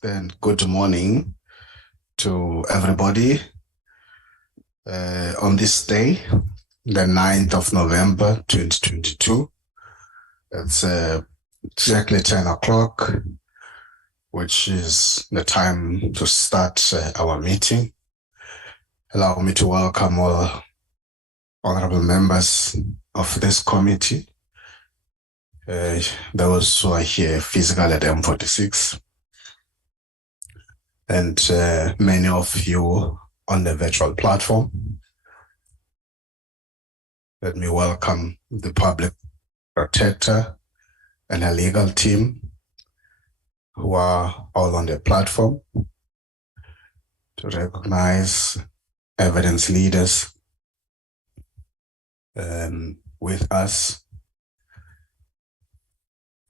Then good morning to everybody on this day, the 9th of November, 2022. It's exactly 10 o'clock, which is the time to start our meeting. Allow me to welcome all honorable members of this committee, those who are here physically at M46, and many of you on the virtual platform. Let me welcome the public protector and her legal team who are all on the platform, to recognize evidence leaders with us,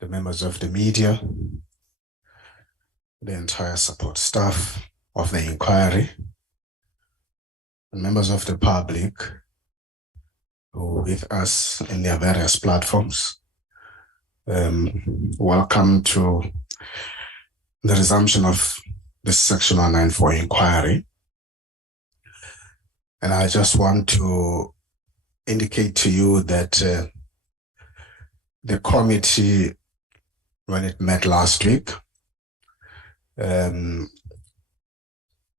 the members of the media, the entire support staff of the inquiry, and members of the public who are with us in their various platforms. Welcome to the resumption of the Section 194 inquiry. And I just want to indicate to you that the committee, when it met last week,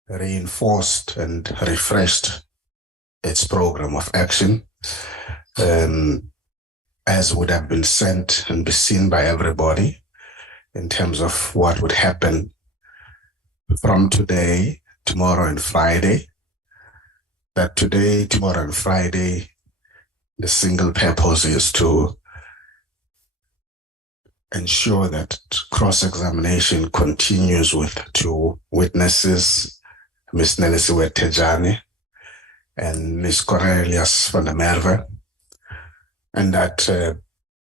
reinforced and refreshed its program of action, as would have been sent and be seen by everybody in terms of what would happen from today, tomorrow and Friday. That today, tomorrow and Friday, the single purpose is to ensure that cross-examination continues with two witnesses, Ms. Nelisiwe Thejane and Ms. Cornelius van der Merwe, and that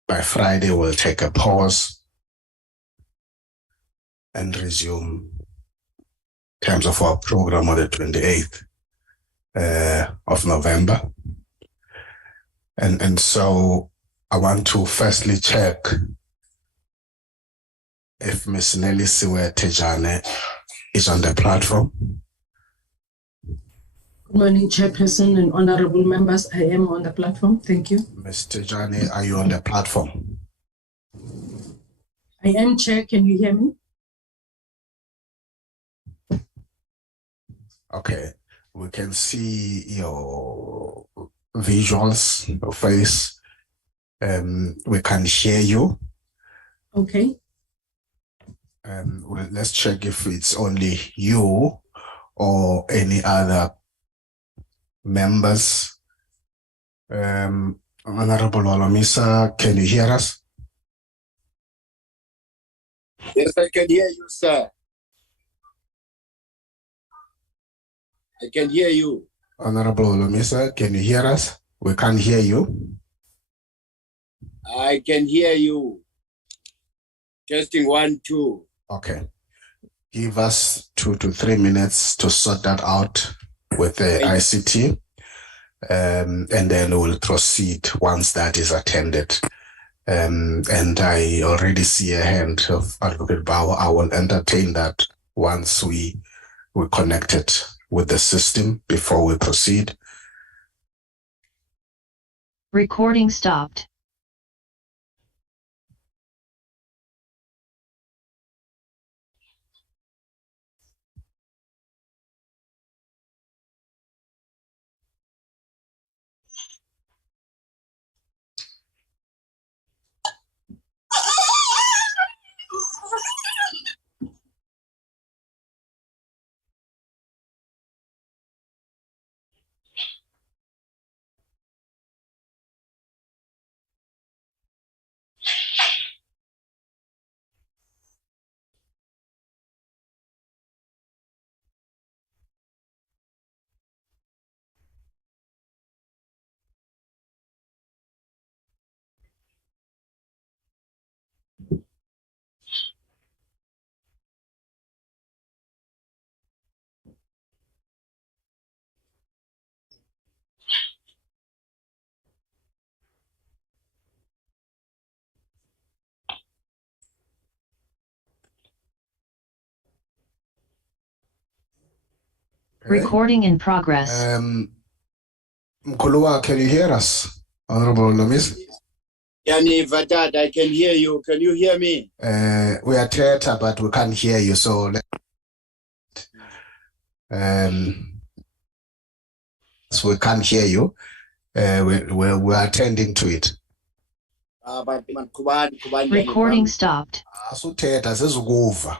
by Friday we'll take a pause and resume in terms of our program on the 28th of November. And so I want to firstly check if Ms. Nelisiwe Thejane is on the platform. Good morning, Chairperson and honorable members. I am on the platform. Thank you. Ms. Thejane, are you on the platform? I am, Chair. Can you hear me? Okay. We can see your visuals, your face. We can hear you. Okay. Well, let's check if it's only you or any other members. Honorable Olomisa, can you hear us? Yes, I can hear you, sir. I can hear you. Honorable Olomisa, can you hear us? We can't hear you. I can hear you. Testing 1, 2. Okay. Give us 2 to 3 minutes to sort that out with the ICT. And then we'll proceed once that is attended. And I already see a hand of Advocate Bauer. I will entertain that once we're connected with the system before we proceed. Recording stopped. Recording in progress. Mkhuluwa, can you hear us? Honorable Lomis? Yaniva, Dad, I can hear you. Can you hear me? We are theater, but we can't hear you. So, so we can't hear you. We're attending to it. But Mkhwebane, Recording stopped. So theater says over.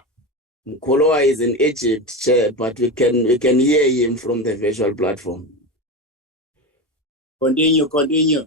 Mkhwebane is in Egypt, Chair, but we can hear him from the virtual platform. Continue.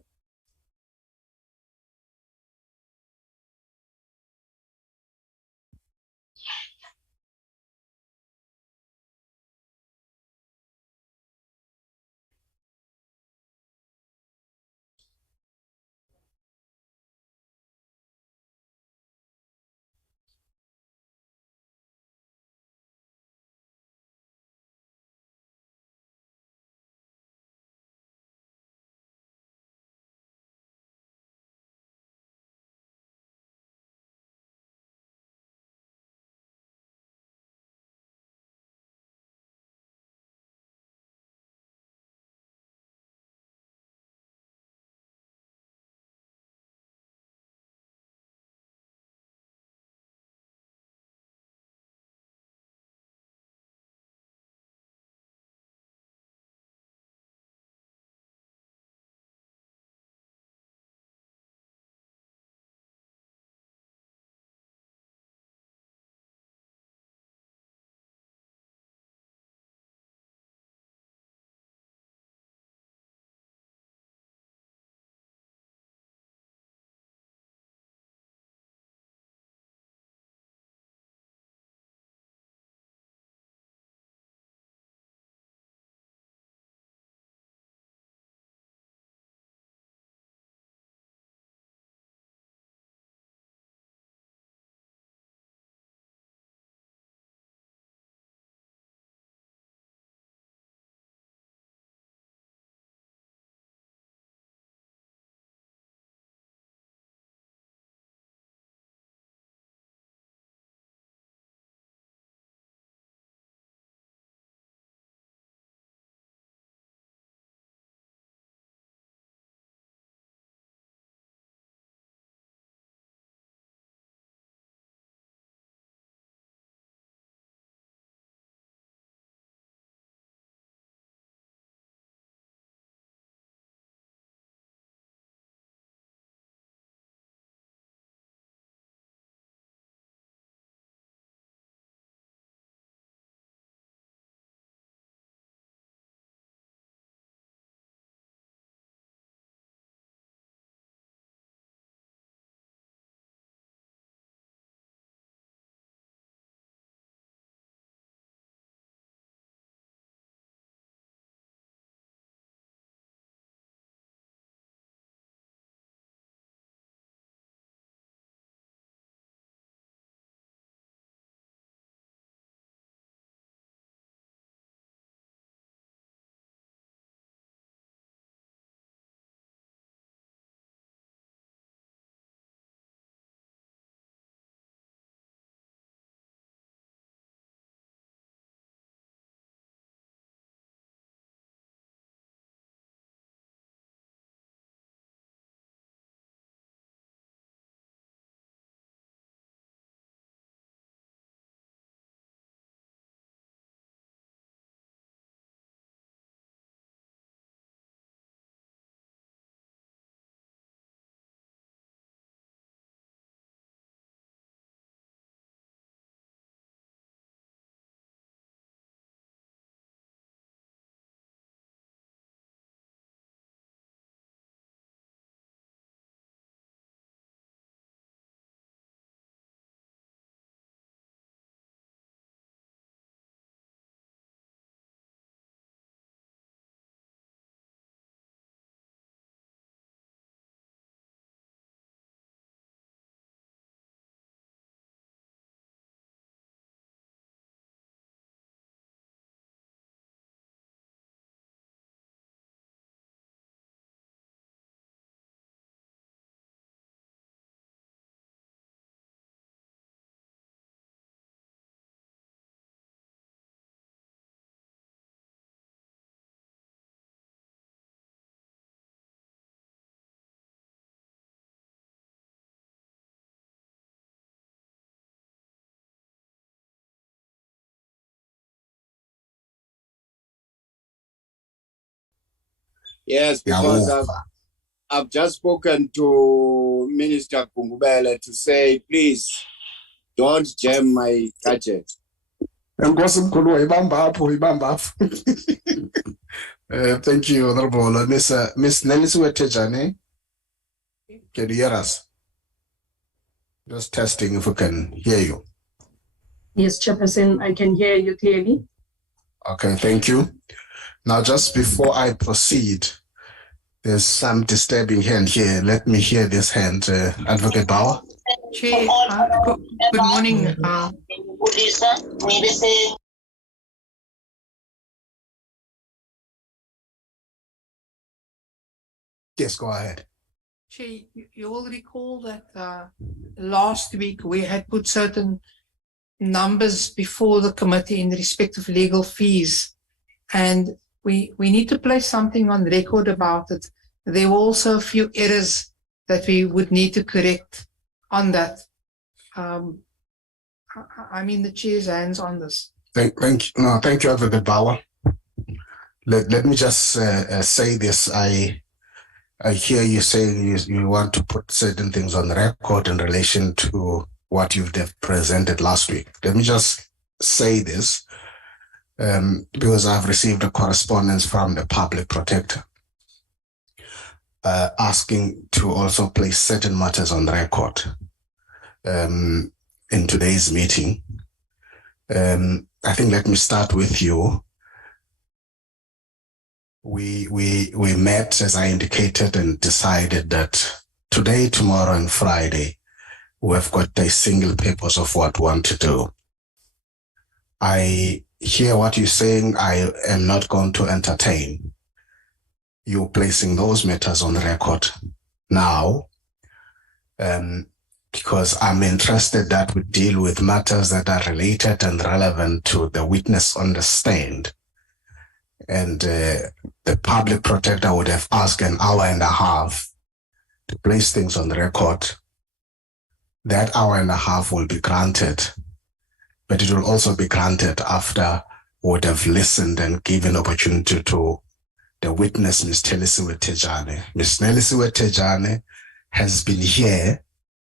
Yes, because I've just spoken to Minister Mkhwebane to say, please don't jam my gadget. Thank you, Honorable. Miss Nelisiwe Thejane, can you hear us? Just testing if we can hear you. Yes, Chairperson, I can hear you clearly. Okay, thank you. Now, just before I proceed, there's some disturbing hand here. Let me hear this hand, Advocate Bauer. Chair, good morning. Yes, go ahead. Chair, you will recall that last week we had put certain numbers before the committee in respect of legal fees, and we need to place something on record about it. There were also a few errors that we would need to correct on that. I'm in the chair's hands on this. Thank you, Advocate Bauer. Let me just say this. I hear you saying you want to put certain things on record in relation to what you've presented last week. Let me just say this, because I've received a correspondence from the public protector asking to also place certain matters on record in today's meeting. I think let me start with you. We met, as I indicated, and decided that today, tomorrow, and Friday, we've got a single purpose of what we want to do. I hear what you're saying. I am not going to entertain you placing those matters on record now, because I'm interested that we deal with matters that are related and relevant to the witness on the stand. And the public protector would have asked an hour and a half to place things on the record. That hour and a half will be granted, but it will also be granted after we would have listened and given opportunity to the witness, Ms. Nelisiwe Thejane. Ms. Nelisiwe Thejane has been here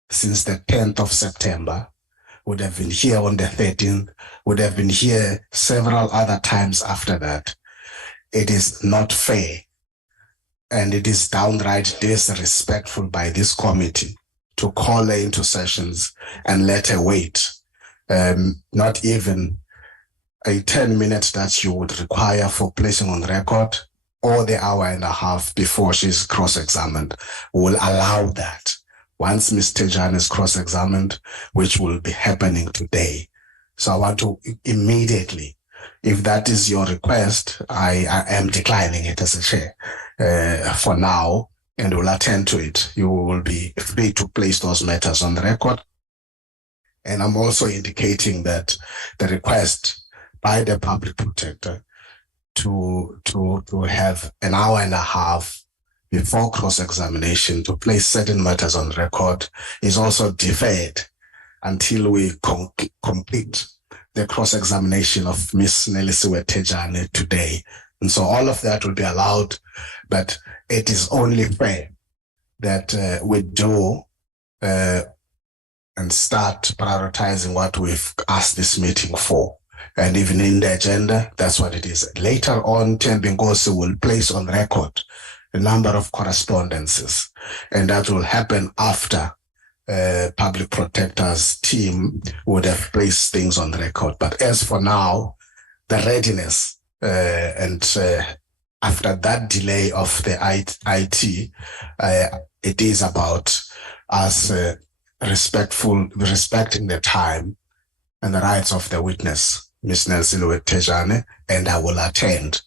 since the 10th of September, would have been here on the 13th, would have been here several other times after that. It is not fair, and it is downright disrespectful by this committee to call her into sessions and let her wait. Not even a 10-minute that you would require for placing on record, or the hour and a half before she's cross-examined will allow that. Once Ms. Thejane is cross-examined, which will be happening today. So I want to immediately, if that is your request, I am declining it as a chair for now, and will attend to it. You will be free to place those matters on the record. And I'm also indicating that the request by the public protector to have an hour and a half before cross-examination to place certain matters on record is also deferred until we complete the cross-examination of Ms. Nelisiwe Thejane today. And so all of that will be allowed, but it is only fair that we do and start prioritizing what we've asked this meeting for. And even in the agenda, that's what it is. Later on, Thembinkosi will place on record a number of correspondences, and that will happen after public protector's team would have placed things on record. But as for now, the readiness and after that delay of the IT, it is about us respecting the time and the rights of the witness, Ms. Nelisiwe Thejane, and I will attend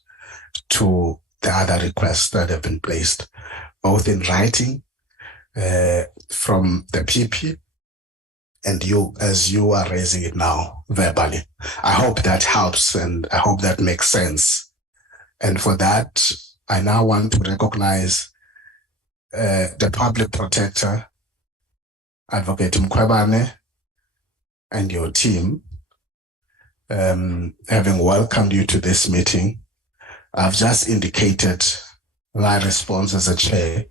to the other requests that have been placed, both in writing from the PP and you, as you are raising it now verbally. I hope that helps, and I hope that makes sense. And for that, I now want to recognize the public protector, Advocate Mkhwebane, and your team, having welcomed you to this meeting. I've just indicated my response as a chair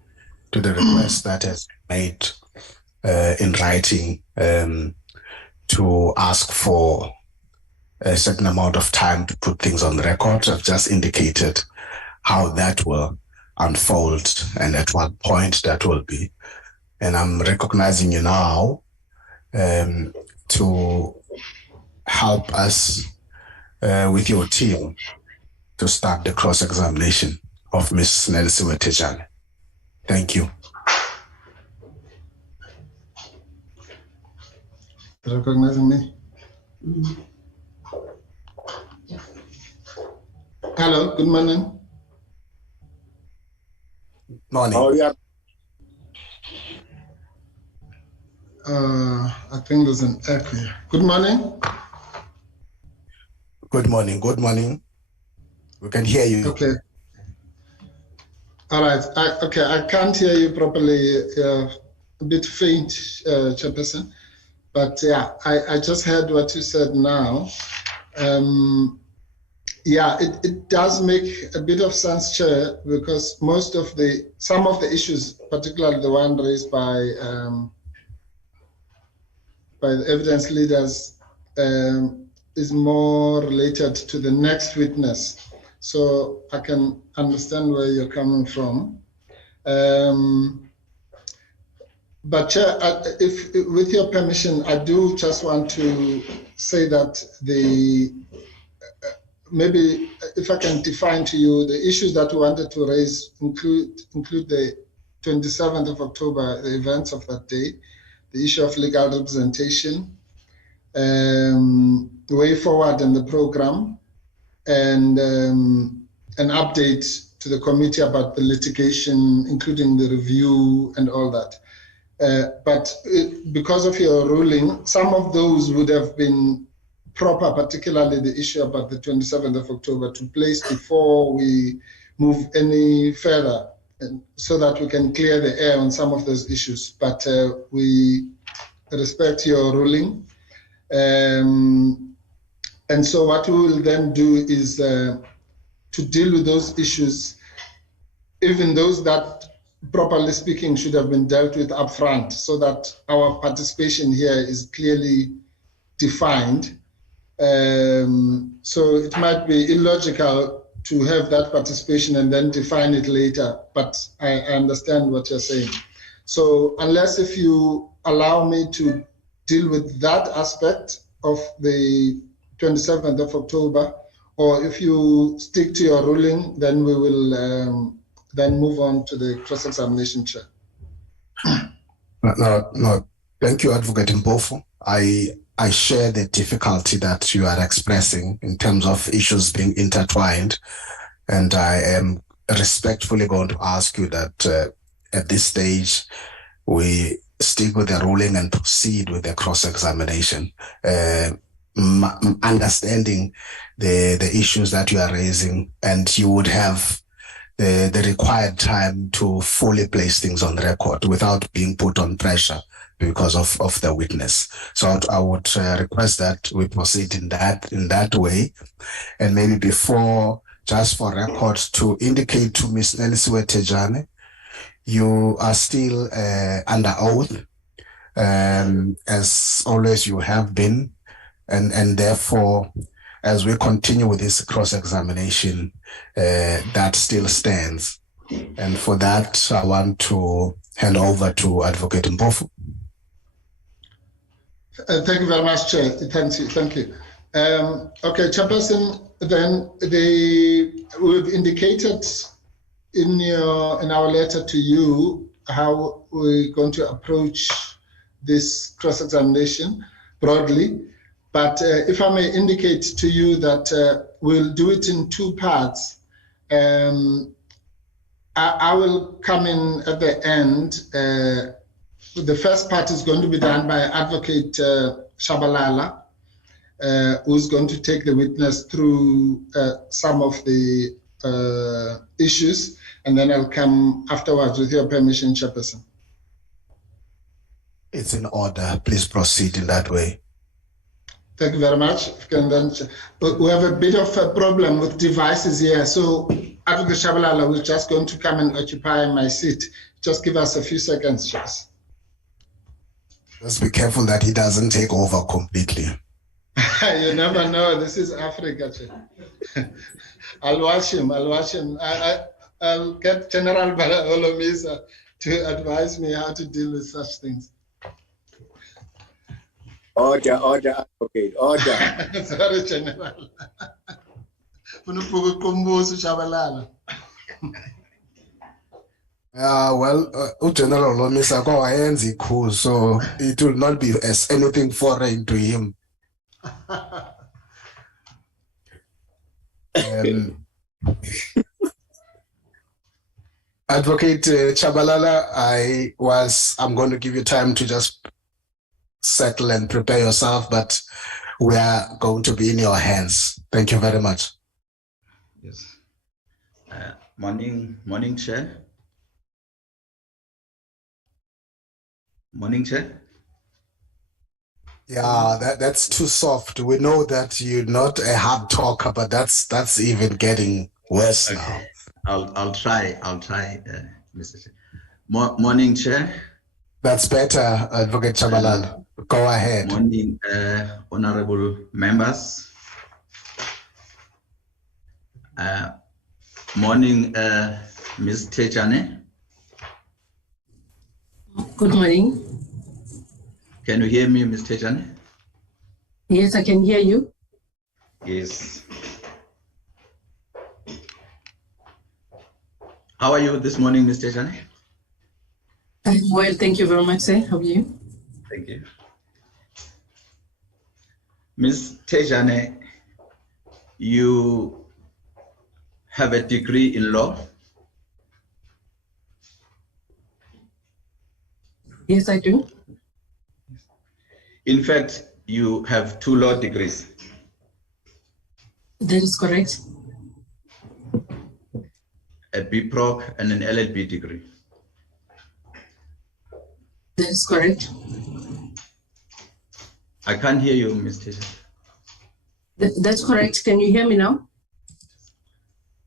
to the request that has been made in writing to ask for a certain amount of time to put things on the record. I've just indicated how that will unfold and at what point that will be. And I'm recognizing you now to help us with your team to start the cross-examination of Ms. Nelisiwe Thejane. Thank you. Recognizing me? Hello, good morning. Morning. Oh, yeah. I think there's an echo here. Good morning. Good morning. Good morning. We can hear you. Okay. All right. I can't hear you properly. A bit faint, Chairperson. But yeah, I just heard what you said now. Yeah, it does make a bit of sense, Chair, because some of the issues, particularly the one raised by the evidence leaders, is more related to the next witness. So I can understand where you're coming from. But Chair, if with your permission, I do just want to say that maybe if I can define to you, the issues that we wanted to raise include the 27th of October, the events of that day, the issue of legal representation, the way forward in the program, and an update to the committee about the litigation, including the review and all that. But because of your ruling, some of those would have been proper, particularly the issue about the 27th of October, to place before we move any further, and so that we can clear the air on some of those issues. But we respect your ruling. And so what we will then do is to deal with those issues, even those that, properly speaking, should have been dealt with upfront, so that our participation here is clearly defined. So it might be illogical to have that participation and then define it later, but I understand what you're saying. So unless if you allow me to deal with that aspect of the 27th of October, or if you stick to your ruling, then we will then move on to the cross-examination, Chair. No. Thank you, Advocate Mpofu. I share the difficulty that you are expressing in terms of issues being intertwined, and I am respectfully going to ask you that at this stage we stick with the ruling and proceed with the cross-examination, understanding the issues that you are raising, and you would have the required time to fully place things on record without being put on pressure because of the witness. So I would request that we proceed in that way. And maybe before, just for records, to indicate to Ms. Nelisiwe Thejane, you are still under oath, as always you have been, and therefore, as we continue with this cross-examination, that still stands. And for that, I want to hand over to Advocate Mpofu. Thank you very much, Chair. Thank you. Okay, Chairperson, then we've indicated in our letter to you how we're going to approach this cross-examination broadly. But if I may indicate to you that we'll do it in two parts. I will come in at the end. The first part is going to be done by Advocate Shabalala, who's going to take the witness through some of the issues, and then I'll come afterwards with your permission, Chairperson. It's in order. Please proceed in that way. Thank you very much. We have a bit of a problem with devices here. So Advocate Shabalala was just going to come and occupy my seat. Just give us a few seconds, Charles. Just be careful that he doesn't take over completely. You never know. This is Africa. I'll watch him. I'll get General Olomisa to advise me how to deal with such things. Order, advocate, order. Sorry, General. General Olomisa go ahead, cool, so it will not be as anything foreign to him. Advocate Chabalala, I'm going to give you time to just settle and prepare yourself, but we are going to be in your hands. Thank you very much. Yes. Morning, Chair. Morning, Chair. Yeah, that's too soft. We know that you're not a hard talker, but that's even getting worse now. I'll try, Mr. Chair. Morning, Chair. That's better, Advocate Chabalala. Go ahead. Morning, honorable members. Morning, Ms. Thejane. Good morning. Can you hear me, Ms. Thejane? Yes, I can hear you. Yes. How are you this morning, Ms. Thejane? I'm well, thank you very much, sir. How are you? Thank you. Ms. Thejane, you have a degree in law? Yes, I do. In fact, you have 2 law degrees. That is correct. A B.Proc and an LLB degree. That is correct. I can't hear you, Ms. Thejane. That's correct. Can you hear me now?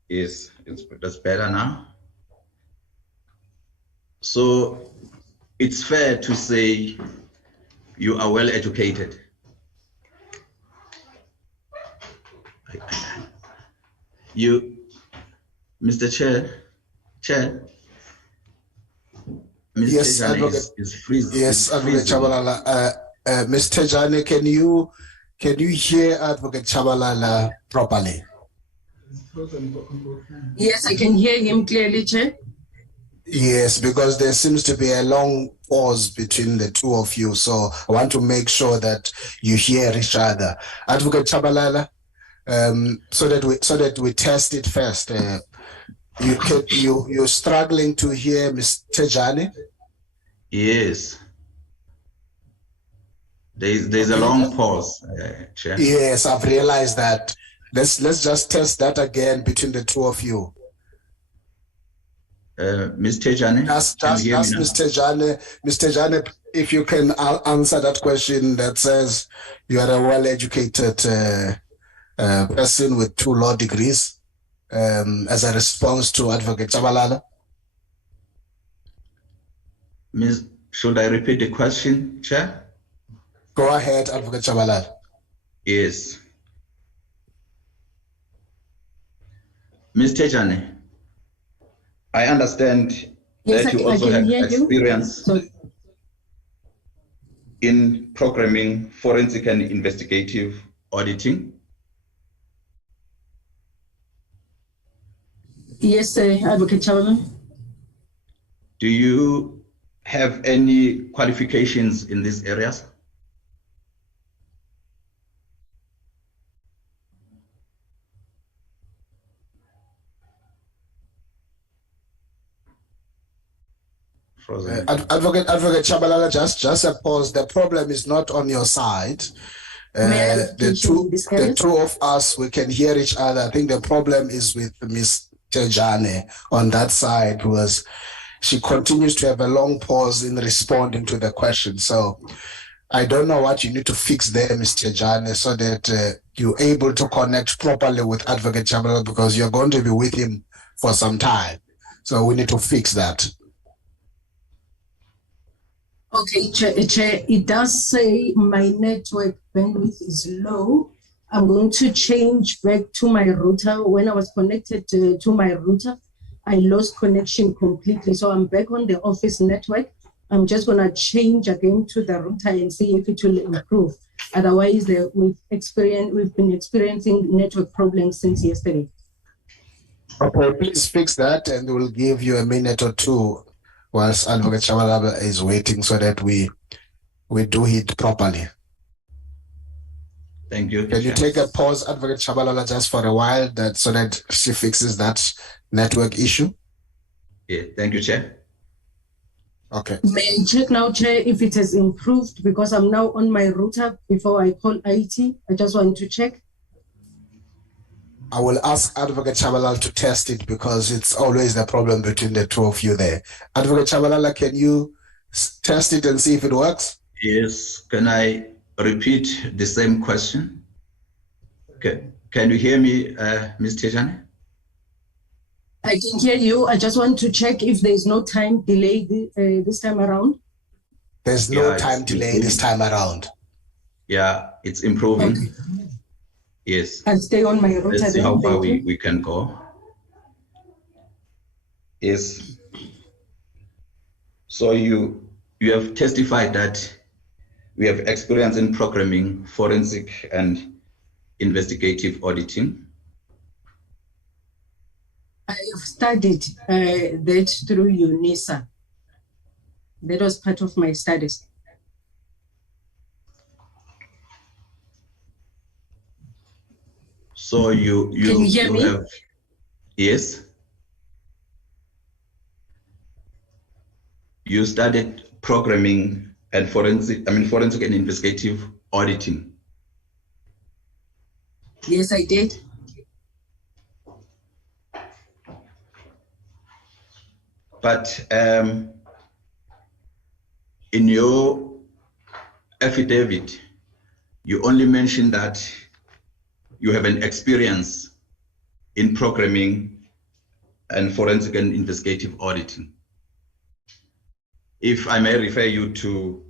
Yes, that's better now. So it's fair to say you are well educated. You, Mr. Chair, Ms. Yes, Thejane Advocate. is freezing. Yes, Advocate Chabalala. Ms. Thejane, can you hear Advocate Chabalala properly? Yes, I can hear him clearly, Chair. Yes, because there seems to be a long pause between the two of you, so I want to make sure that you hear each other. Advocate Chabalala, so that we test it first. You're struggling to hear Ms. Thejane? Yes. There's a long pause, Chair. Yes, I've realized that. Let's just test that again between the two of you. Ms. Thejane, Just Ms. Thejane, if you can answer that question that says you are a well-educated person with 2 law degrees, as a response to Advocate Chabalala. Ms. Should I repeat the question, Chair? Go ahead, Advocate Chabalala. Yes. Ms. Thejane, I understand that you also have experience in programming forensic and investigative auditing. Yes, Advocate Chabalala. Do you have any qualifications in these areas? Advocate Chabalala, just a pause. The problem is not on your side. The two of us, we can hear each other. I think the problem is with Ms. Thejane on that side, because she continues to have a long pause in responding to the question. So I don't know what you need to fix there, Mr. Thejane, so that you're able to connect properly with Advocate Chabalala, because you're going to be with him for some time. So we need to fix that. Okay, Chair, it does say my network bandwidth is low. I'm going to change back to my router. When I was connected to my router, I lost connection completely. So I'm back on the office network. I'm just going to change again to the router and see if it will improve. Otherwise, we've been experiencing network problems since yesterday. Okay, please fix that, and we'll give you a minute or two whilst Advocate Chabalala is waiting, so that we do it properly. Thank you. Can you take a pause, Advocate Chabalala, just for a while, so that she fixes that network issue? Yeah, thank you, Chair. Okay. May I check now, Chair, if it has improved, because I'm now on my router before I call IT. I just want to check. I will ask Advocate Chabalala to test it, because it's always the problem between the two of you there. Advocate Chabalala, can you test it and see if it works? Yes. Can I repeat the same question? Okay. Can you hear me, Ms. Thejane? I can hear you. I just want to check if there's no time delay this time around. There's no time delay this time around. Yeah, it's improving. Okay. Yes. I'll stay on my router. Let's see how far we can go. Yes. So you have testified that we have experience in programming, forensic and investigative auditing. I have studied that through UNISA. That was part of my studies. So Can you hear me? have, yes. You studied programming and forensic and investigative auditing. Yes, I did. But in your affidavit, you only mentioned that you have an experience in programming and forensic and investigative auditing. If I may refer you to,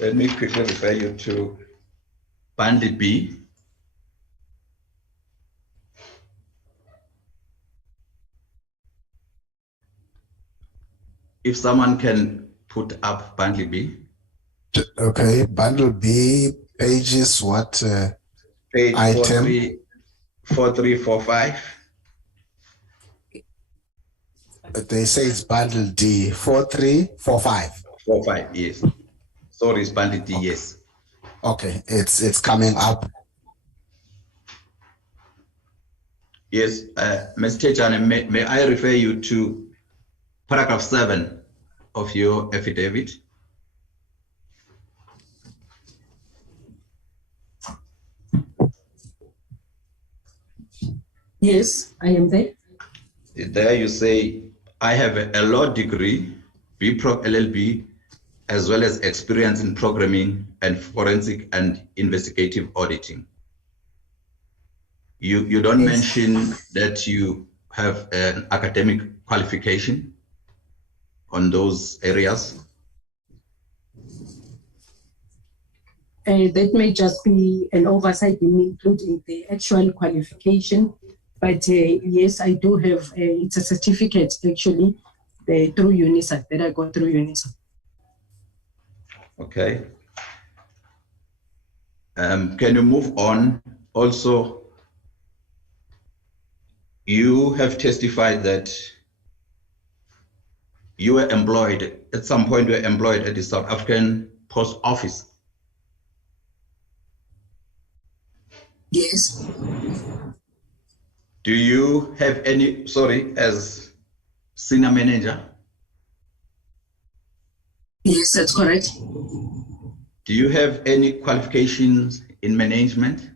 let me quickly refer you to Bundle B. If someone can put up Bundle B. Okay, Bundle B, pages what? Page item? 4345. They say it's Bundle D, 4345. 45, yes. Sorry, it's Bundle D, yes. Okay, it's coming up. Yes, Mr. Thejane, may I refer you to paragraph 7 of your affidavit? Yes, I am there. There you say, I have a law degree, BProc LLB, as well as experience in programming and forensic and investigative auditing. You don't mention that you have an academic qualification on those areas? That may just be an oversight in including the actual qualification. But yes, I do have, it's a certificate actually through UNISA, that I got through UNISA. Okay. Can you move on? Also, you have testified that you were employed, at some point you were employed at the South African Post Office. Yes. Do you have any, as senior manager? Yes, that's correct. Do you have any qualifications in management?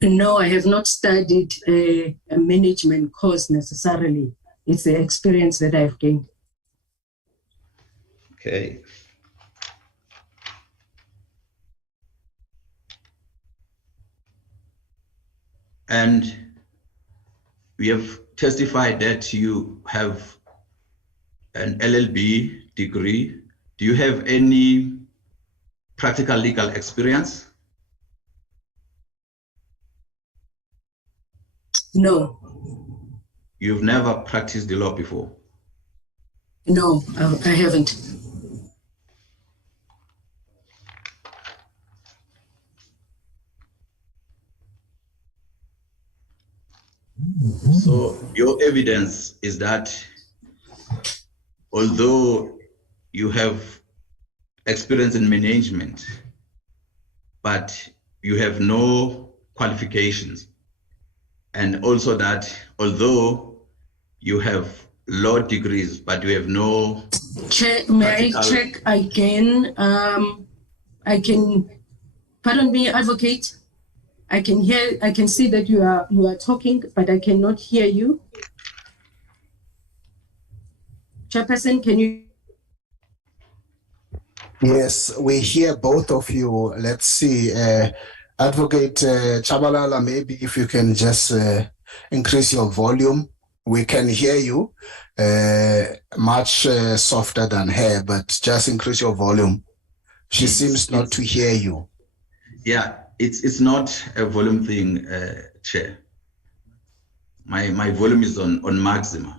No, I have not studied a management course necessarily It's the experience that I've gained. Okay. And we have testified that you have an LLB degree. Do you have any practical legal experience? No. You've never practiced the law before? No, I haven't. So your evidence is that although you have experience in management, but you have no qualifications, and also that although you have law degrees, but you have no... Chair, may I check again? I can, pardon me, advocate. I can see that you are talking, but I cannot hear you. Chairperson, can you? Yes, we hear both of you. Let's see, Advocate Chabalala, maybe if you can just increase your volume. We can hear you much softer than her, but just increase your volume. She seems not to hear you. Yeah, it's not a volume thing, Chair. My volume is on maximum.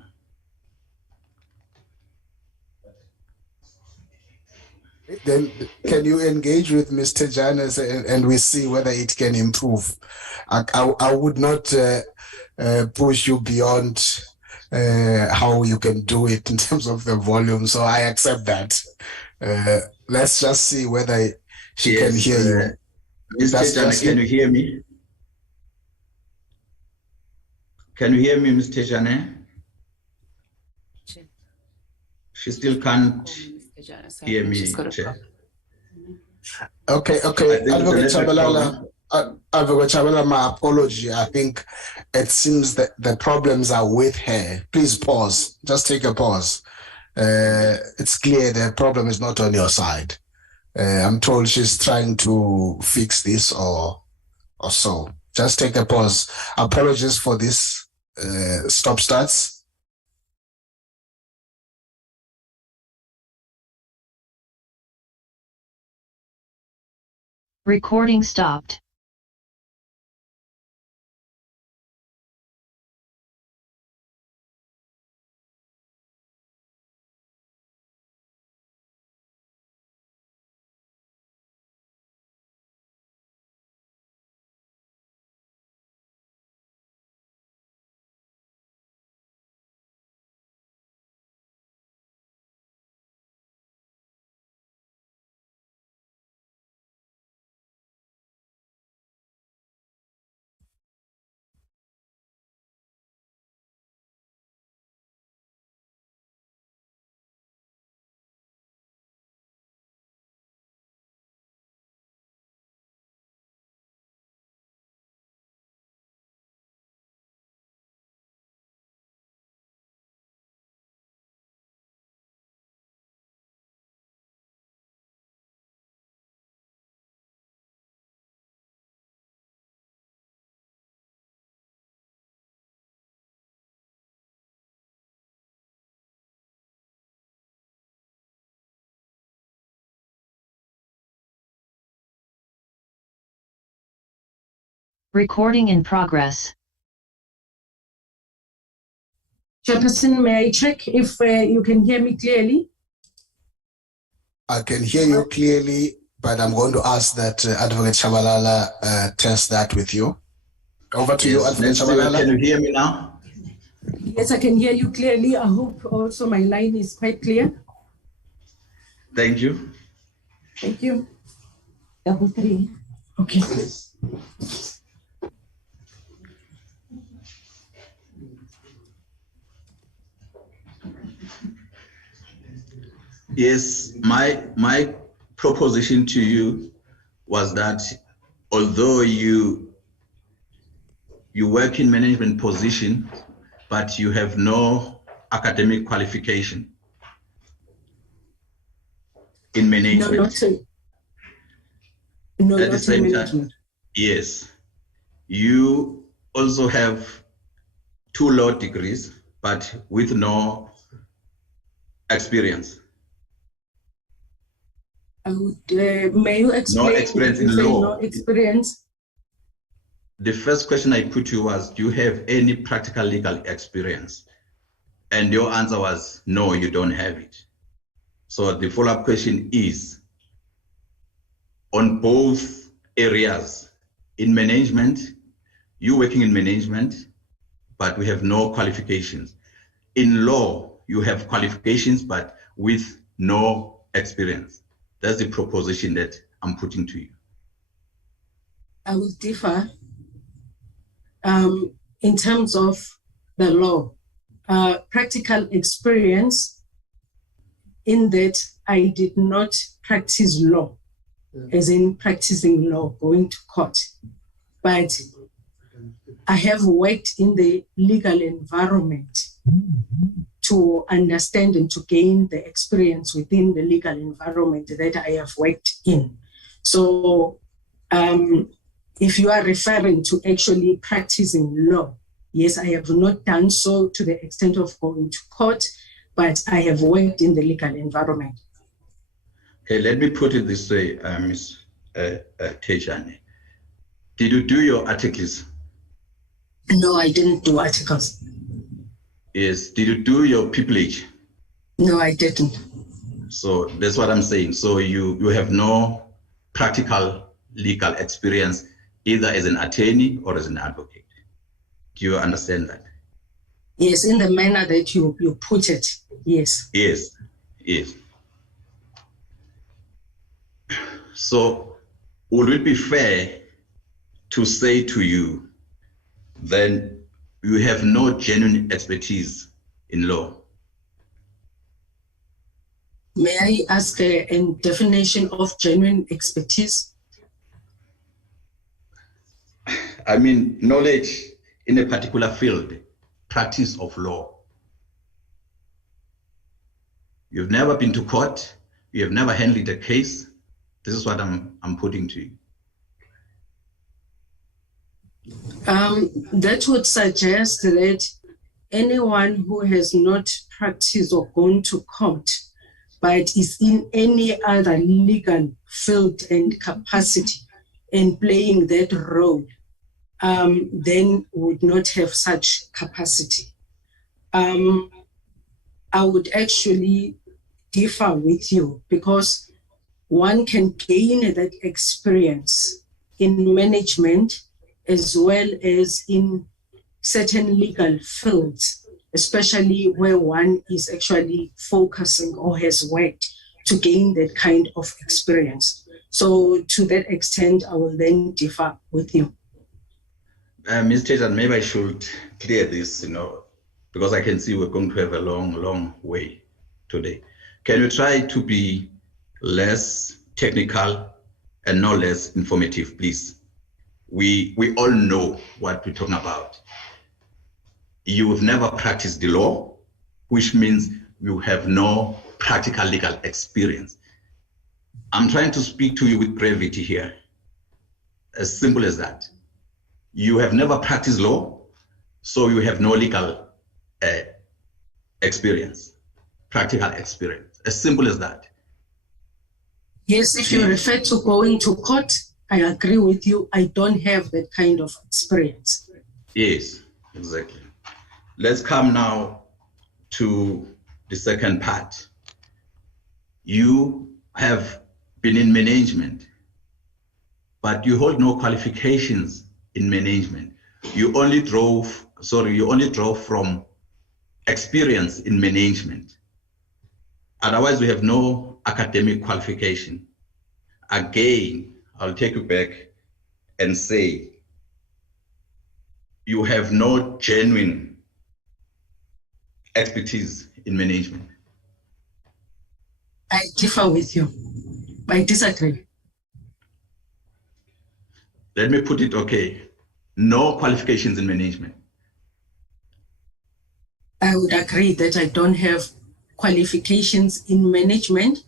Then can you engage with Mr. Thejane and we see whether it can improve? I would not push you beyond how you can do it in terms of the volume, so I accept that. Let's just see whether she can hear you. Mr. Thejane, can you hear me? Can you hear me, Ms. Thejane? She still can't hear me, Chair. Okay. Advocate Chabalala, my apology. I think it seems that the problems are with her. Please pause. Just take a pause. It's clear the problem is not on your side. I'm told she's trying to fix this or so. Just take a pause. Apologies for this stop starts. Recording stopped. Recording in progress. Chairperson, may I check if you can hear me clearly? I can hear you clearly, but I'm going to ask that Advocate Chabalala test that with you. Over to you, Advocate Chabalala. Can you hear me now? Yes, I can hear you clearly. I hope also my line is quite clear. Thank you. Thank you. Double three. Okay. Yes, my proposition to you was that although you work in management position, but you have no academic qualification in management? No, At the not same in time, management. yes. You also have 2 law degrees, but with no experience. I would, may you explain? No experience You in say law. no experience. The first question I put to you was, do you have any practical legal experience? And your answer was, no, you don't have it. So the follow-up question is, on both areas, in management, you working in management, but we have no qualifications. In law, you have qualifications, but with no experience. That's the proposition that I'm putting to you. I will differ in terms of the law. Practical experience in that I did not practice law, as in practicing law, going to court. But I have worked in the legal environment to understand and to gain the experience within the legal environment that I have worked in. So if you are referring to actually practicing law, yes, I have not done so to the extent of going to court, but I have worked in the legal environment. Okay, let me put it this way, Ms. Thejane. Did you do your articles? No, I didn't do articles. Yes. Did you do your pupillage? No, I didn't. So that's what I'm saying. So you have no practical legal experience, either as an attorney or as an advocate. Do you understand that? Yes, in the manner that you put it, yes. Yes, yes. So would it be fair to say to you, then you have no genuine expertise in law? May I ask a definition of genuine expertise? I mean, knowledge in a particular field, practice of law. You've never been to court, you have never handled a case. This is what I'm putting to you. That would suggest that anyone who has not practiced or gone to court, but is in any other legal field and capacity and playing that role, then would not have such capacity. I would actually differ with you, because one can gain that experience in management as well as in certain legal fields, especially where one is actually focusing or has worked to gain that kind of experience. So to that extent, I will then differ with you. Ms. Thejane, maybe I should clear this, because I can see we're going to have a long, long way today. Can you try to be less technical and no less informative, please? We all know what we're talking about. You have never practiced the law, which means you have no practical legal experience. I'm trying to speak to you with brevity here. As simple as that. You have never practiced law, so you have no legal experience, practical experience. As simple as that. Yes, if you refer to going to court, I agree with you. I don't have that kind of experience. Yes, exactly. Let's come now to the second part. You have been in management, but you hold no qualifications in management. You only draw from experience in management. Otherwise, we have no academic qualification. Again, I'll take you back and say, you have no genuine expertise in management. I differ with you. I disagree. Let me put it okay. No qualifications in management. I would agree that I don't have qualifications in management.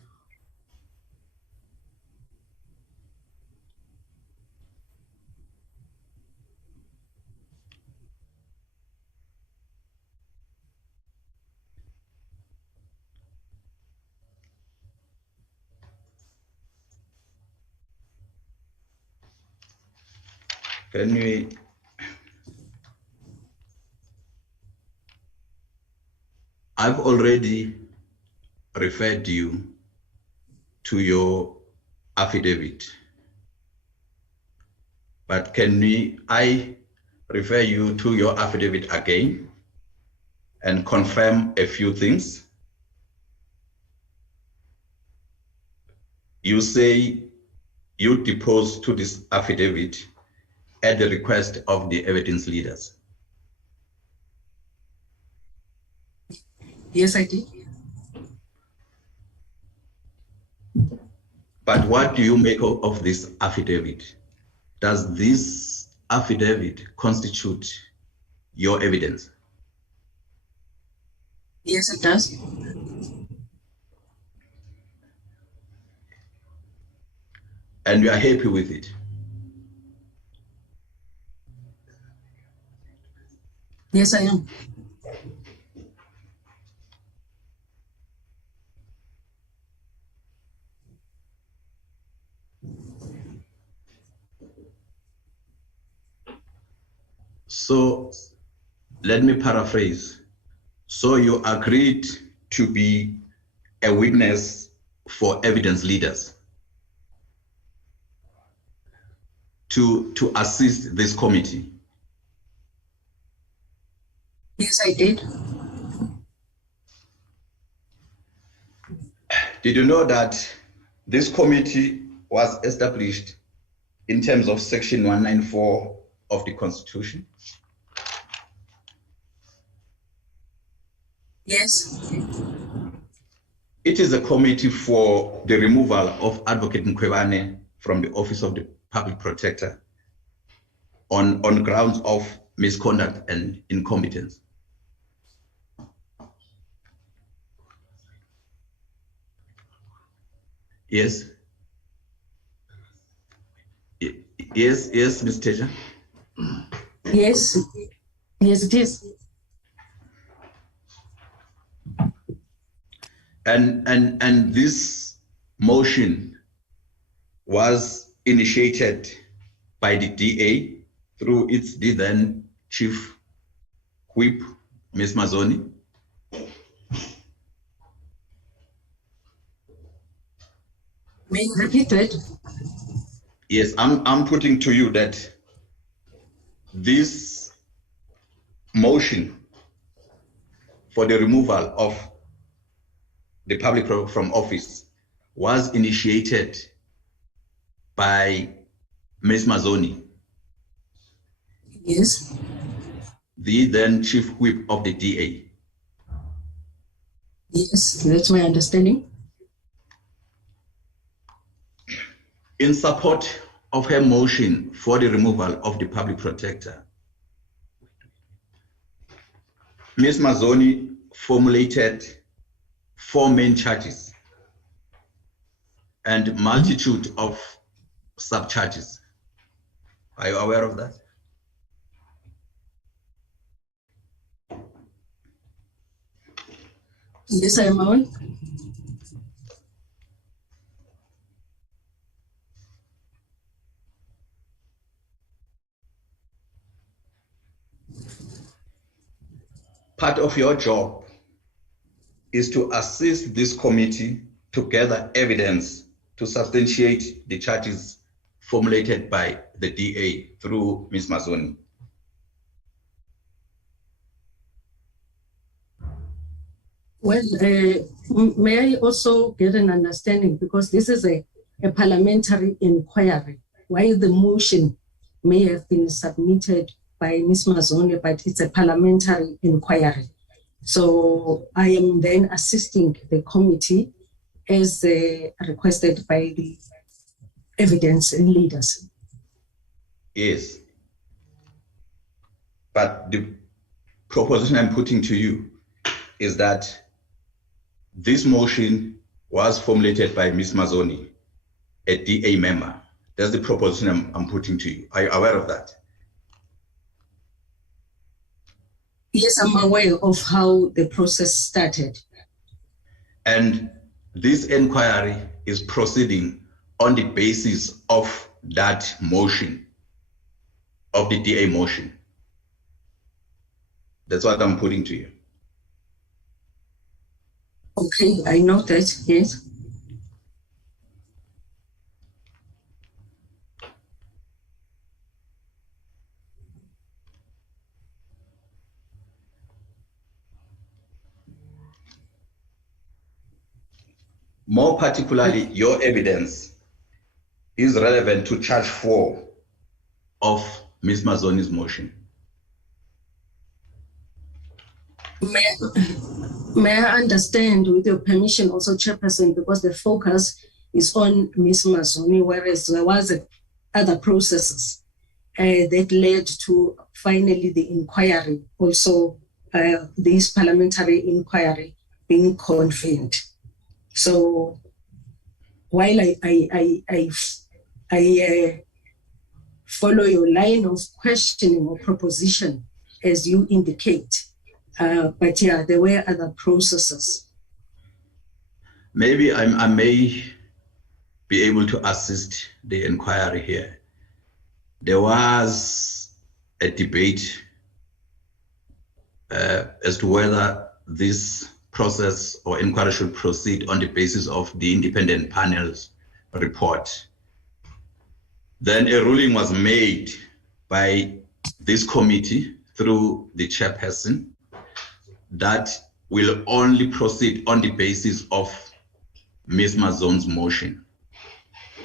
Can we? I've already referred you to your affidavit, but I refer you to your affidavit again and confirm a few things? You say you depose to this affidavit at the request of the evidence leaders. Yes, I did. But what do you make of this affidavit? Does this affidavit constitute your evidence? Yes, it does. And you are happy with it? Yes, I am. So let me paraphrase. So you agreed to be a witness for evidence leaders to assist this committee? Yes, I did. Did you know that this committee was established in terms of Section 194 of the Constitution? Yes. It is a committee for the removal of Advocate Mkhwebane from the Office of the Public Protector on grounds of misconduct and incompetence. Yes. Yes, Ms. Thejane. Yes. Yes, it is. And this motion was initiated by the DA through its then Chief Whip, Ms. Mazzoni. May you repeat that? Yes, I'm putting to you that this motion for the removal of the public from office was initiated by Ms. Mazzoni, Yes. the then Chief Whip of the DA. Yes, that's my understanding. In support of her motion for the removal of the public protector, Ms. Mazzoni formulated 4 main charges and multitude of sub-charges. Are you aware of that? Yes, I am on. Part of your job is to assist this committee to gather evidence to substantiate the charges formulated by the DA through Ms. Mazzoni. Well, may I also get an understanding, because this is a parliamentary inquiry, while the motion may have been submitted by Ms. Mazzoni, but it's a parliamentary inquiry. So I am then assisting the committee as requested by the evidence leaders. Yes. But the proposition I'm putting to you is that this motion was formulated by Ms. Mazzoni, a DA member. That's the proposition I'm putting to you. Are you aware of that? Yes, I'm aware of how the process started. And this inquiry is proceeding on the basis of that motion, of the DA motion. That's what I'm putting to you. Okay, I know that, yes. More particularly, your evidence is relevant to charge 4 of Ms. Mazzoni's motion. May I understand, with your permission, also, Chairperson, because the focus is on Ms. Mazzoni, whereas there was other processes that led to finally the inquiry, also this parliamentary inquiry being convened. So while I follow your line of questioning or proposition, as you indicate, but yeah, there were other processes. Maybe I may be able to assist the inquiry here. There was a debate as to whether this process or inquiry should proceed on the basis of the independent panel's report. Then a ruling was made by this committee through the chairperson that will only proceed on the basis of Ms. Mazzoni's motion.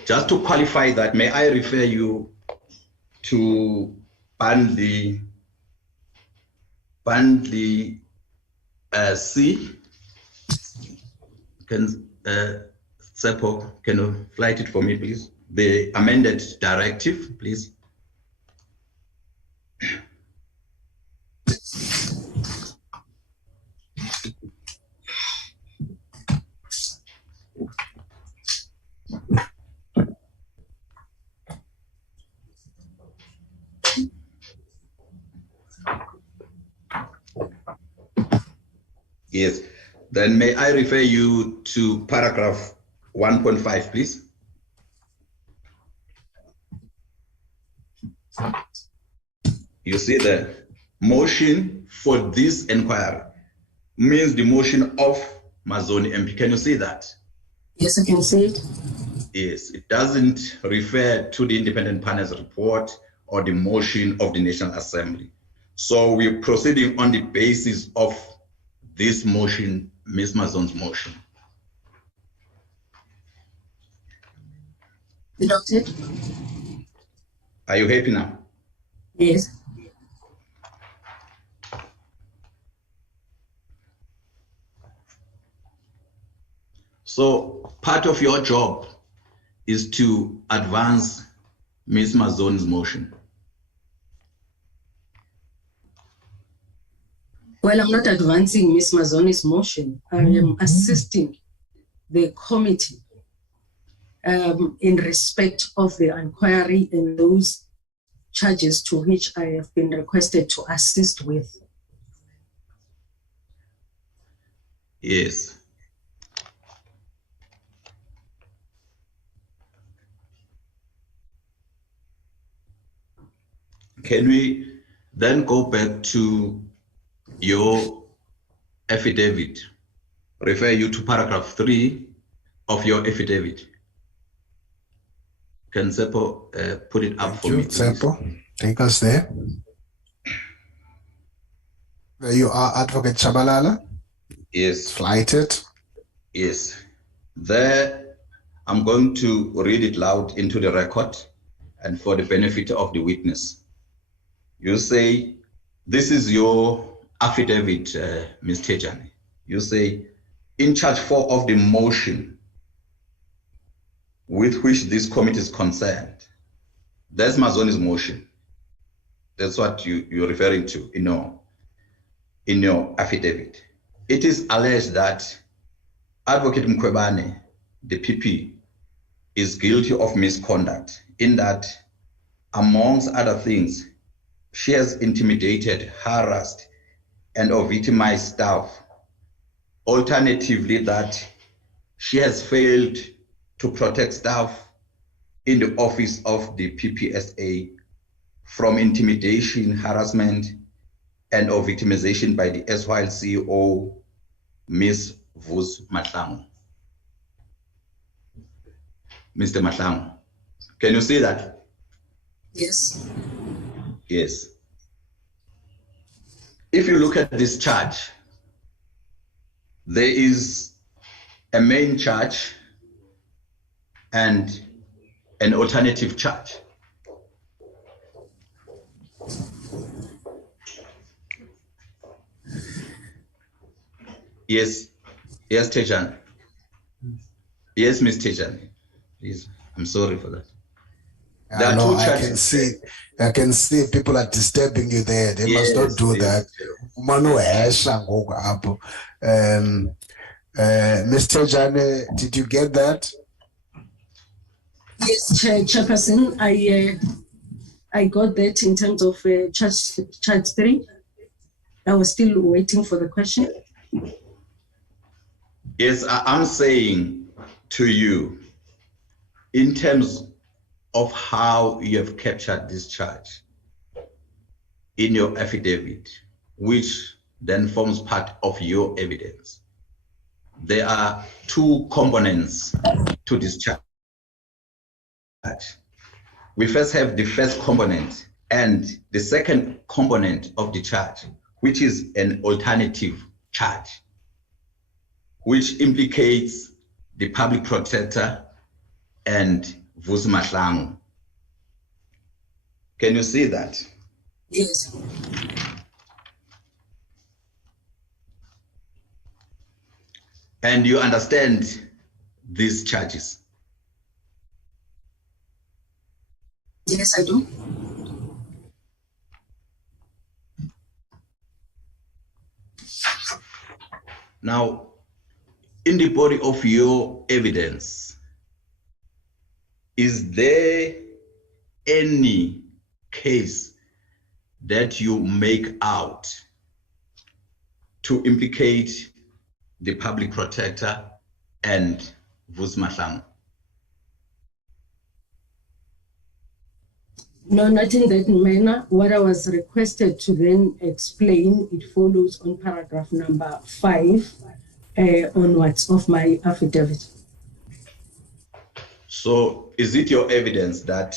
Just to qualify that, may I refer you to Bundle C. Can Seppo, can you flight it for me, please? The amended directive, please. Yes, then may I refer you to paragraph 1.5, please? You see the motion for this inquiry means the motion of Mazzoni MP. Can you see that? Yes, I can see it. Yes, it doesn't refer to the independent panel's report or the motion of the National Assembly. So we're proceeding on the basis of this motion, Ms. Mazzoni's motion. Adopted. Are you happy now? Yes. So part of your job is to advance Ms. Mazzoni's motion. Well, I'm not advancing Ms. Mazzoni's motion. I am assisting the committee in respect of the inquiry and those charges to which I have been requested to assist with. Yes. Can we then go back to your affidavit? Refer you to paragraph 3 of your affidavit. Can Seppo put it up for me, please? Seppo, take us there. There you are, Advocate Chabalala. Yes. Flight it. Yes. There, I'm going to read it loud into the record and for the benefit of the witness. You say, this is your affidavit, Ms. Thejane. You say, in charge 4 of the motion with which this committee is concerned, that's Mazzoni's motion. That's what you're referring to in your affidavit. it is alleged that Advocate Mkhwebane, the PP, is guilty of misconduct in that, amongst other things, she has intimidated, harassed, and or victimized staff. Alternatively, that she has failed to protect staff in the office of the PPSA from intimidation, harassment, and or victimization by the erstwhile CEO, Ms. Vus Mahlangu. Mr. Mahlangu, can you see that? Yes. Yes. If you look at this charge, there is a main charge and an alternative charge. Yes, yes, Thejane. Yes, Ms. Thejane. Please, I'm sorry for that. There are two charges. I can see people are disturbing you there. They must not do that. Ms. Thejane, did you get that? Yes, Chairperson, I got that in terms of charge 3. I was still waiting for the question. Yes, I'm saying to you, in terms of how you have captured this charge in your affidavit, which then forms part of your evidence, there are two components to this charge. We first have the first component and the second component of the charge, which is an alternative charge, which implicates the public protector and Vus Mahlangu. Can you see that? Yes. And you understand these charges? Yes, I do. Now, in the body of your evidence, is there any case that you make out to implicate the public protector and Vus Mahlangu? No, not in that manner. What I was requested to then explain, it follows on paragraph number 5 onwards of my affidavit. So is it your evidence that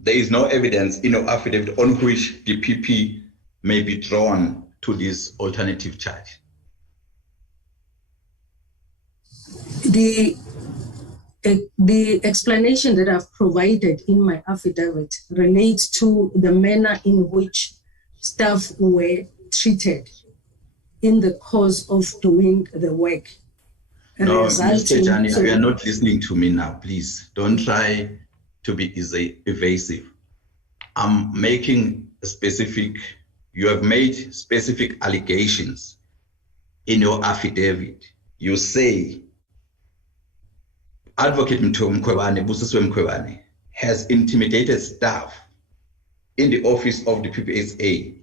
there is no evidence in your affidavit on which the PP may be drawn to this alternative charge? The explanation that I've provided in my affidavit relates to the manner in which staff were treated in the course of doing the work. No, Ms. Thejane, you are not listening to me now. Please don't try to be evasive. I'm making a specific, you have made specific allegations in your affidavit. You say Advocate Mkhwebane, Busisiwe Mkhwebane, has intimidated staff in the office of the PPSA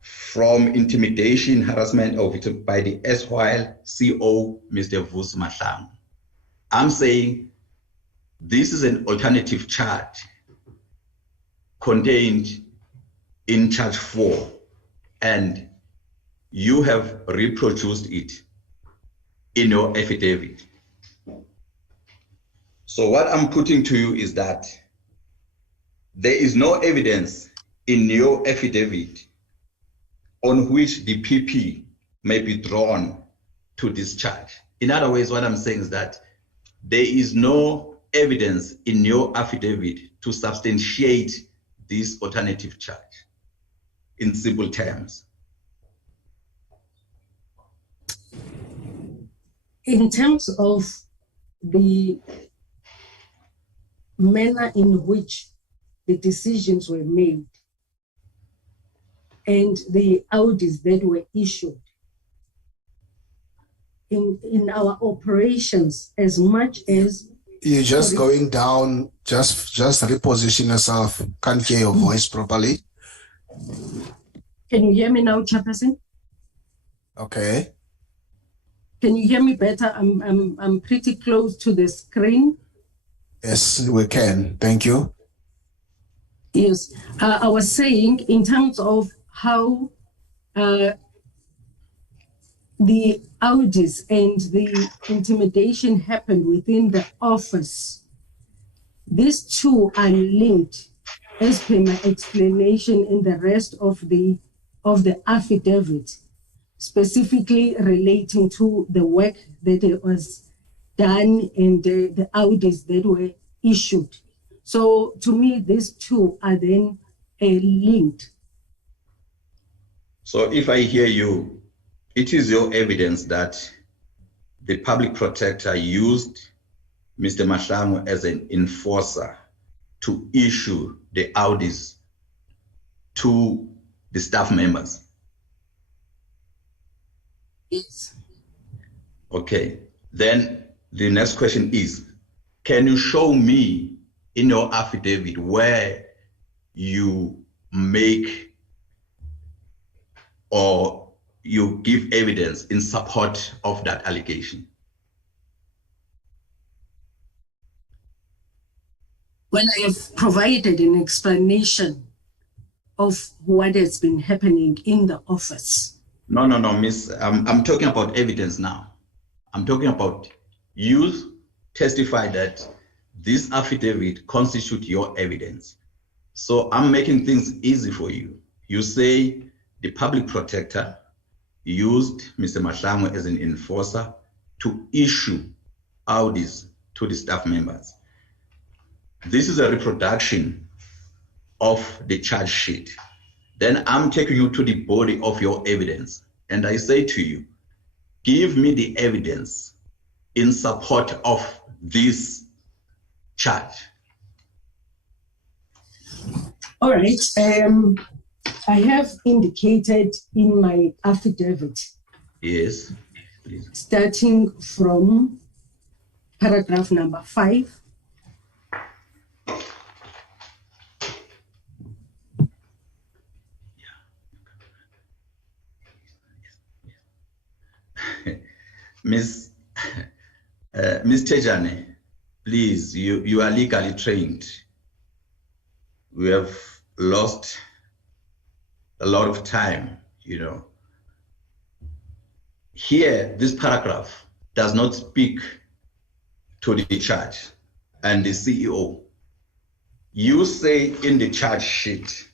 from intimidation, harassment, or victim by the erstwhile CO, Mr. Vus Mahlangu. I'm saying this is an alternative charge contained in charge 4, and you have reproduced it in your affidavit. So what I'm putting to you is that there is no evidence in your affidavit on which the PP may be drawn to this charge. In other words, what I'm saying is that there is no evidence in your affidavit to substantiate this alternative charge in simple terms. In terms of the manner in which the decisions were made, and the audits that were issued in our operations, as much as you're just going down, just reposition yourself. Can't hear your voice properly. Can you hear me now, Chairperson? Okay. Can you hear me better? I'm pretty close to the screen. Yes, we can. Thank you. Yes, I was saying in terms of how the audits and the intimidation happened within the office. These two are linked, as per my explanation in the rest of the affidavit, specifically relating to the work that was done and the audits that were issued. So to me, these two are then linked. So if I hear you, it is your evidence that the public protector used Mr. Mahlangu as an enforcer to issue the audits to the staff members. Yes. Okay, then the next question is, can you show me in your affidavit where you make or you give evidence in support of that allegation? Well, I have provided an explanation of what has been happening in the office. No, miss, I'm talking about evidence now. I'm talking about you testify that this affidavit constitutes your evidence. So I'm making things easy for you. You say the public protector used Mr. Mahlangu as an enforcer to issue audits to the staff members. This is a reproduction of the charge sheet. Then I'm taking you to the body of your evidence. And I say to you, give me the evidence in support of this charge. All right. I have indicated in my affidavit. Yes, please. Starting from paragraph number 5. Miss Thejane, please, you are legally trained. We have lost a lot of time, you know. Here, this paragraph does not speak to the charge and the CEO. You say in the charge sheet,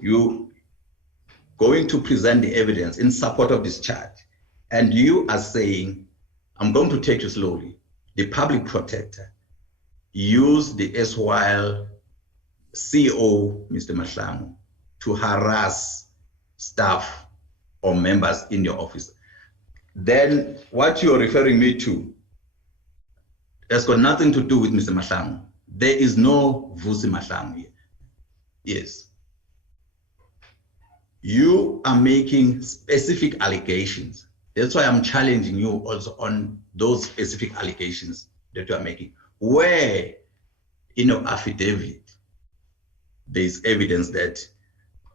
you going to present the evidence in support of this charge. And you are saying, I'm going to take you slowly, the public protector used the SYL CEO, Mr. Mahlangu, to harass staff or members in your office. Then what you're referring me to has got nothing to do with Mr. Mahlangu. There is no Vusi Mahlangu here. Yes. You are making specific allegations. That's why I'm challenging you also on those specific allegations that you are making. Where in your affidavit, there is evidence that,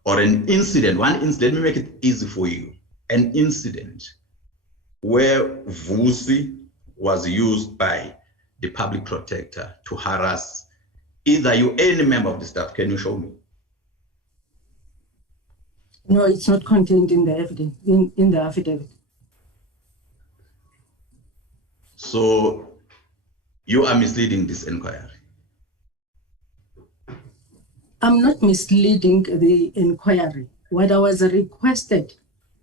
or an incident, one incident, let me make it easy for you. An incident where Vusi was used by the public protector to harass either you, any member of the staff. Can you show me? No, it's not contained in the evidence, in the affidavit. So you are misleading this inquiry. I'm not misleading the inquiry. What I was requested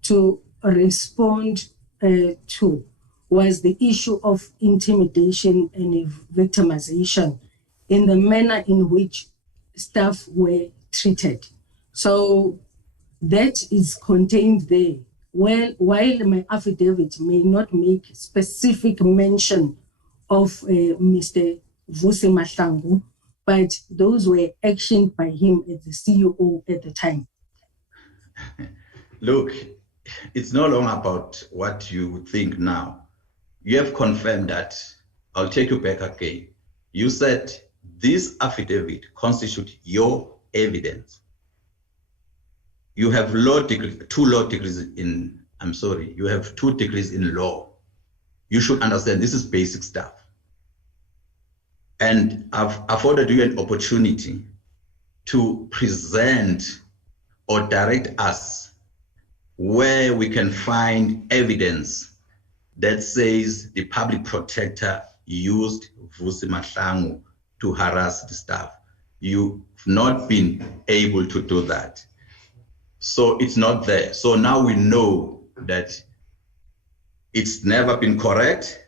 to respond to was the issue of intimidation and victimization in the manner in which staff were treated. So that is contained there. Well, while my affidavit may not make specific mention of Mr. Vusi Mahlangu, but those were actioned by him as the CEO at the time. Look, it's no longer about what you think now. You have confirmed that. I'll take you back again. You said this affidavit constitutes your evidence. You have two law degrees in, you have 2 degrees in law. You should understand this is basic stuff. And I've afforded you an opportunity to present or direct us where we can find evidence that says the public protector used Vusi Mahlangu to harass the staff. You've not been able to do that. So it's not there. So now we know that it's never been correct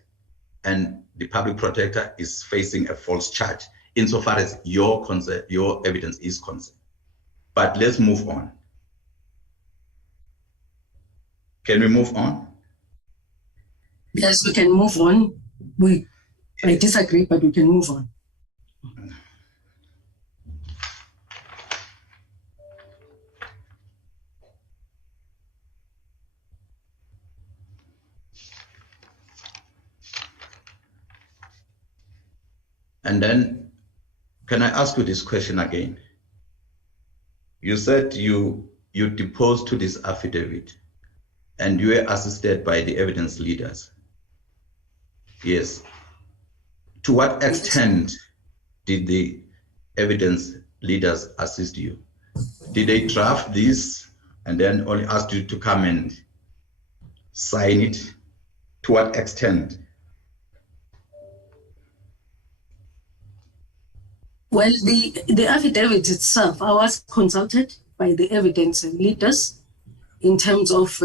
and the public protector is facing a false charge insofar as your evidence is concerned. But let's move on. Can we move on? Yes, we can move on. I disagree, but we can move on. And then, can I ask you this question again? You said you deposed to this affidavit and you were assisted by the evidence leaders. Yes. To what extent did the evidence leaders assist you? Did they draft this and then only asked you to come and sign it? To what extent? Well, the affidavit itself, I was consulted by the evidence leaders in terms of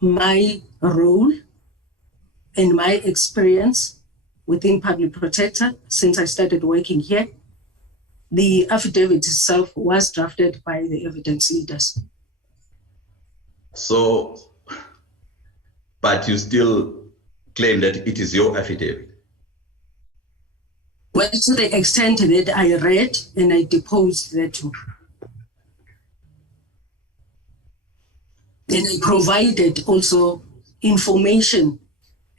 my role and my experience within Public Protector since I started working here. The affidavit itself was drafted by the evidence leaders. So, but you still claim that it is your affidavit? Well, to the extent that I read and I deposed that too. And I provided also information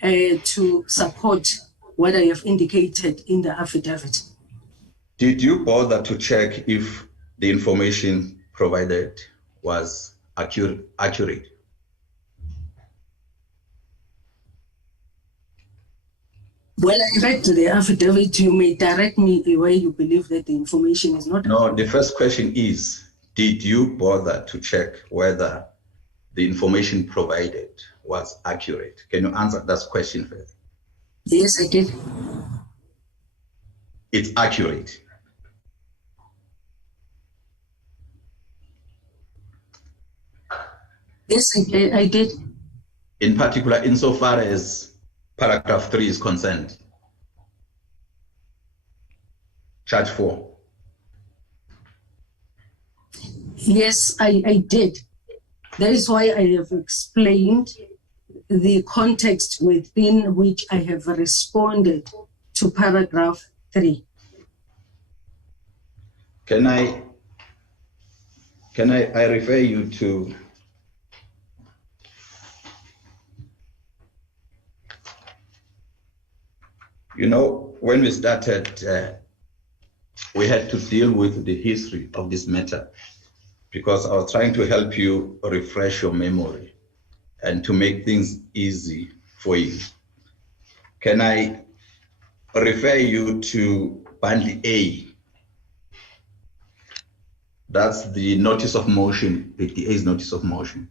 to support what I have indicated in the affidavit. Did you bother to check if the information provided was accurate? Well, I read the affidavit. You may direct me where you believe that the information is not. No, the first question is, did you bother to check whether the information provided was accurate? Can you answer that question first? Yes, I did. It's accurate. Yes, I did. In particular, insofar as paragraph 3 is concerned. Charge 4. Yes, I did. That is why I have explained the context within which I have responded to paragraph 3. Can I refer you to when we started, we had to deal with the history of this matter because I was trying to help you refresh your memory and to make things easy for you. Can I refer you to bundle A? That's the notice of motion, the DA's notice of motion.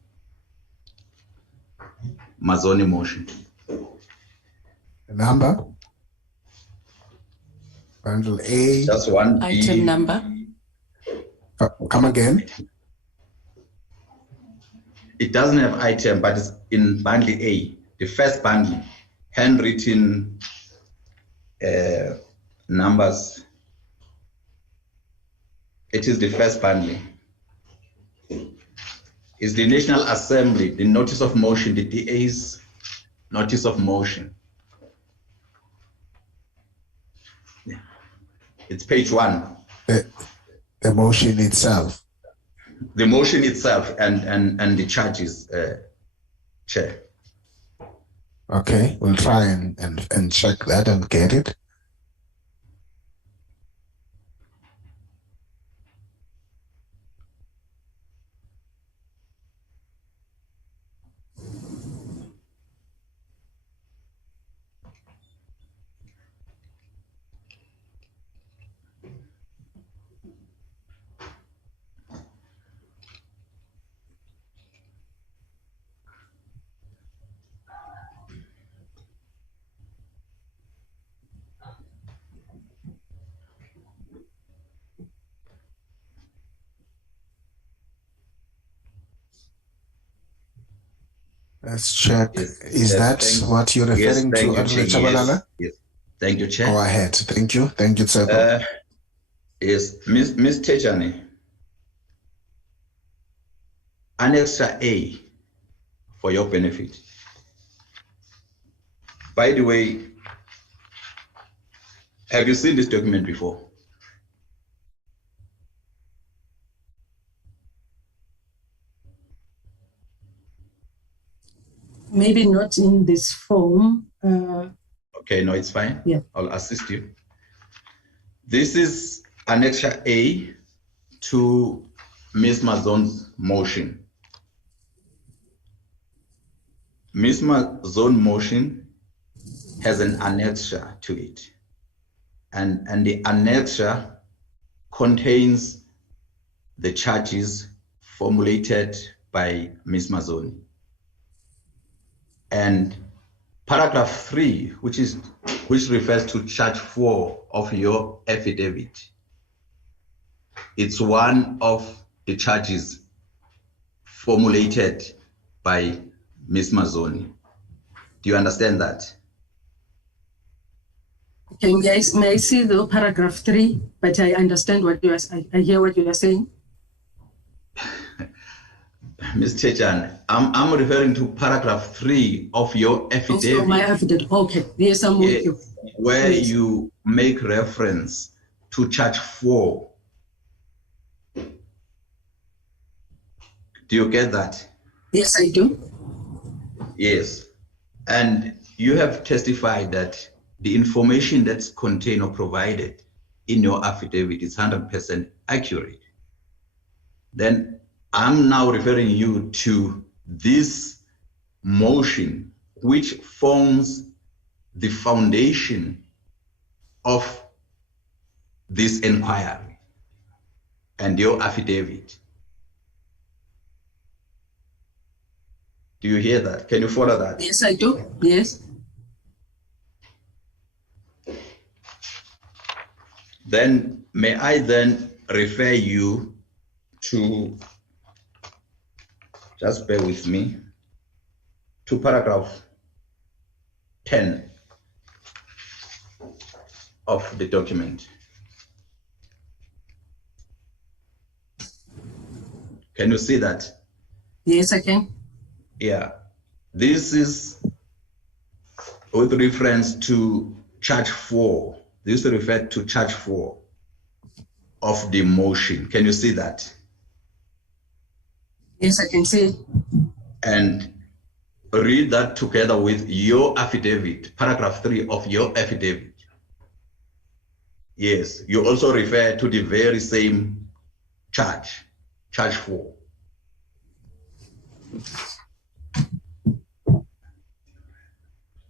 Mazoni motion. The number? Bundle A. Just one item B. number. Come again. It doesn't have item, but it's in bundle A, the first bundle, handwritten numbers. It is the first bundle. It's the National Assembly, the notice of motion, the DA's notice of motion. It's page 1. The motion itself. the motion itself and the charges, Chair. Okay, we'll try and check that and get it. Let's check. Yes, Is yes, that what you're referring to, Honorable Chabalala? Yes. Thank you, Chair. Go ahead. Thank you. Thank you, sir. Yes, Ms. Thejane, Annex A for your benefit. By the way, have you seen this document before? Maybe not in this form. Okay, no, it's fine. Yeah. I'll assist you. This is Annex A to Ms. Mazon's motion. Ms. Mazon's motion has an annexure to it. And the annexure contains the charges formulated by Ms. Mazon. And paragraph 3, which refers to charge 4 of your affidavit, it's one of the charges formulated by Ms. Mazoni. Do you understand that? Okay, may I see the paragraph 3? But I understand what you are. I hear what you are saying. Ms. Thejane, I'm referring to paragraph 3 of your affidavit. Also, my affidavit. Okay, yes, I'm with you. Where yes. You make reference to charge 4. Do you get that? Yes, I do. Yes. And you have testified that the information that's contained or provided in your affidavit is 100% accurate. Then I'm now referring you to this motion, which forms the foundation of this inquiry and your affidavit. Do you hear that? Can you follow that? Yes, I do. Yes. Then may I then refer you to, just bear with me, to paragraph 10 of the document. Can you see that? Yes, I can. Yeah. This is with reference to charge 4. This refers to charge 4 of the motion. Can you see that? Yes, I can see it. And read that together with your affidavit, paragraph 3 of your affidavit. Yes, you also refer to the very same charge, charge 4.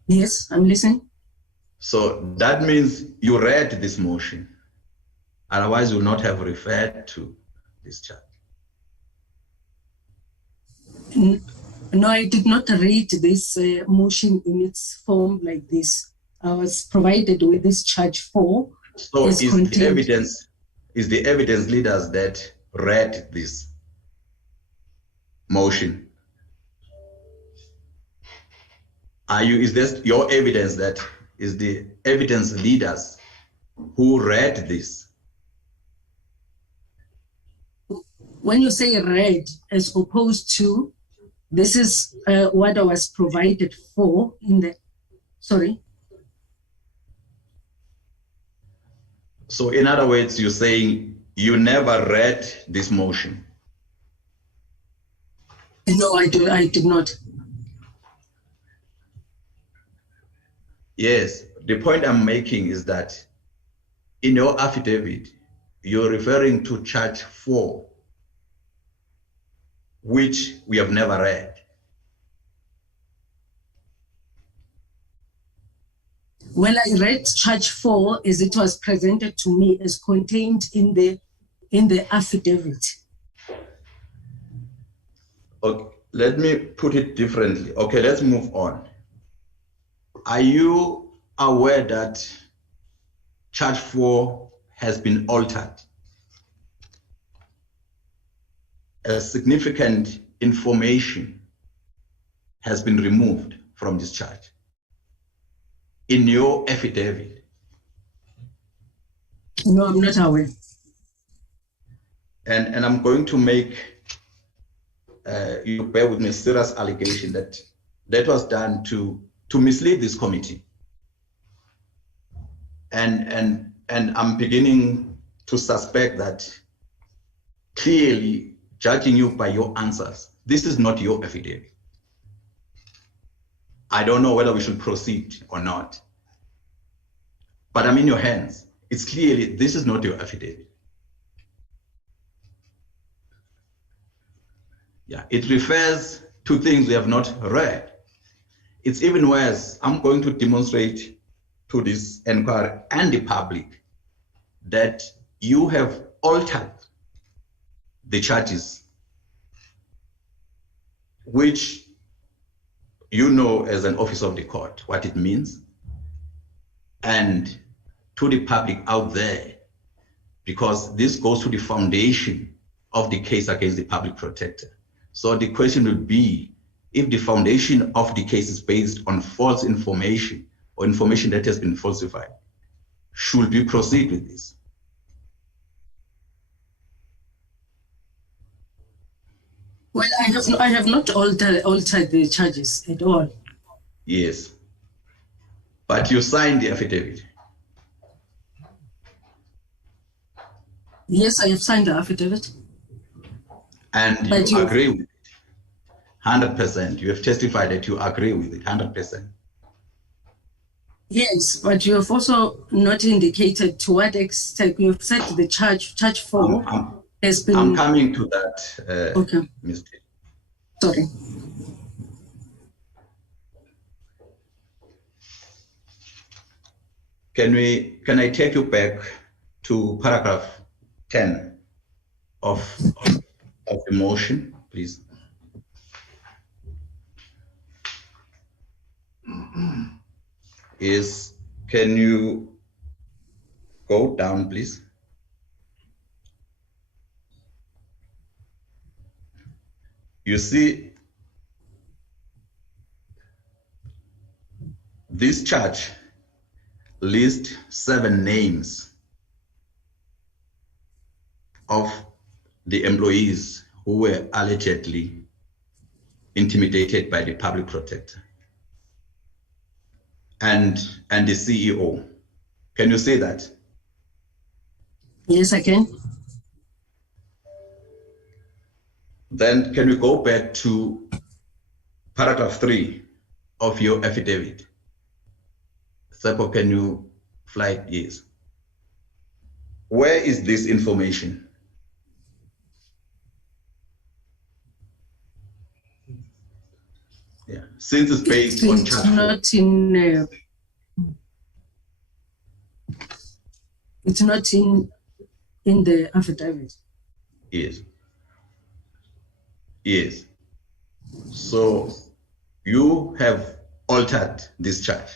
Yes, I'm listening. So that means you read this motion. Otherwise, you would not have referred to this charge. No, I did not read this motion in its form like this. I was provided with this charge 4. So is the evidence leaders that read this motion? Is this your evidence that is the evidence leaders who read this? When you say read, as opposed to, this is what I was provided for in the, sorry. So in other words, you're saying you never read this motion? No, I did not. Yes, the point I'm making is that in your affidavit, you're referring to charge 4, which we have never read. Well, I read charge 4 as it was presented to me as contained in the affidavit. Okay, let me put it differently. Okay, let's move on. Are you aware that charge 4 has been altered? A significant information has been removed from this charge in your affidavit. No, I'm not aware. And I'm going to make you bear with me, a serious allegation that was done to mislead this committee. And I'm beginning to suspect that clearly, judging you by your answers, this is not your affidavit. I don't know whether we should proceed or not, but I'm in your hands. It's clearly, this is not your affidavit. Yeah, it refers to things we have not read. It's even worse. I'm going to demonstrate to this inquiry and the public that you have altered the charges, which you know as an officer of the court what it means, and to the public out there, because this goes to the foundation of the case against the public protector. So the question would be, if the foundation of the case is based on false information or information that has been falsified, should we proceed with this? Well, I have not altered the charges at all. Yes, but you signed the affidavit. Yes, I have signed the affidavit. And you agree with it 100%. You have testified that you agree with it 100%. Yes, but you have also not indicated to what extent. You have said the charge 4 has been. I'm coming to that, okay. Mr. Sorry. Can I take you back to paragraph 10 of the motion, please? Can you go down, please? You see, this charge lists 7 names of the employees who were allegedly intimidated by the public protector and the CEO. Can you say that? Yes, I can. Then can we go back to paragraph 3 of your affidavit? Seppo, can you fly? Yes. Where is this information? Yeah, since it's based on charge 4. Not in. It's not in the affidavit. Yes. Yes. So you have altered this charge.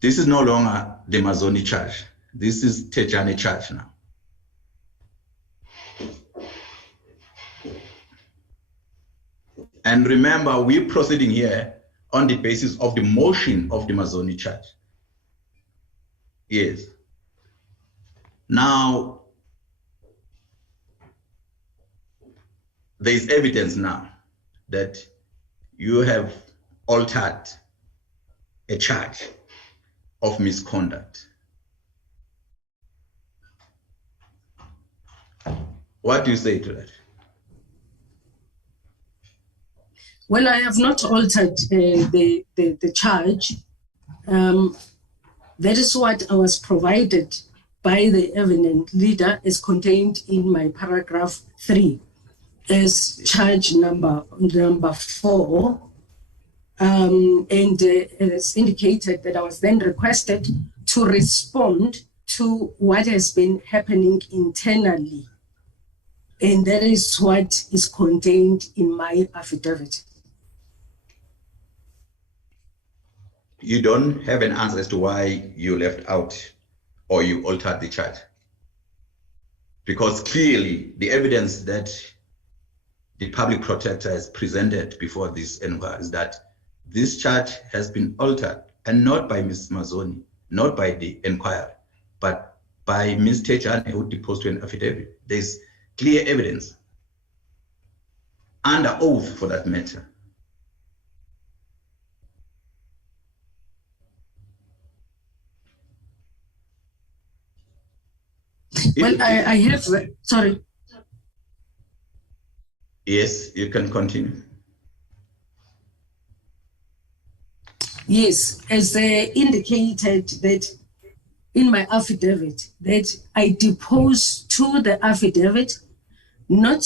This is no longer the Mazoni charge. This is Thejane charge now. And remember, we're proceeding here on the basis of the motion of the Mazoni charge. Yes. Now, there is evidence now that you have altered a charge of misconduct. What do you say to that? Well, I have not altered the charge. That is what I was provided by the evident leader as contained in my paragraph 3 as charge number 4. And it's indicated that I was then requested to respond to what has been happening internally. And that is what is contained in my affidavit. You don't have an answer as to why you left out or you altered the charge? Because clearly the evidence that the public protector has presented before this inquiry is that this charge has been altered, and not by Ms. Mazoni, not by the inquiry, but by Ms. Thejane, who deposed to an affidavit. There's clear evidence, under oath for that matter. Well, I have, sorry. Yes, you can continue. Yes, as indicated that in my affidavit, that I deposed to the affidavit, not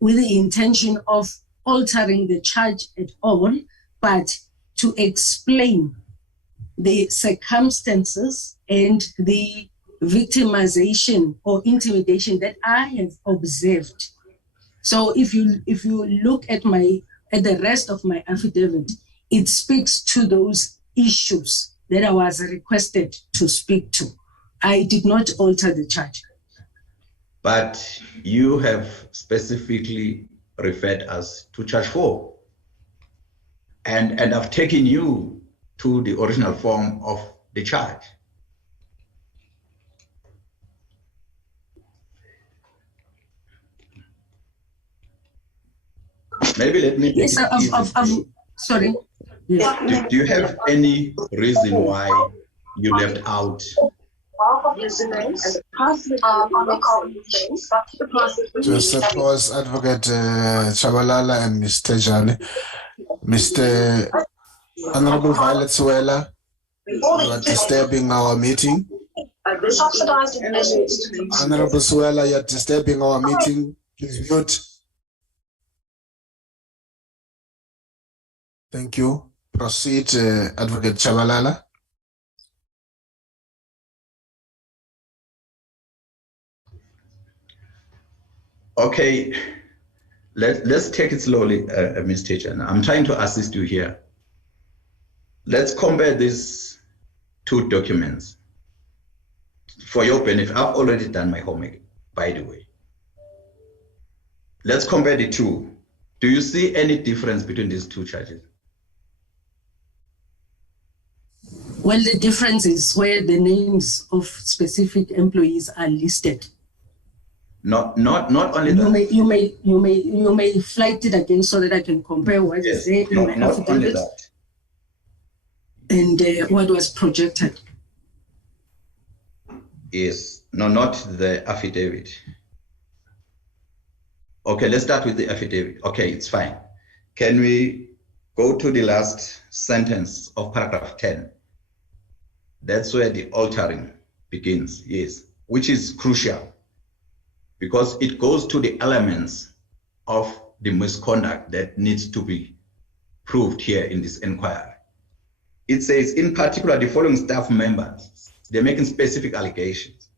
with the intention of altering the charge at all, but to explain the circumstances and the victimization or intimidation that I have observed. So if you look at the rest of my affidavit, it speaks to those issues that I was requested to speak to. I did not alter the charge. But you have specifically referred us to charge 4. And I've taken you to the original form of the charge. Maybe let me. Yes, sorry. Yeah. Do you have any reason why you left out? To suppose Advocate Chabalala and Ms. Thejane. Mr. Honorable Violet Suela, you are disturbing our meeting. Honorable Suela, you are disturbing our meeting. Please mute. Thank you. Proceed, Advocate Chabalala. Okay, let's take it slowly, Ms. Thejane. I'm trying to assist you here. Let's compare these 2 documents. For your benefit, I've already done my homework, by the way. Let's compare the 2. Do you see any difference between these 2 charges? Well, the difference is where the names of specific employees are listed. Not only that. You may flight it again so that I can compare what is there in my affidavit and what was projected. Yes, no, not the affidavit. Okay, let's start with the affidavit. Okay, it's fine. Can we go to the last sentence of paragraph 10? That's where the altering begins, yes, which is crucial because it goes to the elements of the misconduct that needs to be proved here in this inquiry. It says, in particular, the following staff members, they're making specific allegations,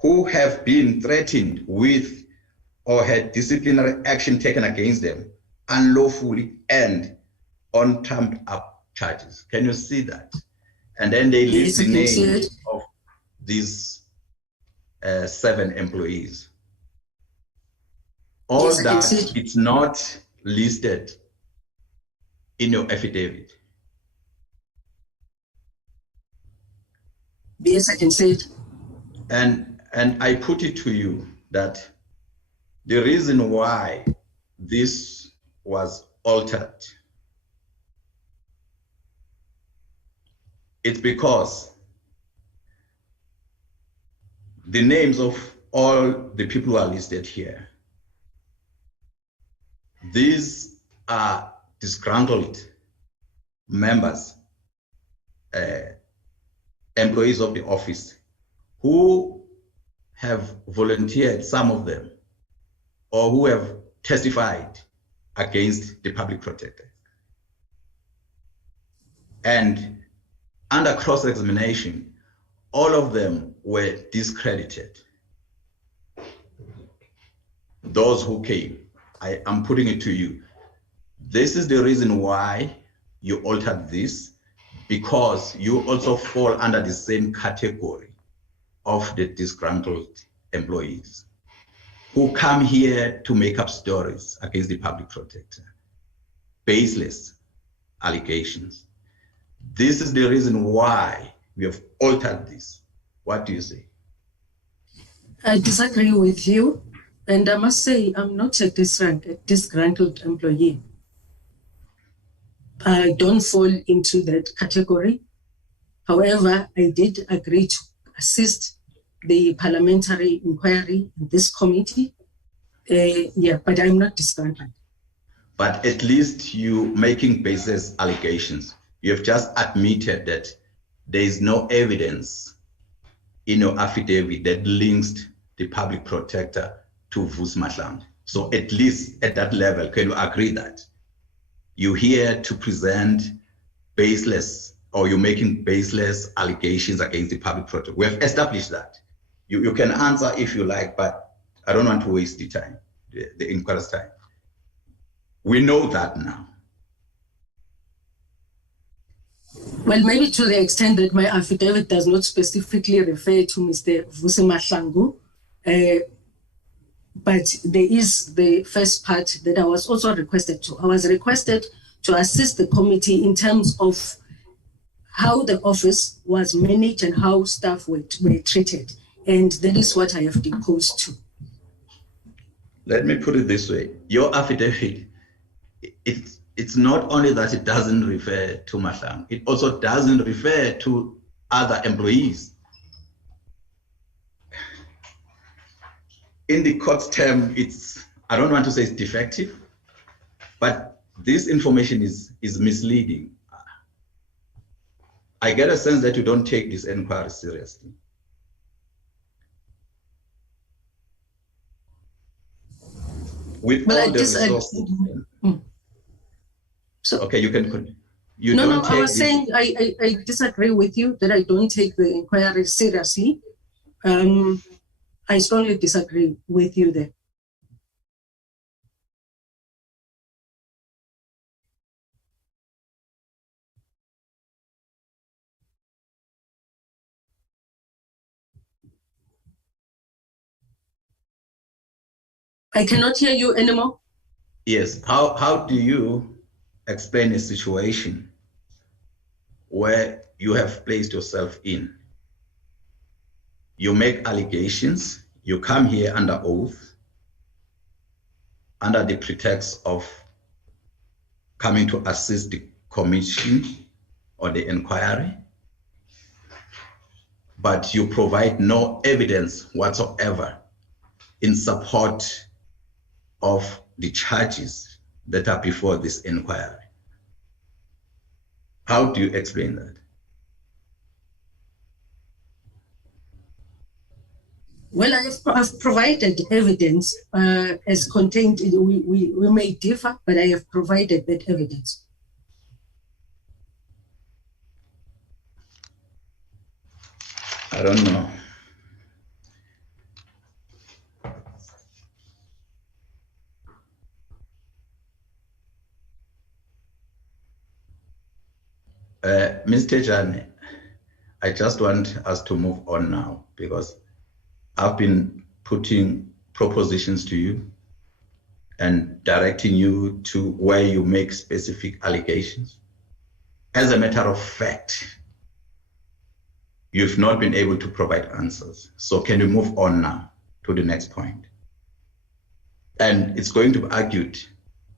who have been threatened with or had disciplinary action taken against them unlawfully and on trumped up charges. Can you see that? And then they list the names of these 7 employees. All that it's not listed in your affidavit. Yes, I can see it. And I put it to you that the reason why this was altered, it's because the names of all the people who are listed here, these are disgruntled members, employees of the office, who have volunteered, some of them, or who have testified against the public protector. And under cross-examination, all of them were discredited. Those who came, I am putting it to you. This is the reason why you altered this, because you also fall under the same category of the disgruntled employees who come here to make up stories against the public protector, baseless allegations. This is the reason why we have altered this. What do you say? I disagree with you. And I must say, I'm not a disgruntled employee. I don't fall into that category. However, I did agree to assist the parliamentary inquiry in this committee. Yeah, but I'm not disgruntled. But at least you making baseless allegations. You have just admitted that there is no evidence in your affidavit that links the public protector to Vus Mahlangu. So at least at that level, can you agree that you're here to present baseless, or you're making baseless allegations against the public protector? We have established that. You can answer if you like, but I don't want to waste the time, the inquiry's time. We know that now. Well, maybe to the extent that my affidavit does not specifically refer to Mr. Vus Mahlangu, but there is the first part that I was also requested to. I was requested to assist the committee in terms of how the office was managed and how staff were treated. And that is what I have deposed to. Let me put it this way. Your affidavit, it's not only that it doesn't refer to Mahlangu, it also doesn't refer to other employees. In the court's term, I don't want to say it's defective, but this information is misleading. I get a sense that you don't take this inquiry seriously. With all the resources. So, okay, you can continue. I was saying I disagree with you that I don't take the inquiry seriously. I strongly disagree with you there. I cannot hear you anymore. Yes, how do you explain a situation where you have placed yourself in? You make allegations, you come here under oath, under the pretext of coming to assist the commission or the inquiry, but you provide no evidence whatsoever in support of the charges that are before this inquiry. How do you explain that? Well, I've provided evidence as contained. We may differ, but I have provided that evidence. I don't know. Ms. Thejane, I just want us to move on now, because I've been putting propositions to you and directing you to where you make specific allegations. As a matter of fact, you've not been able to provide answers. So can we move on now to the next point? And it's going to be argued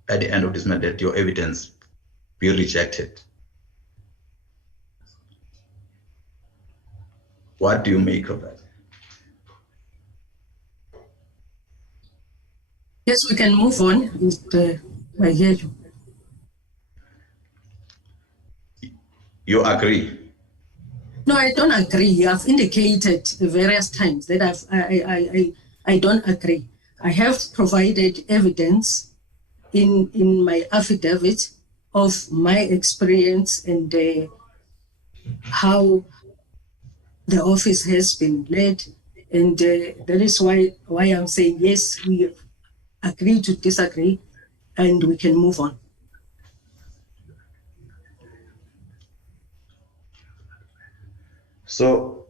at the end of this matter that your evidence be rejected. What do you make of that? Yes, we can move on. I hear you. You agree? No, I don't agree. I've indicated various times that I don't agree. I have provided evidence in my affidavit of my experience and how the office has been led, and that is why I'm saying yes, we agree to disagree, and we can move on. So,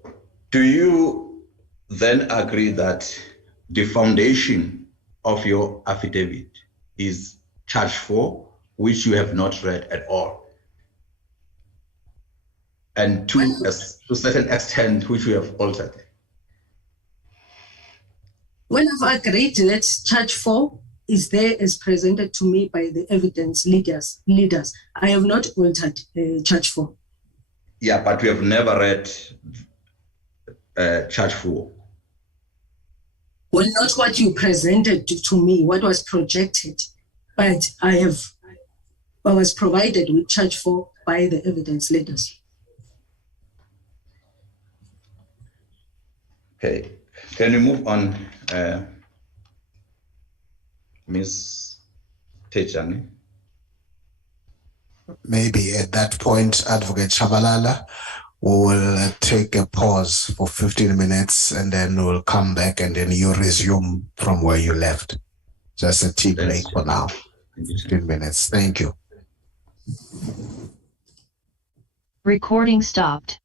do you then agree that the foundation of your affidavit is charge 4, which you have not read at all, and to a certain extent, which you have altered? When I've agreed that charge 4 is there as presented to me by the evidence leaders, I have not altered charge 4. Yeah, but we have never read charge 4. Well, not what you presented to me, what was projected, but I was provided with charge 4 by the evidence leaders. Okay, can we move on, Ms. Thejane? Maybe at that point, Advocate Chabalala, we will take a pause for 15 minutes and then we'll come back and then you resume from where you left. Just a tea break for now. 15 minutes. Thank you. Recording stopped.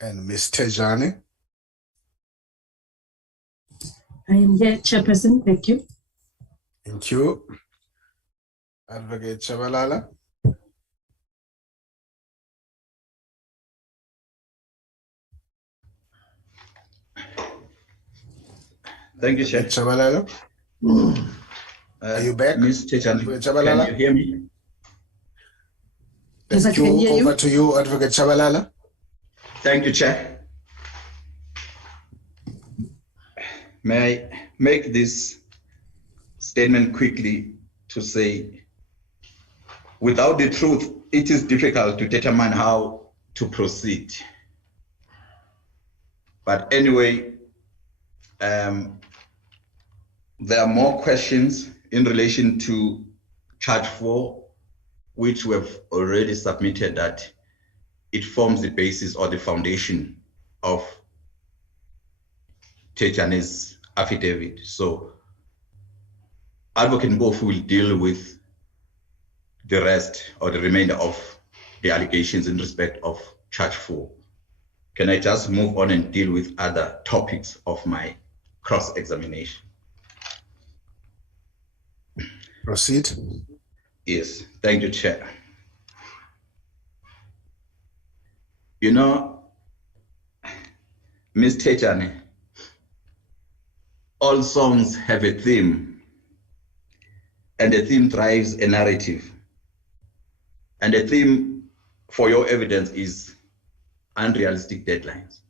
And Ms. Thejane. I am here, Chairperson. Thank you. Thank you. Advocate Chabalala. Thank you, Chair. Chabalala. Are you back? Ms. Thejane, can you hear me? Yes, I Thank can you. hear you. Over to you, Advocate Chabalala. Thank you, Chair. May I make this statement quickly to say, without the truth, it is difficult to determine how to proceed. But anyway, there are more questions in relation to Charge 4, which we have already submitted, that it forms the basis or the foundation of Thejane's affidavit. So Advocate Mbofu will deal with the rest or the remainder of the allegations in respect of Charge 4. Can I just move on and deal with other topics of my cross-examination? Proceed. Yes, thank you, Chair. You know, Ms. Thejane, all songs have a theme, and the theme drives a narrative. And the theme for your evidence is unrealistic deadlines.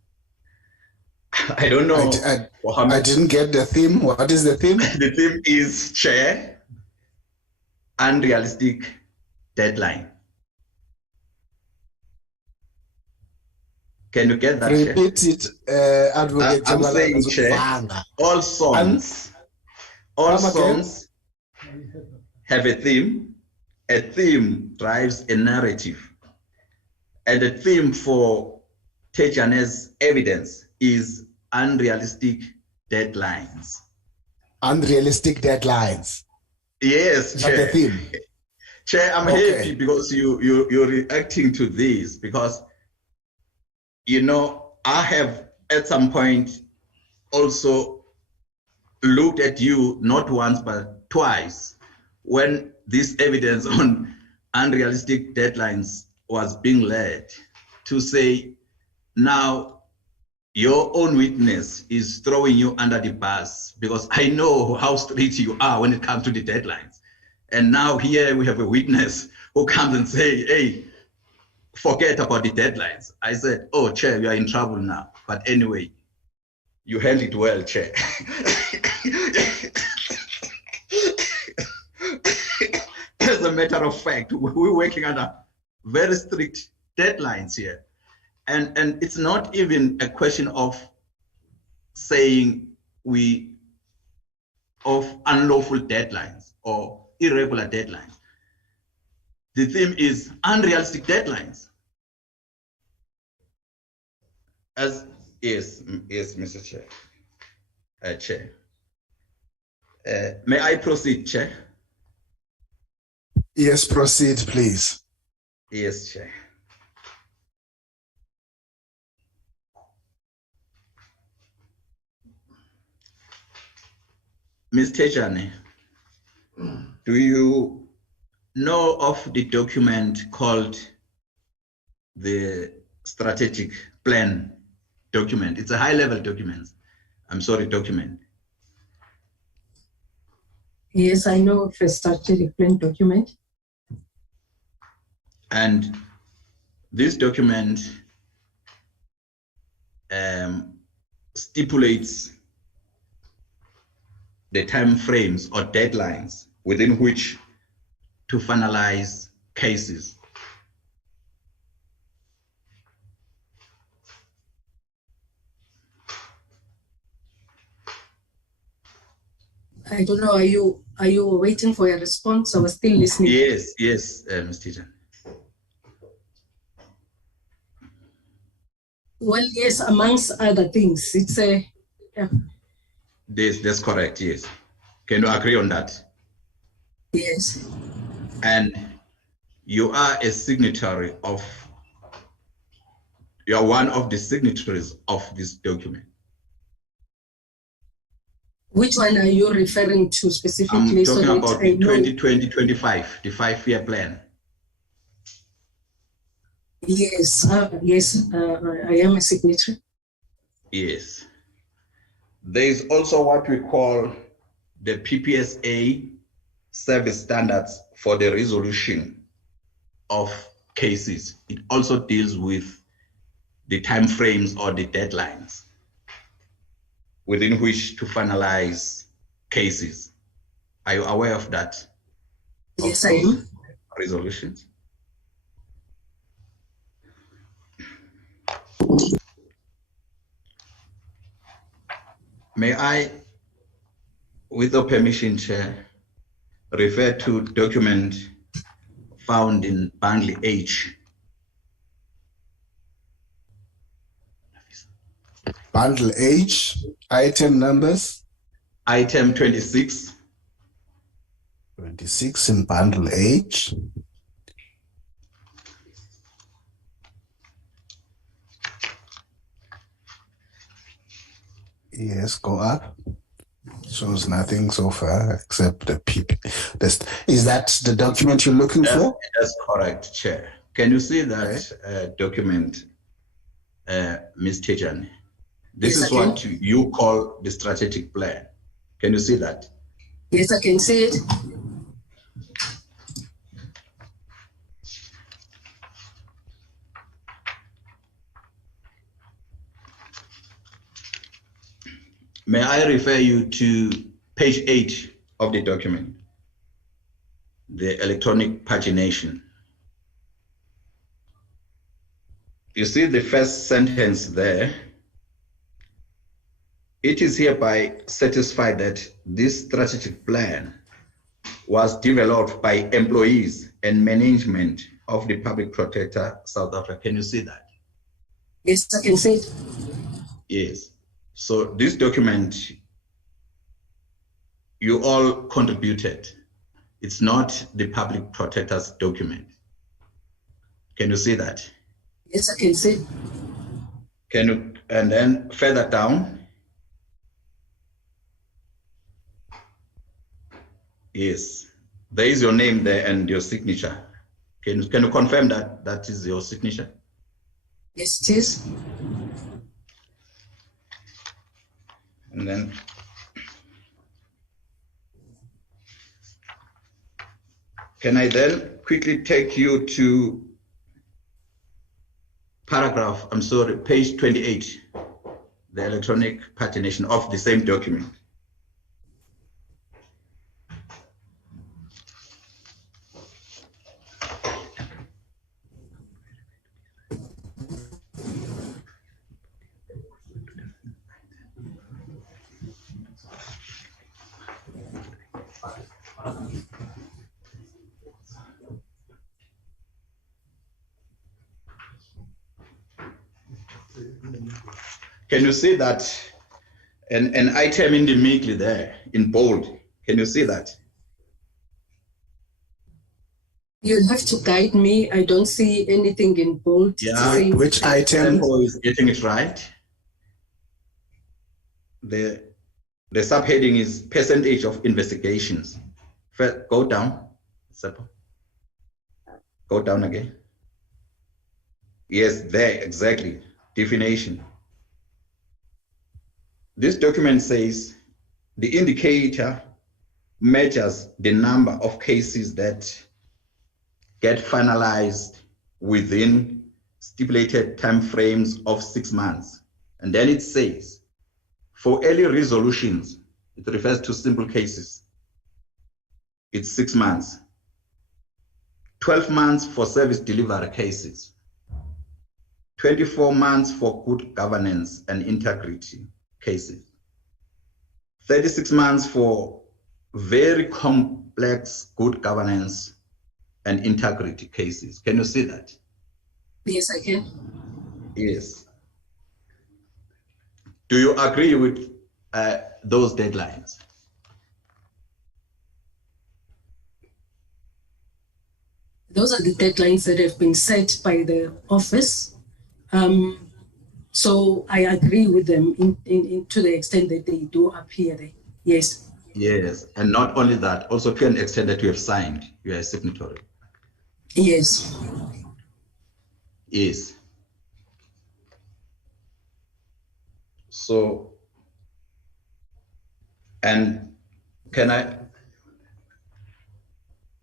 I don't know. I didn't get the theme. What is the theme? The theme is, Chair, unrealistic deadline. Can you get that? Repeat Chair? it, Advocate. I'm saying, Chair, all songs have a theme. A theme drives a narrative. And the theme for Thejane's evidence is unrealistic deadlines. Unrealistic deadlines. Yes, Is Chair. that the theme? Chair, I'm happy because you're reacting to this, because, you know, I have at some point also looked at you not once but twice when this evidence on unrealistic deadlines was being led, to say, now your own witness is throwing you under the bus, because I know how strict you are when it comes to the deadlines. And now here we have a witness who comes and say, hey, forget about the deadlines. I said, oh, Chair, you are in trouble now. But anyway, you handled it well, Chair. As a matter of fact, we're working under very strict deadlines here. And it's not even a question of saying of unlawful deadlines or irregular deadlines. The theme is unrealistic deadlines. Yes, Mr. Chair. Chair. May I proceed, Chair? Yes, proceed, please. Yes, Chair. Ms. Thejane, do you know of the document called the strategic plan document? It's a high-level document. Document. Yes, I know of a strategic plan document. And this document stipulates the time frames or deadlines within which to finalize cases. I don't know, are you waiting for a response? I was still listening. Yes, Ms. Thejane. Well, yes, amongst other things, it's a... Yeah. That's correct, yes. Can you agree on that? Yes. And you are a signatory of You are one of the signatories of this document. Which one are you referring to specifically? I'm talking so about that the 2020-25, the 5-year plan. Yes, yes, I am a signatory. Yes. There is also what we call the PPSA service standards for the resolution of cases. It also deals with the timeframes or the deadlines within which to finalize cases. Are you aware of that? Yes, I am. Resolutions? May I, with your permission, Chair, refer to document found in bundle H. Bundle H, item numbers? Item 26. 26 in bundle H. Yes, go up. Shows nothing so far except the PP. Is that the document you're looking for? That's correct, Chair. Can you see that document, Ms. Thejane? This is what you call the strategic plan. Can you see that? Yes, I can see it. May I refer you to page 8 of the document, the electronic pagination. You see the first sentence there. It is hereby satisfied that this strategic plan was developed by employees and management of the Public Protector South Africa. Can you see that? Yes, I can see it. Yes. So this document, you all contributed. It's not the Public Protector's document. Can you see that? Yes, I can see it. Can you, and then further down. Yes, there is your name there and your signature. Can you confirm that that is your signature? Yes, it is. And then can I then quickly take you to page 28, the electronic pagination of the same document. Can you see that an item in the middle there in bold? Can you see that? You'll have to guide me. I don't see anything in bold. Yeah. Which item? Is getting it right. The subheading is percentage of investigations. First, go down. Go down again. Yes, there, exactly. Definition. This document says the indicator measures the number of cases that get finalized within stipulated timeframes of 6 months. And then it says, for early resolutions, it refers to simple cases. It's 6 months. 12 months for service delivery cases. 24 months for good governance and integrity cases. 36 months for very complex good governance and integrity cases. Can you see that? Yes, I can. Yes. Do you agree with those deadlines? Those are the deadlines that have been set by the office. So I agree with them to the extent that they do appear there. Yes. Yes, and not only that, also to an extent that you have signed, you are a signatory. Yes. Yes. So, and can I,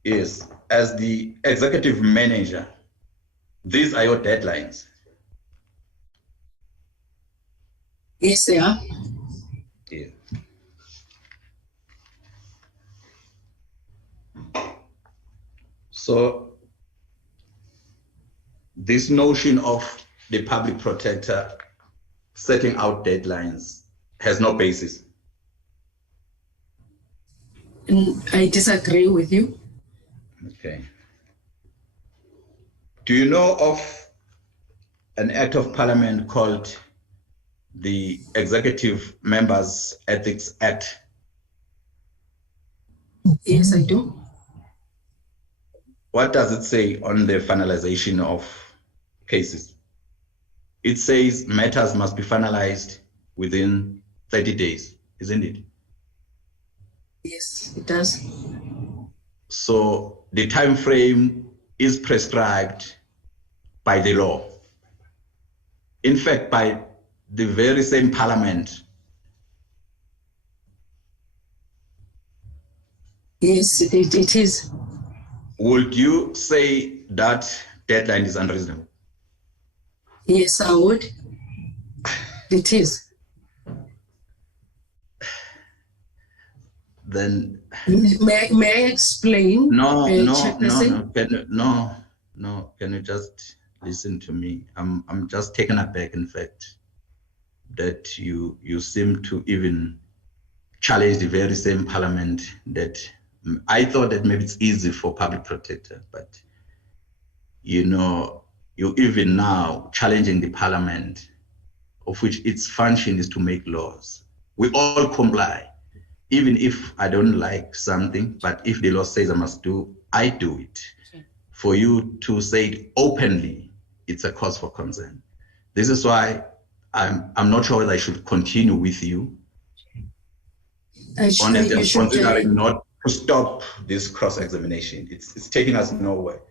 yes, as the executive manager, these are your deadlines. Yes, they are. Yeah. So this notion of the public protector setting out deadlines has no basis. I disagree with you. Okay. Do you know of an act of parliament called the Executive Members Ethics Act? Yes, I do. What does it say on the finalization of cases? It says matters must be finalized within 30 days, isn't it? Yes, it does. So the time frame is prescribed by the law. In fact, by the very same parliament. Yes, it is. Would you say that deadline is unreasonable? Yes, I would. It is. Then may I explain? No. Can you just listen to me? I'm just taken aback, in fact, that you seem to even challenge the very same parliament that I thought that maybe it's easy for public protector, but you know, you even now challenging the parliament, of which its function is to make laws. We all comply. Even if I don't like something, but if the law says I must do, I do it. Okay. For you to say it openly, it's a cause for concern. This is why I'm not sure whether I should continue with you. Honestly, I'm considering not to stop this cross-examination. It's taking us nowhere,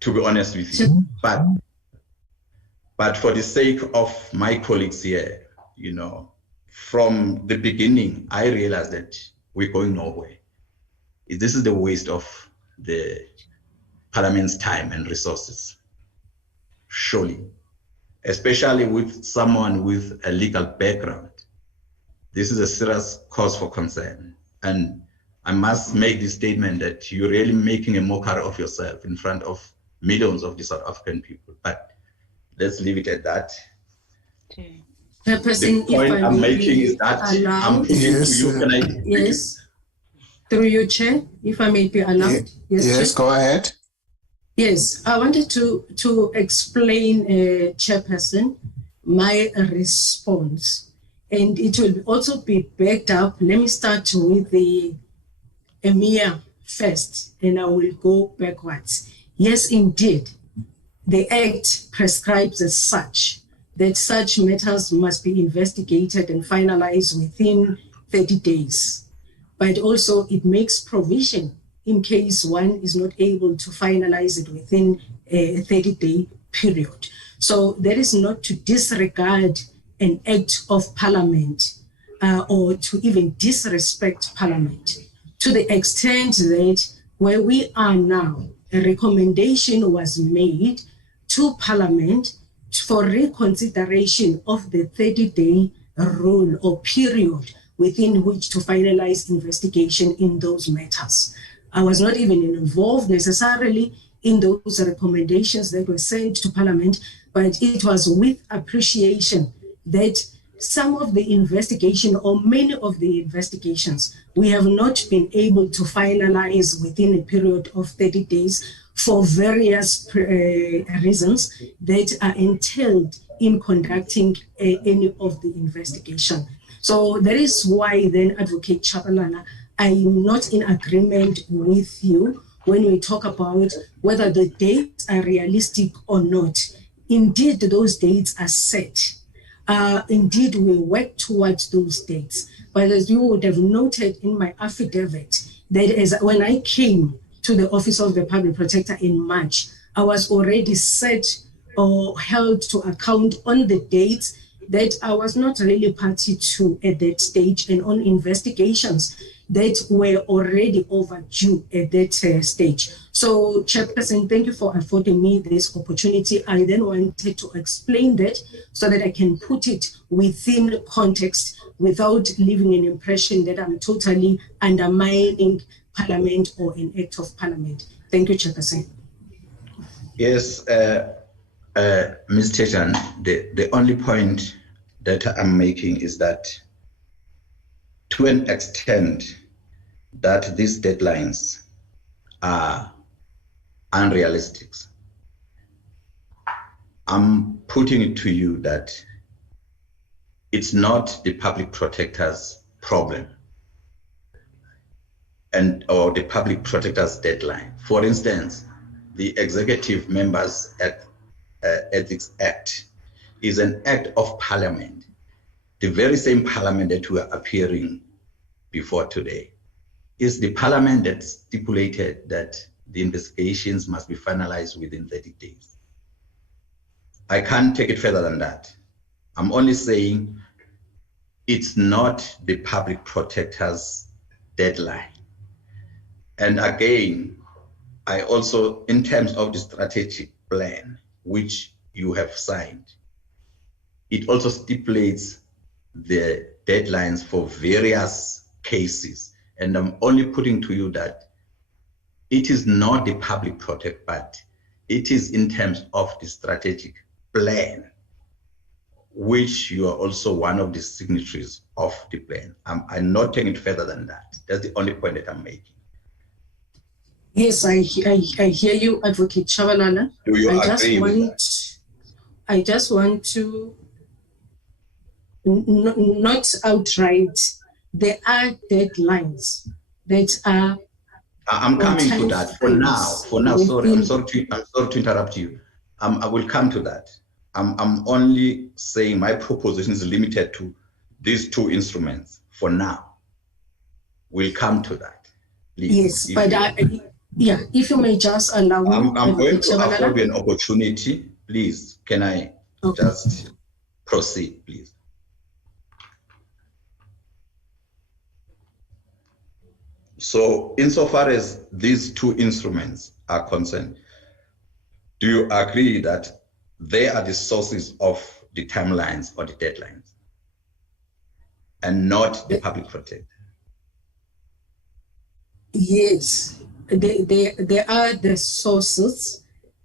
to be honest with you. But for the sake of my colleagues here, you know, from the beginning, I realized that we're going nowhere. This is the waste of the parliament's time and resources, surely, especially with someone with a legal background. This is a serious cause for concern. And I must make this statement that you're really making a mockery of yourself in front of millions of the South African people. But let's leave it at that. Okay. The point I'm making is that I'm putting to you. Can I? Yes. Through you, Chair, if I may be allowed. Yes, go ahead. Yes, I wanted to explain, Chairperson, my response, and it will also be backed up. Let me start with the EMIR first, and I will go backwards. Yes, indeed, the Act prescribes as such that such matters must be investigated and finalized within 30 days. But also it makes provision in case one is not able to finalize it within a 30-day period. So that is not to disregard an act of parliament or to even disrespect parliament, to the extent that where we are now, a recommendation was made to parliament for reconsideration of the 30-day rule or period within which to finalize investigation in those matters. I was not even involved necessarily in those recommendations that were sent to Parliament, but it was with appreciation that some of the investigation or many of the investigations we have not been able to finalize within a period of 30 days for various reasons that are entailed in conducting any of the investigation. So that is why then, Advocate Chabalala, I am not in agreement with you when we talk about whether the dates are realistic or not. indeed those dates are set. Indeed, we work towards those dates. But as you would have noted in my affidavit, that is when I came to the Office of the Public Protector in March, I was already set or held to account on the dates that I was not really party to at that stage, and on investigations that were already overdue at that stage. So, Chairperson, thank you for affording me this opportunity. I then wanted to explain that so that I can put it within context without leaving an impression that I'm totally undermining Parliament or an act of Parliament. Thank you, Chairperson. Yes, Ms. Thejane, the only point that I'm making is that to an extent that these deadlines are unrealistic, I'm putting it to you that it's not the public protector's problem or the public protector's deadline. For instance, the Executive Members Ethics Act is an act of Parliament, the very same Parliament that we are appearing before today. Is the Parliament that stipulated that the investigations must be finalized within 30 days. I can't take it further than that. I'm only saying it's not the public protector's deadline. And again, I also, in terms of the strategic plan, which you have signed, it also stipulates the deadlines for various cases. And I'm only putting to you that it is not the public protect, but it is in terms of the strategic plan, which you are also one of the signatories of the plan. I'm not taking it further than that. That's the only point that I'm making. Yes, I hear you, Advocate Chabalala. Do you agree with that? I just want to, not outright, there are deadlines that are. I'm coming to that for now. Sorry, I'm sorry to interrupt you. I will come to that. I'm only saying my proposition is limited to these two instruments for now. We'll come to that. Please. Yes, but if you may just allow me. I'm going to afford you an opportunity. Please, can I just proceed, please? So insofar as these two instruments are concerned, do you agree that they are the sources of the timelines or the deadlines and not the public protector? Yes, they are the sources,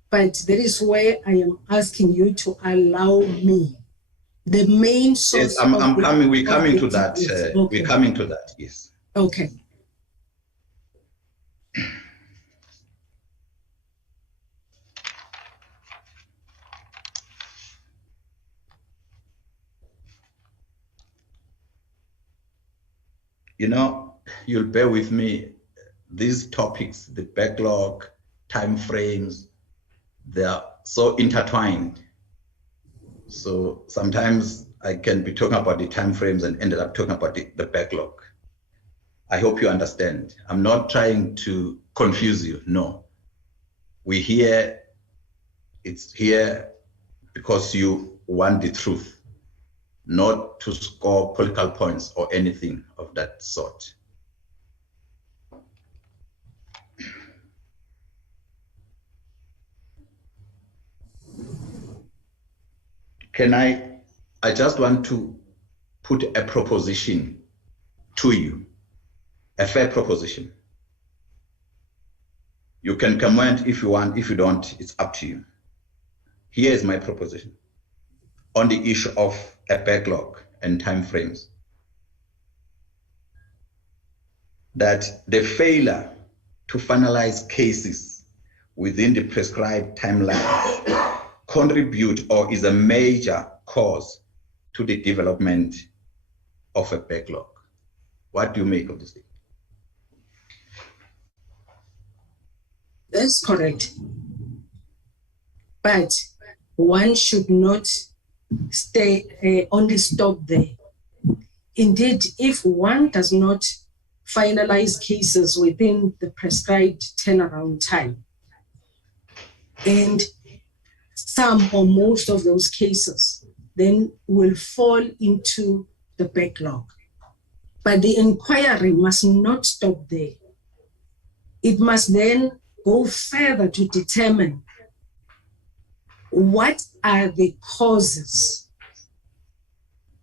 but that is where I am asking you to allow me. The main source. Yes, we're coming to that. Okay. We're coming to that, yes. Okay. You know, you'll bear with me, these topics, the backlog, time frames, they are so intertwined. So sometimes I can be talking about the time frames and ended up talking about the backlog. I hope you understand. I'm not trying to confuse you, no. It's here because you want the truth, not to score political points or anything of that sort. I just want to put a proposition to you, a fair proposition. You can comment if you want, if you don't, it's up to you. Here is my proposition on the issue of a backlog and timeframes. That the failure to finalize cases within the prescribed timelines contribute or is a major cause to the development of a backlog. What do you make of this? That's correct. But one should not only stop there. Indeed, if one does not finalize cases within the prescribed turnaround time, and some or most of those cases then will fall into the backlog. But the inquiry must not stop there. It must then go further to determine what are the causes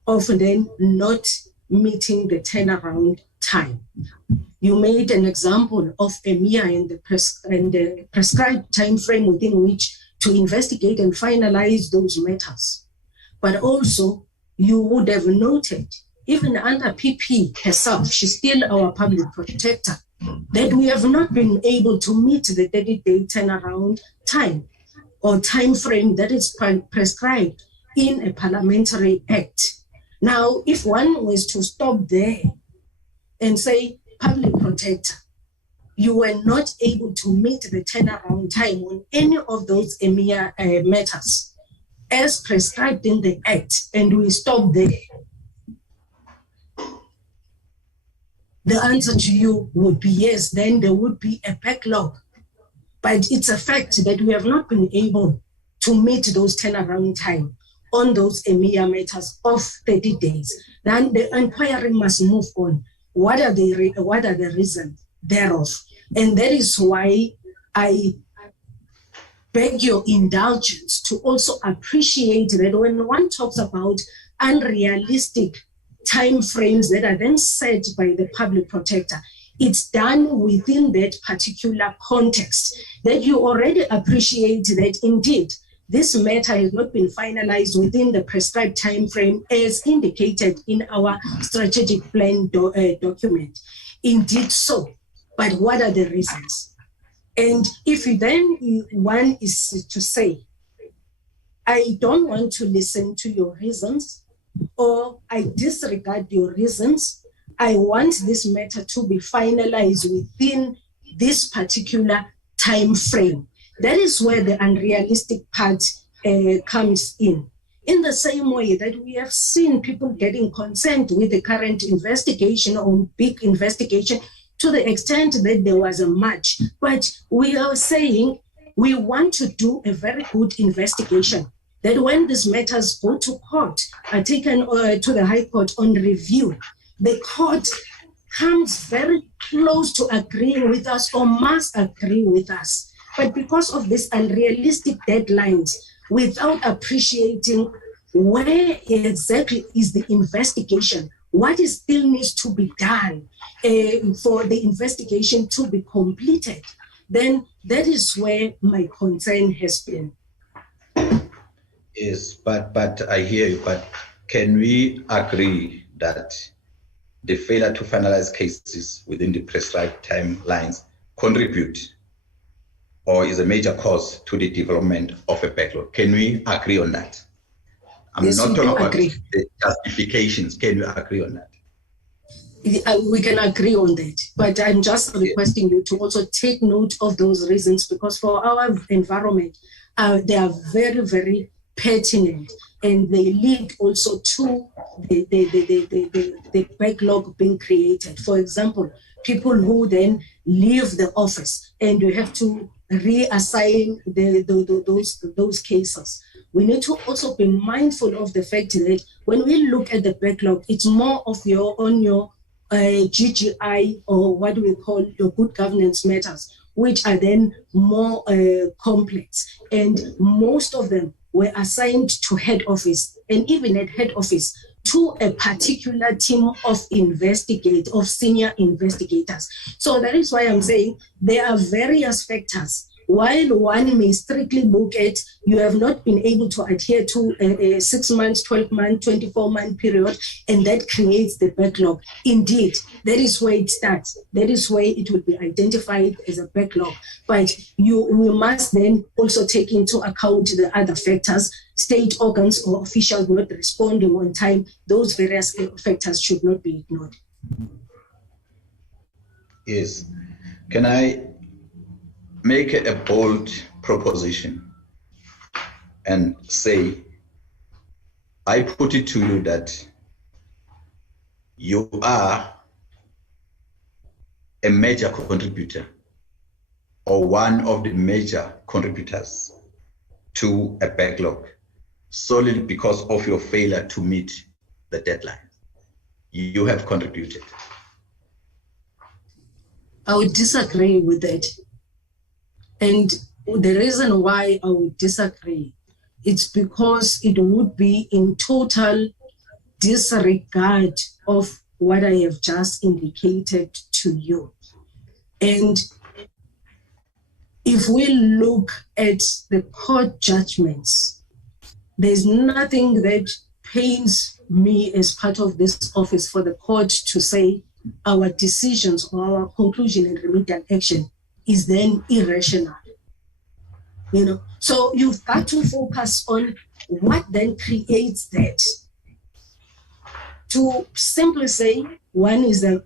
of then not meeting the turnaround time. You made an example of EMEA and the prescribed time frame within which to investigate and finalize those matters. But also, you would have noted, even under PP herself, she's still our public protector, that we have not been able to meet the 30-day turnaround time or time frame that is prescribed in a parliamentary act. Now, if one was to stop there and say, public protector, you were not able to meet the turnaround time on any of those EMEA matters as prescribed in the act, and we stop there, the answer to you would be yes, then there would be a backlog. But it's a fact that we have not been able to meet those turnaround time on those EMEA matters of 30 days. Then the inquiry must move on. What are the reasons thereof? And that is why I beg your indulgence to also appreciate that when one talks about unrealistic time frames that are then set by the public protector, it's done within that particular context, that you already appreciate that indeed this matter has not been finalized within the prescribed time frame as indicated in our strategic plan document. Indeed so, but what are the reasons? And if you then one is to say, I don't want to listen to your reasons, or I disregard your reasons, I want this matter to be finalized within this particular time frame. That is where the unrealistic part comes in. In the same way that we have seen people getting concerned with the current investigation or big investigation to the extent that there was a match. But we are saying we want to do a very good investigation, that when these matters go to court, are taken to the High Court on review, the court comes very close to agreeing with us or must agree with us. But because of these unrealistic deadlines, without appreciating where exactly is the investigation, what is still needs to be done for the investigation to be completed, then that is where my concern has been. Yes, but I hear you, but can we agree that the failure to finalize cases within the prescribed timelines contribute or is a major cause to the development of a backlog? Can we agree on that? I'm yes, not talking about the justifications. Can we agree on that? We can agree on that, but I'm just requesting you to also take note of those reasons, because for our environment, they are very, very pertinent, and they lead also to the backlog being created. For example, people who then leave the office and you have to reassign those cases. We need to also be mindful of the fact that when we look at the backlog, it's more of your GGI, or what we call your good governance matters, which are then more complex. And most of them were assigned to head office, and even at head office, to a particular team of senior investigators. So that is why I'm saying there are various factors. While one may strictly look at, you have not been able to adhere to a 6 months, 12 month, 24-month period, and that creates the backlog. Indeed, that is where it starts. That is where it will be identified as a backlog. But we must then also take into account the other factors, state organs or officials not responding on time. Those various factors should not be ignored. Yes. Can I make a bold proposition? and say, I put it to you that you are a major contributor or one of the major contributors to a backlog solely because of your failure to meet the deadline. You have contributed. I would disagree with that. And the reason why I would disagree, it's because it would be in total disregard of what I have just indicated to you. And if we look at the court judgments, there's nothing that pains me as part of this office for the court to say our decisions or our conclusion and remedial action is then irrational. You know, so you've got to focus on what then creates that. To simply say one is a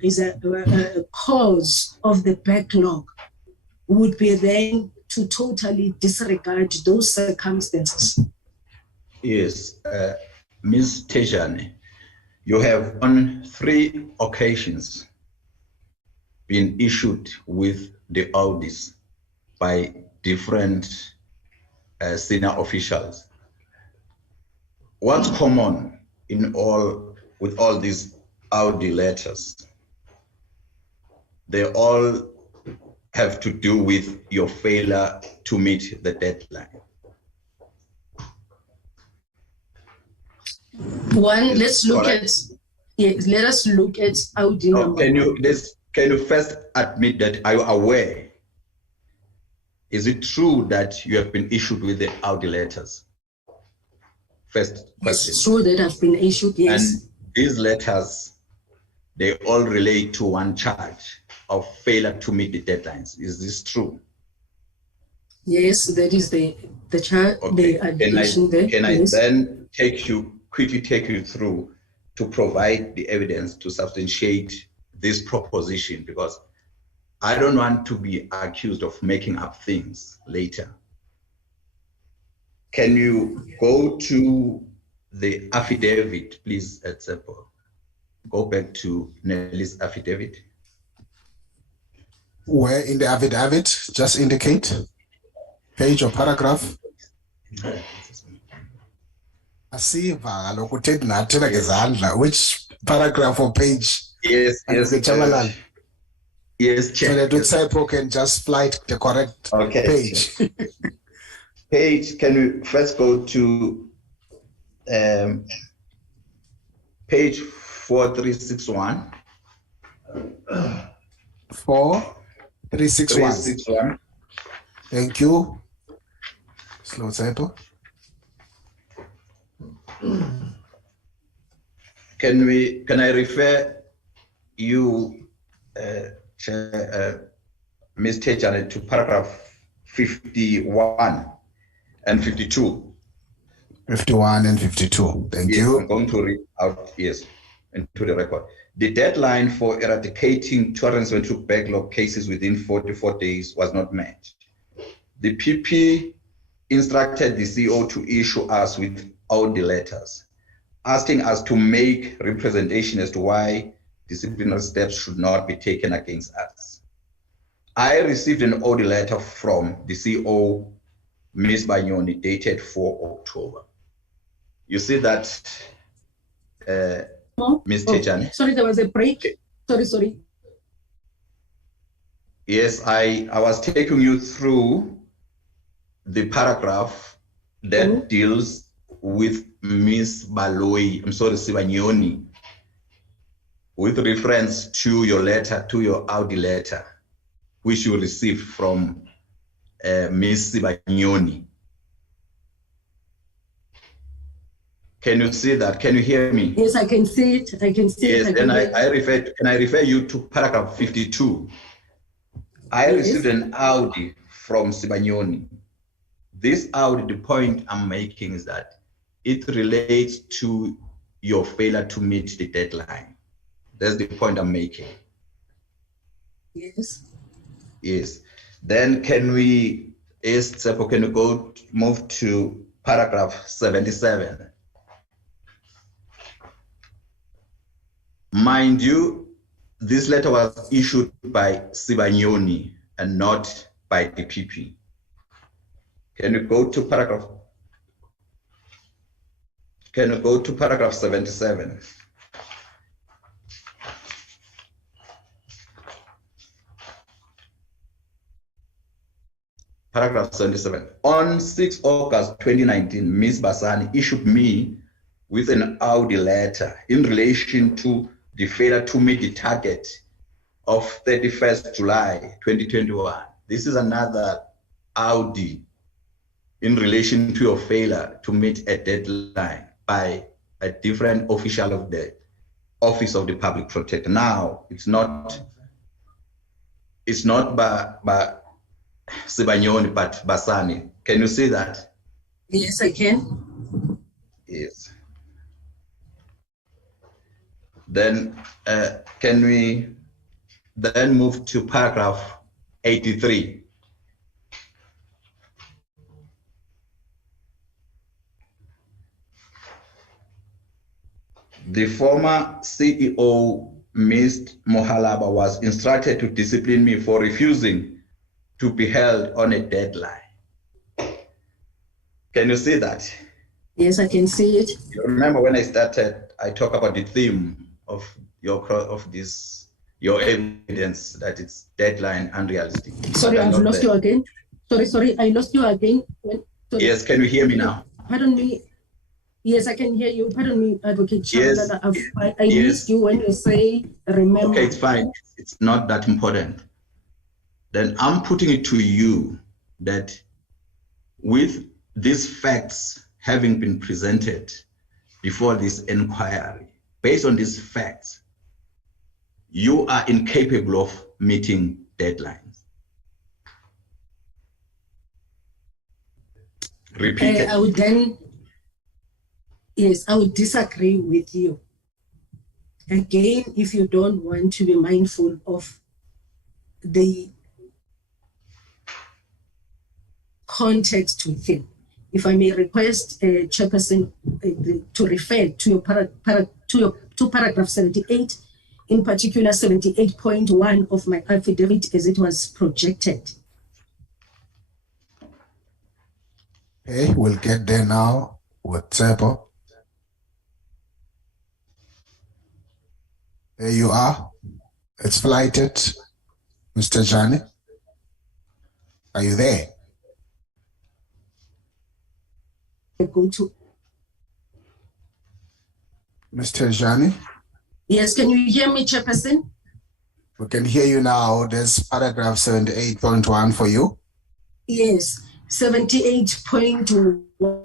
cause of the backlog would be then to totally disregard those circumstances. Yes, Ms. Thejane, you have on 3 occasions been issued with the audits by different senior officials. What's common with all these audit letters? They all have to do with your failure to meet the deadline. One, let's look at, yes, let us look at audit number. Can you first admit that, are you aware? Is it true that you have been issued with the audit letters? First question. It's true that I've been issued, yes. And these letters, they all relate to one charge of failure to meet the deadlines. Is this true? Yes, that is the charge, okay. the addition there. Can yes. I then quickly take you through to provide the evidence to substantiate this proposition, because I don't want to be accused of making up things later. Can you go to the affidavit, please, at Tsepo? Go back to Nelly's affidavit. Where in the affidavit? Just indicate page or paragraph. Which paragraph or page? Yes, yes. Yes, check. So that Tsepo can just flight the correct page. Page, can we first go to page 4361? 4361. Thank you. Slow Tsepo. Can I refer you, Ms. Thejane, to paragraph 51 and 52? 51 and 52. Thank you. I'm going to read out, yes, into the record. The deadline for eradicating 272 backlog cases within 44 days was not met. The PP instructed the CEO to issue us with all the letters, asking us to make representation as to why disciplinary steps should not be taken against us. I received an audit letter from the CEO, Ms. Banyoni, dated 4 October. You see that, Ms. Thejane? Sorry, there was a break. Sorry. Yes, I was taking you through the paragraph that deals with Ms. Sibanyoni, with reference to your letter, to your audit letter, which you received from Ms. Sibanyoni. Can you see that? Can you hear me? Yes, I can see it. I can see it. Yes, then can I refer you to paragraph 52? I received an audit from Sibanyoni. This audit, the point I'm making is that it relates to your failure to meet the deadline. That's the point I'm making. Yes. Yes. Then can we, Tsepo, can you move to paragraph 77. Mind you, this letter was issued by Sibanyoni and not by the PP. Can you go to paragraph 77? Paragraph 77. On 6 August 2019, Ms. Basani issued me with an Audi letter in relation to the failure to meet the target of 31st July 2021. This is another Audi in relation to your failure to meet a deadline by a different official of the Office of the Public Protector. Now, it's not by Sibanyoni, but Basani. Can you see that? Yes, I can. Yes. Then can we then move to paragraph 83? The former CEO, Ms. Mohalaba, was instructed to discipline me for refusing to be held on a deadline. Can you see that? Yes, I can see it. You remember when I started, I talked about the theme of your evidence that it's deadline unrealistic. Sorry, I've lost you again. Sorry, I lost you again. Yes, can you hear me now? Pardon me. Yes, I can hear you. Pardon me, Advocate Chabalala. Yes. I missed you when you say remember. Okay, it's fine. It's not that important. Then I'm putting it to you that with these facts having been presented before this inquiry, based on these facts, you are incapable of meeting deadlines. Repeat it. I would then, yes, I would disagree with you. Again, if you don't want to be mindful of the context within, if I may request Chairperson to refer to your paragraph 78, in particular 78.1 of my affidavit as it was projected. Okay, we'll get there now with Tshepo. There you are. It's flighted. Mr. Thejane, are you there? Go to Mr. Thejane? Yes, can you hear me, Chairperson? We can hear you now. There's paragraph 78.1 for you. Yes, 78.1.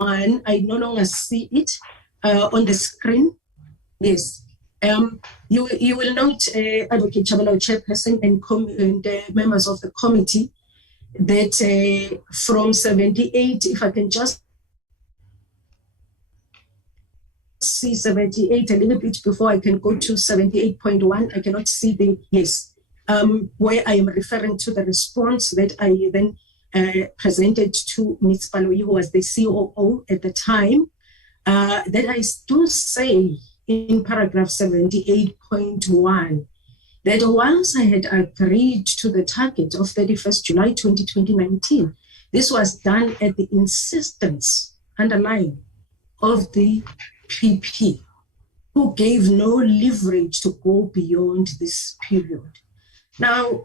I no longer see it on the screen. Yes. You will note, Advocate Chabalala, Chairperson, and members of the committee, that from 78, if I can just see 78 a little bit before I can go to 78.1, I cannot see the, yes, where I am referring to the response that I then presented to Ms. Baloyi, who was the COO at the time, that I do say in paragraph 78.1 that once I had agreed to the target of 31st July 2019, this was done at the insistence, underlying, of the PP, who gave no leverage to go beyond this period. Now,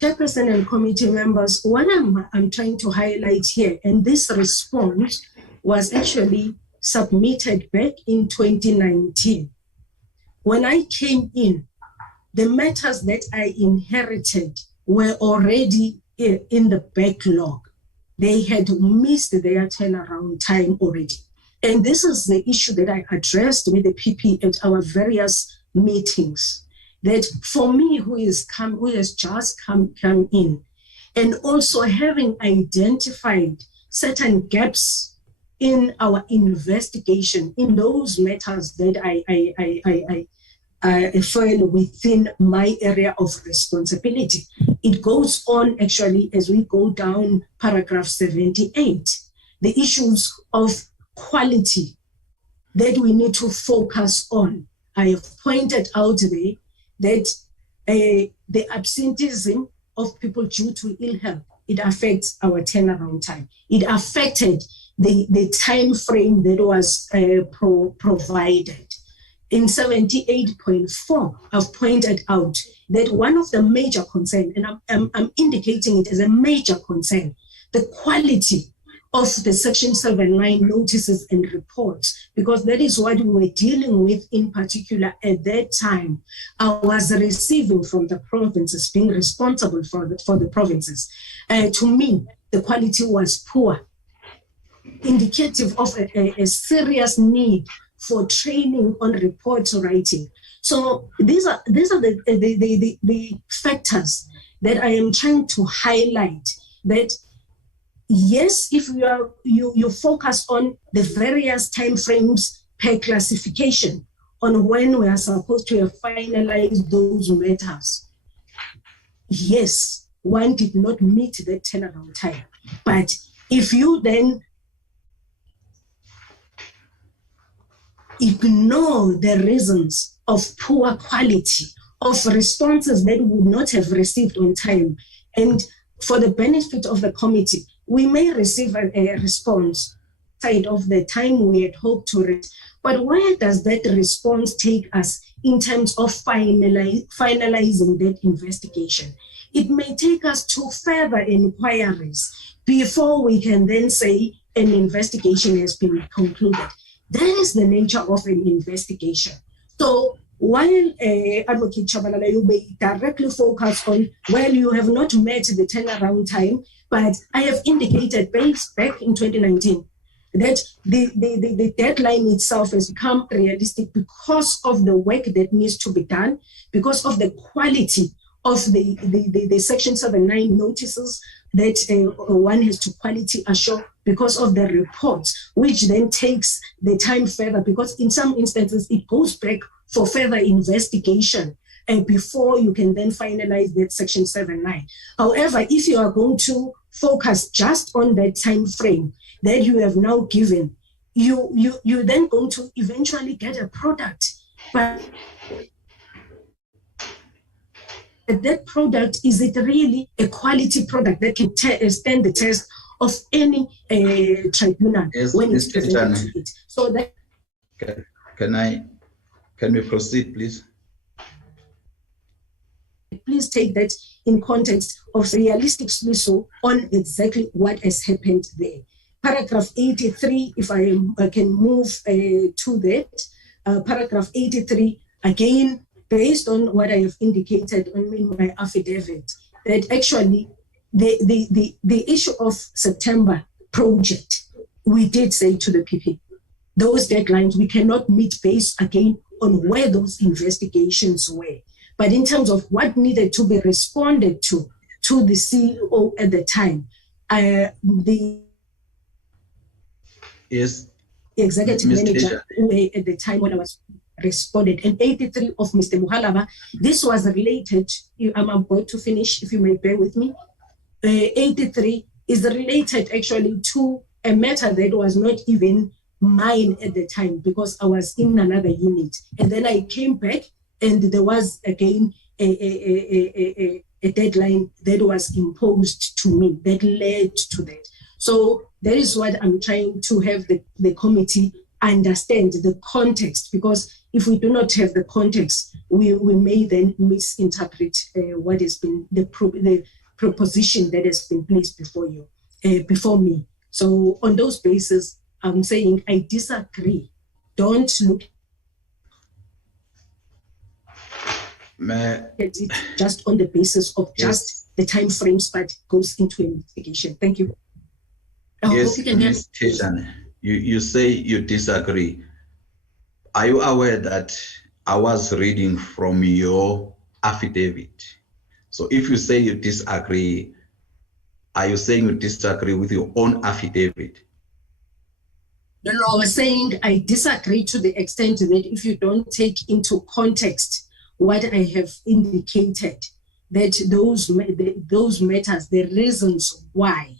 Chairperson and committee members, what I'm trying to highlight here, and this response was actually submitted back in 2019. When I came in, the matters that I inherited were already in the backlog. They had missed their turnaround time already. And this is the issue that I addressed with the PP at our various meetings. That for me, who has just come in, and also having identified certain gaps in our investigation in those matters that I fell within my area of responsibility, it goes on actually as we go down paragraph 78, the issues of quality that we need to focus on. I have pointed out there that the absenteeism of people due to ill health, it affects our turnaround time. It affected the time frame that was provided. In 78.4, I've pointed out that one of the major concerns, and I'm indicating it as a major concern, the quality of the Section 79 notices and reports, because that is what we were dealing with in particular at that time. I was receiving from the provinces, being responsible for the provinces. To me, the quality was poor, indicative of a serious need for training on report writing. So these are the factors that I am trying to highlight, that yes, if you focus on the various time frames per classification on when we are supposed to have finalized those matters, yes, one did not meet the turnaround time. But if you then ignore the reasons of poor quality, of responses that we would not have received on time, and for the benefit of the committee, we may receive a response side of the time we had hoped to reach. But where does that response take us in terms of finalizing that investigation? It may take us to further inquiries before we can then say an investigation has been concluded. That is the nature of an investigation. So while Advocate Chabalala, you may directly focus on, well, you have not met the turnaround time, but I have indicated back in 2019 that the deadline itself has become realistic because of the work that needs to be done, because of the quality of the Section 79 notices that one has to quality assure, because of the reports, which then takes the time further, because in some instances it goes back for further investigation before you can then finalize that Section 79. However, if you are going to focus just on that time frame that you have now given, you're then going to eventually get a product. But that product, is it really a quality product that can stand the test of any tribunal when it's presented to it? So that can we proceed, please? Please take that in context of realistically so on exactly what has happened there. Paragraph 83, if I can move to that. Paragraph 83, again, based on what I have indicated in my affidavit, that actually the issue of September project, we did say to the PP, those deadlines we cannot meet based again on where those investigations were. But in terms of what needed to be responded to the CEO at the time, the executive manager at the time when I was responded, and 83 of Mr. Muhalaba, this was related, I'm about to finish, if you may bear with me. 83 is related actually to a matter that was not even mine at the time, because I was in another unit. And then I came back and there was again a deadline that was imposed to me that led to that. So that is what I'm trying to have the committee understand the context, because if we do not have the context, we may then misinterpret what has been the proposition that has been placed before you, before me. So on those bases, I'm saying I disagree. Don't look at it just on the basis of just the time frames, but goes into investigation. Thank you. Yes, Ms. Thejane, you say you disagree. Are you aware that I was reading from your affidavit? So if you say you disagree, are you saying you disagree with your own affidavit? No, I was saying I disagree to the extent that if you don't take into context what I have indicated, that those matters, the reasons why.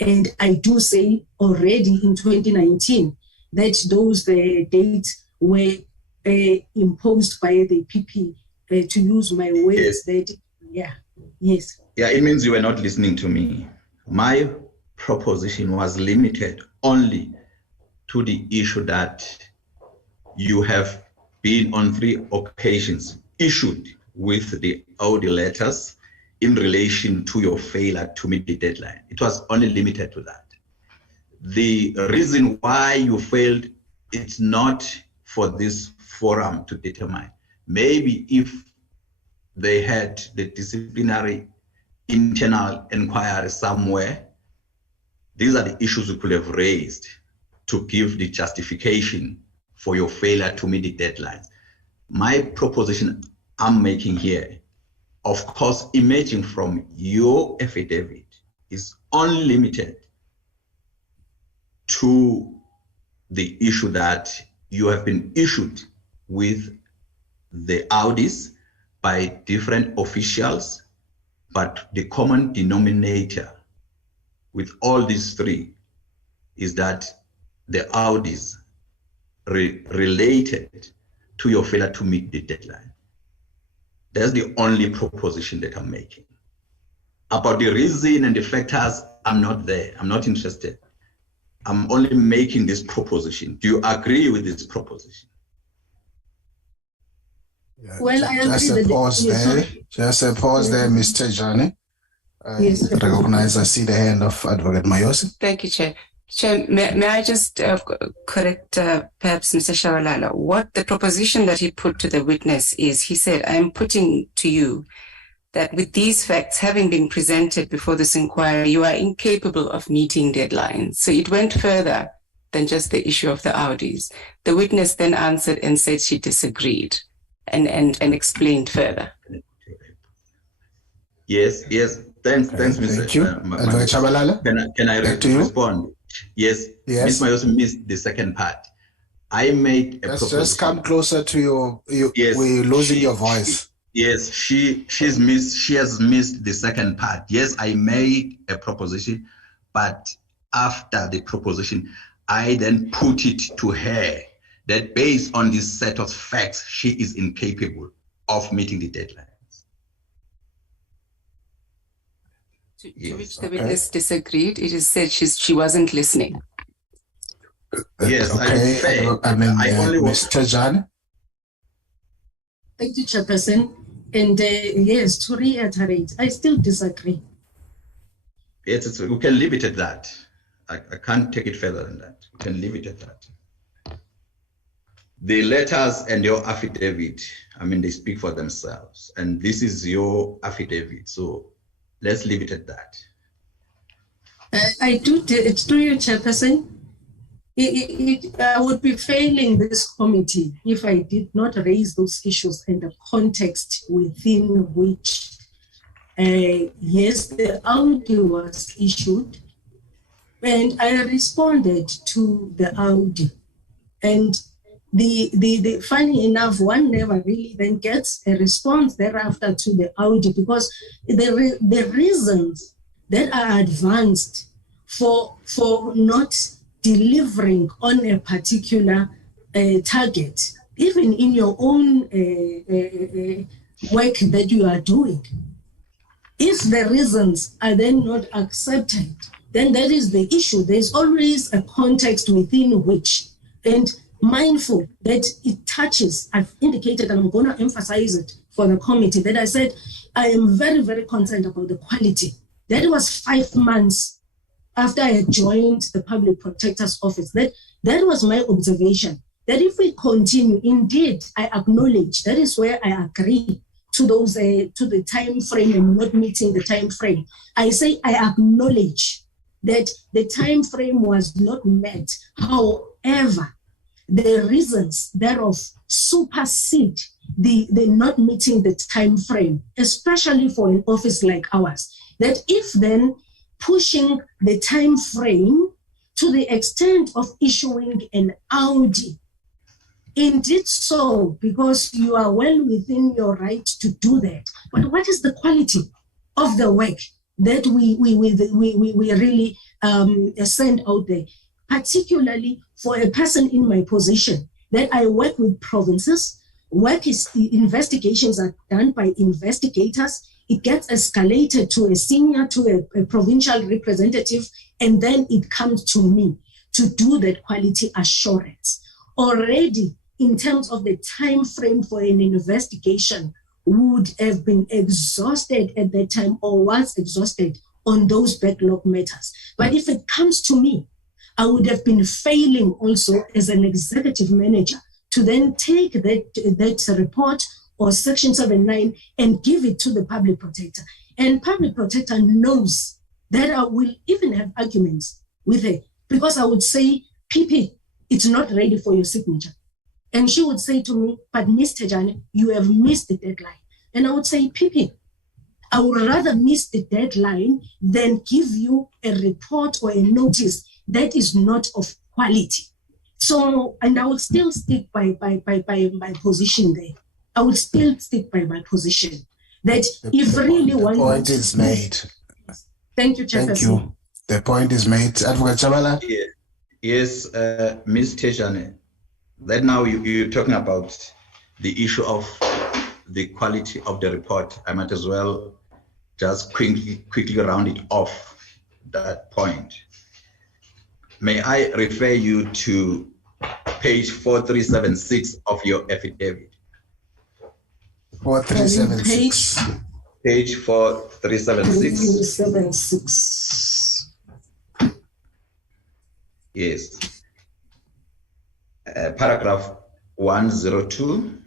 And I do say already in 2019 that those dates were imposed by the PP, to use my words. That, yes. Yeah, it means you were not listening to me. My proposition was limited only to the issue that you have been on 3 occasions issued with the Audi letters in relation to your failure to meet the deadline. It was only limited to that. The reason why you failed, it's not for this forum to determine. Maybe if they had the disciplinary internal inquiry somewhere, these are the issues we could have raised to give the justification for your failure to meet the deadlines. My proposition I'm making here, of course, emerging from your affidavit, is only limited to the issue that you have been issued with the Audis by different officials, but the common denominator with all these 3 is that the Audis related to your failure to meet the deadline. That's the only proposition that I'm making. About the reason and the factors, I'm not there. I'm not interested. I'm only making this proposition. Do you agree with this proposition? Yeah, Well, I just agree a pause there. Just a pause there, Mr. Thejane. Yes. Recognize, I see the hand of Advocate Mayosi. Thank you, Chair. Chair, may I just correct perhaps Mr. Shabalala? What the proposition that he put to the witness is, he said, I'm putting to you that with these facts having been presented before this inquiry, you are incapable of meeting deadlines. So it went further than just the issue of the Audis. The witness then answered and said she disagreed and explained further. Yes. Thanks, Mr. Thank you. Advocate Shabalala? Can I respond? Yes. Ms. Mayosi missed the second part. I made a proposition. Just come closer to your yes, we're losing your voice. Yes, she has missed the second part. Yes, I made a proposition, but after the proposition, I then put it to her that based on this set of facts, she is incapable of meeting the deadlines. To which the witness disagreed. It is said she wasn't listening. Yes, okay. I only Mr. Thejane. Thank you, Chairperson. And yes, to reiterate, I still disagree. Yes, we can leave it at that. I can't take it further than that. We can leave it at that. The letters and your affidavit, they speak for themselves. And this is your affidavit. So let's leave it at that. I do it to you, Chairperson. I would be failing this committee if I did not raise those issues and the context within which, yes, the Audi was issued, and I responded to the Audi. And the funny enough, one never really then gets a response thereafter to the Audi, because the reasons that are advanced for not delivering on a particular target, even in your own work that you are doing. If the reasons are then not accepted, then that is the issue. There's always a context within which, and mindful that it touches, I've indicated, and I'm going to emphasize it for the committee, that I said, I am very, very concerned about the quality. That was 5 months after I had joined the Public Protector's Office. That was my observation, that if we continue, indeed, I acknowledge, that is where I agree to those, to the time frame and not meeting the time frame. I say I acknowledge that the time frame was not met. However, the reasons thereof supersede the not meeting the time frame, especially for an office like ours. That if then pushing the time frame to the extent of issuing an Audi Indeed so, because you are well within your right to do that. But what is the quality of the work that we really send out there, particularly for a person in my position, that I work with provinces, investigations are done by investigators, it gets escalated to a senior, to a provincial representative, and then it comes to me to do that quality assurance. Already, in terms of the time frame for an investigation, would have been exhausted at that time or was exhausted on those backlog matters. But if it comes to me, I would have been failing also as an executive manager to then take that report or Section 79 and give it to the public protector. And public protector knows that I will even have arguments with her, because I would say, PP, it's not ready for your signature. And she would say to me, but Ms. Thejane, you have missed the deadline. And I would say, PP, I would rather miss the deadline than give you a report or a notice that is not of quality. So, and I would still stick by my position there. I would still stick by my position that if really one... The point is made. Thank you, Chairperson. Thank you. The point is made. Advocate Chabala? Yes, Ms. Thejane, that now you're talking about the issue of the quality of the report. I might as well just quickly round it off that point. May I refer you to page 4376 of your affidavit? 4376. Page 4376. 4376. Yes. Paragraph 102.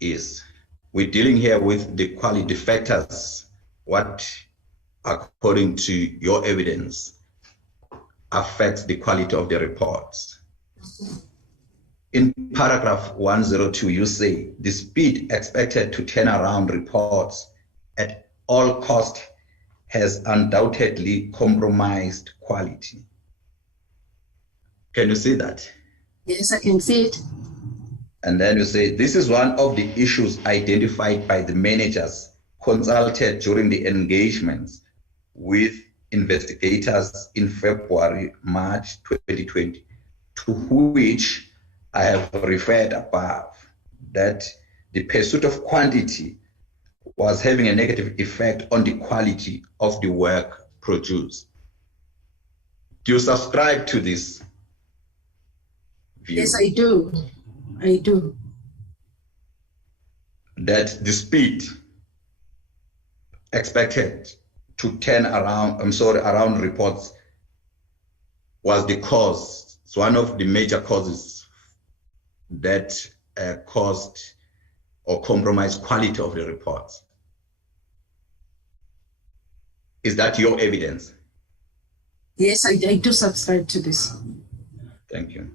Yes. We're dealing here with the quality factors, what, according to your evidence, affects the quality of the reports. In paragraph 102, you say the speed expected to turn around reports at all costs has undoubtedly compromised quality. Can you see that? Yes, I can see it. And then you say, this is one of the issues identified by the managers consulted during the engagements with investigators in February, March 2020, to which I have referred above, that the pursuit of quantity was having a negative effect on the quality of the work produced. Do you subscribe to this view? Yes, I do. I do. That the speed expected to turn around, around reports was the cause. It's one of the major causes that caused or compromised quality of the reports. Is that your evidence? Yes, I do subscribe to this. Thank you.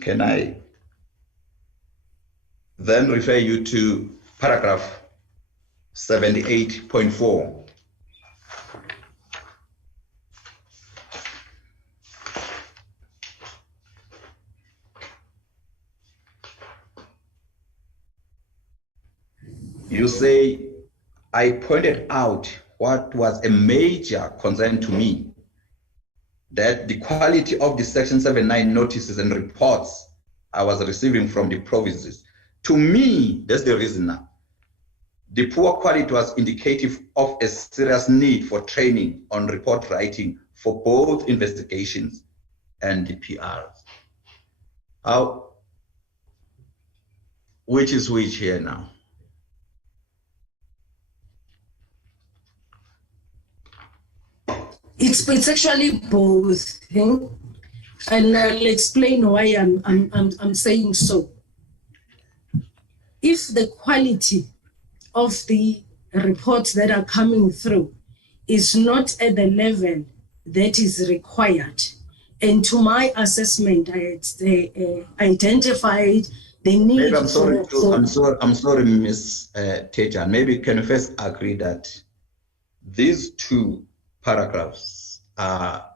Can I then refer you to paragraph 78.4? You say, I pointed out what was a major concern to me, that the quality of the Section 79 notices and reports I was receiving from the provinces. To me, that's the reason now. The poor quality was indicative of a serious need for training on report writing for both investigations and the PRs. Which is which here now? It's actually both, and I'll explain why I'm saying so. If the quality of the reports that are coming through is not at the level that is required, and to my assessment, I identified the need. Maybe I'm sorry, Ms. Thejane. Maybe can you first agree that these two paragraphs are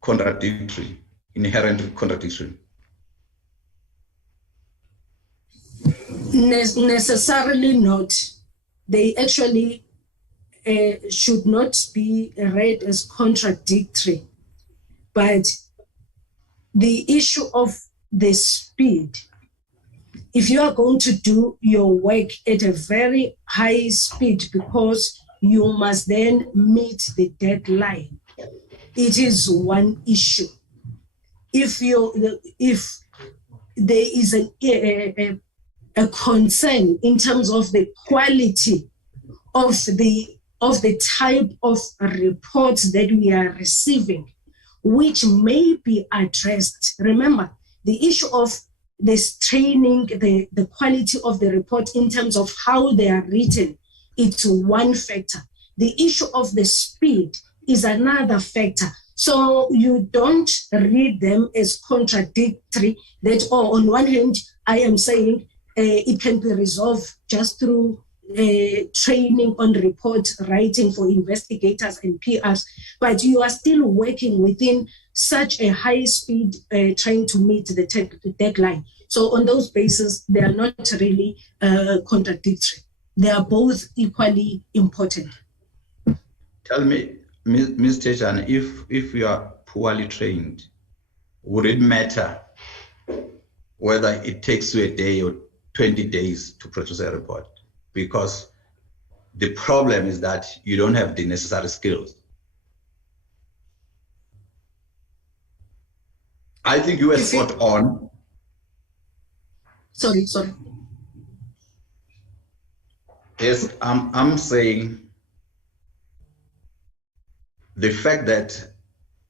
contradictory, inherently contradictory? Necessarily not. They actually should not be read as contradictory. But the issue of the speed, if you are going to do your work at a very high speed because you must then meet the deadline, it is one issue. If there is a concern in terms of the quality of the type of reports that we are receiving, which may be addressed. Remember, the issue of this training, the quality of the report in terms of how they are written, it's one factor. The issue of the speed is another factor. So you don't read them as contradictory, that, oh, on one hand, I am saying it can be resolved just through training on report writing for investigators and PRs, but you are still working within such a high speed trying to meet the deadline. So on those bases, they are not really contradictory. They are both equally important. Tell me, Ms. Thejane, if you are poorly trained, would it matter whether it takes you a day or 20 days to produce a report? Because the problem is that you don't have the necessary skills. I think you were spot on. Sorry. Yes, I'm saying the fact that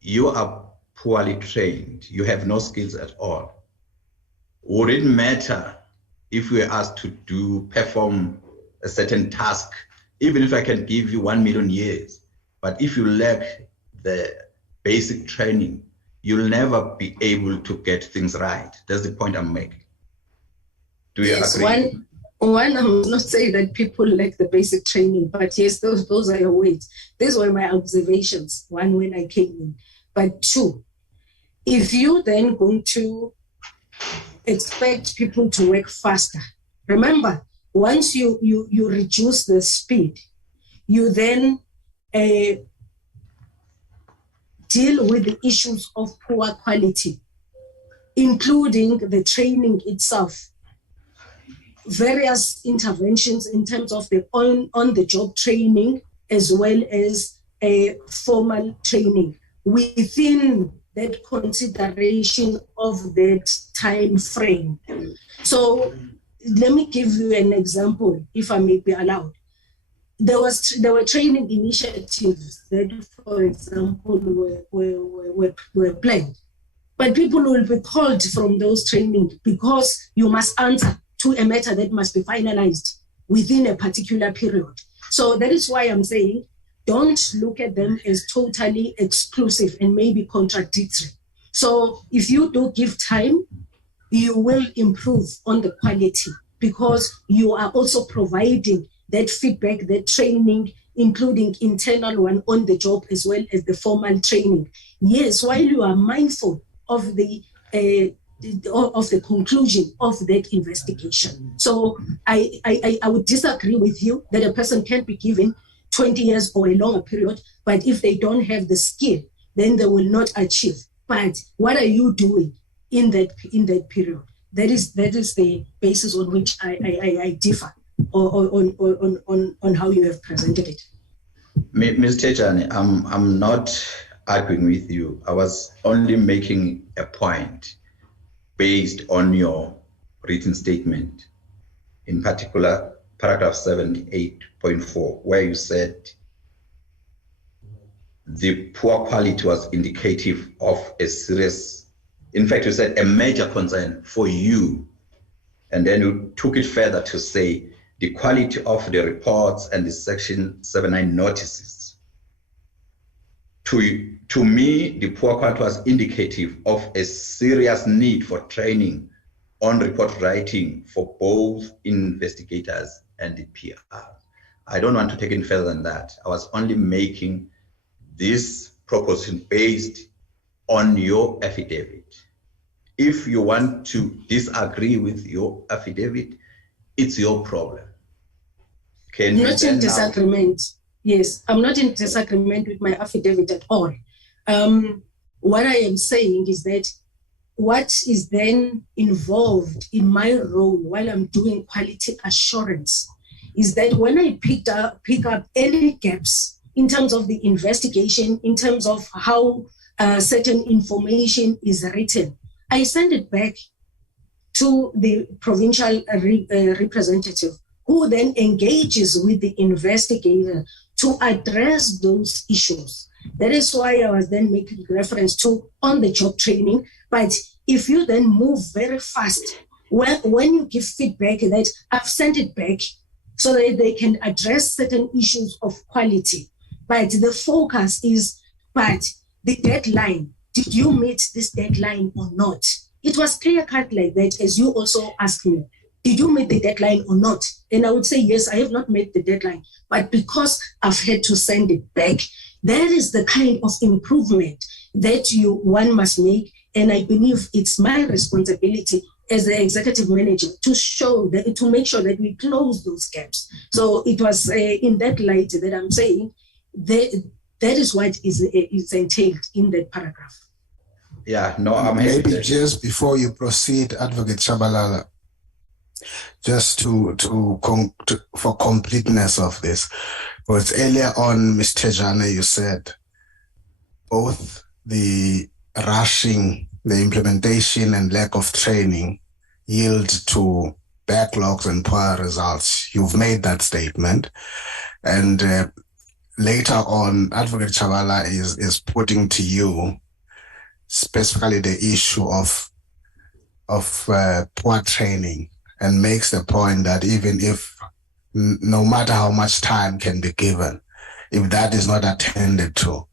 you are poorly trained, you have no skills at all. Would it matter if we were asked to perform a certain task, even if I can give you 1 million years, but if you lack the basic training, you'll never be able to get things right. That's the point I'm making. Do you agree? One, I will not say that people lack the basic training, but yes, those are your words. These were my observations, one, when I came in. But two, if you then going to expect people to work faster, remember, once you reduce the speed, you then deal with the issues of poor quality, including the training itself, various interventions in terms of the on-the-job training, as well as formal training within that consideration of that time frame. So let me give you an example, if I may be allowed. There were training initiatives that, for example, were planned, but people will be called from those training because you must answer to a matter that must be finalized within a particular period. So that is why I'm saying, don't look at them as totally exclusive and maybe contradictory. So if you do give time, you will improve on the quality because you are also providing that feedback, that training, including internal one on the job as well as the formal training. Yes, while you are mindful of the conclusion of that investigation. So I would disagree with you that a person can be given 20 years or a longer period, but if they don't have the skill, then they will not achieve. But what are you doing in that period? That is the basis on which I differ on how you have presented it. Ms. Thejane, I'm not arguing with you. I was only making a point based on your written statement, in particular, paragraph 78.4, where you said the poor quality was indicative of a serious, in fact, you said a major concern for you. And then you took it further to say the quality of the reports and the Section 79 notices. To me, the poor quality was indicative of a serious need for training on report writing for both investigators and the PR. I don't want to take it further than that. I was only making this proposition based on your affidavit. If you want to disagree with your affidavit, it's your problem. Not in disagreement. Yes, I'm not in disagreement with my affidavit at all. What I am saying is that what is then involved in my role while I'm doing quality assurance is that when I pick up any gaps in terms of the investigation, in terms of how certain information is written, I send it back to the provincial representative, who then engages with the investigator to address those issues. That is why I was then making reference to on-the-job training. But if you then move very fast, when you give feedback that I've sent it back so that they can address certain issues of quality, but the focus is, but the deadline, did you meet this deadline or not? It was clear-cut like that, as you also asked me. Did you meet the deadline or not? And I would say, yes, I have not met the deadline, but because I've had to send it back, that is the kind of improvement that one must make. And I believe it's my responsibility as the executive manager to show that, to make sure that we close those gaps. So it was in that light that I'm saying that is what is entailed in that paragraph. Yeah, no, I'm maybe just before you proceed, Advocate Shabalala, just for completeness of this, because earlier on, Ms. Thejane, you said both the rushing, the implementation and lack of training yield to backlogs and poor results. You've made that statement. And later on, Advocate Chabalala is putting to you specifically the issue of poor training, and makes the point that even if no matter how much time can be given, if that is not attended to,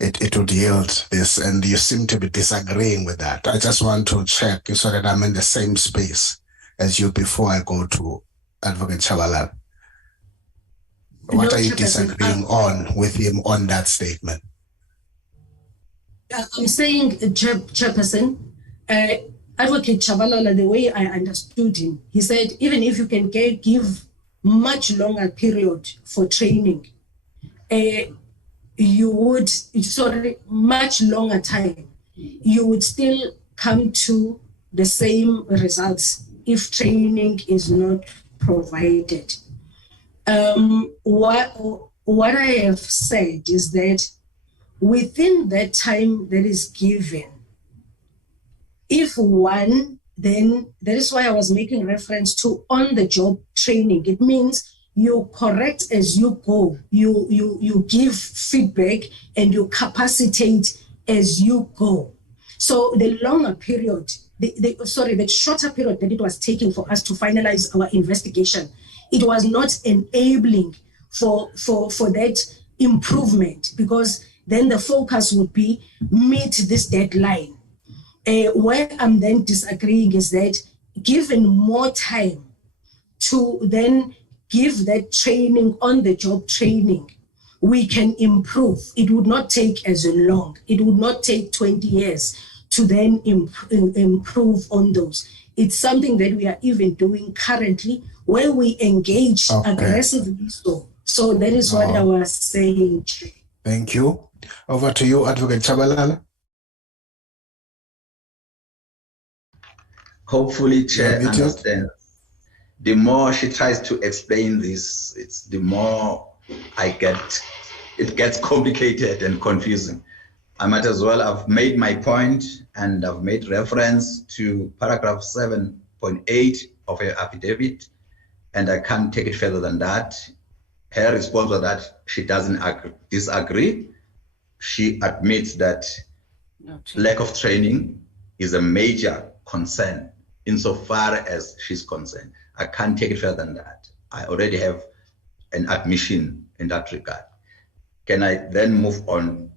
it would yield this, and you seem to be disagreeing with that. I just want to check so that I'm in the same space as you before I go to Advocate Chabalala. What are you disagreeing on with him on that statement? I'm saying, Chairperson, Advocate Chabalala, the way I understood him, he said, even if you can give much longer period for training, you would, much longer time, you would still come to the same results if training is not provided. What I have said is that within that time that is given, if one, then that is why I was making reference to on-the-job training. It means you correct as you go, you give feedback and you capacitate as you go. So the longer period, the shorter period that it was taking for us to finalize our investigation, it was not enabling for that improvement, because then the focus would be meet this deadline. Where I'm then disagreeing is that given more time to then give that training, on-the-job training, we can improve. It would not take as long. It would not take 20 years to then improve on those. It's something that we are even doing currently, where we engage aggressively. So that is what I was saying. Thank you. Over to you, Advocate Chabalala. Hopefully, Chair understands. The more she tries to explain this, it's the more it gets complicated and confusing. I might as well have made my point, and I've made reference to paragraph 7.8 of her affidavit, and I can't take it further than that. Her response was that she doesn't disagree. She admits that lack of training is a major concern insofar as she's concerned. I can't take it further than that. I already have an admission in that regard. Can I then move on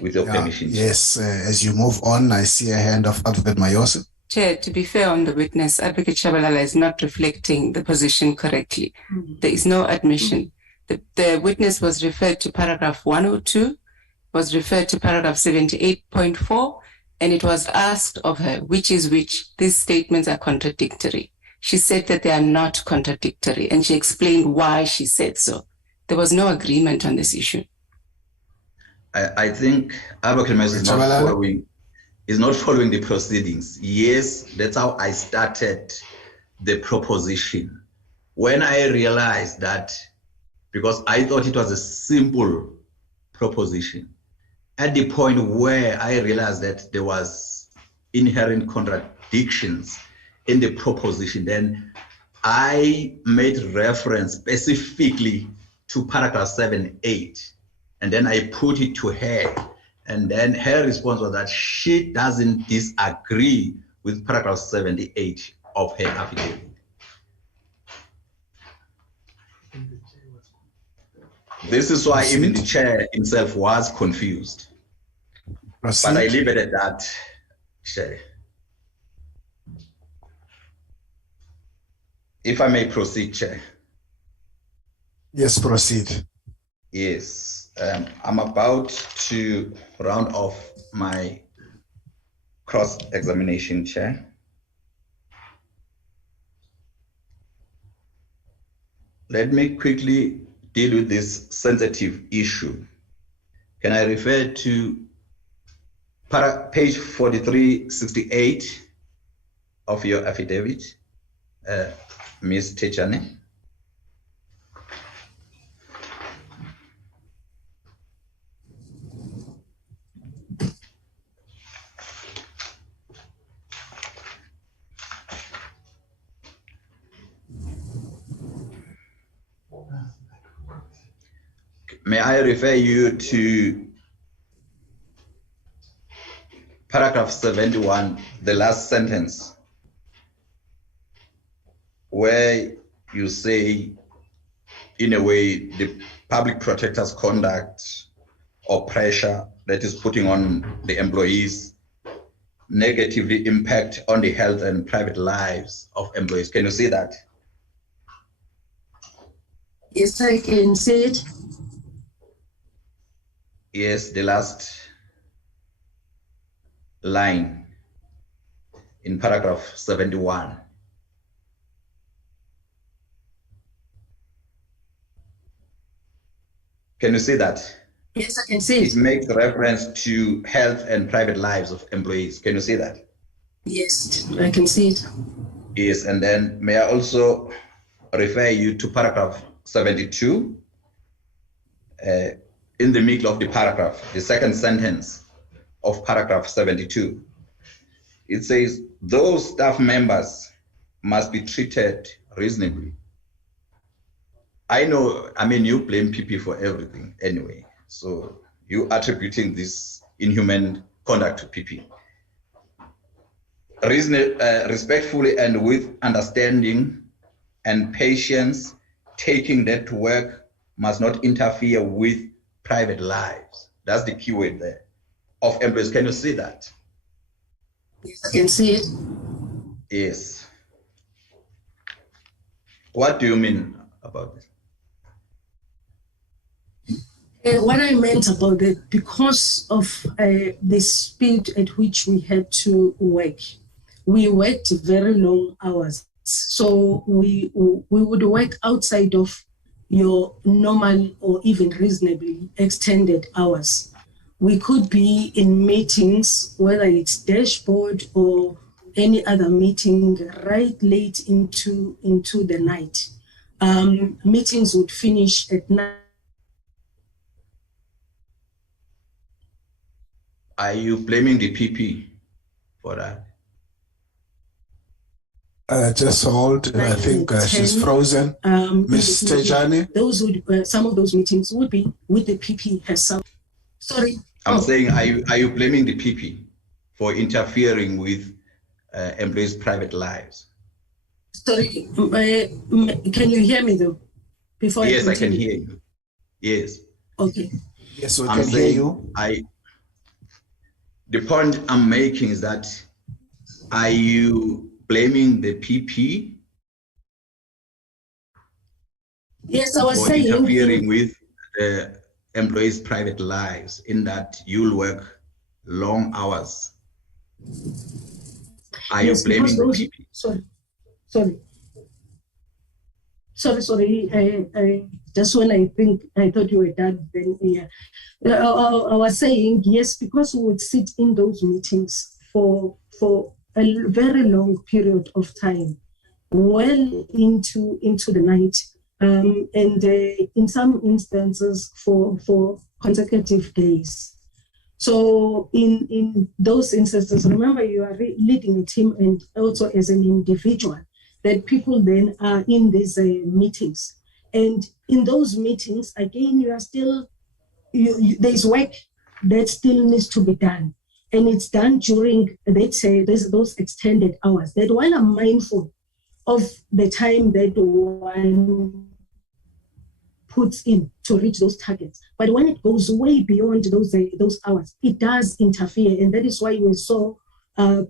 with your permission? Yes, as you move on, I see a hand of Advocate Mayosi. Chair, to be fair on the witness, Advocate Chabalala is not reflecting the position correctly. There is no admission. The witness was referred to paragraph 102, was referred to paragraph 78.4, and it was asked of her, which is which? These statements are contradictory. She said that they are not contradictory, and she explained why she said so. There was no agreement on this issue. I think Abakimas is not following the proceedings. Yes, that's how I started the proposition. When I realized that, because I thought it was a simple proposition, at the point where I realized that there was inherent contradictions in the proposition, then I made reference specifically to paragraph 7.8, and then I put it to her, and then her response was that she doesn't disagree with paragraph 78 of her affidavit. This is why even the chair himself was confused. Proceed. But I leave it at that, Chair. If I may proceed, Chair. Yes, proceed. Yes, I'm about to round off my cross-examination, Chair. Let me quickly deal with this sensitive issue. Can I refer to page 4368 of your affidavit, Ms. Thejane? May I refer you to paragraph 71, the last sentence, where you say, in a way, the public protector's conduct or pressure that is putting on the employees negatively impact on the health and private lives of employees. Can you see that? Yes, I can see it. Yes, the last line in paragraph 71. Can you see that? Yes, I can see it. It makes reference to health and private lives of employees. Can you see that? Yes, I can see it. Yes, and then may I also refer you to paragraph 72, in the middle of the paragraph, the second sentence of paragraph 72. It says, those staff members must be treated reasonably. I know, I mean, you blame PP for everything anyway. So you attributing this inhuman conduct to PP. Respectfully and with understanding and patience, taking that to work must not interfere with private lives. That's the key word there, of employees. Can you see that? Yes, I can see it. Yes. What do you mean about this? What I meant about it, because of the speed at which we had to work, we worked very long hours. So we would work outside of your normal or even reasonably extended hours. We could be in meetings, whether it's dashboard or any other meeting, right late into the night. Meetings would finish at night. Are you blaming the PP for that? Just hold. I think she's frozen. Ms. Thejane. Those would some of those meetings would be with the PP herself. Sorry. I'm saying, are you blaming the PP for interfering with employees' private lives? Sorry, can you hear me though? Before yes, I can hear you. Yes. Okay. Yes, we can hear you. The point I'm making is that, are you blaming the PP Yes, I was or saying interfering with the employees' private lives in that you'll work long hours. Are yes, you blaming the because PP? sorry. Just when I thought you were done, then yeah. I was saying yes, because we would sit in those meetings for a very long period of time, well into the night, and in some instances for consecutive days. So in those instances, remember you are leading a team and also as an individual, that people then are in these meetings. And in those meetings, again, you are still, there's work that still needs to be done. And it's done during, let's say, those extended hours. That while I'm mindful of the time that one puts in to reach those targets, but when it goes way beyond those hours, it does interfere. And that is why we saw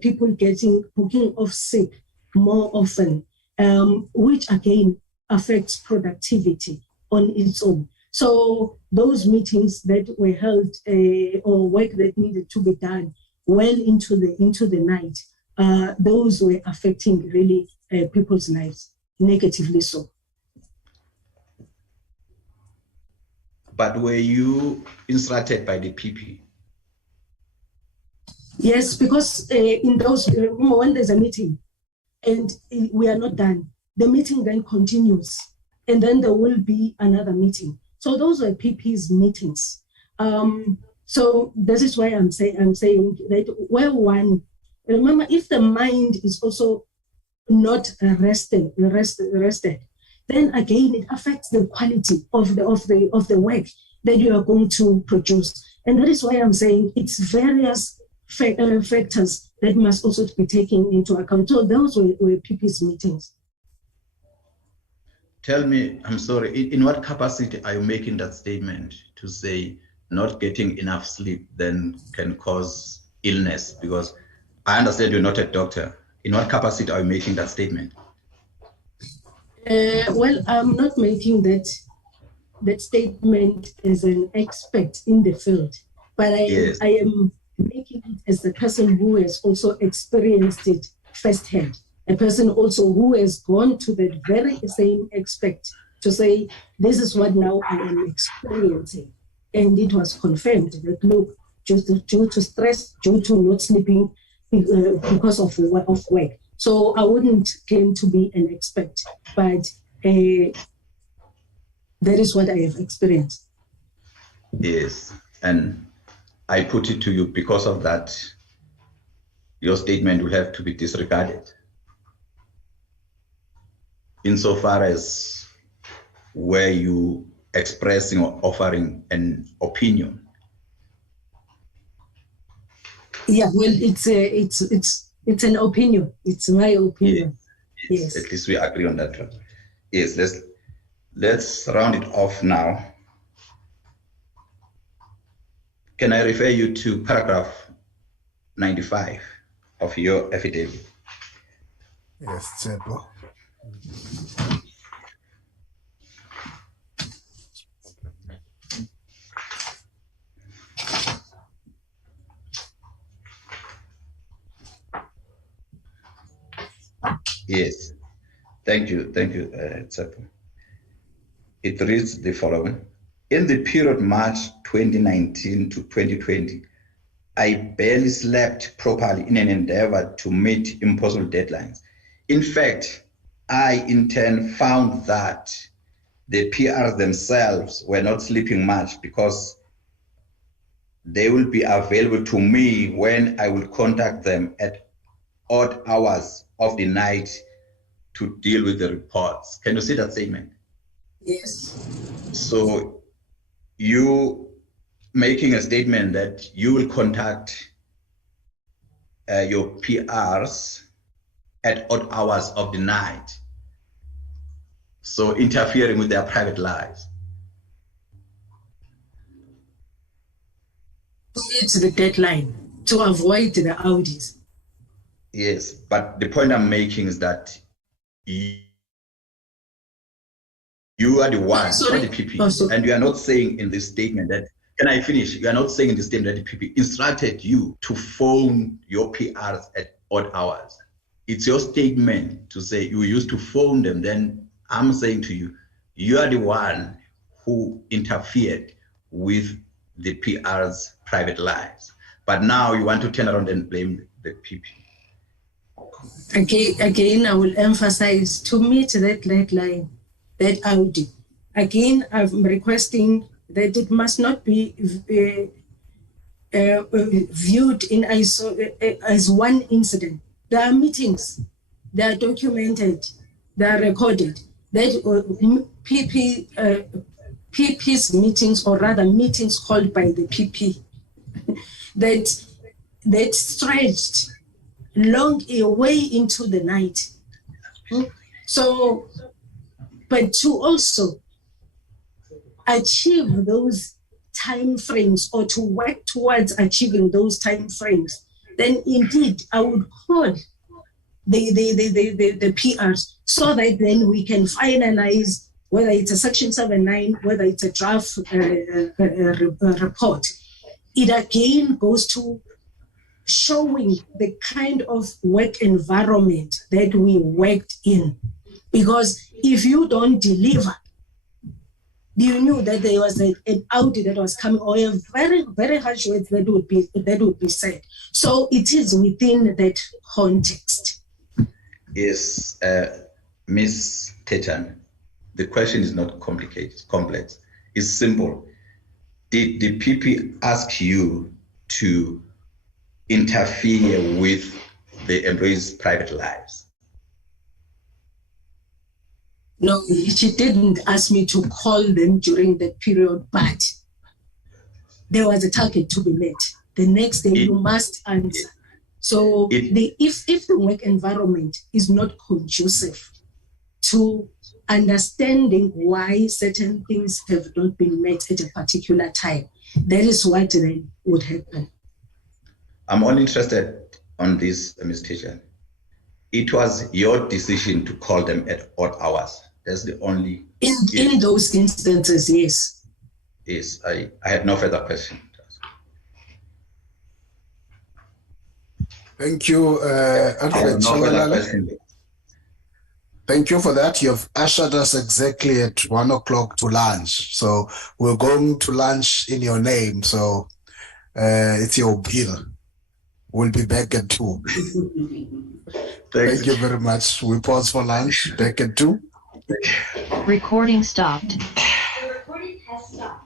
people booking off sick more often, which again affects productivity on its own. So those meetings that were held or work that needed to be done well into the night, those were affecting really people's lives negatively so. But were you instructed by the PP? Yes, because in those, when there's a meeting and we are not done, the meeting then continues and then there will be another meeting. So those were PP's meetings. So this is why I'm saying that where one, remember, if the mind is also not rested, then again it affects the quality of the work that you are going to produce. And that is why I'm saying it's various factors that must also be taken into account. So those were PP's meetings. Tell me, I'm sorry, in what capacity are you making that statement to say not getting enough sleep then can cause illness? Because I understand you're not a doctor. In what capacity are you making that statement? Well, I'm not making that statement as an expert in the field, but I am making it as the person who has also experienced it firsthand. A person also who has gone to that very same expert to say, this is what now I am experiencing. And it was confirmed that, look, due to stress, due to not sleeping because of work. So I wouldn't claim to be an expert, but that is what I have experienced. Yes, and I put it to you because of that, your statement will have to be disregarded. Insofar as where you expressing or offering an opinion. Yeah, well, it's an opinion. It's my opinion. Yes. At least we agree on that one. Yes, let's round it off now. Can I refer you to paragraph 95 of your affidavit? Yes, Tsepo. Yes, thank you, Tsepo. It reads the following. In the period March 2019 to 2020, I barely slept properly in an endeavor to meet impossible deadlines. In fact, I in turn found that the PRs themselves were not sleeping much because they will be available to me when I will contact them at odd hours of the night to deal with the reports. Can you see that statement? Yes. So you making a statement that you will contact your PRs at odd hours of the night, so interfering with their private lives. It's the deadline to avoid the audits. Yes, but the point I'm making is that You are the one, Sorry. not the PP. Oh, sorry. And you are not saying in this statement that, can I finish? You are not saying in this statement that the PP instructed you to phone your PRs at odd hours. It's your statement to say you used to phone them. Then I'm saying to you, you are the one who interfered with the PR's private lives. But now you want to turn around and blame the PP. Again, I will emphasize to meet that red line, that Audi. Again, I'm requesting that it must not be viewed in as one incident. There are meetings, they are documented, they are recorded. That PP's meetings, or rather meetings called by the PP, that stretched long way into the night. So, but to also achieve those time frames, or to work towards achieving those time frames, then indeed I would call the PRs, so that then we can finalize whether it's a Section 79, whether it's a draft report. It again goes to showing the kind of work environment that we worked in. Because if you don't deliver, you knew that there was an audit that was coming, or a very, very harsh words that would be said. So it is within that context. Yes, Ms. Thejane, the question is not complicated, it's complex. It's simple. Did the PP ask you to interfere with the employees' private lives? No, she didn't ask me to call them during that period, but there was a target to be met. The next day you must answer. So if the work environment is not conducive to understanding why certain things have not been met at a particular time, that is what then would happen. I'm only interested on this, Ms. Thejane. It was your decision to call them at odd hours. That's the only... In those instances, yes. Yes, I had no further question. Thank you, Advocate Chabalala. Thank you for that. You've ushered us exactly at 1 o'clock to lunch. So we're going to lunch in your name. So it's your bill. We'll be back at 2. Thank you very much. We pause for lunch. Back at 2. Recording stopped. The recording has stopped.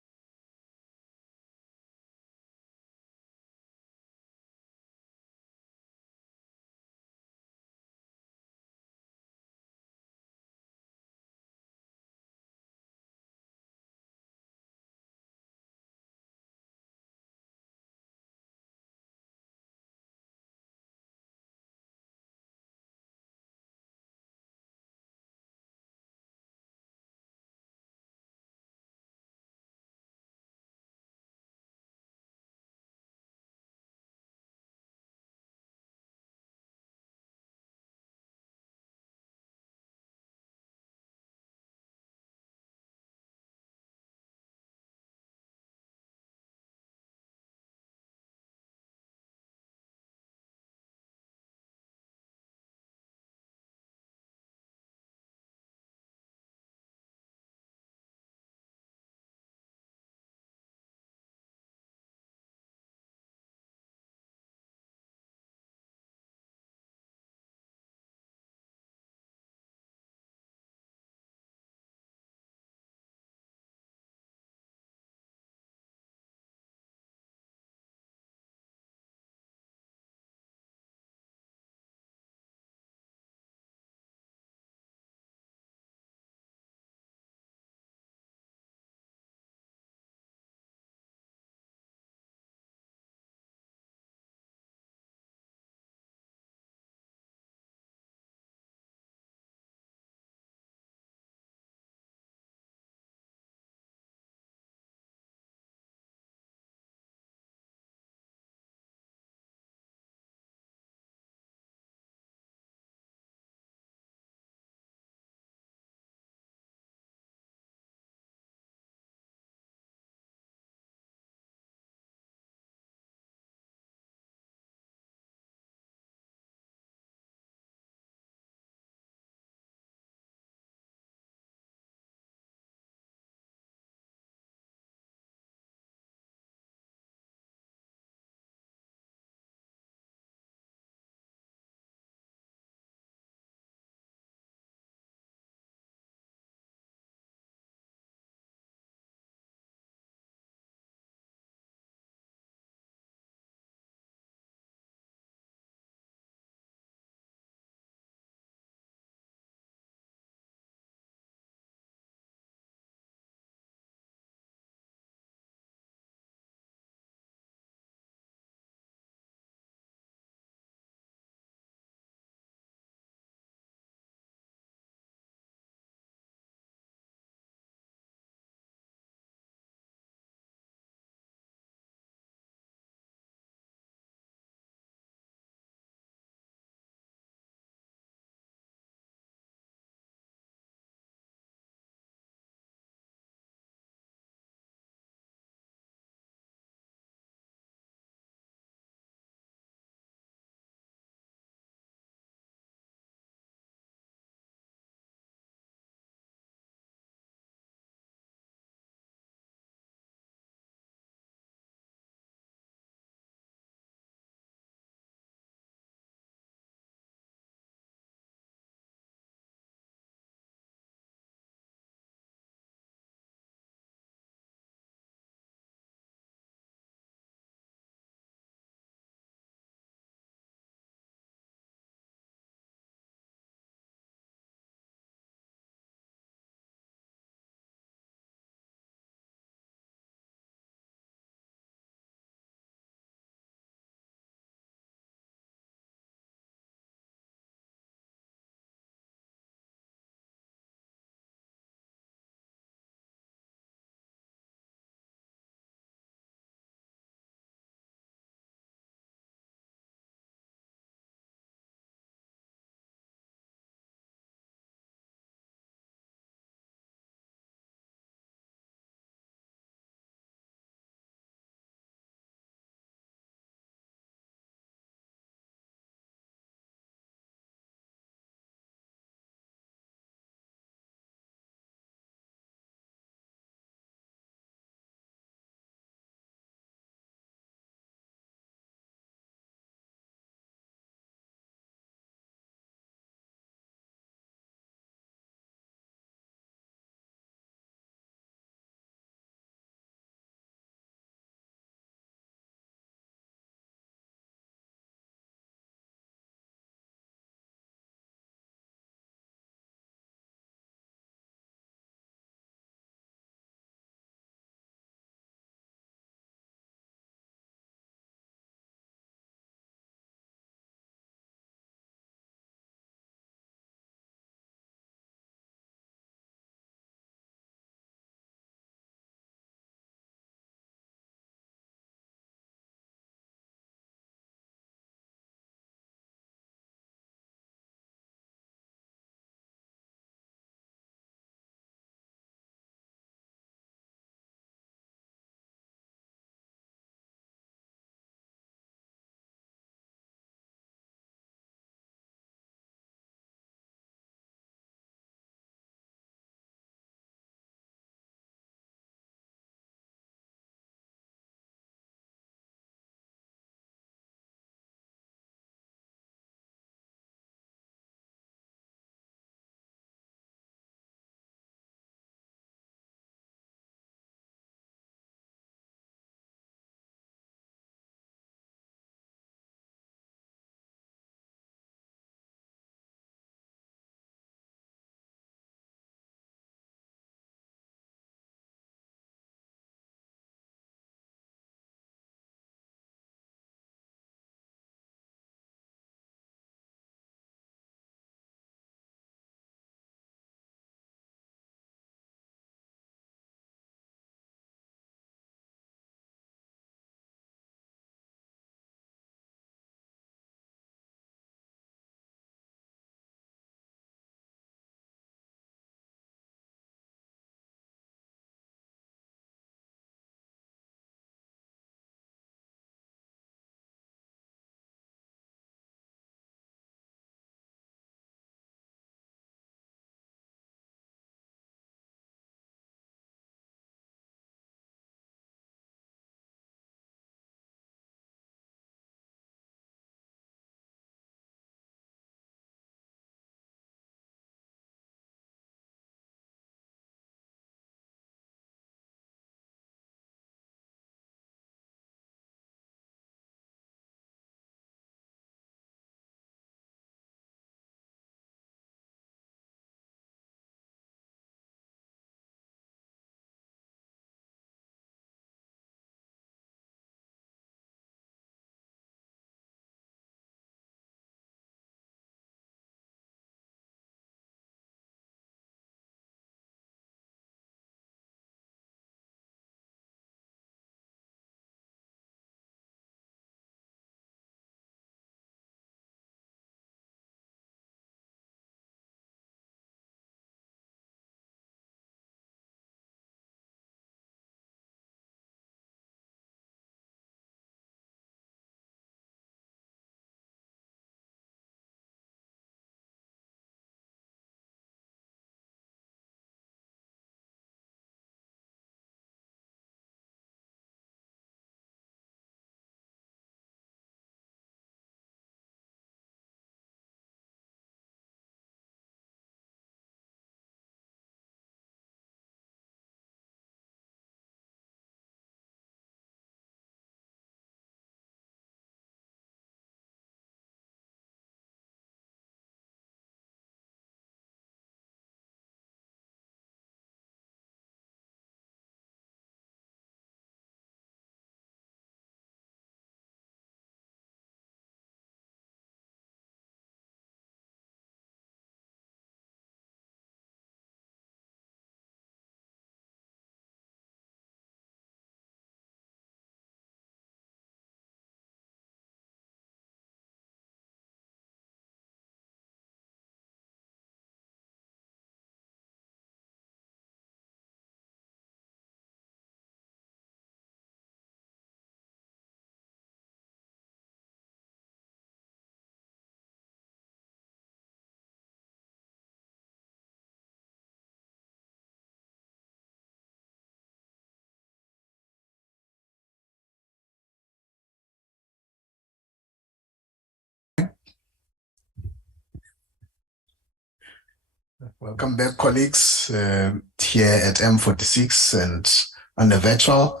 Welcome back, colleagues, here at M46 and on the virtual.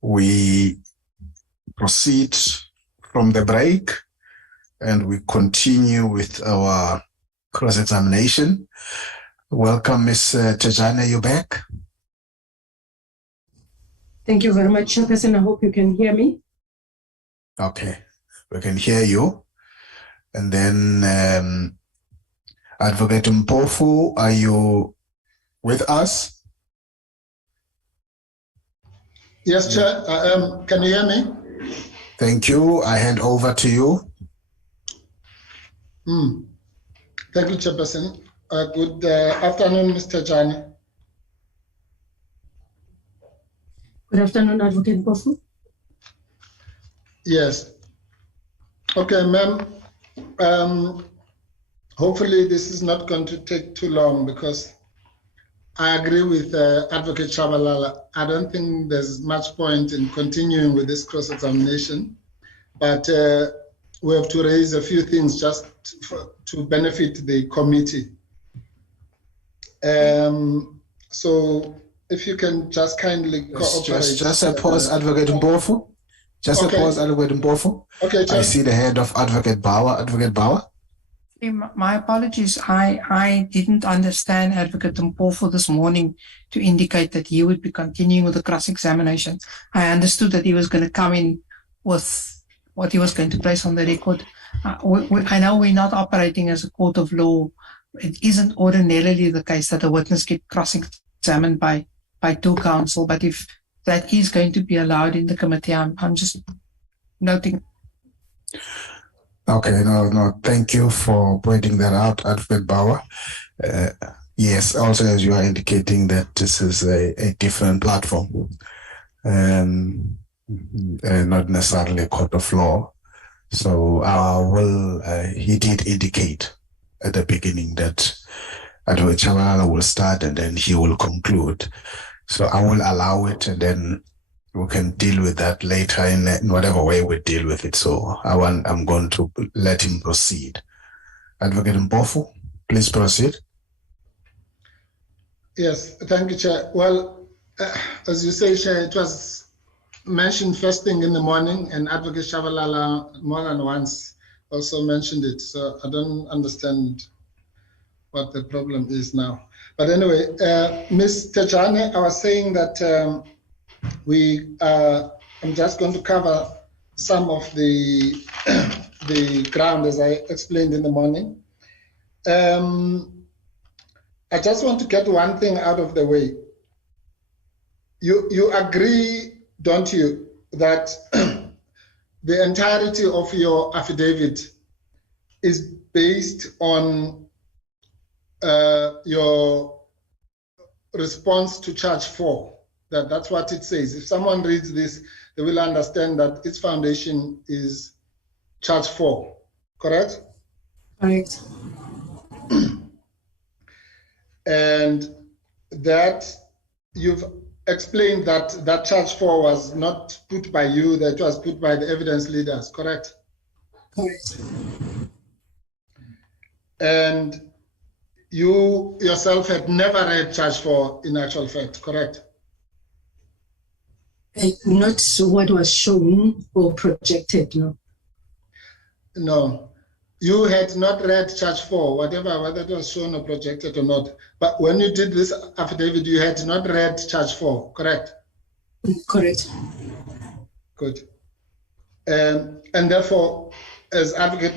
We proceed from the break and we continue with our cross-examination. Welcome, Ms. Thejane, you back? Thank you very much, Chairperson. I hope you can hear me. Okay, we can hear you. And then Advocate Mpofu, are you with us? Yes, Chair, I am. Can you hear me? Thank you. I hand over to you. Thank you, Chairperson. Good afternoon, Mr. Thejane. Good afternoon, Advocate Mpofu. Yes. Okay, ma'am. Hopefully this is not going to take too long because I agree with Advocate Shabalala. I don't think there's much point in continuing with this cross-examination, but we have to raise a few things just to benefit the committee. So if you can just kindly cooperate. Just a pause, Advocate Mpofu. Just a pause, Advocate Mpofu. Okay, I see the head of Advocate Bauer. Advocate Bauer. My apologies. I didn't understand Advocate Mpofu this morning to indicate that he would be continuing with the cross-examination. I understood that he was going to come in with what he was going to place on the record. I know we're not operating as a court of law. It isn't ordinarily the case that a witness gets cross-examined by two counsel, but if that is going to be allowed in the committee, I'm just noting. Okay, no, thank you for pointing that out, Advocate Bauer. Yes, also as you are indicating that this is a different platform, not necessarily a court of law. So he did indicate at the beginning that Advocate Shabalala will start and then he will conclude. So I will allow it and then we can deal with that later in whatever way we deal with it. So I'm going to let him proceed. Advocate Mpofu, please proceed. Yes, thank you, Chair. Well, as you say, Chair, it was mentioned first thing in the morning, and Advocate Shabalala more than once also mentioned it. So I don't understand what the problem is now. But anyway, Ms. Thejane, I was saying that I'm just going to cover some of the ground as I explained in the morning. I just want to get one thing out of the way. You agree, don't you, that the entirety of your affidavit is based on your response to charge 4? That's what it says. If someone reads this, they will understand that its foundation is charge 4, correct? Correct. And that you've explained that charge 4 was not put by you, that was put by the evidence leaders, correct? Correct. And you yourself had never read charge 4 in actual fact, correct? Not what was shown or projected, no. No, you had not read charge 4, whether it was shown or projected or not. But when you did this affidavit, you had not read charge 4, correct? Correct. Good. And therefore, as Advocate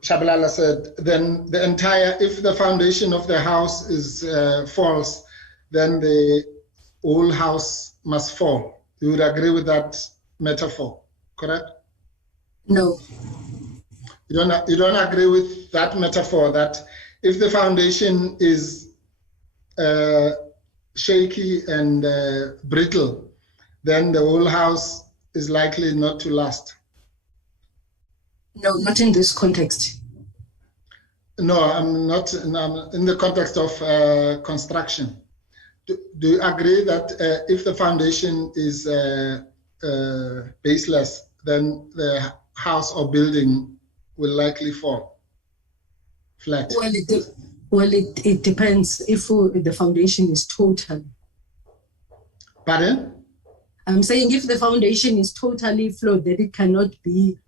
Shabalala said, then the entire, if the foundation of the house is false, then the whole house must fall. You would agree with that metaphor, correct? No. You don't agree with that metaphor that if the foundation is shaky and brittle, then the whole house is likely not to last? No, not in this context. No, I'm not in the context of construction. Do you agree that if the foundation is baseless, then the house or building will likely fall flat? Well, Well, it depends if the foundation is total. Pardon? I'm saying if the foundation is totally flawed, that it cannot be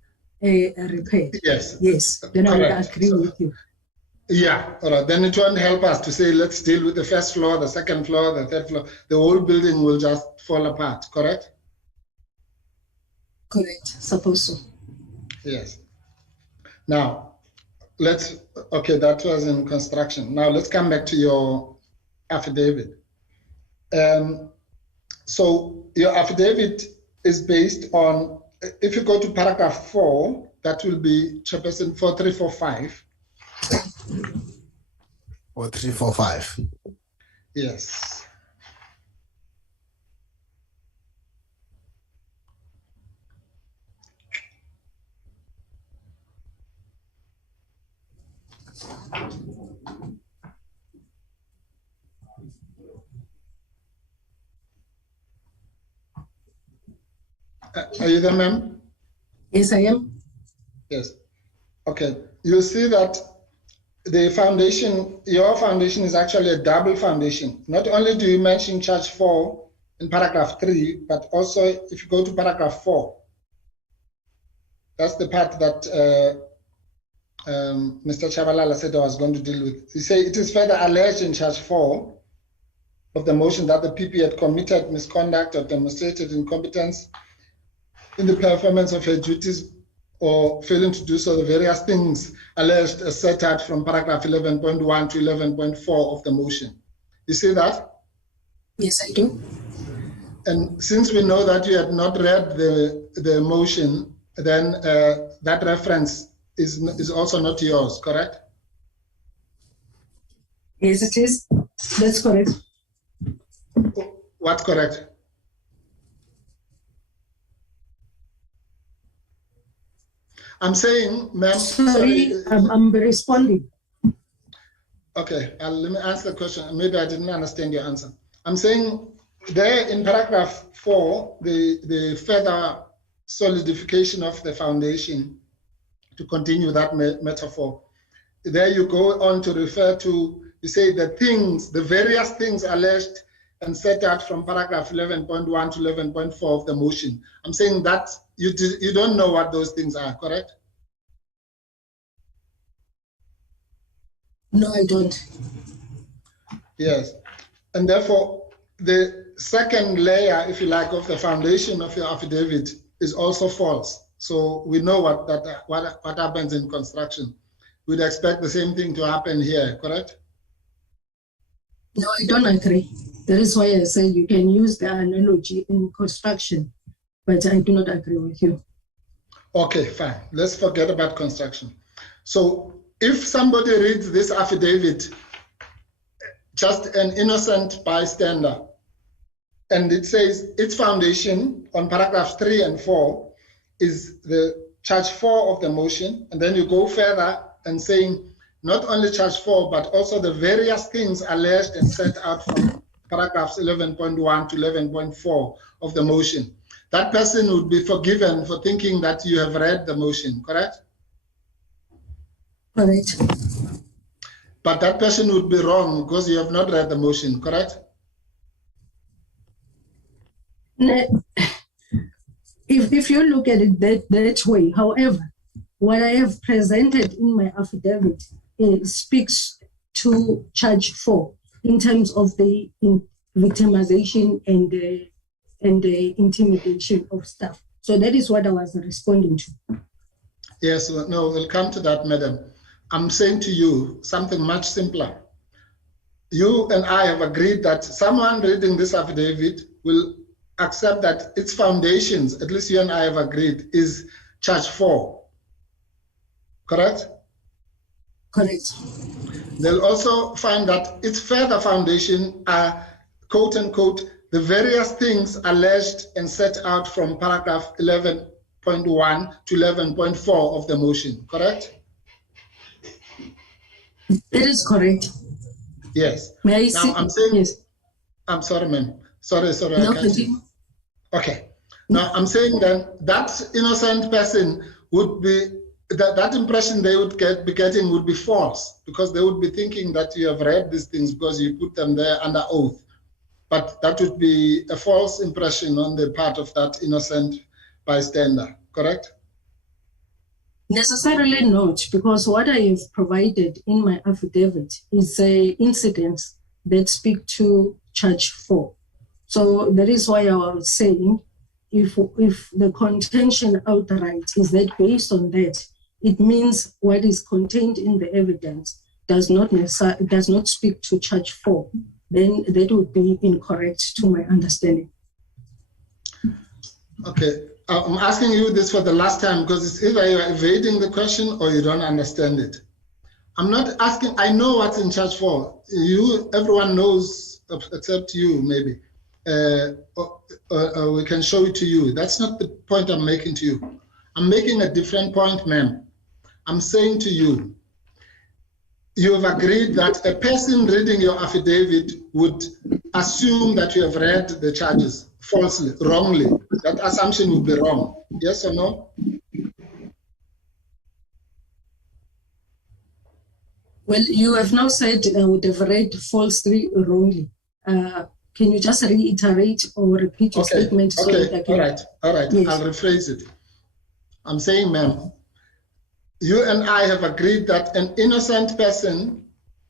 repaired. Yes. Yes, then I would Correct. agree with you. Yeah, all right. Then it won't help us to say, let's deal with the first floor, the second floor, the third floor. The whole building will just fall apart, correct? Correct, suppose so. Yes. Now, okay, that was in construction. Now let's come back to your affidavit. So your affidavit is based on, if you go to paragraph 4, that will be Chairperson 4345. 4345. Yes. Are you there, ma'am? Yes, I am. Yes. Okay. You see that the foundation, your foundation is actually a double foundation. Not only do you mention charge 4 in paragraph 3, but also if you go to paragraph 4, that's the part that Mr. Chabalala said I was going to deal with. He said it is further alleged in charge 4 of the motion that the PP had committed misconduct or demonstrated incompetence in the performance of her duties or failing to do so, the various things alleged as set out from paragraph 11.1 to 11.4 of the motion. You see that? Yes, I do. And since we know that you had not read the motion, then that reference is also not yours, correct? Yes, it is. That's correct. What correct? I'm saying, ma'am. Sorry, I'm responding. Okay, let me answer the question. Maybe I didn't understand your answer. I'm saying there in paragraph 4, the further solidification of the foundation, to continue that metaphor, there you go on to refer to, you say the various things alleged and set out from paragraph 11.1 to 11.4 of the motion. I'm saying that you don't know what those things are, correct? No, I don't. Yes, and therefore the second layer, if you like, of the foundation of your affidavit is also false. So we know what happens in construction. We'd expect the same thing to happen here, correct? No, I don't agree. That is why I said you can use the analogy in construction, but I do not agree with you. Okay, fine. Let's forget about construction. So if somebody reads this affidavit, just an innocent bystander, and it says its foundation on paragraphs 3 and 4 is the charge 4 of the motion, and then you go further and saying not only charge 4, but also the various things alleged and set out from paragraphs 11.1 to 11.4 of the motion. That person would be forgiven for thinking that you have read the motion, correct? Correct. But that person would be wrong because you have not read the motion, correct? If you look at it that way, however, what I have presented in my affidavit speaks to charge 4 in terms of the victimization and the intimidation of staff. So that is what I was responding to. Yes, no, we'll come to that, madam. I'm saying to you something much simpler. You and I have agreed that someone reading this affidavit will accept that its foundations, at least you and I have agreed, is charge 4. Correct? Correct. They'll also find that its further foundation are, quote unquote, the various things alleged and set out from paragraph 11.1 to 11.4 of the motion, correct? That is correct. Yes. May I now see? I'm saying, yes. I'm sorry, ma'am. Sorry. No, continue. Okay. Now I'm saying then that innocent person would be that impression they would be getting would be false, because they would be thinking that you have read these things because you put them there under oath. But that would be a false impression on the part of that innocent bystander, correct? Necessarily not, because what I have provided in my affidavit is incidents that speak to charge 4. So that is why I was saying, if the contention outright is that based on that, it means what is contained in the evidence does not speak to charge 4, then that would be incorrect to my understanding. Okay, I'm asking you this for the last time because it's either you're evading the question or you don't understand it. I'm not asking, I know what's in charge 4. Everyone knows except you, maybe. We can show it to you. That's not the point I'm making to you. I'm making a different point, ma'am. I'm saying to you, you have agreed that a person reading your affidavit would assume that you have read the charges falsely, wrongly. That assumption would be wrong. Yes or no? Well, you have now said I would have read falsely, wrongly. Can you just reiterate or repeat your statement? So that I can... All right. Yes. I'll rephrase it. I'm saying, ma'am, you and I have agreed that an innocent person,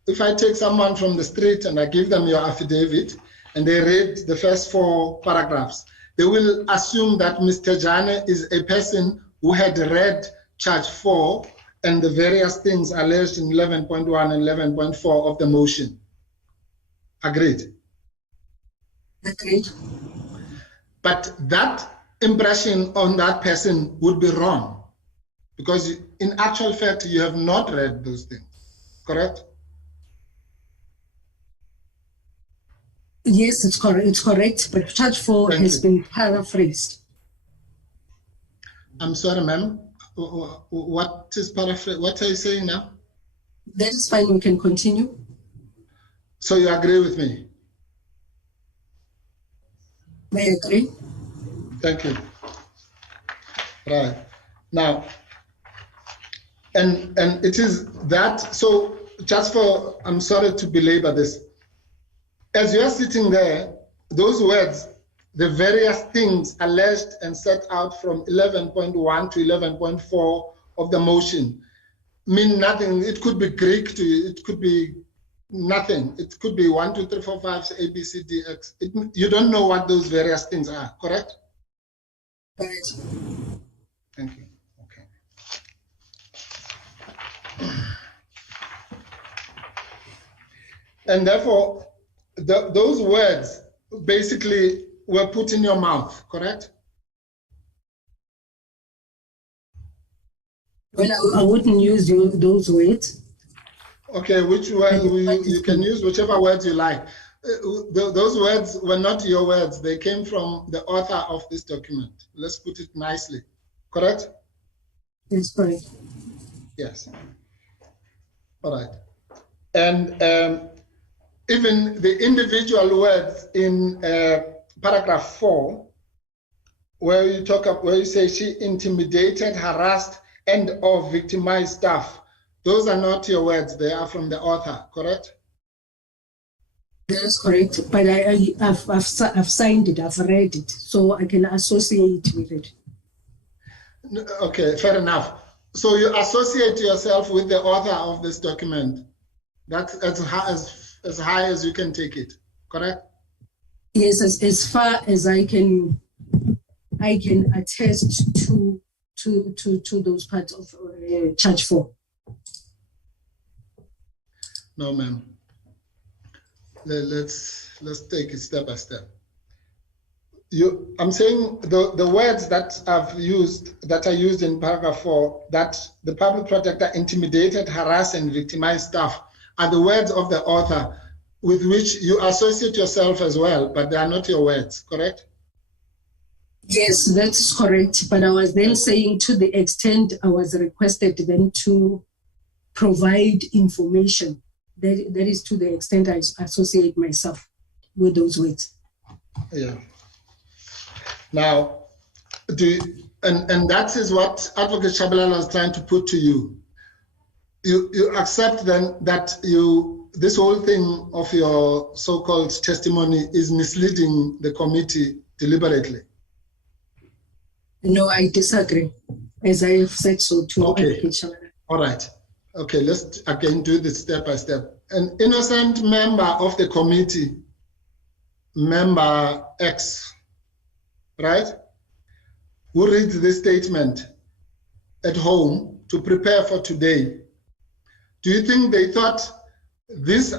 if I take someone from the street and I give them your affidavit and they read the first 4 paragraphs, they will assume that Ms. Thejane is a person who had read charge 4 and the various things alleged in 11.1 and 11.4 of the motion. Agreed? Agreed. But that impression on that person would be wrong, because in actual fact, you have not read those things, correct? Yes, it's correct, but charge 4 has been paraphrased. I'm sorry, ma'am. What is paraphrased? What are you saying now? That is fine, we can continue. So you agree with me? I agree. Thank you. Right. Now, and it is that, so just for, I'm sorry to belabor this. As you are sitting there, those words, the various things alleged and set out from 11.1 to 11.4 of the motion mean nothing. It could be Greek to you, it could be nothing. It could be 1, 2, 3, 4, 5, A, B, C, D, X. You don't know what those various things are, correct? Correct. Thank you. Okay. And therefore, those words basically were put in your mouth, correct? Well, I wouldn't use those words. Okay, which word you can use whichever words you like. Those words were not your words. They came from the author of this document. Let's put it nicely. Correct? Yes, correct. Yes. All right. And even the individual words in paragraph 4, where you say she intimidated, harassed, and/or victimized staff. Those are not your words. They are from the author. Correct? That is correct, but I've signed it, I've read it, so I can associate with it. Okay, fair enough. So you associate yourself with the author of this document. That's as high as you can take it, correct? Yes, as far as I can attest to those parts of charge 4. No, ma'am. Let's take it step by step. I'm saying the words that are used in paragraph 4, that the public protector intimidated, harassed, and victimized staff, are the words of the author with which you associate yourself as well, but they are not your words, correct? Yes, that's correct. But I was then saying, to the extent I was requested then to provide information, that is to the extent I associate myself with those words. Yeah. Now, And that is what Advocate Chabalala was trying to put to you. You accept then that this whole thing of your so-called testimony is misleading the committee deliberately. No, I disagree, as I have said so to Okay. Advocate Chabalala. All right. Okay, let's again do this step by step. An innocent member of the committee, member X, right, who reads this statement at home to prepare for today, do you think they thought this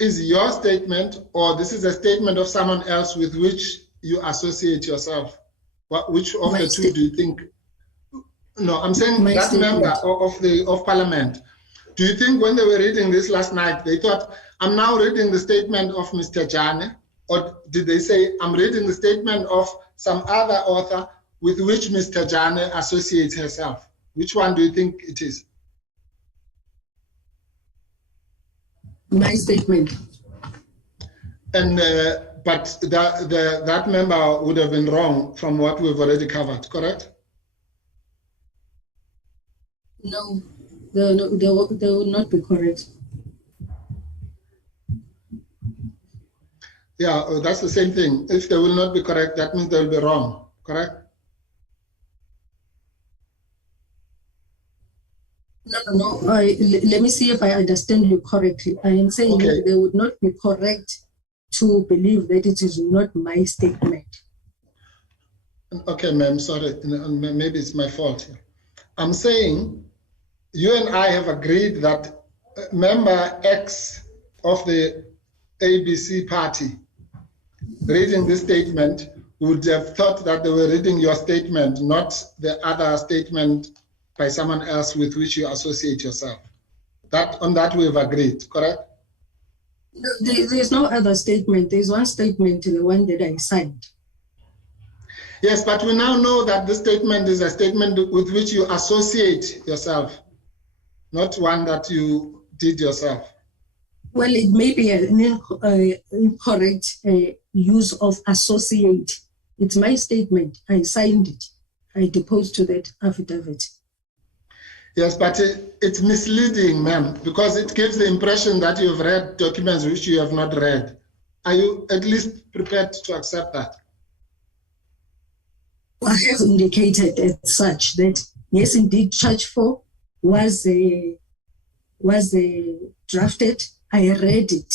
is your statement or this is a statement of someone else with which you associate yourself? Which of the two do you think? No, I'm saying that member of parliament. Do you think when they were reading this last night, they thought, I'm now reading the statement of Mr. Thejane? Or did they say, I'm reading the statement of some other author with which Mr. Thejane associates herself? Which one do you think it is? My statement. And but that member would have been wrong from what we've already covered, correct? No, they will not be correct. Yeah, that's the same thing. If they will not be correct, that means they will be wrong, correct? No. Let me see if I understand you correctly. I am saying that they would not be correct to believe that it is not my statement. Okay, ma'am, sorry, maybe it's my fault. I'm saying you and I have agreed that member X of the ABC party reading this statement would have thought that they were reading your statement, not the other statement by someone else with which you associate yourself. On that we've agreed, correct? No, there's no other statement. There's one statement, the one that I signed. Yes, but we now know that this statement is a statement with which you associate yourself, not one that you did yourself. Well, it may be an incorrect use of associate. It's my statement. I signed it. I deposed to that affidavit. Yes, but it's misleading, ma'am, because it gives the impression that you've read documents which you have not read. Are you at least prepared to accept that? I have indicated as such that, yes, indeed, Charge 4 was drafted. I read it,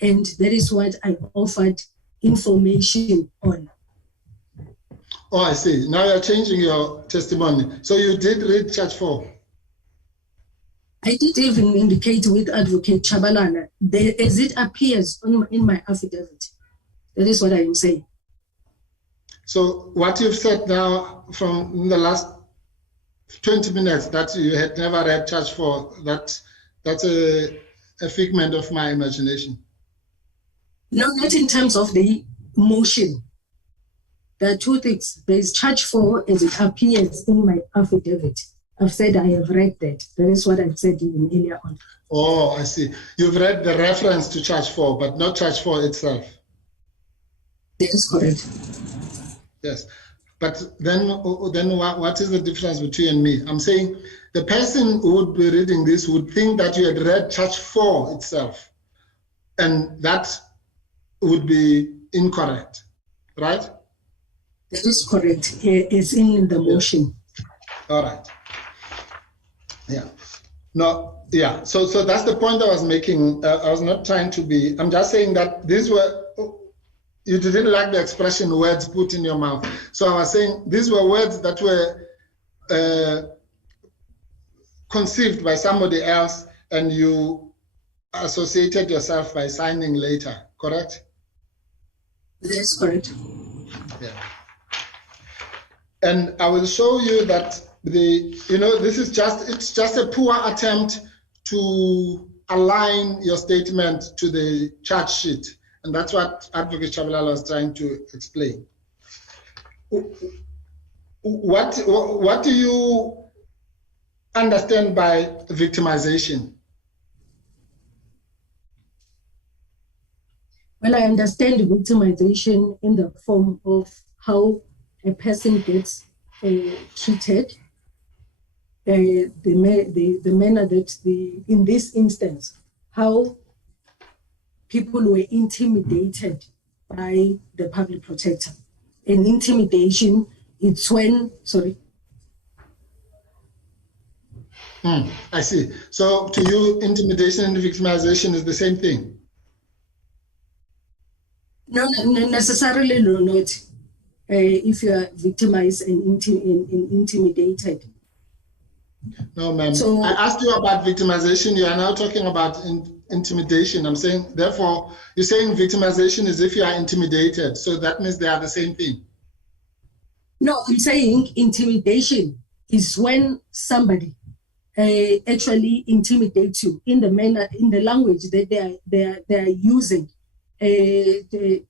and that is what I offered information on. Oh, I see. Now you're changing your testimony. So you did read Charge 4? I did even indicate with Advocate Chabalala, as it appears in my affidavit. That is what I am saying. So what you've said now from the last 20 minutes that you had never read Charge 4, that's a figment of my imagination. No, not in terms of the motion. There are two things. There's Charge 4 as it appears in my affidavit. I've said I have read that. That is what I've said even earlier on. Oh, I see. You've read the reference to Charge 4, but not Charge 4 itself. That is correct. Yes. But then what is the difference between you and me? I'm saying the person who would be reading this would think that you had read Charge 4 itself, and that would be incorrect, right? That is correct. It's in the motion. All right. Yeah. No, yeah. So that's the point I was making. I was not trying to be, I'm just saying that these were, you didn't like the expression words put in your mouth. So I was saying these were words that were conceived by somebody else and you associated yourself by signing later, correct? That's correct. Yeah. And I will show you that this is it's just a poor attempt to align your statement to the charge sheet. And that's what Advocate Chabalala was trying to explain. What do you understand by victimization? Well, I understand victimization in the form of how a person gets treated, the manner that in this instance, how people were intimidated by the public protector. And intimidation, it's when, sorry. I see. So to you, intimidation and victimization is the same thing? No, necessarily not. If you are victimized and intimidated. No, ma'am. So, I asked you about victimization. You are now talking about intimidation. I'm saying, therefore, you're saying victimization is if you are intimidated. So that means they are the same thing. No, I'm saying intimidation is when somebody actually intimidates you in the manner, in the language that they are using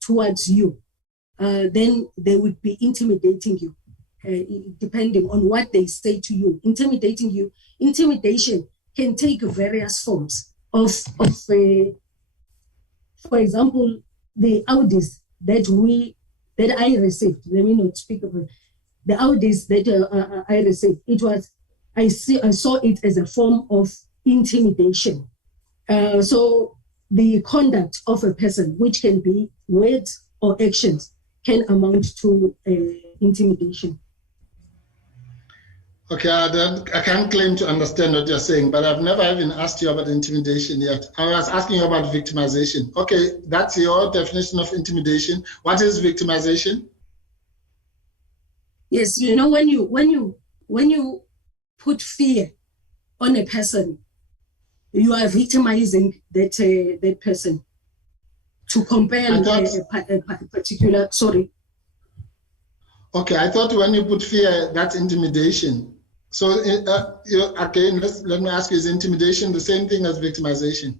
towards you. Then they would be intimidating you, depending on what they say to you. Intimidating you. Intimidation can take various forms of for example, the audios that I received. Let me not speak about the audios that I received. It was I saw it as a form of intimidation. So the conduct of a person, which can be words or actions, can amount to intimidation. Okay, I can't claim to understand what you're saying, but I've never even asked you about intimidation yet. I was asking you about victimization. Okay, that's your definition of intimidation. What is victimization? Yes, you know, when you put fear on a person, you are victimizing that person. To compare a particular, sorry. Okay, I thought when you put fear, that's intimidation. So again, let me ask you, is intimidation the same thing as victimization?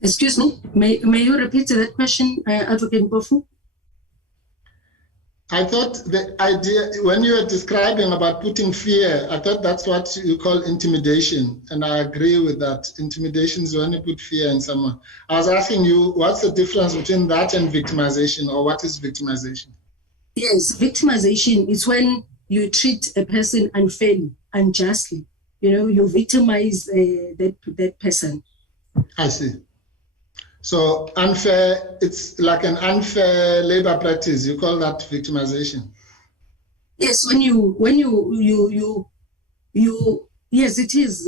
Excuse me, may you repeat that question, Advocate Mpofu? I thought the idea, when you were describing about putting fear, I thought that's what you call intimidation. And I agree with that. Intimidation is when you put fear in someone. I was asking you, what's the difference between that and victimization, or what is victimization? Yes, victimization is when you treat a person unfairly, unjustly. You know, you victimize that person. I see. So unfair, it's like an unfair labor practice. You call that victimization? Yes, yes, it is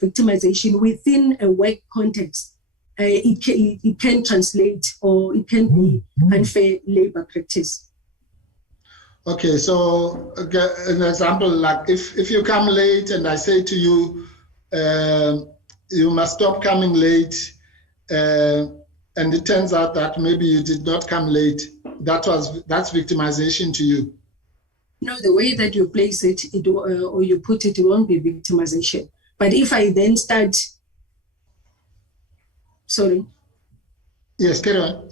victimization within a work context. It can translate, or it can be unfair labor practice. Okay, so an example, like if you come late and I say to you, you must stop coming late, and it turns out that maybe you did not come late, that's victimization to you. No, the way that you place it, or you put it, it won't be victimization. But if I then start, sorry. Yes, carry on.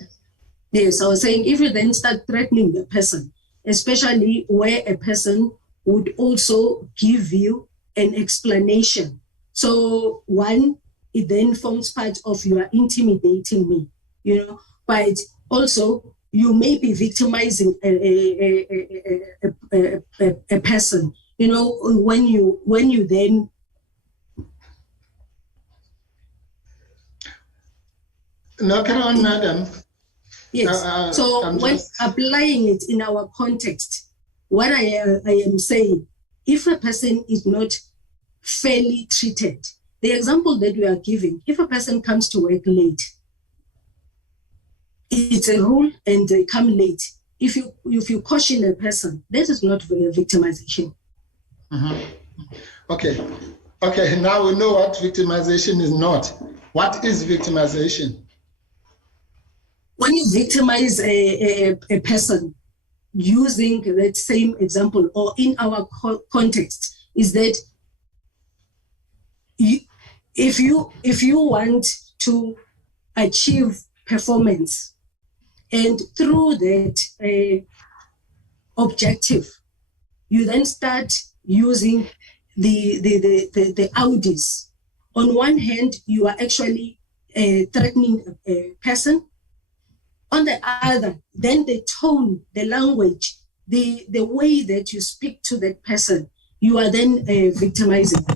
Yes, I was saying, if you then start threatening the person, especially where a person would also give you an explanation. So one, it then forms part of you are intimidating me, you know, but also you may be victimizing a person, you know, when you then. No, carry on, madam. Yes, so when applying it in our context, what I am saying, if a person is not fairly treated, the example that we are giving, if a person comes to work late, it's a rule and they come late. If you caution a person, that is not victimization. Okay, now we know what victimization is not. What is victimization? When you victimize a person, using that same example, or in our context, is that if you want to achieve performance, and through that objective, you then start using the Audis. On one hand, you are actually threatening a person. On the other, then the tone, the language, the way that you speak to that person, you are then victimizing.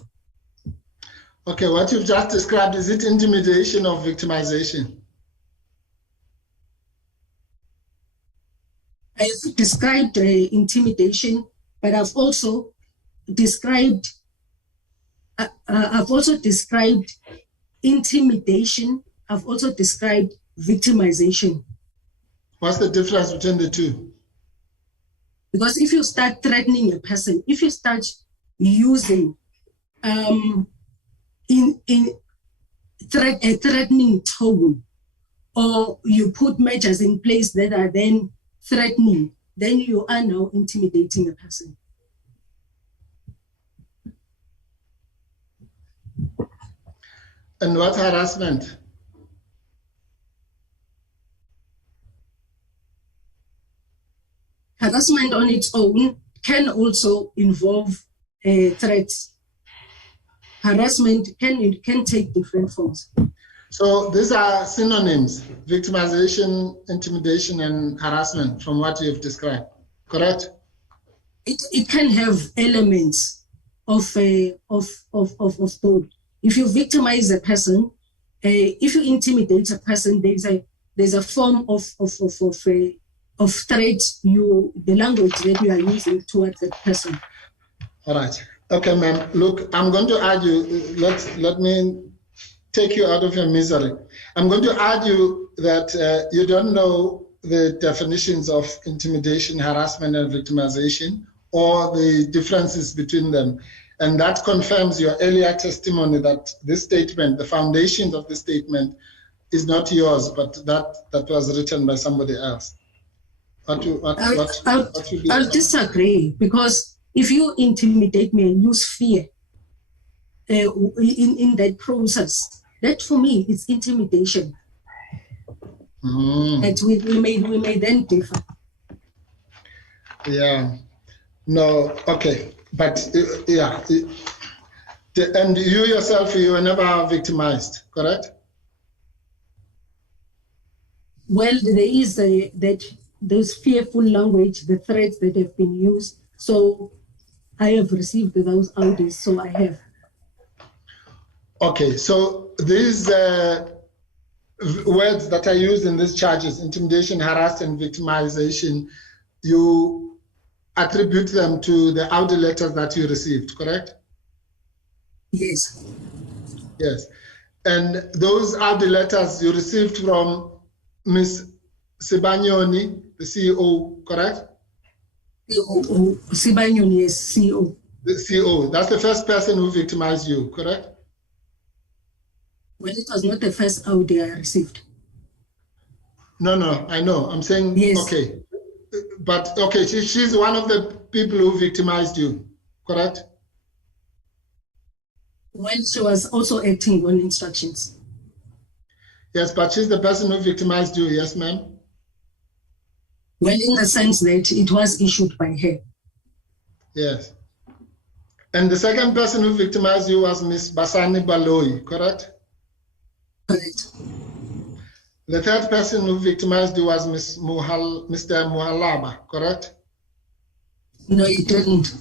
Okay, what you've just described, is it intimidation or victimization? I've described intimidation, but I've also described intimidation. I've also described victimization. What's the difference between the two? Because if you start threatening a person, if you start using a threatening tone, or you put measures in place that are then threatening, then you are now intimidating a person. And what harassment? Harassment on its own can also involve threats. Harassment can take different forms. So these are synonyms: victimization, intimidation, and harassment, from what you've described, correct? It can have elements of both. If you victimize a person, if you intimidate a person, there's a form of threat. The language that you are using towards that person. All right. Okay, ma'am. Look, I'm going to argue. Let me take you out of your misery. I'm going to argue that you don't know the definitions of intimidation, harassment, and victimization, or the differences between them. And that confirms your earlier testimony that this statement, the foundations of the statement, is not yours, but that was written by somebody else. I'll disagree, because if you intimidate me and use fear in that process, that for me is intimidation. That we may then differ. Yeah. No. Okay. But yeah. And you yourself, you were never victimized, correct? Well, there is those fearful language, the threats that have been used. So I have received those audios, so I have. Okay, so these words that are used in these charges, intimidation, harassment, and victimization, you attribute them to the audio letters that you received, correct? Yes. Yes. And those audio letters you received from Ms. Sibanyoni, the CEO, correct? Sibanyoni is CEO. The CEO, that's the first person who victimized you, correct? Well, it was not the first audio I received. No, I know. I'm saying, yes. Okay. But, okay, she's one of the people who victimized you, correct? Well, she was also acting on instructions. Yes, but she's the person who victimized you, yes, ma'am? Well, in the sense that it was issued by her. Yes. And the second person who victimized you was Ms. Basani Baloyi, correct? Correct. The third person who victimized you was Mr. Muhalaba, correct? No, he didn't.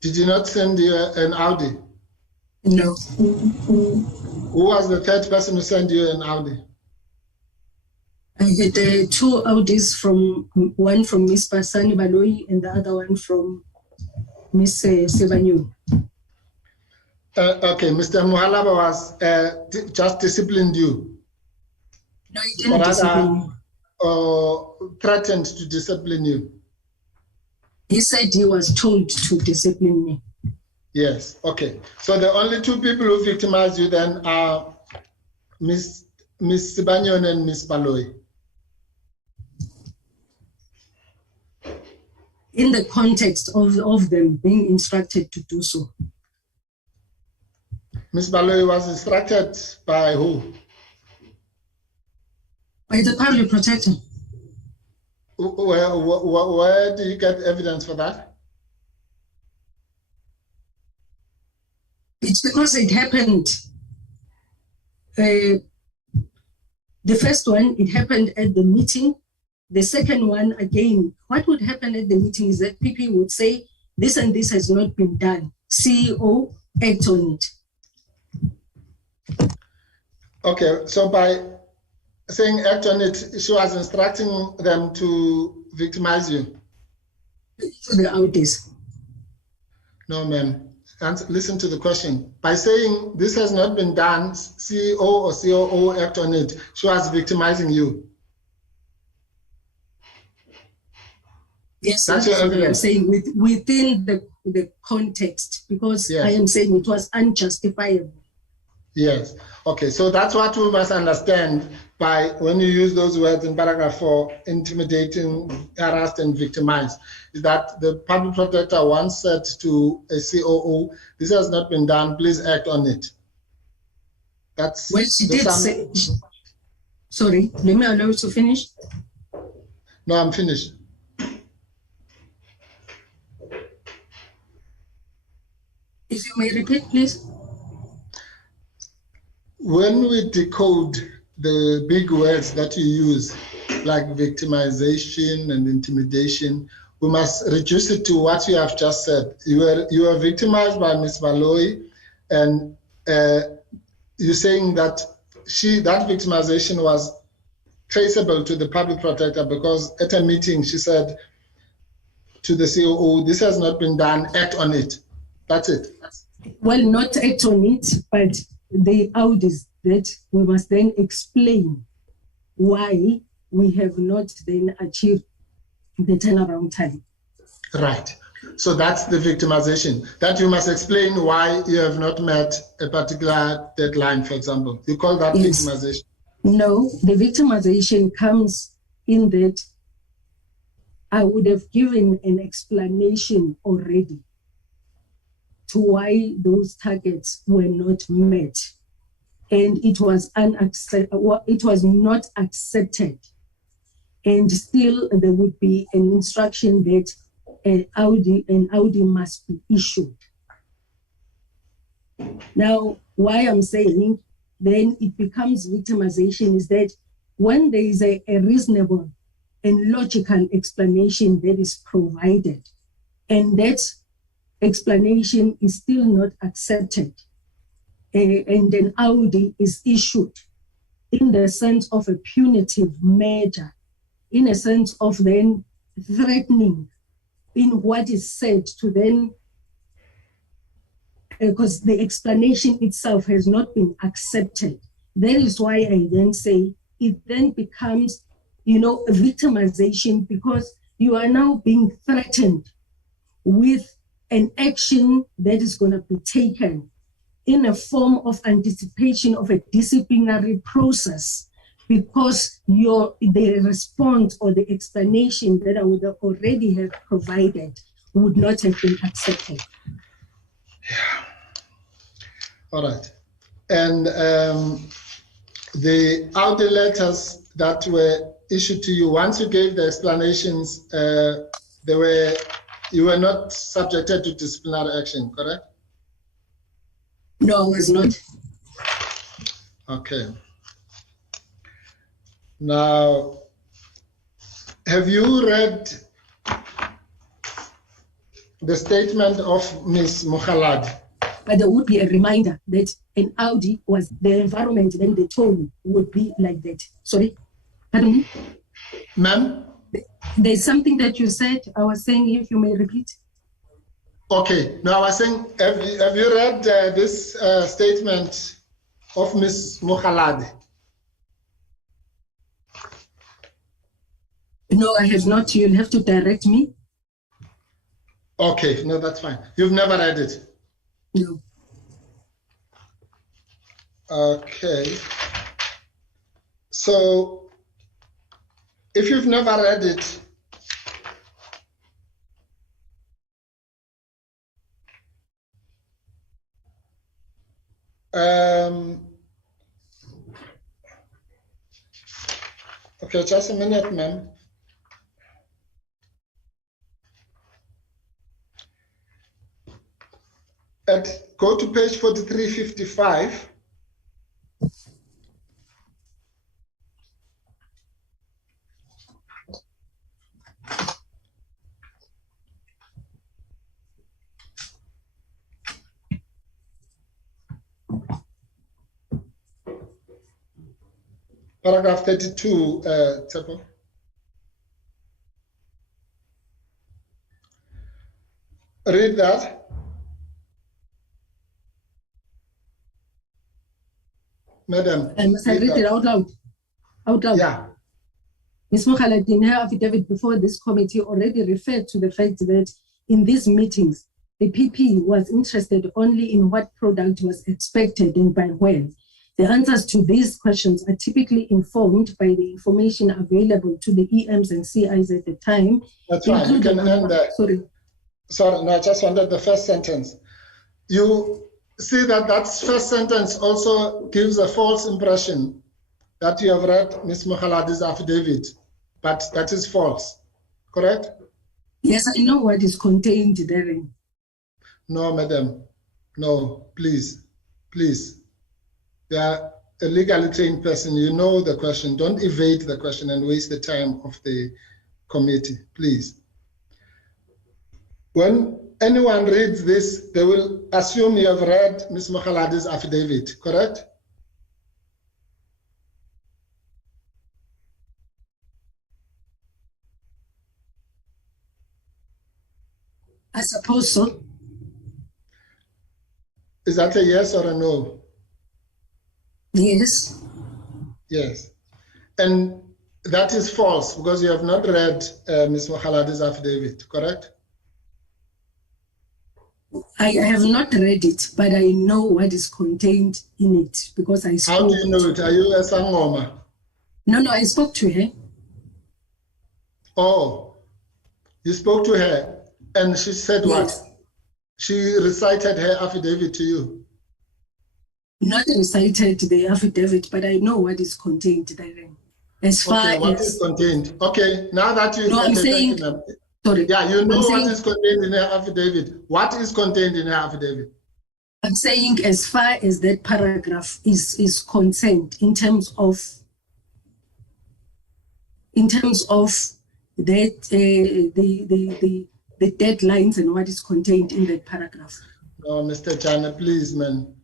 Did you not send you an Audi? No. Who was the third person who sent you an Audi? I had two Audis, one from Ms. Basani Baloyi and the other one from Ms. Sebanyu. Okay, Mr. Muhalaba was just disciplined you. No, he didn't discipline me. Threatened to discipline you. He said he was told to discipline me. Yes, okay. So the only two people who victimized you then are Ms. Sibanyon and Ms. Baloyi. In the context of them being instructed to do so. Ms. Baloyi was instructed by who? By the public protector. Where do you get evidence for that? It's because it happened The first one, it happened at the meeting. The second one, again, what would happen at the meeting is that PP would say, this and this has not been done. CEO, act on it. Okay, so by saying act on it, she was instructing them to victimize you? For the outdays. No, ma'am. Listen to the question. By saying this has not been done, CEO or COO act on it, she was victimizing you. Yes, that's what I'm saying within the context, because yes. I am saying it was unjustifiable. Yes. Okay. So that's what we must understand by when you use those words in paragraph 4, intimidating, harassed, and victimized, is that the public protector once said to a COO, this has not been done, please act on it. That's well, she did say, sorry, let me allow you to finish. No, I'm finished. If you may repeat, please. When we decode the big words that you use, like victimization and intimidation, we must reduce it to what you have just said. You were victimized by Ms. Valoy, and you're saying that that victimization was traceable to the public protector because at a meeting she said to the COO, this has not been done, act on it. That's it. Well, not act on it, but the out is that we must then explain why we have not then achieved the turnaround time. Right. So that's the victimization, that you must explain why you have not met a particular deadline, for example. You call that yes. Victimization? No, the victimization comes in that I would have given an explanation already to why those targets were not met, and it was not accepted, and still there would be an instruction that an Audi must be issued. Now, why I'm saying then it becomes victimization is that when there is a reasonable and logical explanation that is provided, and that explanation is still not accepted, and an Audi is issued in the sense of a punitive measure, in a sense of then threatening in what is said to then, because the explanation itself has not been accepted. That is why I then say it then becomes, a victimization, because you are now being threatened with an action that is going to be taken in a form of anticipation of a disciplinary process, because the response or the explanation that I would already have provided would not have been accepted. Yeah. All right. And the Audi letters that were issued to you, once you gave the explanations, you were not subjected to disciplinary action, correct? No, I was not. Okay. Now, have you read the statement of Ms. Mkhwebane? But there would be a reminder that an Audi was the environment, then the tone would be like that. Sorry, pardon me? Ma'am? There's something that you said, I was saying, if you may repeat. Okay, now I was saying, have you read this statement of Ms. Mkhwebane? No, I have not. You'll have to direct me. Okay, no, that's fine. You've never read it? No. Okay. So, if you've never read it, okay, just a minute, ma'am. Go to page 4355. Paragraph 32, Tsepo. Read that. Madam. Must I read it out loud? Out loud. Yeah. Ms. Mokhalat, in her affidavit before this committee, already referred to the fact that in these meetings, the PP was interested only in what product was expected and by when. The answers to these questions are typically informed by the information available to the EMs and CIs at the time. That's fine. You can end there. Sorry, no, I just wanted the first sentence. You see that first sentence also gives a false impression that you have read Ms. Mokhaladi's affidavit, but that is false, correct? Yes, I know what is contained therein. No, madam, no, please, please. You are a legally trained person, you know the question. Don't evade the question and waste the time of the committee, please. When anyone reads this, they will assume you have read Ms. Mokhaladi's affidavit, correct? I suppose so. Is that a yes or a no? Yes. Yes. And that is false because you have not read Ms. Mokhaladi's affidavit, correct? I have not read it, but I know what is contained in it because I spoke. How do you know it? Are you a Sangoma? No, I spoke to her. Oh, you spoke to her and she said Yes. what? She recited her affidavit to you? Not recited the affidavit, but I know what is contained therein. As far Okay, what as is contained? Okay, now that you... No, I'm okay, saying... thank you, ma'am. Sorry. Yeah, you know I'm what saying, is contained in her affidavit. What is contained in her affidavit? I'm saying as far as that paragraph is concerned in terms of that the deadlines and what is contained in that paragraph. No, Mr. Thejane, please, man.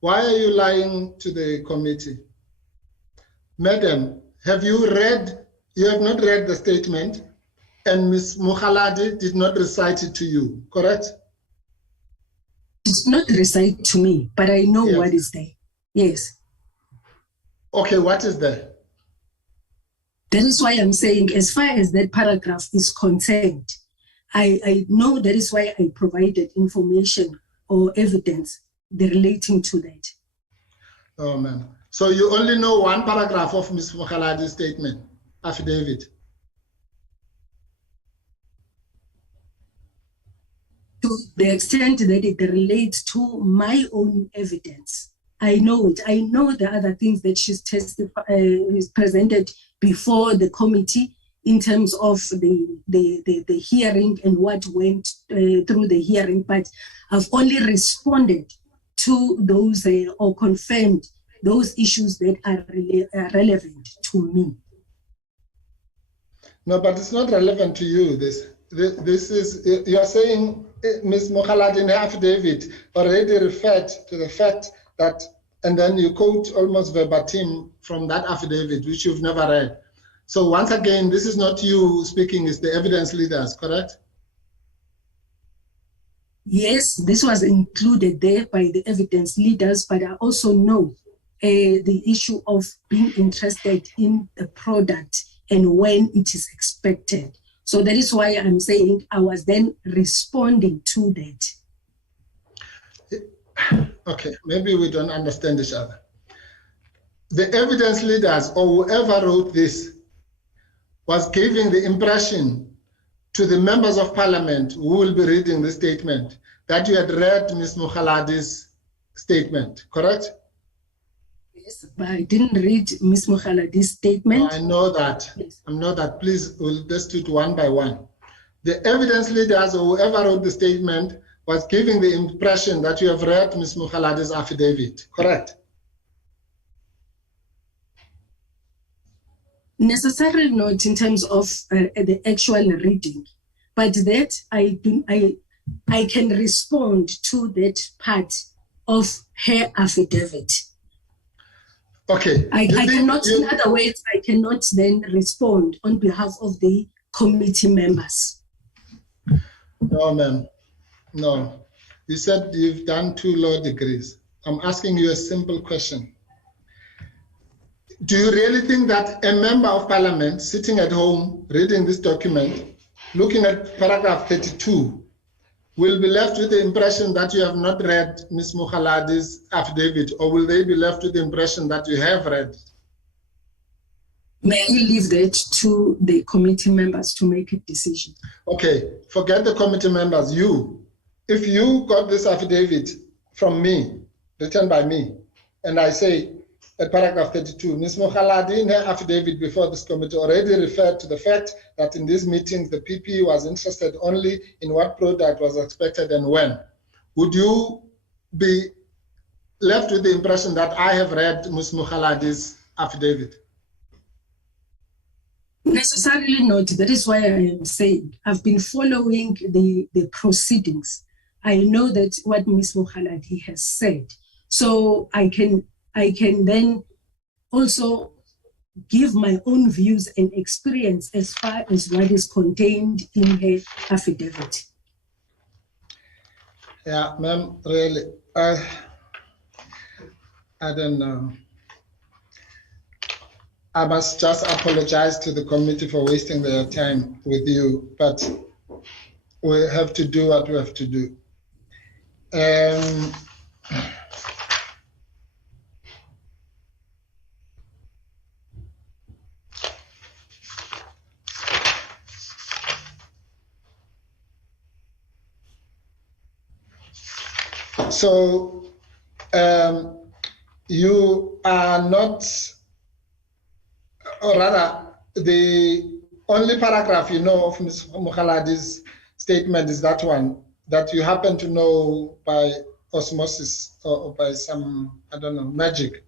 Why are you lying to the committee? Madam, have you read, you have not read the statement and Ms. Mokhaladi did not recite it to you, correct? It's not recited to me, but I know Yes. what is there. Yes. Okay, what is there? That is why I'm saying as far as that paragraph is concerned, I know that is why I provided information or evidence relating to that. Oh, ma'am. So you only know one paragraph of Ms. Mokhaladi's statement, affidavit. To the extent that it relates to my own evidence, I know it. I know the other things that she's is presented before the committee in terms of the hearing and what went through the hearing, but I've only responded to those or confirmed those issues that are relevant to me. No, but it's not relevant to you. This is, you are saying Ms. Mokhaladi in her affidavit already referred to the fact that, and then you quote almost verbatim from that affidavit, which you've never read. So once again, this is not you speaking, it's the evidence leaders, correct? Yes, this was included there by the evidence leaders, but I also know the issue of being interested in the product and when it is expected. So that is why I'm saying I was then responding to that. Okay, maybe we don't understand each other. The evidence leaders or whoever wrote this was giving the impression to the members of parliament who will be reading the statement that you had read Ms. Mokhaladi's statement, correct? Yes, but I didn't read Ms. Mokhaladi's statement. No, I know that. Yes. I know that. Please, we'll just do it one by one. The evidence leaders or whoever wrote the statement was giving the impression that you have read Ms. Mokhaladi's affidavit, correct? Necessarily not in terms of the actual reading, but that I can respond to that part of her affidavit. Okay. I cannot, in other words, I cannot then respond on behalf of the committee members. No, ma'am. No. You said you've done 2 law degrees. I'm asking you a simple question. Do you really think that a member of parliament sitting at home reading this document, looking at paragraph 32, will be left with the impression that you have not read Ms. Mokgaladi's affidavit, or will they be left with the impression that you have read? May I leave that to the committee members to make a decision? Okay, forget the committee members. If you got this affidavit from me, written by me, and I say at paragraph 32, Ms. Mokgaladi in her affidavit before this committee already referred to the fact that in these meetings the PP was interested only in what product was expected and when. Would you be left with the impression that I have read Ms. Mokgaladi's affidavit? Necessarily not. That is why I am saying I've been following the proceedings. I know that what Ms. Mokgaladi has said. So I can then also give my own views and experience as far as what is contained in her affidavit. Yeah, ma'am, really, I don't know. I must just apologize to the committee for wasting their time with you, but we have to do what we have to do. So you are not, or rather, the only paragraph you know of Ms. Mokgaladi's statement is that one that you happen to know by osmosis or by some, I don't know, magic.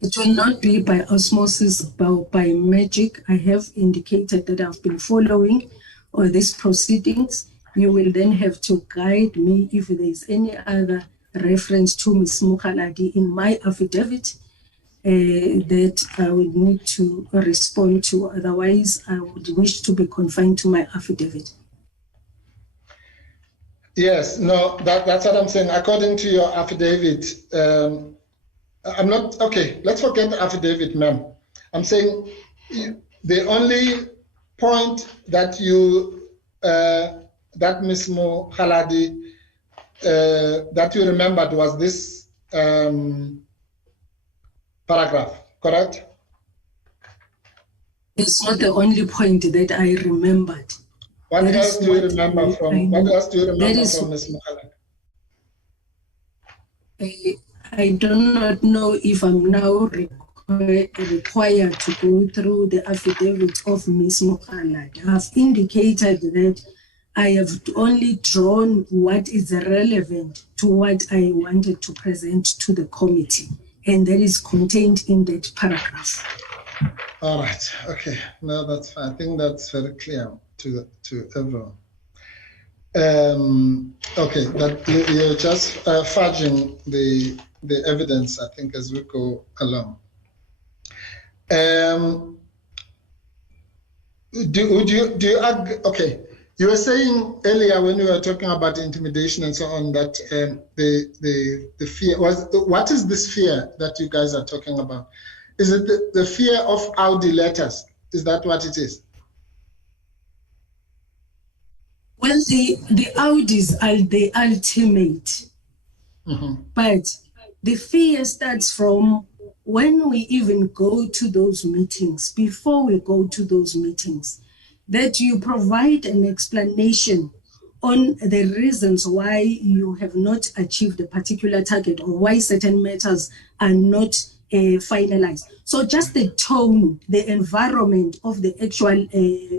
It will not be by osmosis, but by magic. I have indicated that I've been following all these proceedings. You will then have to guide me if there is any other reference to Ms. Mokgaladi in my affidavit that I would need to respond to. Otherwise, I would wish to be confined to my affidavit. Yes, no, that's what I'm saying. According to your affidavit, I'm not, okay, let's forget the affidavit, ma'am. I'm saying the only point that you, that Ms. Mokgaladi, that you remembered was this paragraph, correct? It's not the only point that I remembered. What else do you remember from, what else do you remember from Ms. Mokgaladi? I do not know if I'm now required to go through the affidavit of Ms. Mokgaladi. I've indicated that I have only drawn what is relevant to what I wanted to present to the committee, and that is contained in that paragraph. All right, okay, no, that's fine. I think that's very clear to everyone. Okay, but you're just fudging the evidence, I think, as we go along. Okay, you were saying earlier when we were talking about intimidation and so on that the fear was, what is this fear that you guys are talking about? Is it the fear of Audi letters? Is that what it is? Well, the Audis are the ultimate, but the fear starts from when we even go to those meetings, before we go to those meetings, that you provide an explanation on the reasons why you have not achieved a particular target or why certain matters are not finalized. So just the tone, the environment of the actual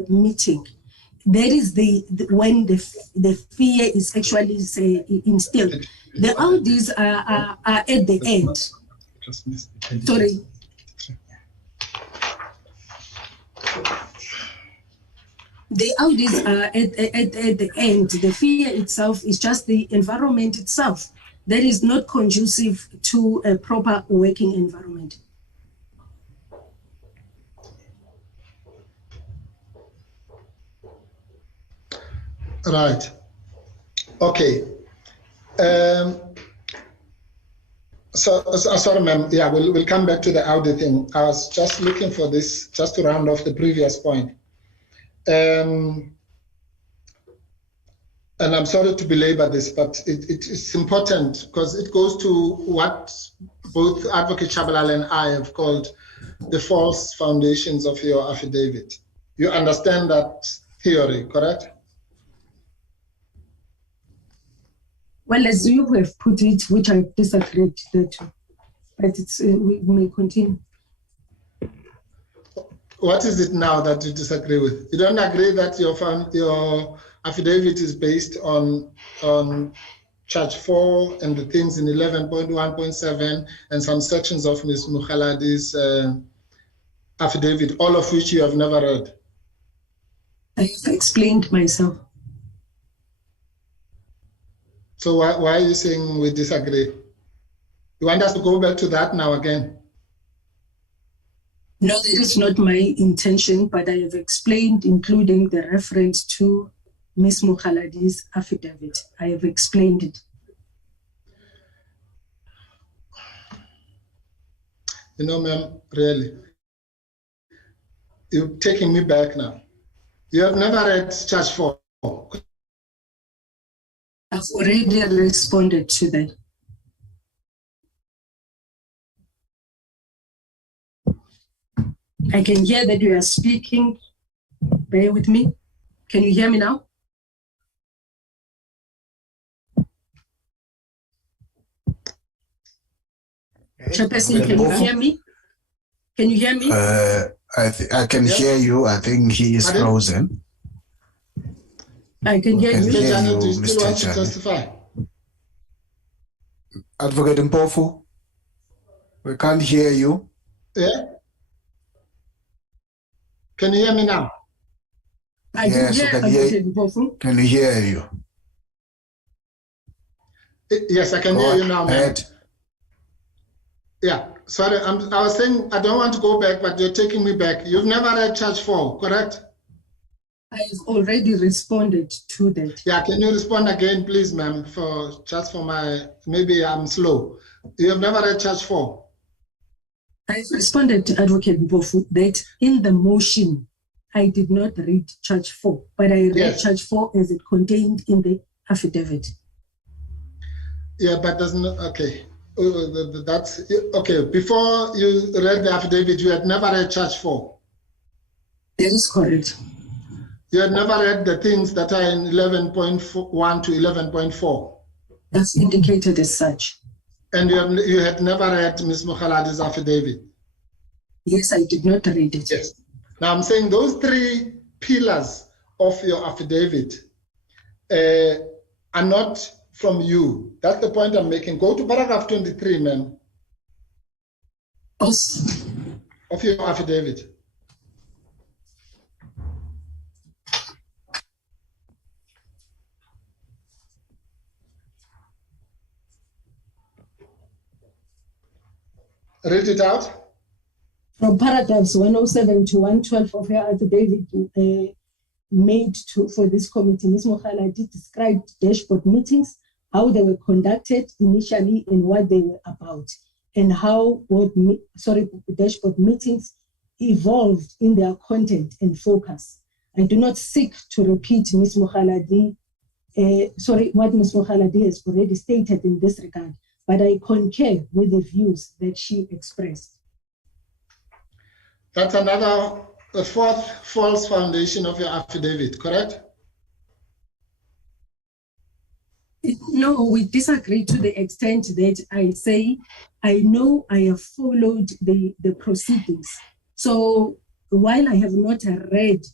meeting, that is when the fear is actually instilled. The Audis are at the end. Sorry. The Audis are at the end. The fear itself is just the environment itself that is not conducive to a proper working environment. Right. Okay. Sorry, ma'am. Yeah, we'll come back to the Audi thing. I was just looking for this, just to round off the previous point. And I'm sorry to belabor this, but it's important because it goes to what both Advocate Chabalala and I have called the false foundations of your affidavit. You understand that theory, correct? Well, as you have put it, which I disagreed with, but it's, we may continue. What is it now that you disagree with? You don't agree that your affidavit is based on Charge 4 and the things in 11.1.7 and some sections of Ms. Mukhaladi's affidavit, all of which you have never read? I have explained myself. So why are you saying we disagree? You want us to go back to that now again? No, that is not my intention, but I have explained, including the reference to Ms. Mukhaladi's affidavit. I have explained it. You know, ma'am, really, you're taking me back now. You have never read Charge 4. I've already responded to that. I can hear that you are speaking. Bear with me. Can you hear me now? Chairperson, can you hear me? Can you hear me? I can hear you. I think he is frozen. I can hear you. Do you still want to testify? Advocate Mpofu, we can't hear you. Yeah? Can you hear me now? I can hear Advocate Mpofu. Can you hear you? Yes, I can hear you now, ma'am. Yeah, sorry, I was saying I don't want to go back, but you're taking me back. You've never read Charge 4, correct? I have already responded to that. Yeah, can you respond again, please, ma'am, just for my, maybe I'm slow. You have never read Charge 4? I have responded to Advocate Mpofu that in the motion, I did not read Charge 4, but I read Charge 4 as it contained in the affidavit. Yeah, but doesn't, okay. That's, okay, before you read the affidavit, you had never read Charge 4? That is correct. You had never read the things that are in 11.1 to 11.4? That's indicated as such. And you had never read Ms. Mukhaladi's affidavit? Yes, I did not read it. Yes. Now I'm saying those three pillars of your affidavit are not from you. That's the point I'm making. Go to paragraph 23, ma'am. Of your affidavit. Read it out. From paragraphs 107 to 112 of her affidavit made for this committee, Ms. Mukhaladi described dashboard meetings, how they were conducted initially and what they were about, and how dashboard meetings evolved in their content and focus. I do not seek to repeat Ms. Mukhaladi, what Ms. Mukhaladi has already stated in this regard, but I concur with the views that she expressed. That's the fourth false foundation of your affidavit, correct? No, we disagree to the extent that I say, I know I have followed the proceedings. So while I have not read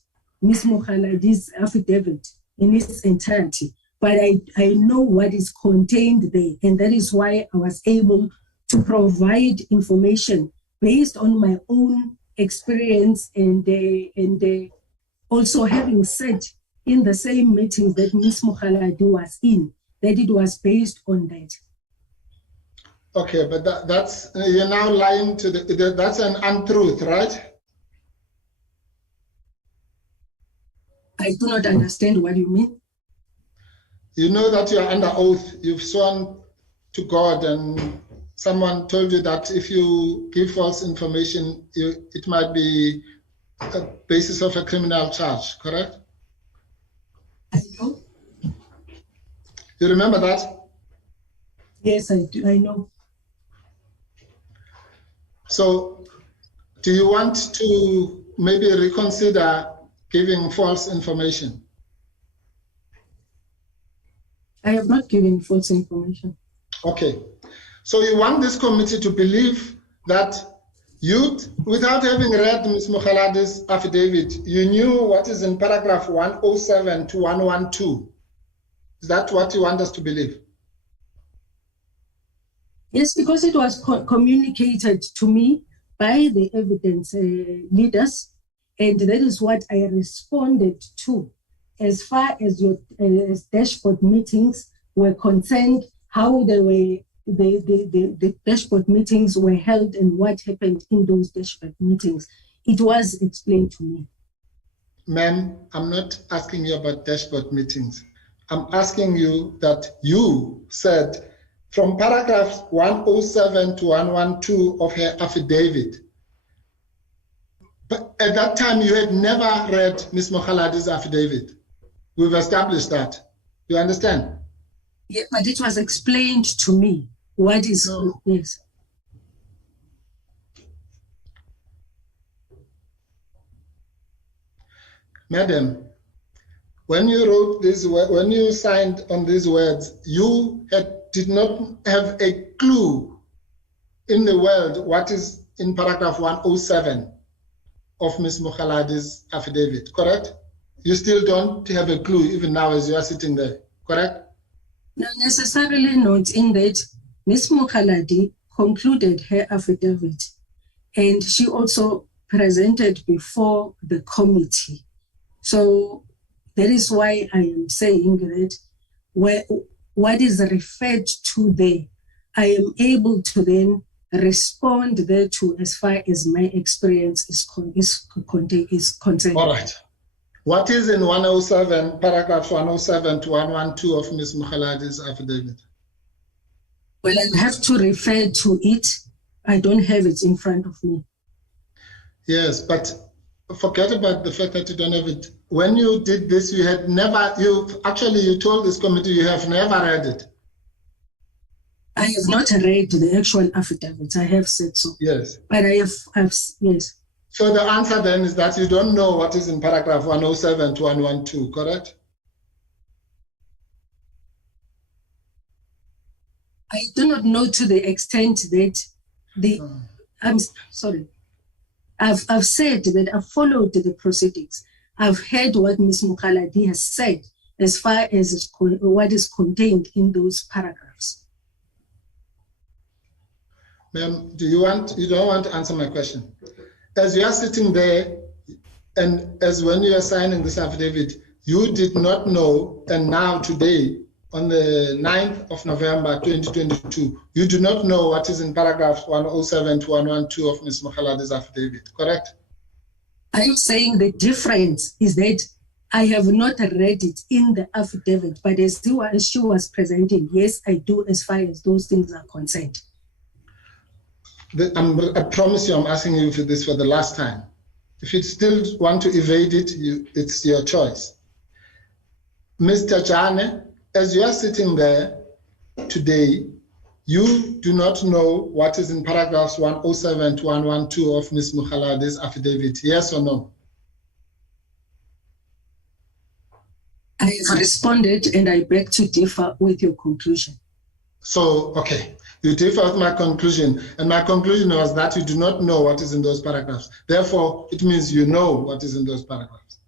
Ms. Mukhaladi's affidavit in its entirety, but I know what is contained there, and that is why I was able to provide information based on my own experience and also having sat in the same meetings that Ms. Mukhaladi was in, that it was based on that. Okay, but that's, you're now lying to that's an untruth, right? I do not understand what you mean. You know that you are under oath. You've sworn to God, and someone told you that if you give false information, it might be a basis of a criminal charge, correct? I know. You remember that? Yes, I do. I know. So do you want to maybe reconsider giving false information? I have not given false information. Okay. So you want this committee to believe that you, without having read Ms. Mkhwebani's affidavit, you knew what is in paragraph 107 to 112. Is that what you want us to believe? Yes, because it was communicated to me by the evidence leaders, and that is what I responded to. As far as your dashboard meetings were concerned, how they were, the dashboard meetings were held and what happened in those dashboard meetings, it was explained to me. Ma'am, I'm not asking you about dashboard meetings. I'm asking you that you said from paragraphs 107 to 112 of her affidavit, but at that time you had never read Ms. Mkhwebani's affidavit. We've established that. You understand? Yeah, but it was explained to me. What is, no. Yes. Madam, when you wrote this, when you signed on these words, you did not have a clue in the world what is in paragraph 107 of Ms. Mkhwebani's affidavit, correct? You still don't have a clue even now as you are sitting there, correct? No, necessarily not, in that Ms. Mkhwebane concluded her affidavit and she also presented before the committee. So that is why I am saying that what is referred to there, I am able to then respond thereto as far as my experience is concerned. All right. What is in 107, paragraph 107 to 112 of Ms. Mkhwebani's affidavit? Well, I have to refer to it. I don't have it in front of me. Yes, but forget about the fact that you don't have it. When you did this, you had never, you told this committee you have never read it. I have not read the actual affidavit. I have said so. Yes. But I have yes. So the answer then is that you don't know what is in paragraph 107 to 112, correct? I do not know to the extent that I'm sorry. I've said that I've followed the proceedings. I've heard what Ms. Mkhwebane has said as far as what is contained in those paragraphs. Ma'am, you don't want to answer my question. As you are sitting there, and as when you are signing this affidavit, you did not know, and now today, on the 9th of November 2022, you do not know what is in paragraphs 107 to 112 of Ms. Mkhwebani's affidavit, correct? I am saying the difference is that I have not read it in the affidavit, but as she was presenting, yes, I do as far as those things are concerned. I promise you I'm asking you for this for the last time. If you still want to evade it, it's your choice. Mr. Thejane, as you are sitting there today, you do not know what is in paragraphs 107 to 112 of Ms. Mkhwebani's affidavit, yes or no? I have responded and I beg to differ with your conclusion. So, okay, you differ with my conclusion, and my conclusion was that you do not know what is in those paragraphs. Therefore, it means you know what is in those paragraphs.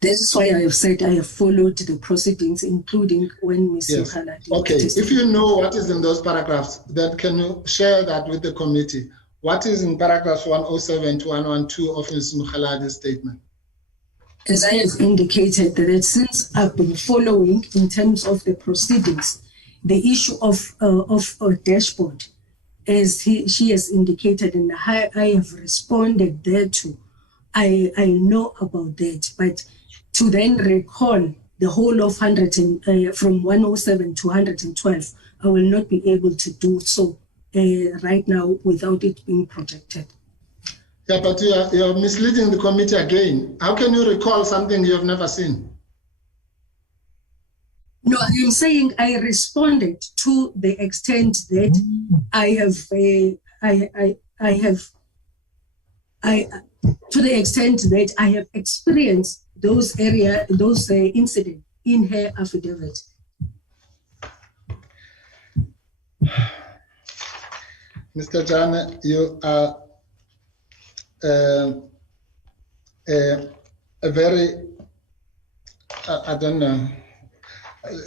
That is why I have said I have followed the proceedings, including when Ms. Mkhwebane. Okay, if you know what is in those paragraphs, then can you share that with the committee? What is in paragraphs 107 to 112 of Ms. Mkhwebani's statement? As I have indicated, that since I've been following in terms of the proceedings, the issue of a dashboard, as she has indicated, and I have responded there too. I know about that, but to then recall the whole of from 107 to 112, I will not be able to do so right now without it being projected. Yeah, but you're misleading the committee again. How can you recall something you have never seen? No, I'm saying I responded to the extent that to the extent that I have experienced those incidents in her affidavit. Mr. Thejane, you are a very, I don't know,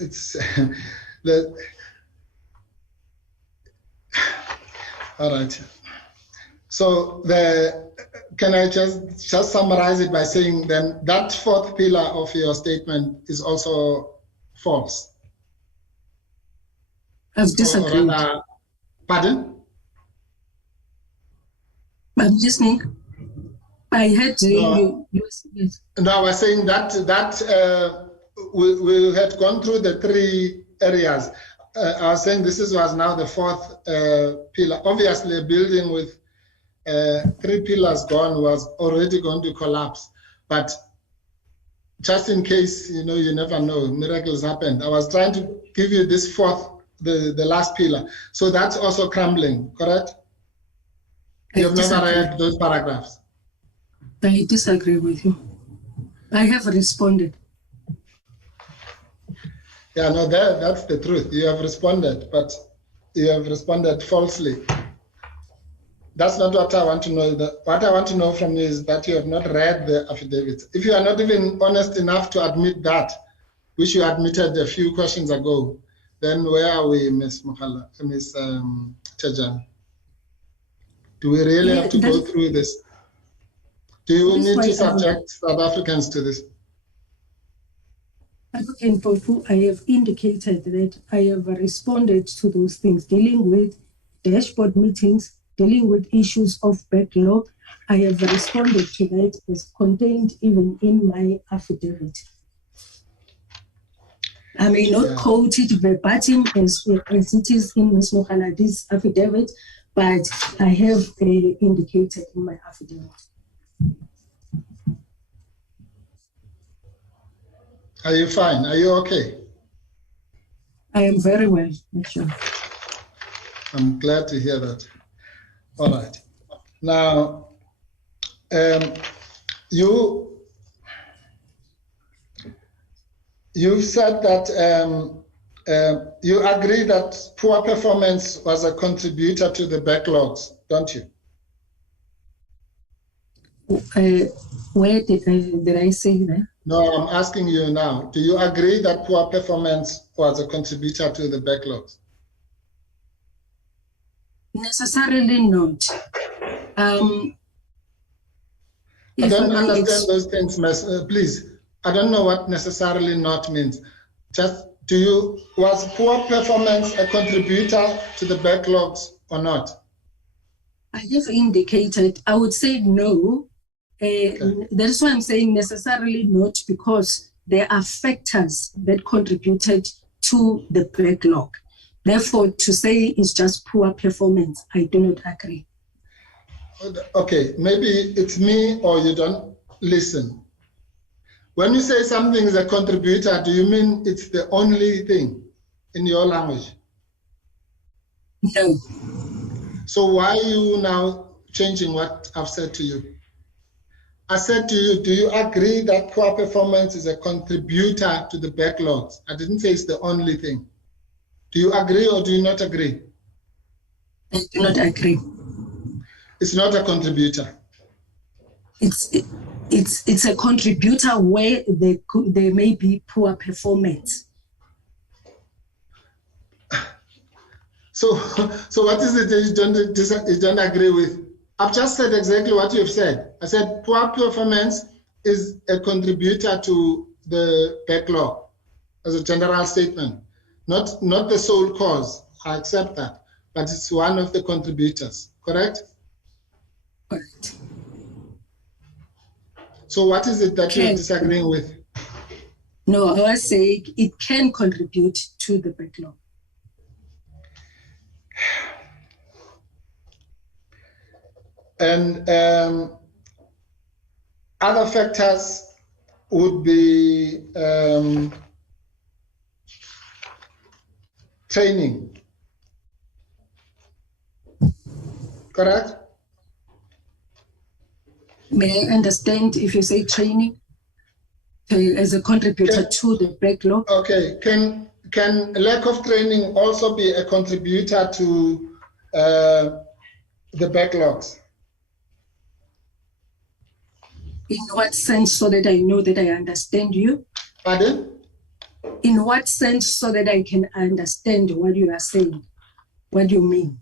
it's all right. So can I just summarize it by saying then that fourth pillar of your statement is also false? I've disagreed. Pardon? I'm listening. I heard you. No, I was saying that we had gone through the three areas. I was saying this was now the fourth pillar. Obviously, a building with 3 pillars gone was already going to collapse. But just in case, you never know, miracles happen. I was trying to give you this fourth, the last pillar. So that's also crumbling, correct? You've never read those paragraphs. I disagree with you. I have responded. Yeah, no, that's the truth. You have responded, but you have responded falsely. That's not what I want to know. What I want to know from you is that you have not read the affidavits. If you are not even honest enough to admit that, which you admitted a few questions ago, then where are we, Ms. Thejane? Do we really have to go through this? Do you need to subject South Africans to this? Advocate Pofu, I have indicated that I have responded to those things, dealing with dashboard meetings, dealing with issues of backlog. I have responded to that as contained even in my affidavit. I may not quote it verbatim as it is in Ms. Mokgaladi's affidavit, but I have indicated in my affidavit. Are you fine? Are you okay? I am very well, sure. I'm glad to hear that. All right. Now, you said that you agree that poor performance was a contributor to the backlogs, don't you? Where did I say that? No, I'm asking you now. Do you agree that poor performance was a contributor to the backlogs? Necessarily not. I don't understand those things, please. I don't know what necessarily not means. Just was poor performance a contributor to the backlogs or not? I have indicated, I would say no. That's why I'm saying necessarily not, because there are factors that contributed to the backlog. Therefore, to say it's just poor performance, I do not agree. Okay, maybe it's me or you don't listen. When you say something is a contributor, do you mean it's the only thing in your language? No. So why are you now changing what I've said to you? I said to you, do you agree that poor performance is a contributor to the backlogs? I didn't say it's the only thing. Do you agree or do you not agree? I do not agree. It's not a contributor. It's a contributor where there may be poor performance. So what is it that you don't agree with? I've just said exactly what you've said. I said poor performance is a contributor to the backlog as a general statement. not the sole cause. I accept that, but it's one of the contributors, correct? Correct. So what is it that you're disagreeing with? No, I was saying it can contribute to the backlog. And other factors would be training, correct? May I understand if you say training as a contributor to the backlog? Okay, can lack of training also be a contributor to the backlogs? In what sense, so that I know that I understand you? Pardon? In what sense, so that I can understand what you are saying, what you mean?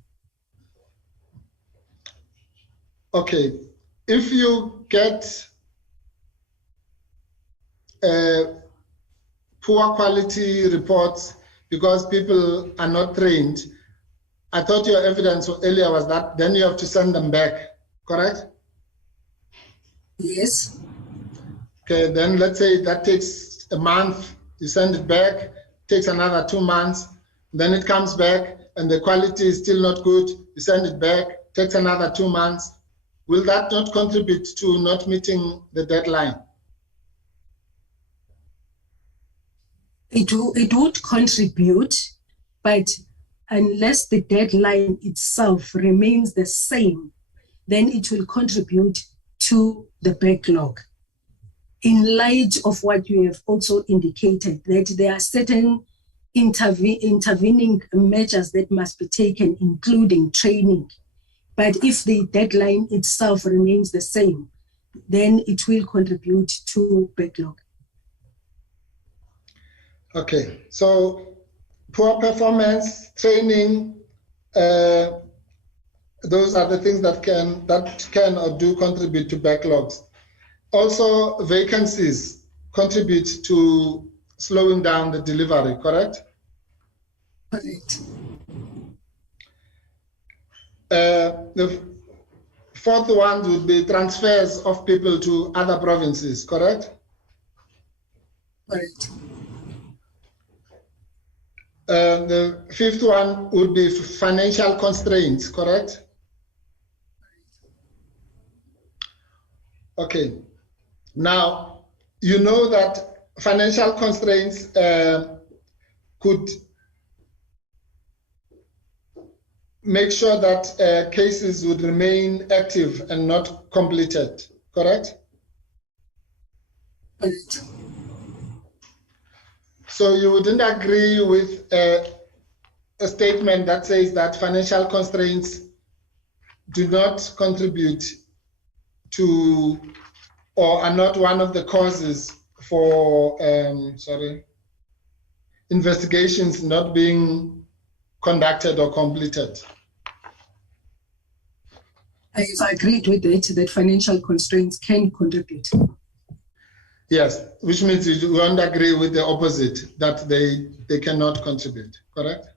Okay, if you get poor quality reports because people are not trained, I thought your evidence earlier was that then you have to send them back, correct? Yes. Okay, then let's say that takes a month, you send it back, takes another 2 months, then it comes back and the quality is still not good, you send it back, takes another 2 months. Will that not contribute to not meeting the deadline? It would contribute, but unless the deadline itself remains the same, then it will contribute to the backlog. In light of what you have also indicated, that there are certain intervening measures that must be taken, including training. But if the deadline itself remains the same, then it will contribute to backlog. Okay, so poor performance, training, those are the things that can or do contribute to backlogs. Also, vacancies contribute to slowing down the delivery, correct? Correct. The fourth one would be transfers of people to other provinces, correct? Correct. The fifth one would be financial constraints, correct? Okay. Now, you know that financial constraints could make sure that cases would remain active and not completed, correct? Correct. So you wouldn't agree with a statement that says that financial constraints do not contribute to or are not one of the causes for investigations not being conducted or completed? I agreed with it that financial constraints can contribute. Yes, which means you won't agree with the opposite, that they cannot contribute, correct?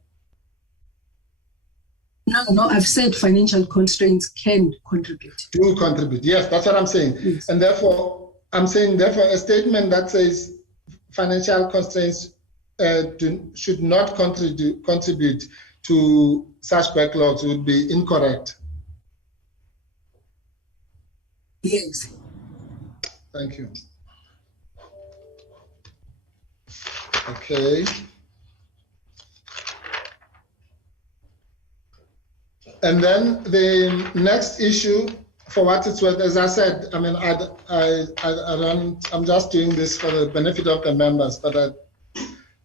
No, I've said financial constraints can contribute. Do contribute, yes, that's what I'm saying. Yes. And therefore, I'm saying, therefore, a statement that says financial constraints should not contribute to such backlogs would be incorrect. Yes. Thank you. Okay. And then the next issue, for what it's worth, as I said, I mean, I'm just doing this for the benefit of the members, but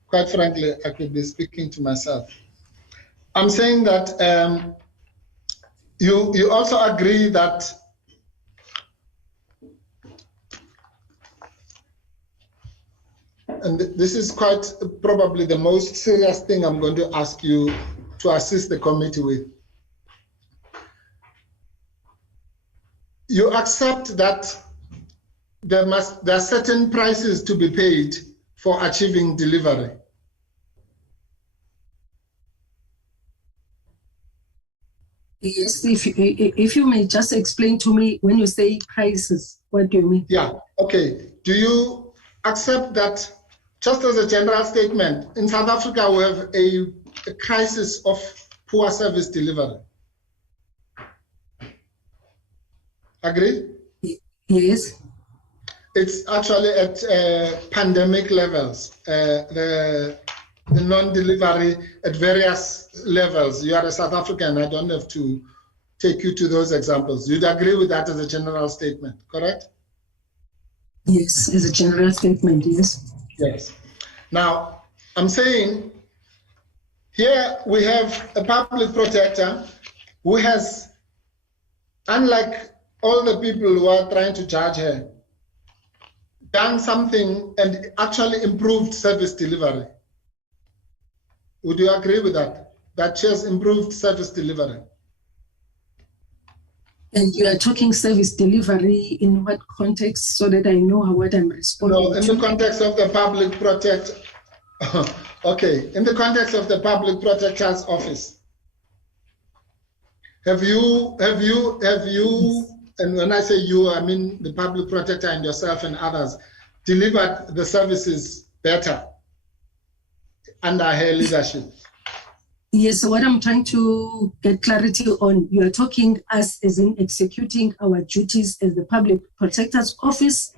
quite frankly, I could be speaking to myself. I'm saying that you also agree that and this is quite probably the most serious thing I'm going to ask you to assist the committee with. You accept that there are certain prices to be paid for achieving delivery. Yes, if you may just explain to me, when you say crisis, what do you mean? Yeah, okay. Do you accept that, just as a general statement, in South Africa we have a crisis of poor service delivery? Agree? Yes. It's actually at pandemic levels, the non-delivery at various levels. You are a South African, I don't have to take you to those examples. You'd agree with that as a general statement, correct? Yes, as a general statement, yes. Yes. Now, I'm saying here we have a public protector who has, unlike all the people who are trying to judge her, done something and actually improved service delivery. Would you agree with that? That she has improved service delivery? And you are talking service delivery in what context, so that I know what I'm responding to? No, in the context of the public protector. Okay, in the context of the public protector's office. Have you, and when I say you, I mean the public protector and yourself and others, delivered the services better under her leadership? Yes, so what I'm trying to get clarity on, you are talking us as in executing our duties as the public protector's office,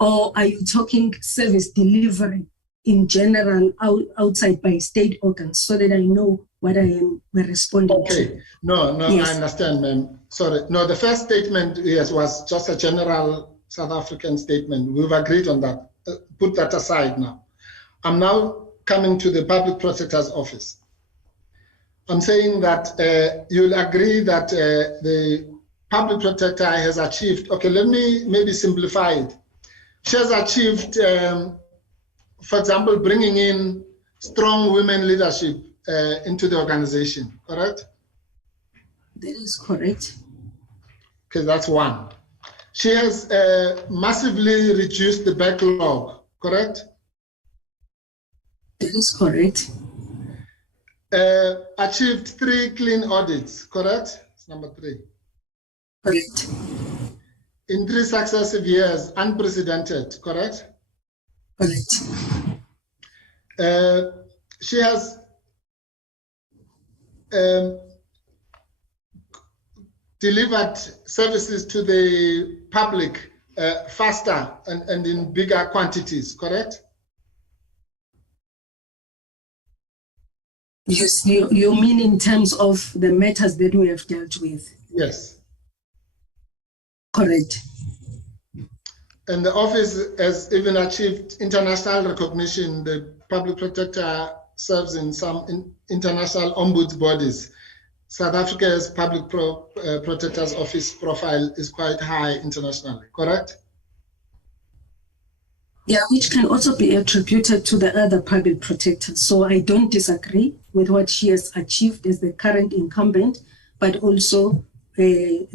or are you talking service delivery in general outside by state organs, so that I know what I am responding to? Okay, no, yes. I understand, ma'am. Sorry, no, the first statement, yes, was just a general South African statement. We've agreed on that. Put that aside now. I'm now coming to the public protector's office. I'm saying that you'll agree that the public protector has achieved, okay, let me maybe simplify it. She has achieved, for example, bringing in strong women leadership into the organization, correct? That is correct. Okay, that's one. She has massively reduced the backlog, correct? That is correct. Achieved 3 clean audits, correct? It's number 3. Correct. In 3 successive years, unprecedented, correct? Correct. She has delivered services to the public faster and in bigger quantities, correct? Yes, you mean in terms of the matters that we have dealt with? Yes. Correct. And the office has even achieved international recognition. The public protector serves in some international ombuds bodies. South Africa's public protector's office profile is quite high internationally, correct? Yeah, which can also be attributed to the other public protectors. So I don't disagree with what she has achieved as the current incumbent, but also the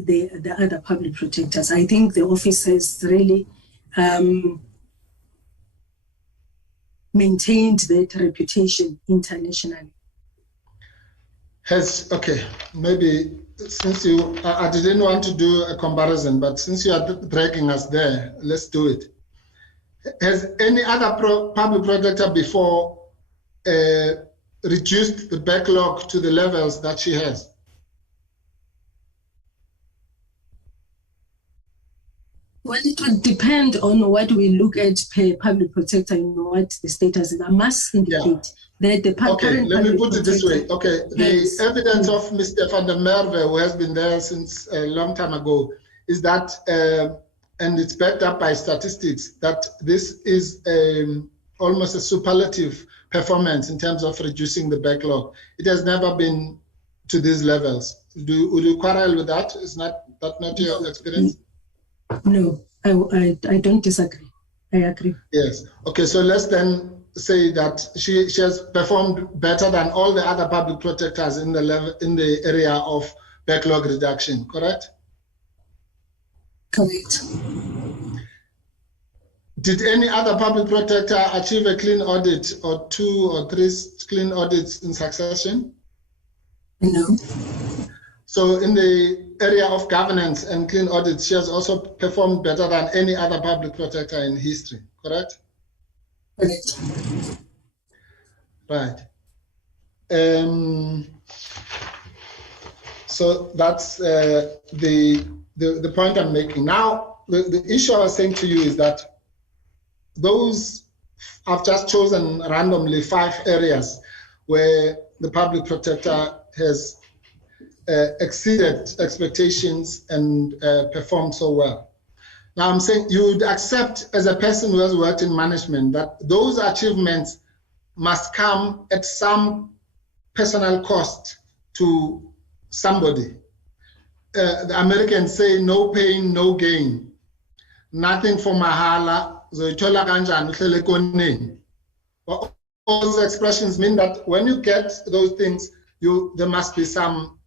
other public protectors. I think the office has really maintained that reputation internationally. Okay, maybe since I didn't want to do a comparison, but since you are dragging us there, let's do it. Has any other public protector before reduced the backlog to the levels that she has? Well, it would depend on what we look at per public protector and what the status is. I must indicate that the okay, let me put it this way. Okay, the evidence of Mr. van der Merwe, who has been there since a long time ago, is that, and it's backed up by statistics, that this is almost a superlative performance in terms of reducing the backlog. It has never been to these levels. Would you quarrel with that? Is that not your experience? No, I don't disagree. I agree. Yes. Okay, so let's then say that she has performed better than all the other public protectors in the area of backlog reduction, correct? Correct. Did any other public protector achieve a clean audit or 2 or 3 clean audits in succession? No. So in the area of governance and clean audit, she has also performed better than any other public protector in history, correct? Correct. Right. So that's the point I'm making. Now, the issue I was saying to you is that those, I've just chosen randomly 5 areas where the public protector has exceeded expectations and performed so well. Now I'm saying you would accept, as a person who has worked in management, that those achievements must come at some personal cost to somebody. The Americans say no pain, no gain. Nothing for mahala. All those expressions mean that when you get those things, there must be some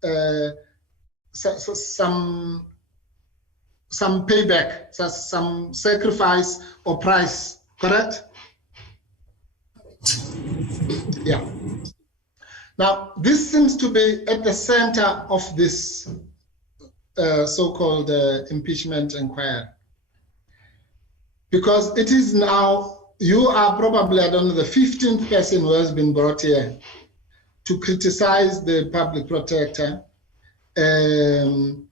payback, some sacrifice or price, correct? Yeah. Now, this seems to be at the center of this so-called impeachment inquiry. Because it is now, you are probably, I don't know, the 15th person who has been brought here to criticize the public protector. And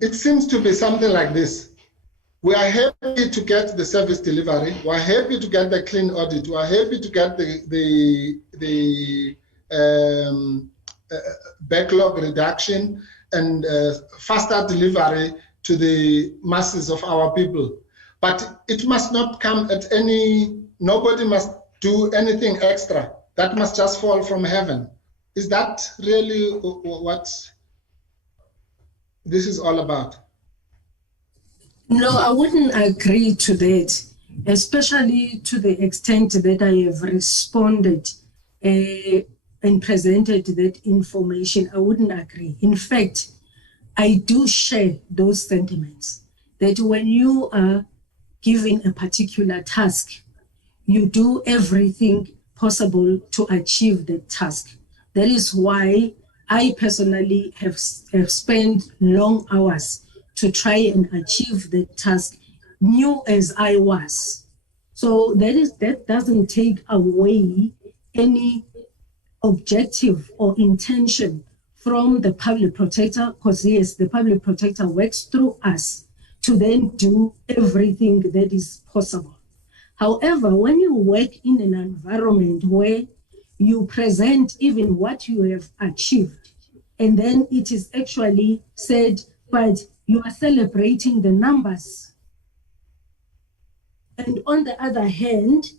it seems to be something like this. We are happy to get the service delivery. We are happy to get the clean audit. We are happy to get the backlog reduction and faster delivery to the masses of our people. But it must not come at nobody must do anything extra. That must just fall from heaven. Is that really what this is all about? No, I wouldn't agree to that, especially to the extent that I have responded and presented that information. I wouldn't agree. In fact, I do share those sentiments that when you are given a particular task, you do everything possible to achieve the task. That is why I personally have spent long hours to try and achieve the task, new as I was. So that doesn't take away any objective or intention from the public protector, because yes, the public protector works through us to then do everything that is possible. However, when you work in an environment where you present even what you have achieved, and then it is actually said, but you are celebrating the numbers. And on the other hand,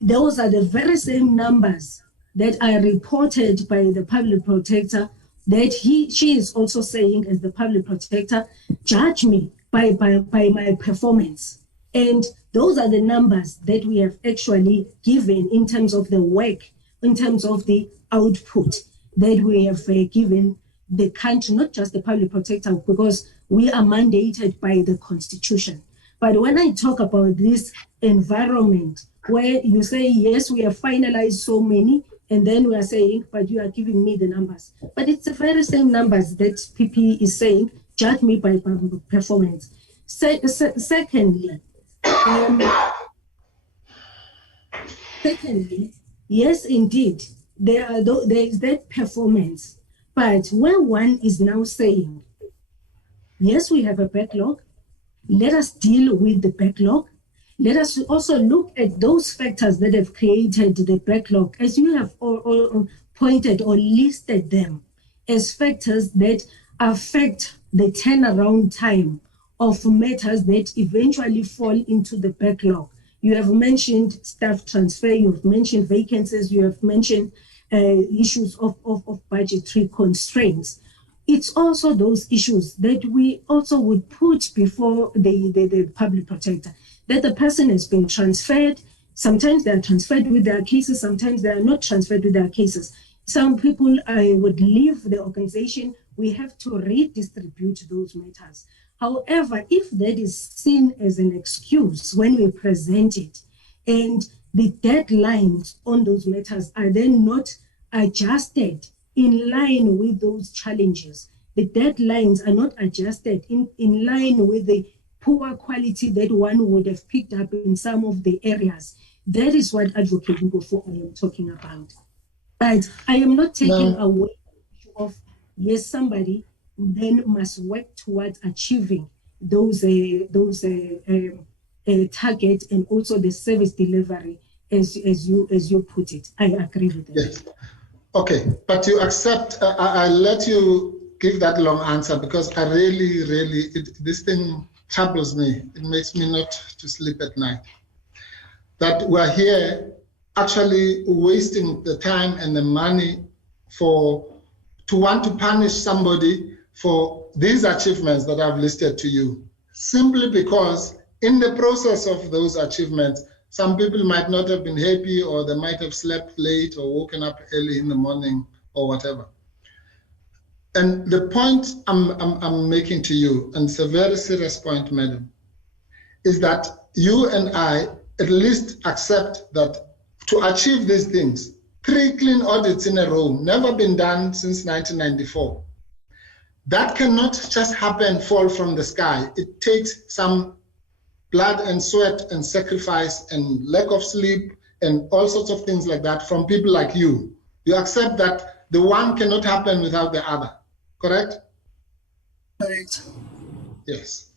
those are the very same numbers that are reported by the public protector that she is also saying as the public protector, judge me by my performance. And those are the numbers that we have actually given in terms of the work, in terms of the output that we have given the country, not just the public protector, because we are mandated by the Constitution. But when I talk about this environment where you say, yes, we have finalized so many, and then we are saying, but you are giving me the numbers. But it's the very same numbers that PP is saying, judge me by performance. Secondly, yes, indeed, there is that performance. But when one is now saying, yes, we have a backlog, let us deal with the backlog. Let us also look at those factors that have created the backlog, as you have all pointed or listed them as factors that affect the turnaround time of matters that eventually fall into the backlog. You have mentioned staff transfer, you have mentioned vacancies, you have mentioned issues of budgetary constraints. It's also those issues that we also would put before the public protector, that the person has been transferred. Sometimes they are transferred with their cases, sometimes they are not transferred with their cases. Some people would leave the organization. We have to redistribute those matters. However, if that is seen as an excuse when we present it, and the deadlines on those matters are then not adjusted in line with those challenges. The deadlines are not adjusted in line with the poor quality that one would have picked up in some of the areas. That is what Advocate Mpofu I am talking about. But I am not taking away of, yes, somebody then must work towards achieving those targets and also the service delivery as you put it. I agree with that. Yes. Okay, but you accept, I'll let you give that long answer because I really, this thing troubles me. It makes me not to sleep at night. That we're here actually wasting the time and the money to want to punish somebody for these achievements that I've listed to you, simply because in the process of those achievements, some people might not have been happy, or they might have slept late or woken up early in the morning or whatever. And the point I'm making to you, and it's a very serious point, madam, is that you and I at least accept that to achieve these things, 3 clean audits in a row, never been done since 1994. That cannot just happen, fall from the sky. It takes some blood and sweat and sacrifice and lack of sleep and all sorts of things like that from people like you. You accept that the one cannot happen without the other, correct? Correct. Yes.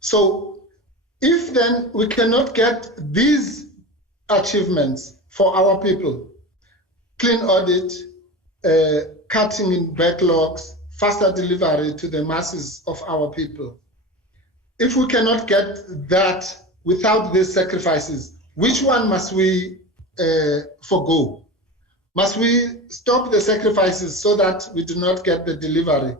So if then we cannot get these achievements for our people, clean audit, cutting in backlogs, faster delivery to the masses of our people, if we cannot get that without these sacrifices, which one must we forgo? Must we stop the sacrifices so that we do not get the delivery,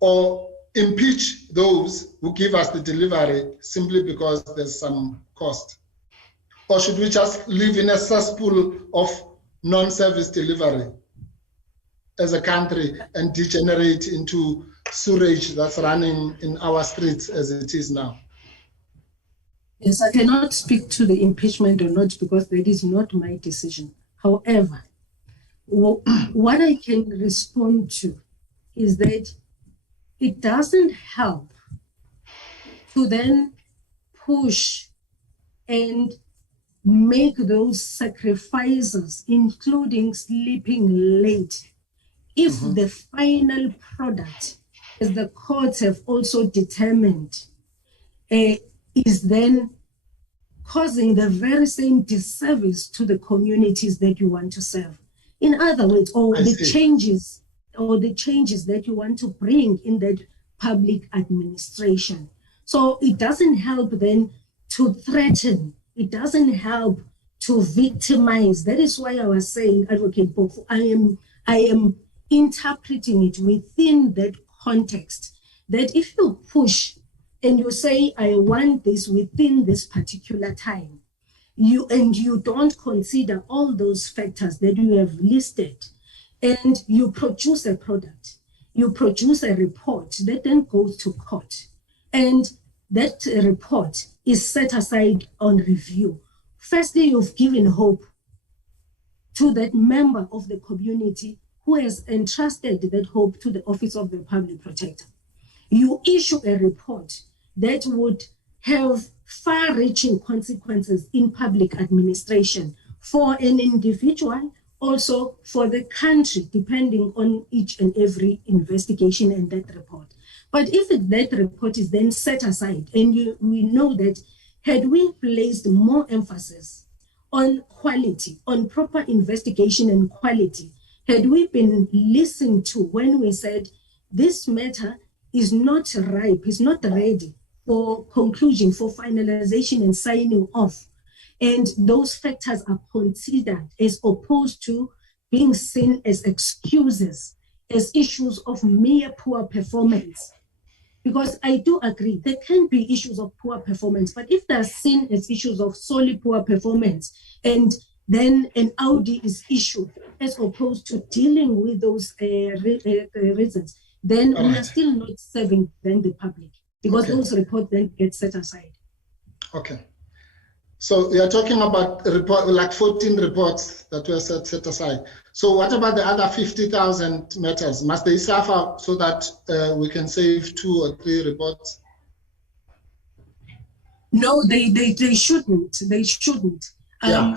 or impeach those who give us the delivery simply because there's some cost? Or should we just live in a cesspool of non-service delivery as a country and degenerate into sewage that's running in our streets as it is now? Yes, I cannot speak to the impeachment or not because that is not my decision. However, what I can respond to is that it doesn't help to then push and make those sacrifices, including sleeping late, if the final product, as the courts have also determined, is then causing the very same disservice to the communities that you want to serve. In other words, the changes that you want to bring in that public administration. So it doesn't help then to threaten. It doesn't help to victimize. That is why I was saying, Advocate Mpofu, I am interpreting it within that context, that if you push and you say, I want this within this particular time, you don't consider all those factors that you have listed, and you produce a product, you produce a report that then goes to court, and that report is set aside on review. Firstly, you've given hope to that member of the community who has entrusted that hope to the Office of the Public Protector. You issue a report that would have far-reaching consequences in public administration for an individual, also for the country, depending on each and every investigation and that report. But if that report is then set aside, and we know that had we placed more emphasis on quality, on proper investigation and quality, had we been listened to when we said this matter is not ripe, is not ready for conclusion, for finalization and signing off, and those factors are considered as opposed to being seen as excuses, as issues of mere poor performance. Because I do agree, there can be issues of poor performance, but if they're seen as issues of solely poor performance, and then an Audi is issued as opposed to dealing with those reasons, then we are still not serving then the public, because those reports then get set aside. Okay. So you're talking about report, like 14 reports that were set aside. So what about the other 50,000 matters? Must they suffer so that we can save 2 or 3 reports? No, they shouldn't. They shouldn't. Yeah.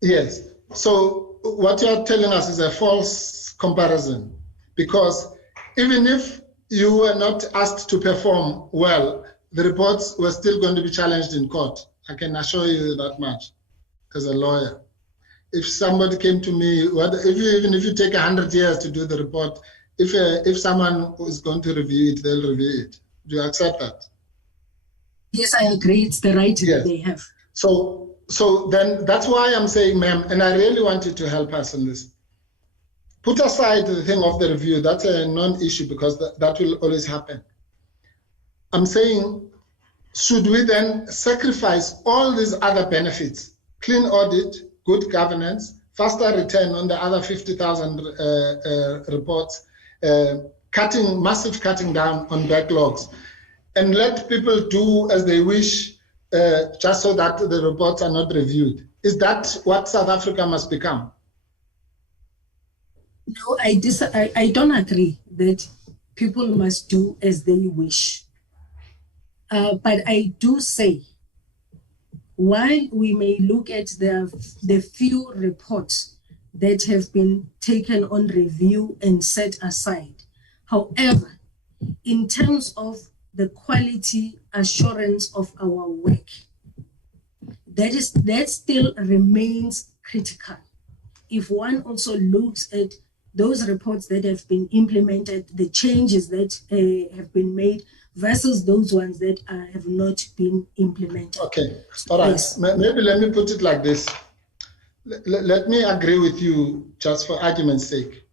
Yes. So what you're telling us is a false comparison, because even if you were not asked to perform well, the reports were still going to be challenged in court. I can assure you that much as a lawyer. If somebody came to me, even if you take 100 years to do the report, if someone is going to review it, they'll review it. Do you accept that? Yes, I agree. It's the right that they have. So then that's why I'm saying, ma'am, and I really want you to help us on this. Put aside the thing of the review. That's a non-issue, because that will always happen. I'm saying, should we then sacrifice all these other benefits, clean audit, good governance, faster return on the other 50,000 reports, massive cutting down on backlogs, and let people do as they wish, just so that the reports are not reviewed? Is that what South Africa must become? No, I don't agree that people must do as they wish. But I do say, while we may look at the few reports that have been taken on review and set aside, however, in terms of the quality assurance of our work, that still remains critical. If one also looks at those reports that have been implemented, the changes that have been made, versus those ones that have not been implemented. Okay, all right. Yes. Maybe let me put it like this. Let me agree with you, just for argument's sake.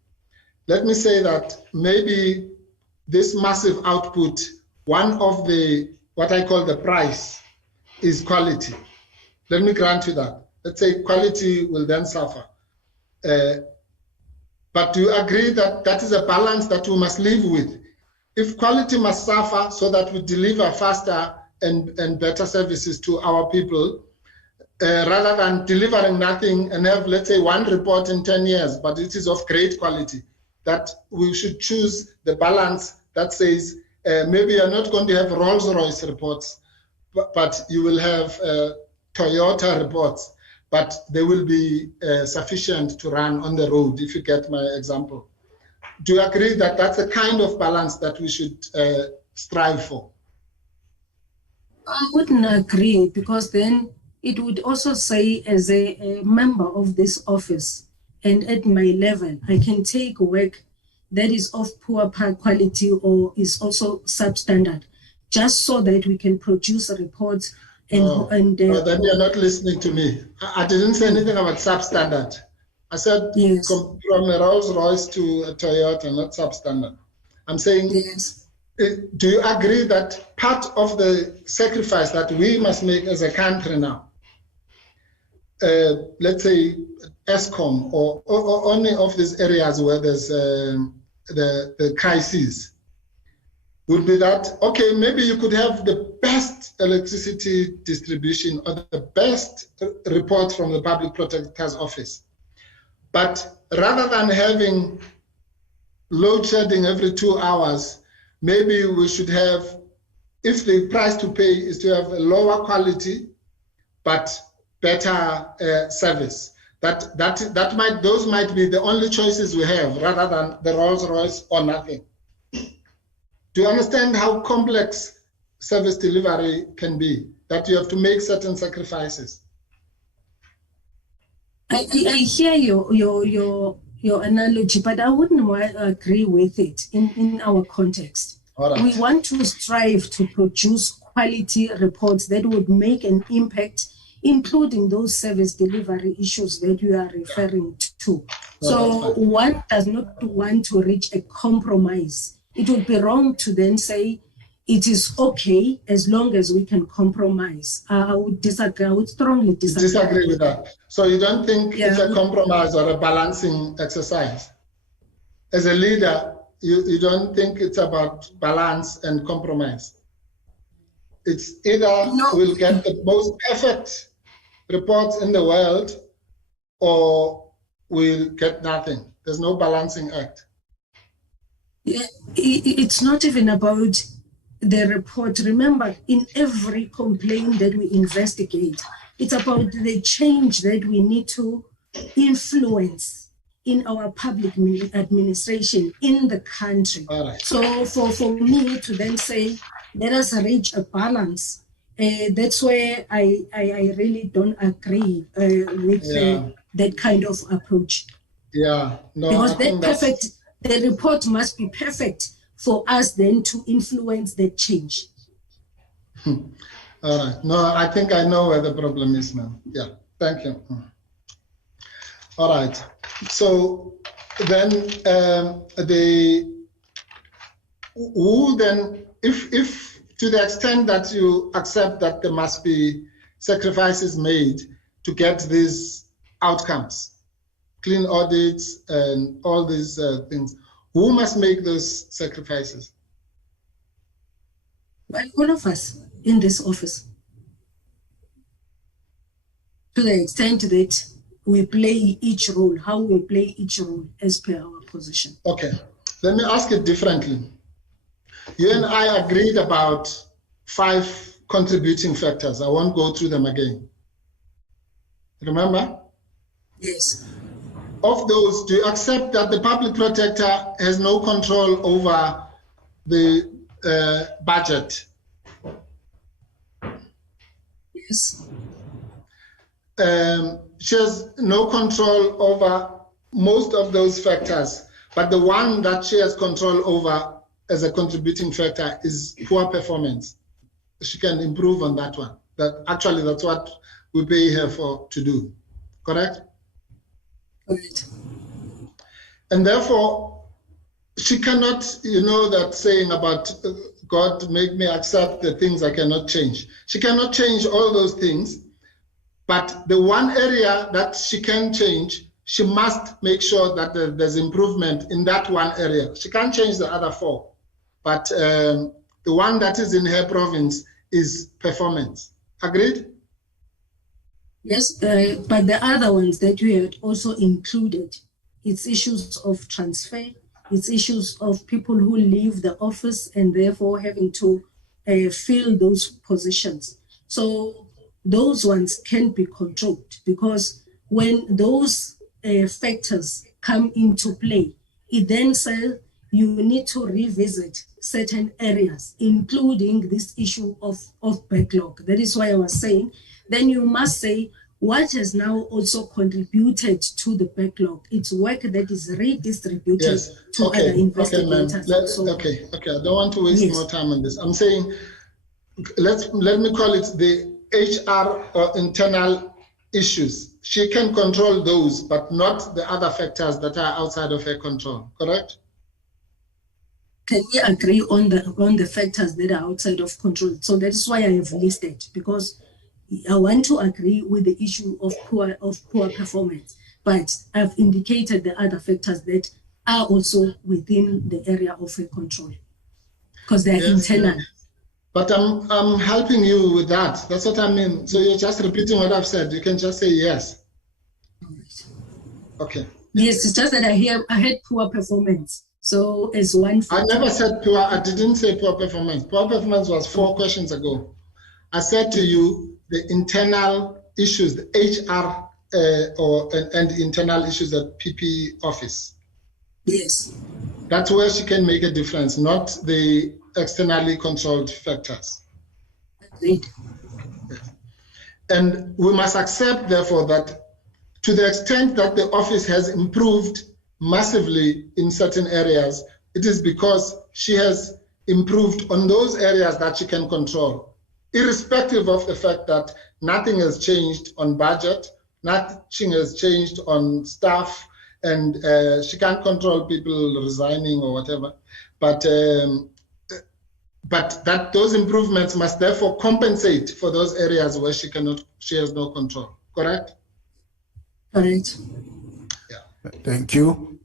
Let me say that maybe this massive output, one of the, what I call the price, is quality. Let me grant you that. Let's say quality will then suffer. But do you agree that that is a balance that we must live with? If quality must suffer so that we deliver faster and better services to our people, rather than delivering nothing and have, let's say, 1 report in 10 years, but it is of great quality, that we should choose the balance that says, maybe you're not going to have Rolls-Royce reports, but you will have Toyota reports, but they will be sufficient to run on the road, if you get my example. Do you agree that that's a kind of balance that we should strive for? I wouldn't agree, because then it would also say, as a member of this office and at my level, I can take work that is of poor quality or is also substandard, just so that we can produce reports. And then you're not listening to me. I didn't say anything about substandard. I said, yes, from a Rolls-Royce to a Toyota, not substandard. I'm saying, yes. Do you agree that part of the sacrifice that we must make as a country now, let's say ESCOM or any of these areas where there's the crisis, would be that, okay, maybe you could have the best electricity distribution or the best report from the Public Protector's Office. But rather than having load shedding every 2 hours, maybe we should have, if the price to pay is to have a lower quality, but better service. Those might be the only choices we have, rather than the Rolls-Royce or nothing. Do you understand how complex service delivery can be, that you have to make certain sacrifices? I hear your analogy, but I wouldn't agree with it in our context. Right. We want to strive to produce quality reports that would make an impact, including those service delivery issues that you are referring to. So one does not want to reach a compromise. It would be wrong to then say it is okay as long as we can compromise. I would disagree. I would strongly disagree. Disagree with that. So you don't think it's a compromise or a balancing exercise? As a leader, you don't think it's about balance and compromise? It's either we'll get the most perfect reports in the world or we'll get nothing. There's no balancing act. Yeah, it's not even about the report. Remember, in every complaint that we investigate, it's about the change that we need to influence in our public administration in the country. Right. So for me to then say, let us reach a balance, that's where I really don't agree with that kind of approach. Yeah, no, because I think the report must be perfect for us then to influence that change. All right. No, I think I know where the problem is now. Yeah, thank you. All right. So then if to the extent that you accept that there must be sacrifices made to get these outcomes, clean audits and all these things, who must make those sacrifices? Well, all of us in this office. To the extent that we play each role, how we play each role as per our position. Okay, let me ask it differently. You and I agreed about 5 contributing factors. I won't go through them again. Remember? Yes. Of those, do you accept that the public protector has no control over the budget? Yes. She has no control over most of those factors, but the one that she has control over as a contributing factor is poor performance. She can improve on that one. That's what we pay her to do, correct? Correct. And therefore, she cannot, that saying about God make me accept the things I cannot change. She cannot change all those things, but the one area that she can change, she must make sure that there's improvement in that one area. She can't change the other 4, but the one that is in her province is performance. Agreed? Yes, but the other ones that we had also included, it's issues of transfer, it's issues of people who leave the office and therefore having to fill those positions. So those ones can be controlled, because when those factors come into play, it then says you need to revisit certain areas, including this issue of backlog. That is why I was saying, then you must say what has now also contributed to the backlog. It's work that is redistributed to other investigators. Okay, I don't want to waste more time on this. I'm saying, let me call it the HR or internal issues. She can control those, but not the other factors that are outside of her control, correct? Can we agree on the factors that are outside of control? So that is why I have listed, because I want to agree with the issue of poor performance, but I've indicated the other factors that are also within the area of her control, because they're internal. But I'm helping you with that. That's what I mean. So you're just repeating what I've said. You can just say yes. Okay. Yes, it's just that I had poor performance. So as one factor, I never said poor. I didn't say poor performance. Poor performance was 4 questions ago. I said to you the internal issues, the HR and the internal issues at PP office. Yes. That's where she can make a difference, not the externally controlled factors. Agreed. Yes. And we must accept, therefore, that to the extent that the office has improved massively in certain areas, it is because she has improved on those areas that she can control, irrespective of the fact that nothing has changed on budget, nothing has changed on staff, and she can't control people resigning or whatever. But that those improvements must therefore compensate for those areas where she has no control. Correct? Correct. Yeah. Thank you.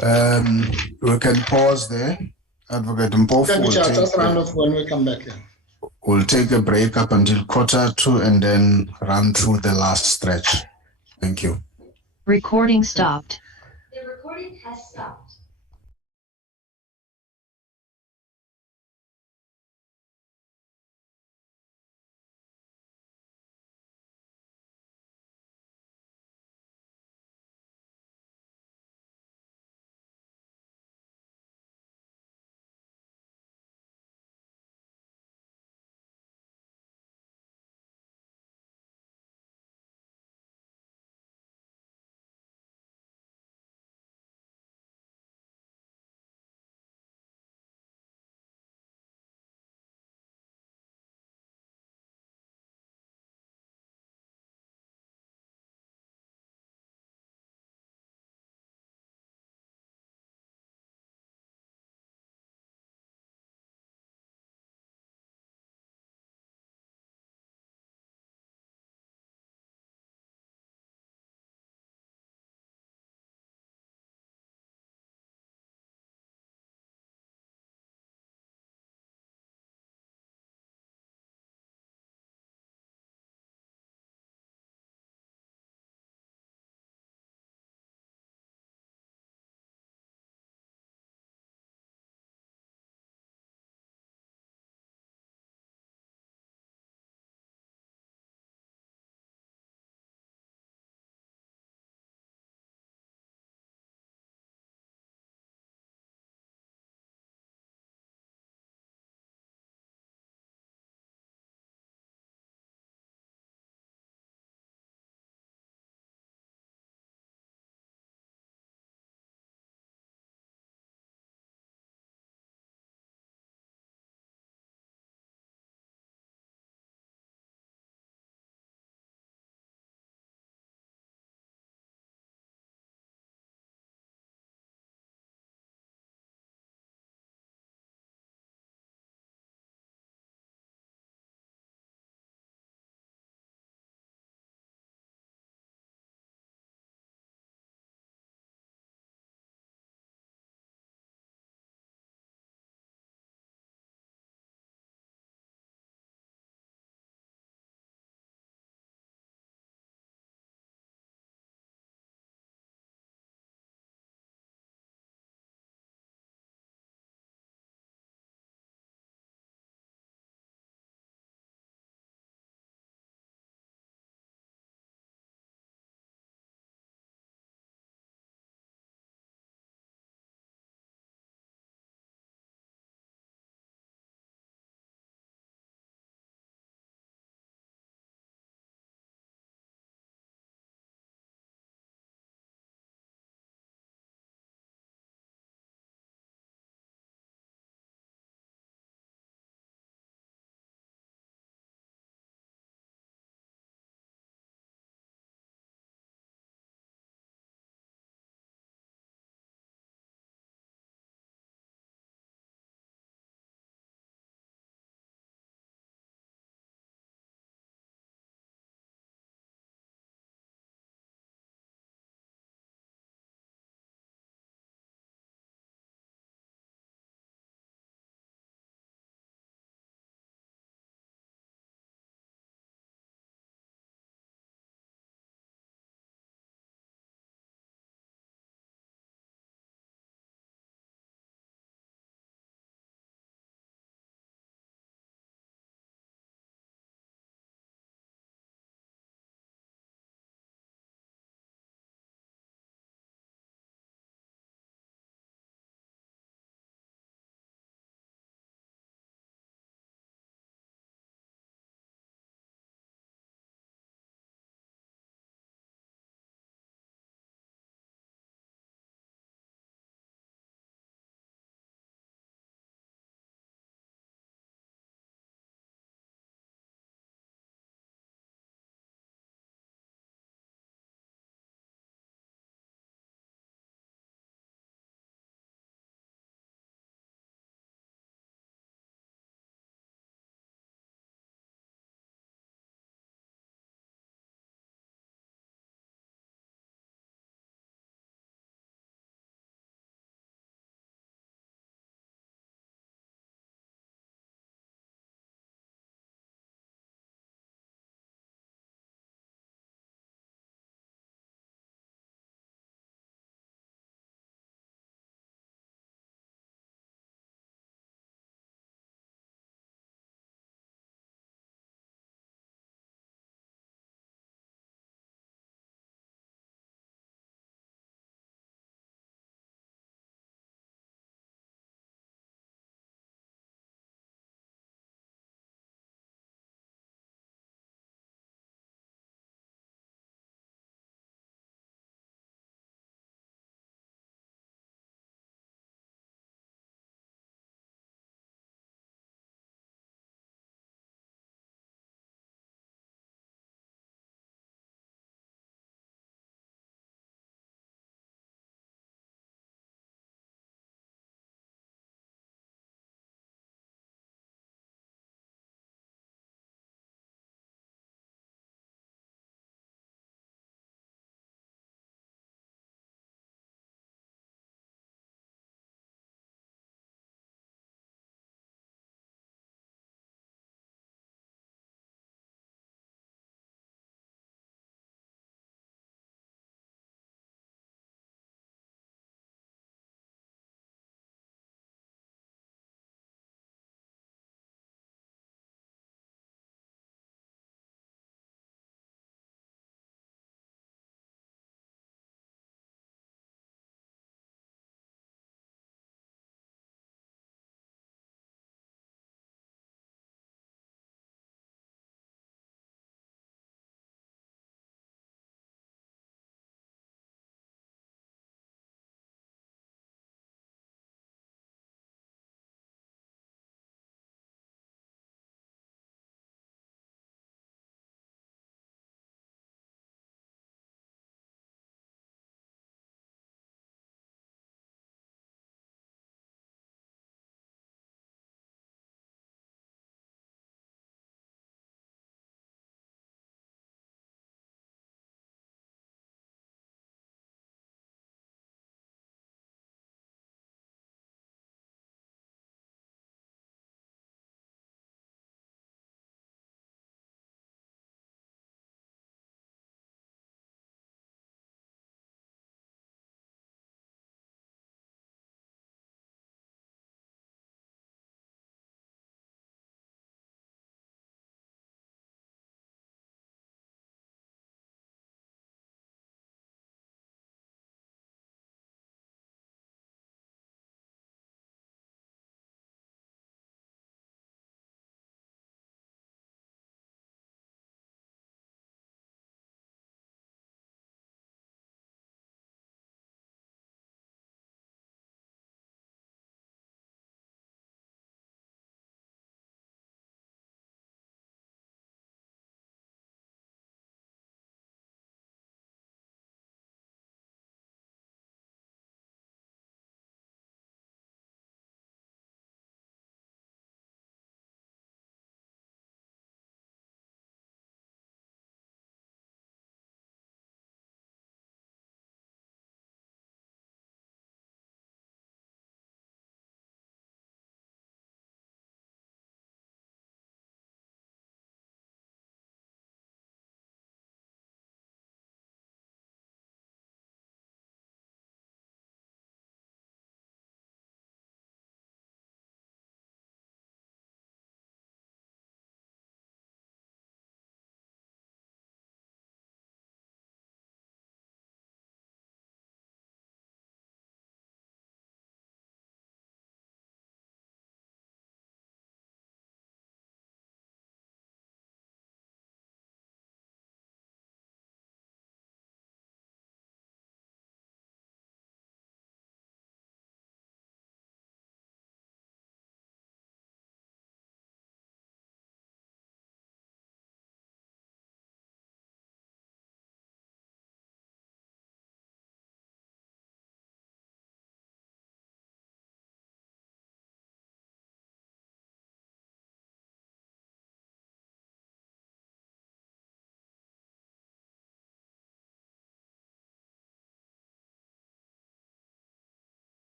We can pause there. Advocate Mpofu will just round off when we come back here. We'll take a break up until 1:45 and then run through the last stretch. Thank you. Recording stopped. The recording has stopped.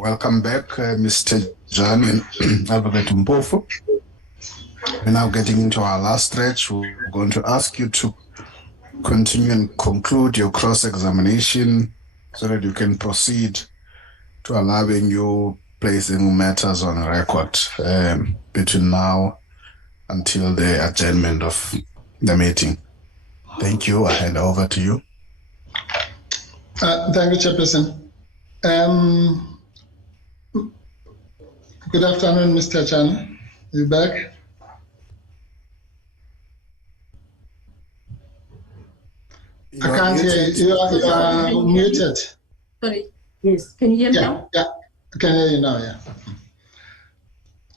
Welcome back, Mr. Thejane and Advocate Mpofu. We're now getting into our last stretch. We're going to ask you to continue and conclude your cross-examination so that you can proceed to allowing you placing matters on record between now until the adjournment of the meeting. Thank you. I hand over to you. Thank you, Chairperson. Good afternoon, Mr. Thejane. You back? I can't hear you. You are muted. Sorry. Yes. Can you hear me now? Yeah, I can hear you now, yeah.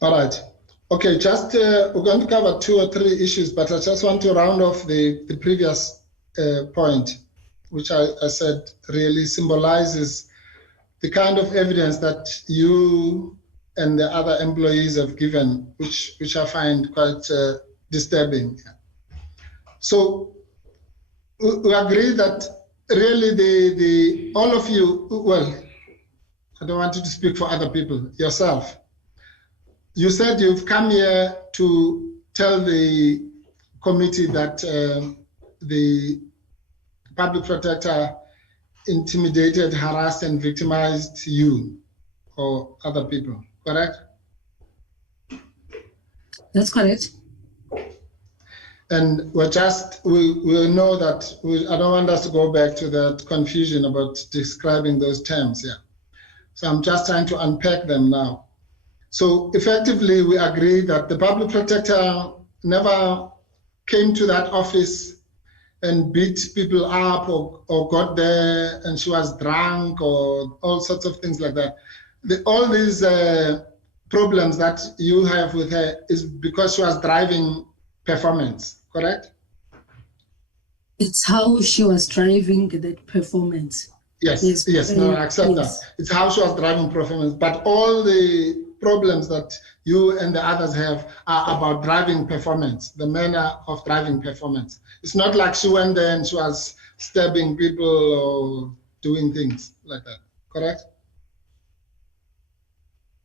All right. Okay, just we're going to cover 2 or 3 issues, but I just want to round off the previous point, which I said really symbolizes the kind of evidence that you and the other employees have given, which I find quite disturbing. So we agree that really all of you, well, I don't want you to speak for other people, yourself. You said you've come here to tell the committee that the public protector intimidated, harassed, and victimized you or other people, correct? That's correct. And we know that I don't want us to go back to that confusion about describing those terms, yeah. So I'm just trying to unpack them now. So effectively, we agree that the public protector never came to that office and beat people up or got there and she was drunk or all sorts of things like that. All these problems that you have with her is because she was driving performance, correct? It's how she was driving that performance. Yes, no, I accept that. It's how she was driving performance, but all the problems that you and the others have are about driving performance, the manner of driving performance. It's not like she went there and she was stabbing people or doing things like that, correct?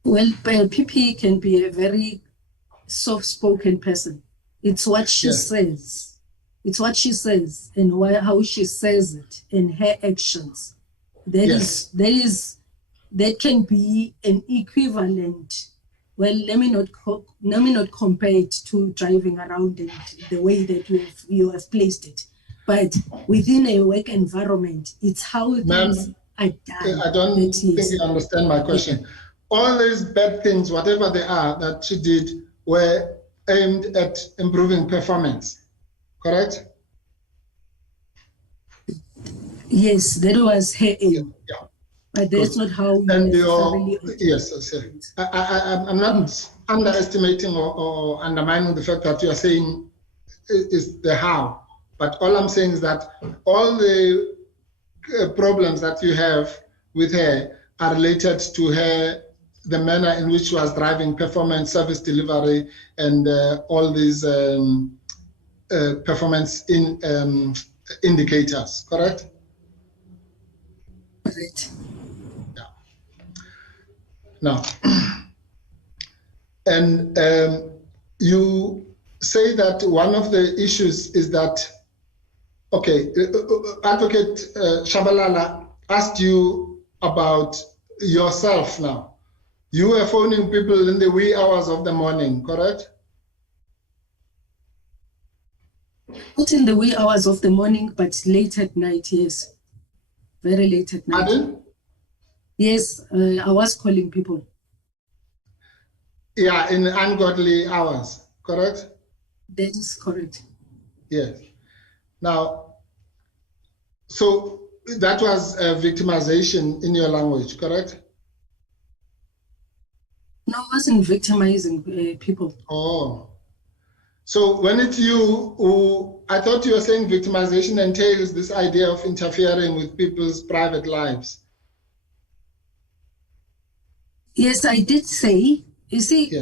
Well, PP can be a very soft-spoken person. It's what she says. It's what she says and how she says it in her actions. That can be an equivalent. Well, let me not compare it to driving around and the way that you have placed it. But within a work environment, it's how things are done. I don't think you understand my question. All these bad things, whatever they are, that she did were aimed at improving performance, correct? Yes, that was her aim. Yeah. But that's not how you yes. I'm not underestimating or undermining the fact that you are saying is the how, but all I'm saying is that all the problems that you have with her are related to her, the manner in which she was driving performance, service delivery, and all these performance indicators, correct? Correct. Yeah. Now, and you say that one of the issues is that, okay, Advocate Shabalala asked you about yourself now. You were phoning people in the wee hours of the morning, correct? Not in the wee hours of the morning, but late at night, yes. Very late at night. Pardon? Yes, I was calling people. Yeah, in ungodly hours, correct? That is correct. Yes. Now, so that was victimization in your language, correct? No, I wasn't victimizing people. Oh. So when it's you who, I thought you were saying victimization entails this idea of interfering with people's private lives. Yes, I did say, you see,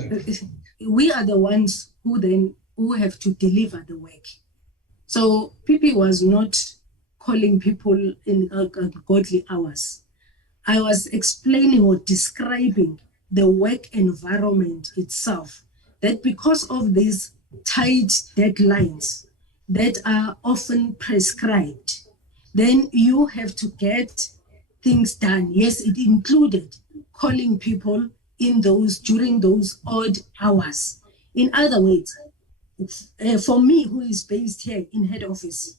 we are the ones who have to deliver the work. So PP was not calling people in godly hours. I was explaining or describing the work environment itself, that because of these tight deadlines that are often prescribed, then you have to get things done. Yes, it included calling people in during those odd hours. In other words, for me, who is based here in head office,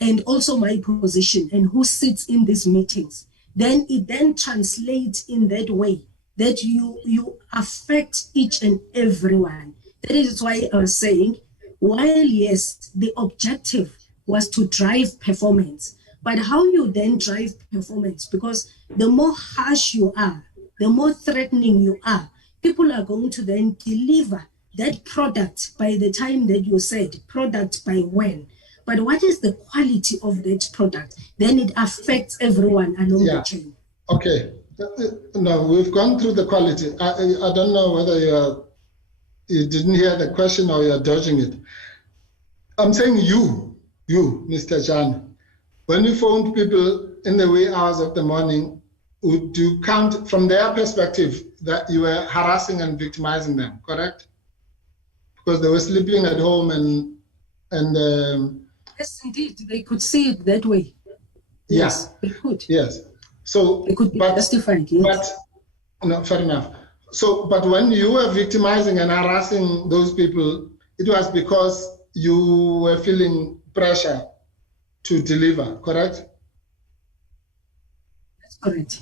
and also my position, and who sits in these meetings, then it then translates in that way that you affect each and everyone. That is why I was saying, while yes, the objective was to drive performance, but how you then drive performance, because the more harsh you are, the more threatening you are, people are going to then deliver that product by the time that you said, product by when. But what is the quality of that product? Then it affects everyone along the chain. Okay. No, we've gone through the quality. I don't know whether you didn't hear the question or you're dodging it. I'm saying you, Mr. Thejane, when you phoned people in the wee hours of the morning, would you count from their perspective that you were harassing and victimizing them, correct? Because they were sleeping at home and yes, indeed, they could see it that way. Yes, they could. Yes. So it could be justified. Yes. But no, fair enough. So, but when you were victimizing and harassing those people, it was because you were feeling pressure to deliver, correct? That's correct.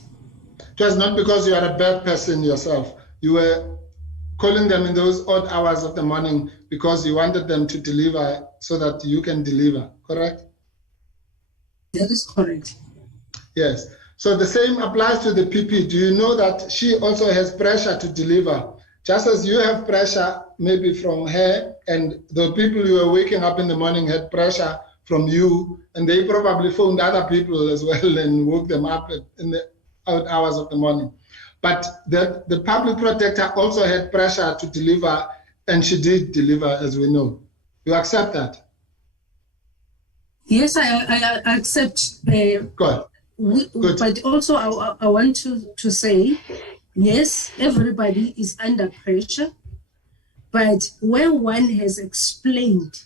It was not because you are a bad person yourself. You were calling them in those odd hours of the morning because you wanted them to deliver so that you can deliver, correct? That is correct. Yes. So the same applies to the PP. Do you know that she also has pressure to deliver? Just as you have pressure maybe from her, and the people you were waking up in the morning had pressure from you, and they probably phoned other people as well and woke them up in the odd hours of the morning. But the public protector also had pressure to deliver, and she did deliver, as we know. You accept that? Yes, I accept. Good. Good. But also I want to say, yes, everybody is under pressure, but when one has explained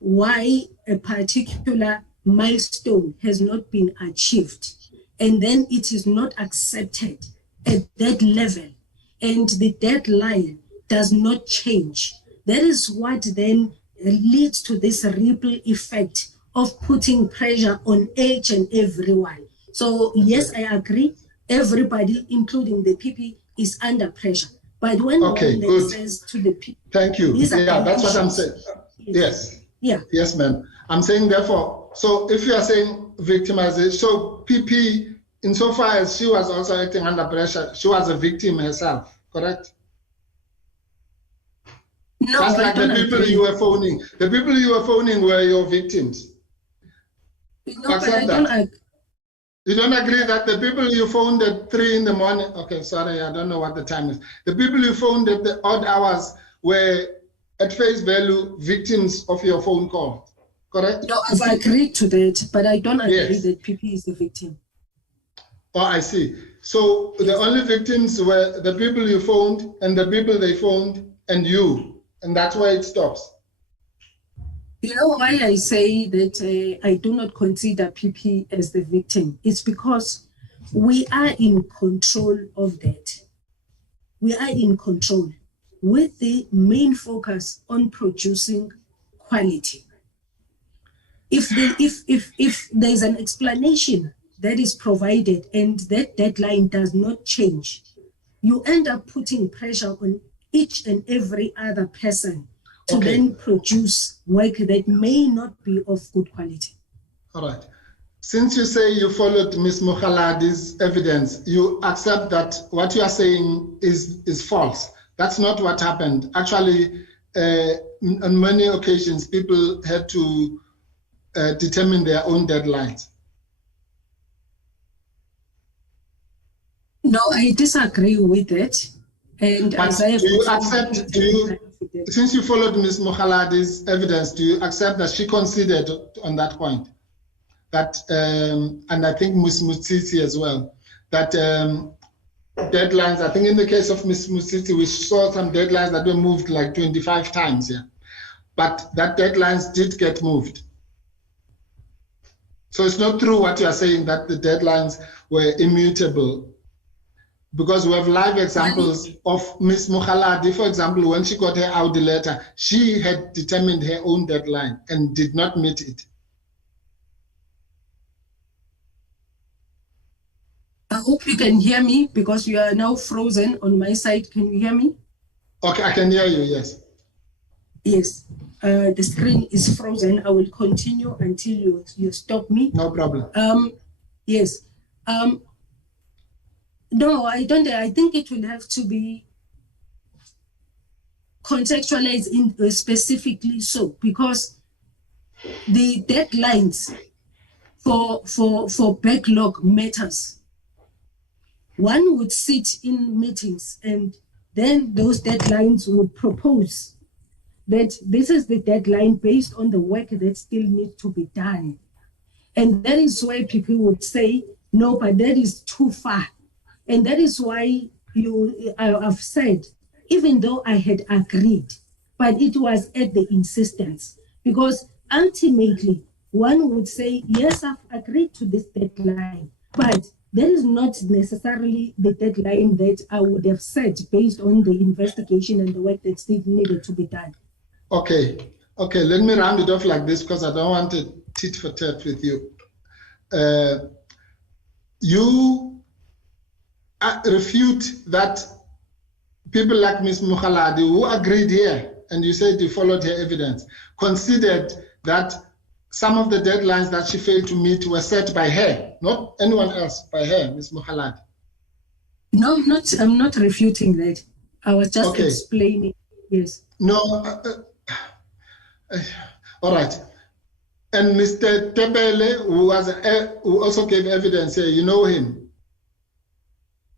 why a particular milestone has not been achieved, and then it is not accepted at that level, and the deadline does not change, that is what then leads to this ripple effect of putting pressure on each and everyone. So yes, I agree, everybody, including the PP, is under pressure. But when one says to the PP, thank you. Yeah, that's what I'm saying. Yes. Yeah. Yes, ma'am. I'm saying therefore, so if you are saying victimization, so PP, insofar as she was also acting under pressure, she was a victim herself, correct? No, that's like the people you were phoning. The people you were phoning were your victims. No, accept but I don't. You don't agree that the people you phoned at 3 in the morning, okay, sorry, I don't know what the time is. The people you phoned at the odd hours were at face value victims of your phone call, correct? No, I've agreed to that, but I don't agree that PP is the victim. Oh, I see. So the only victims were the people you phoned and the people they phoned and you, and that's where it stops. You know why I say that I do not consider PP as the victim? It's because we are in control of that. We are in control with the main focus on producing quality. If there's an explanation that is provided and that deadline does not change, you end up putting pressure on each and every other person to then produce work that may not be of good quality. All right. Since you say you followed Ms. Mokhaladi's evidence, you accept that what you are saying is false. That's not what happened. Actually, on many occasions, people had to determine their own deadlines. No, I disagree with it. And but as I have do you accept, since you followed Ms. Mokhaladi's evidence, do you accept that she conceded on that point? That, and I think Ms. Mutsitsi as well, that deadlines, I think in the case of Ms. Musiti, we saw some deadlines that were moved like 25 times, yeah. But that deadlines did get moved. So it's not true what you are saying that the deadlines were immutable, because we have live examples of Ms. Mokhaladi, for example, when she got her Audi letter, she had determined her own deadline and did not meet it. I hope you can hear me because you are now frozen on my side. Can you hear me? Okay, I can hear you, yes. Yes, the screen is frozen. I will continue until you stop me. No problem. Yes. No, I don't. I think it will have to be contextualized in specifically so, because the deadlines for backlog matters. One would sit in meetings and then those deadlines would propose that this is the deadline based on the work that still needs to be done. And that is why people would say, no, but that is too far. And that is why I've said, even though I had agreed, but it was at the insistence, because ultimately one would say, yes, I've agreed to this deadline, but that is not necessarily the deadline that I would have set based on the investigation and the work that still needed to be done. Okay, let me round it off like this because I don't want to tit for tat with you. You refute that people like Ms. Mokhaladi, who agreed here, and you said you followed her evidence, considered that some of the deadlines that she failed to meet were set by her, not anyone else, by her, Ms. Mokhaladi. No, I'm not refuting that. I was just explaining, yes. No, all right. And Mr. Tebele, who also gave evidence here, you know him?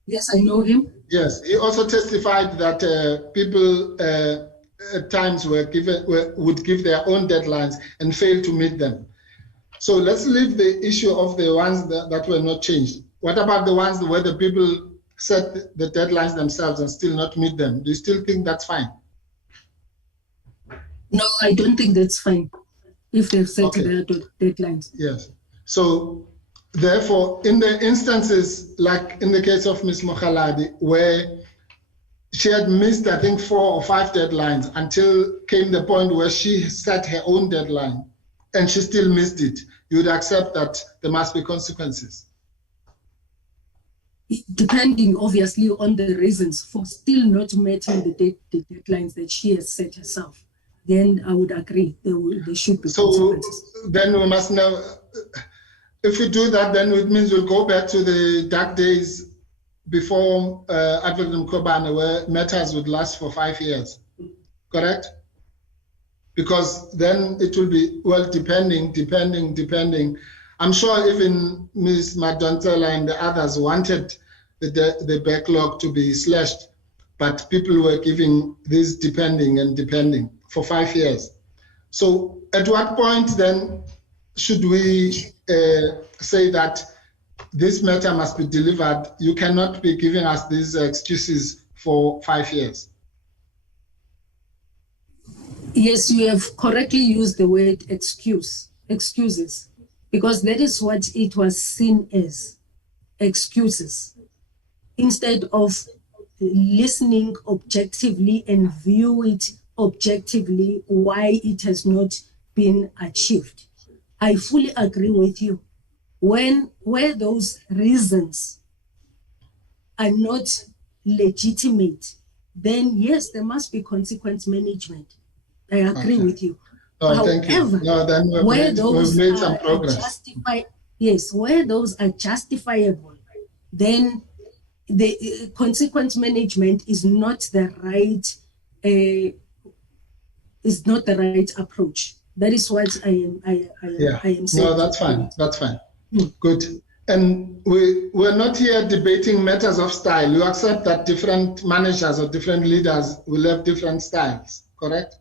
Yes, I know him. Yes, he also testified that people at times would give their own deadlines and fail to meet them. So let's leave the issue of the ones that were not changed. What about the ones where the people set the deadlines themselves and still not meet them? Do you still think that's fine? No, I don't think that's fine if they've set their deadlines. Yes. So therefore, in the instances, like in the case of Ms. Mokhaladi, where she had missed, I think, 4 or 5 deadlines until came the point where she set her own deadline and she still missed it, you would accept that there must be consequences? Depending, obviously, on the reasons for still not meeting the deadlines that she has set herself, then I would agree there should be consequences. Then we must know, if we do that, then it means we'll go back to the dark days before Untitled Mkhwebane, where matters would last for 5 years, correct? Because then it will be, well, depending. I'm sure even Ms. Madonsela and the others wanted the backlog to be slashed, but people were giving this depending for 5 years. So at what point then should we say that this matter must be delivered? You cannot be giving us these excuses for 5 years. Yes, you have correctly used the word excuses, because that is what it was seen as, excuses, instead of listening objectively and view it objectively why it has not been achieved. I fully agree with you. Where those reasons are not legitimate, then yes, there must be consequence management. I agree with you. Oh, thank you. No, then we've made some progress. Where those are justifiable, then the consequence management is not the right approach. That is what I am saying. No, that's fine. That's fine. Good. And we're not here debating matters of style. You accept that different managers or different leaders will have different styles, correct?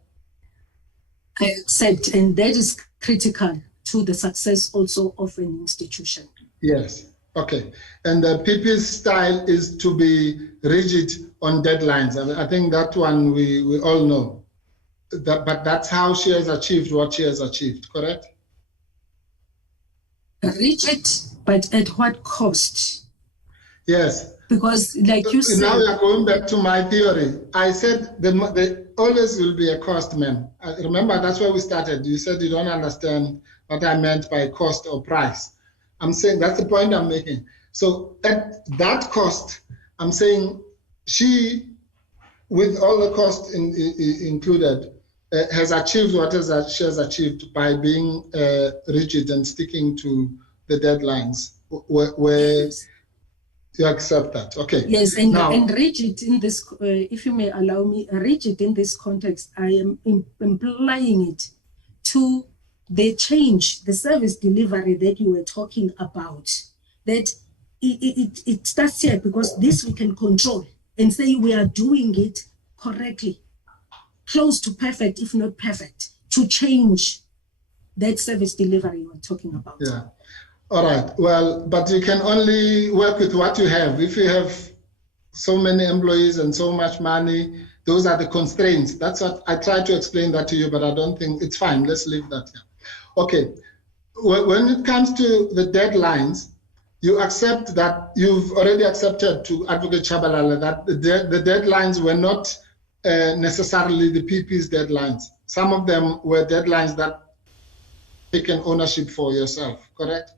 I accept, and that is critical to the success also of an institution. Yes. Okay, and the PP's style is to be rigid on deadlines. I think that one we all know. But that's how she has achieved what she has achieved, correct? Rigid, but at what cost? Yes. Because like you said... Now we are going back to my theory. I said there always will be a cost, ma'am. Remember, that's where we started. You said you don't understand what I meant by cost or price. I'm saying that's the point I'm making. So at that cost, I'm saying she, with all the costs included, has achieved what she has achieved by being rigid and sticking to the deadlines where yes. You accept that. Okay. Yes, and rigid in this, if you may allow me, rigid in this context, I am implying it to the change, the service delivery that you were talking about, that it starts here because this we can control and say we are doing it correctly, close to perfect, if not perfect, to change that service delivery you were talking about. Yeah. All right. Well, but you can only work with what you have. If you have so many employees and so much money, those are the constraints. That's what I tried to explain that to you, but I don't think it's fine. Let's leave that here. Okay. When it comes to the deadlines, you accept that you've already accepted to Advocate Chabalala that the deadlines were not necessarily the PP's deadlines. Some of them were deadlines that taken ownership for yourself, correct?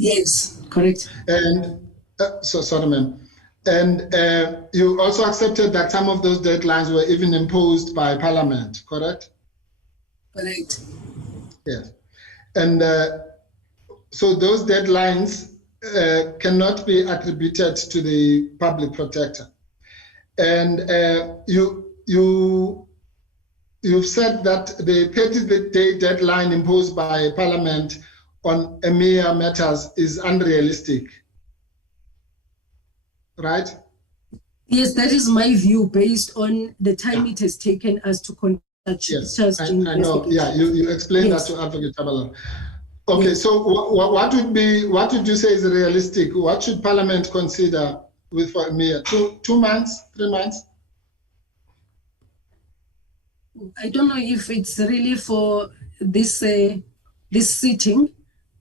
Yes, correct. And sorry, ma'am. And you also accepted that some of those deadlines were even imposed by Parliament, correct? Correct. Yes. And so those deadlines cannot be attributed to the public protector. And you've said that the 30-day deadline imposed by Parliament on EMEA matters is unrealistic, right? Yes, that is my view based on the time it has taken us to conduct yes, I know. Yeah, you explained that to Advocate Chabalala. Okay, yes. So what would you say is realistic? What should Parliament consider with for EMEA? 2 months, 3 months? I don't know if it's really for this this sitting,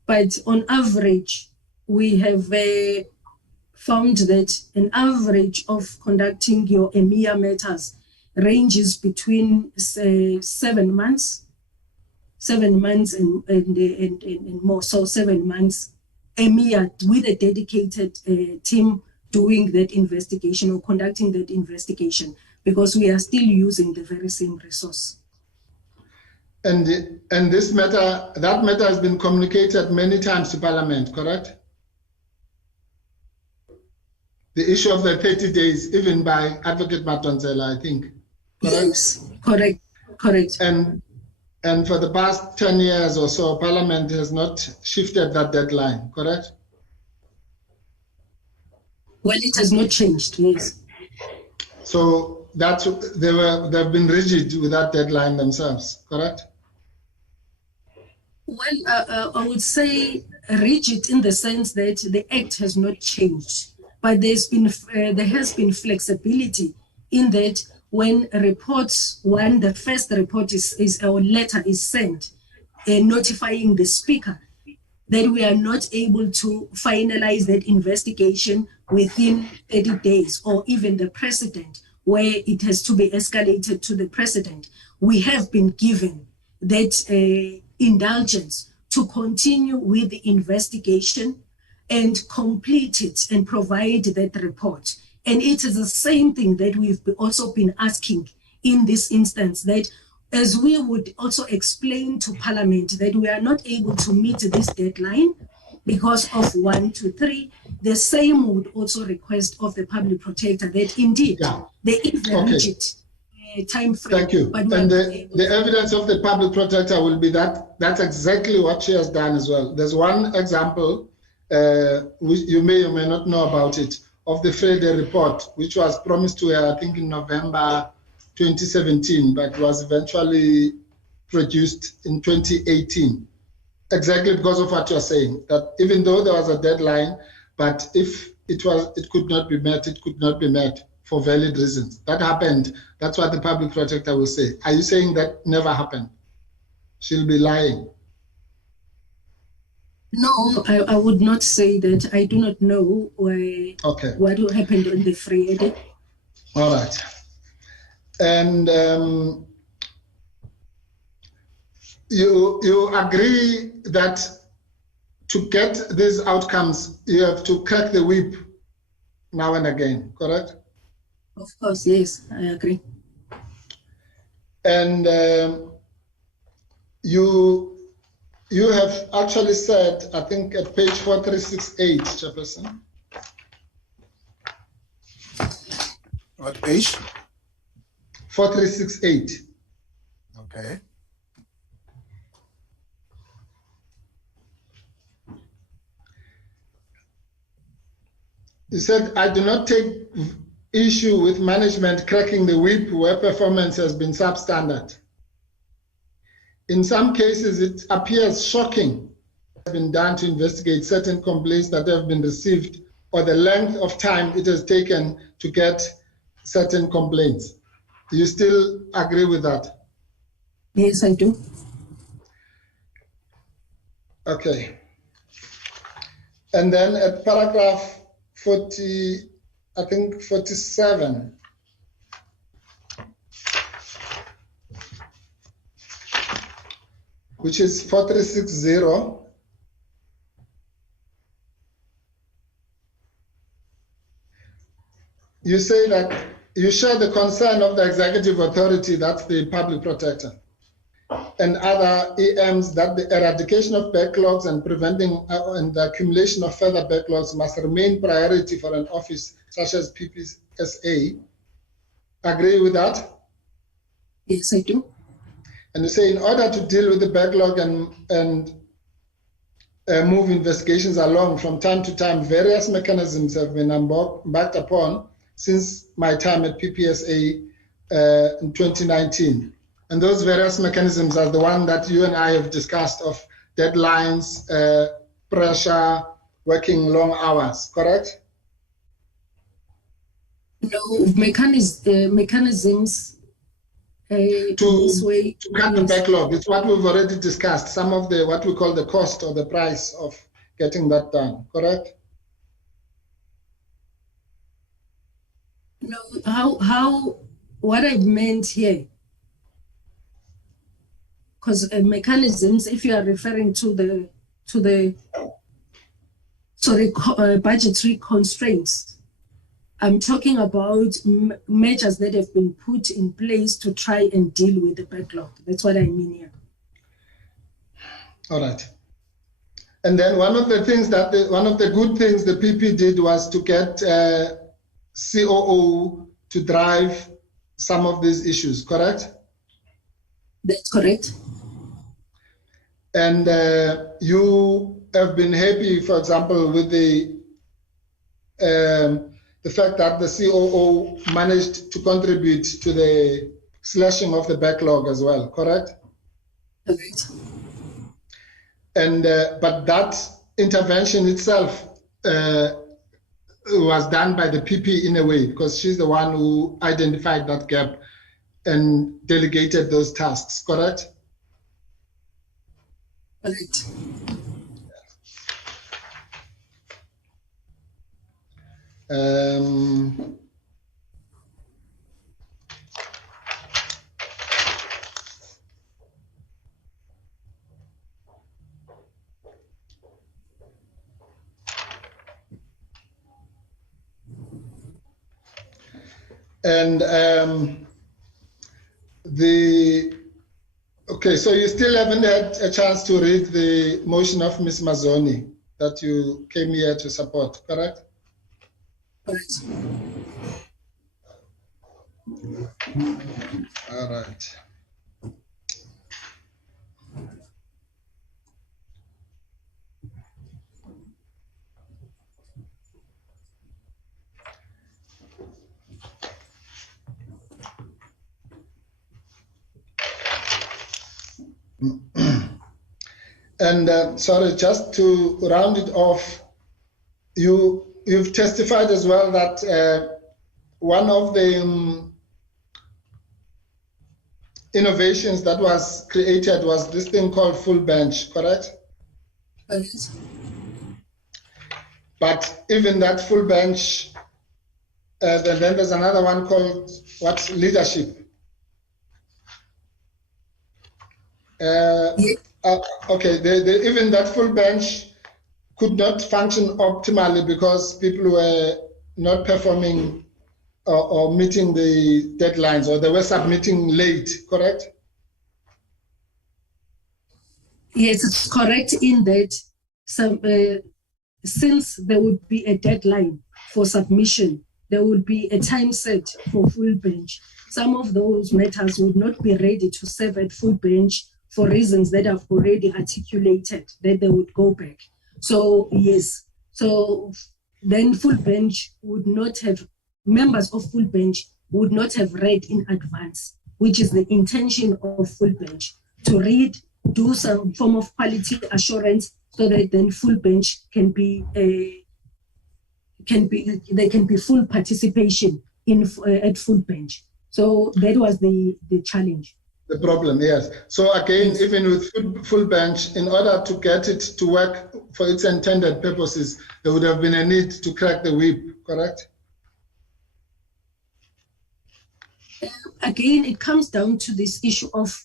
but on average, we have found that an average of conducting your EMEA matters ranges between 7 months, 7 months and more. So 7 months EMEA with a dedicated team doing that investigation or conducting that investigation, because we are still using the very same resource. And this matter, that matter has been communicated many times to Parliament, correct? The issue of the 30 days, even by Advocate Matonzela, I think. Correct? Yes, correct, correct. And for the past 10 years or so, Parliament has not shifted that deadline, correct? Well, it has not changed, yes. So they've been rigid with that deadline themselves, correct? Well, I would say rigid in the sense that the act has not changed, but there has been flexibility in that when reports, when the first report or letter is sent, notifying the speaker that we are not able to finalize that investigation within 30 days, or even the president, where it has to be escalated to the president, we have been given that indulgence to continue with the investigation and complete it and provide that report. And it is the same thing that we've also been asking in this instance, that as we would also explain to Parliament that we are not able to meet this deadline because of 1, 2, 3, the same would also request of the public protector that indeed there is a rigid time frame. Thank you. But and the evidence of the public protector will be that that's exactly what she has done as well. There's one example, which you may or may not know about it, of the Friday report, which was promised to her, I think, in November 2017, but was eventually produced in 2018. exactly because of what you're saying, that even though there was a deadline, but if it could not be met, it could not be met for valid reasons. That happened. That's what the public protector will say. Are you saying that never happened? She'll be lying. No, I would not say that. I do not know what happened on the Friday. All right. And you agree that to get these outcomes, you have to crack the whip now and again, correct? Of course, yes, I agree. And you have actually said, I think at page 4368, Chairperson. What page? 4368. Okay. You said, I do not take issue with management cracking the whip where performance has been substandard. In some cases, it appears shocking what has been done to investigate certain complaints that have been received or the length of time it has taken to get certain complaints. Do you still agree with that? Yes, I do. Okay. And then at paragraph 40, I think 47. Which is 4360. You say that you share the concern of the executive authority, that's the public protector, and other EMs that the eradication of backlogs and preventing and the accumulation of further backlogs must remain priority for an office such as PPSA. Agree with that? Yes, I do. And you say in order to deal with the backlog and move investigations along from time to time, various mechanisms have been embarked upon since my time at PPSA in 2019. And those various mechanisms are the one that you and I have discussed of deadlines, pressure, working long hours, correct? No, mechanisms to cut the backlog. It's what we've already discussed, some of the what we call the cost or the price of getting that done, correct? No, what I meant here, because mechanisms, if you are referring to the budgetary constraints, I'm talking about measures that have been put in place to try and deal with the backlog. That's what I mean here. All right. And then one of the things that one of the good things the PP did was to get COO to drive some of these issues, correct? That's correct. And you have been happy, for example, with the fact that the COO managed to contribute to the slashing of the backlog as well, correct? Correct. And but that intervention itself was done by the PP in a way, because she's the one who identified that gap and delegated those tasks, correct? Correct. Okay, so you still haven't had a chance to read the motion of Ms. Mazzoni that you came here to support, correct? Correct. All right. And sorry, just to round it off, you've testified as well that one of the innovations that was created was this thing called full bench, correct? Yes. But even that full bench, then there's another one called what? Leadership. Okay, even that full bench could not function optimally because people were not performing or meeting the deadlines, or they were submitting late, correct? Yes, it's correct in that since there would be a deadline for submission, there would be a time set for full bench. Some of those matters would not be ready to serve at full bench for reasons that I've already articulated, that they would go back. So yes, so then full bench would not have, members of full bench would not have read in advance, which is the intention of full bench, to read, do some form of quality assurance so that then full bench can be full participation in at full bench. So that was the challenge. The problem, yes. So again, yes. Even with full bench, in order to get it to work for its intended purposes, there would have been a need to crack the whip, correct? Again, it comes down to this issue of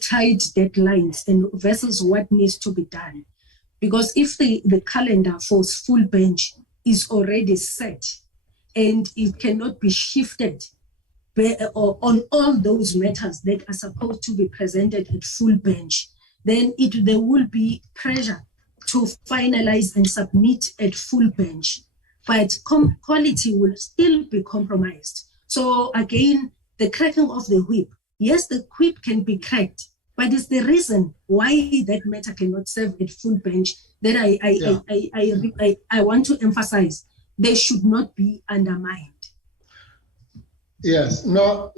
tight deadlines and versus what needs to be done. Because if the calendar for full bench is already set and it cannot be shifted on all those matters that are supposed to be presented at full bench, then there will be pressure to finalize and submit at full bench, but quality will still be compromised. So again, the cracking of the whip, yes, the whip can be cracked, but it's the reason why that matter cannot serve at full bench that I want to emphasize. They should not be undermined. Yes, no,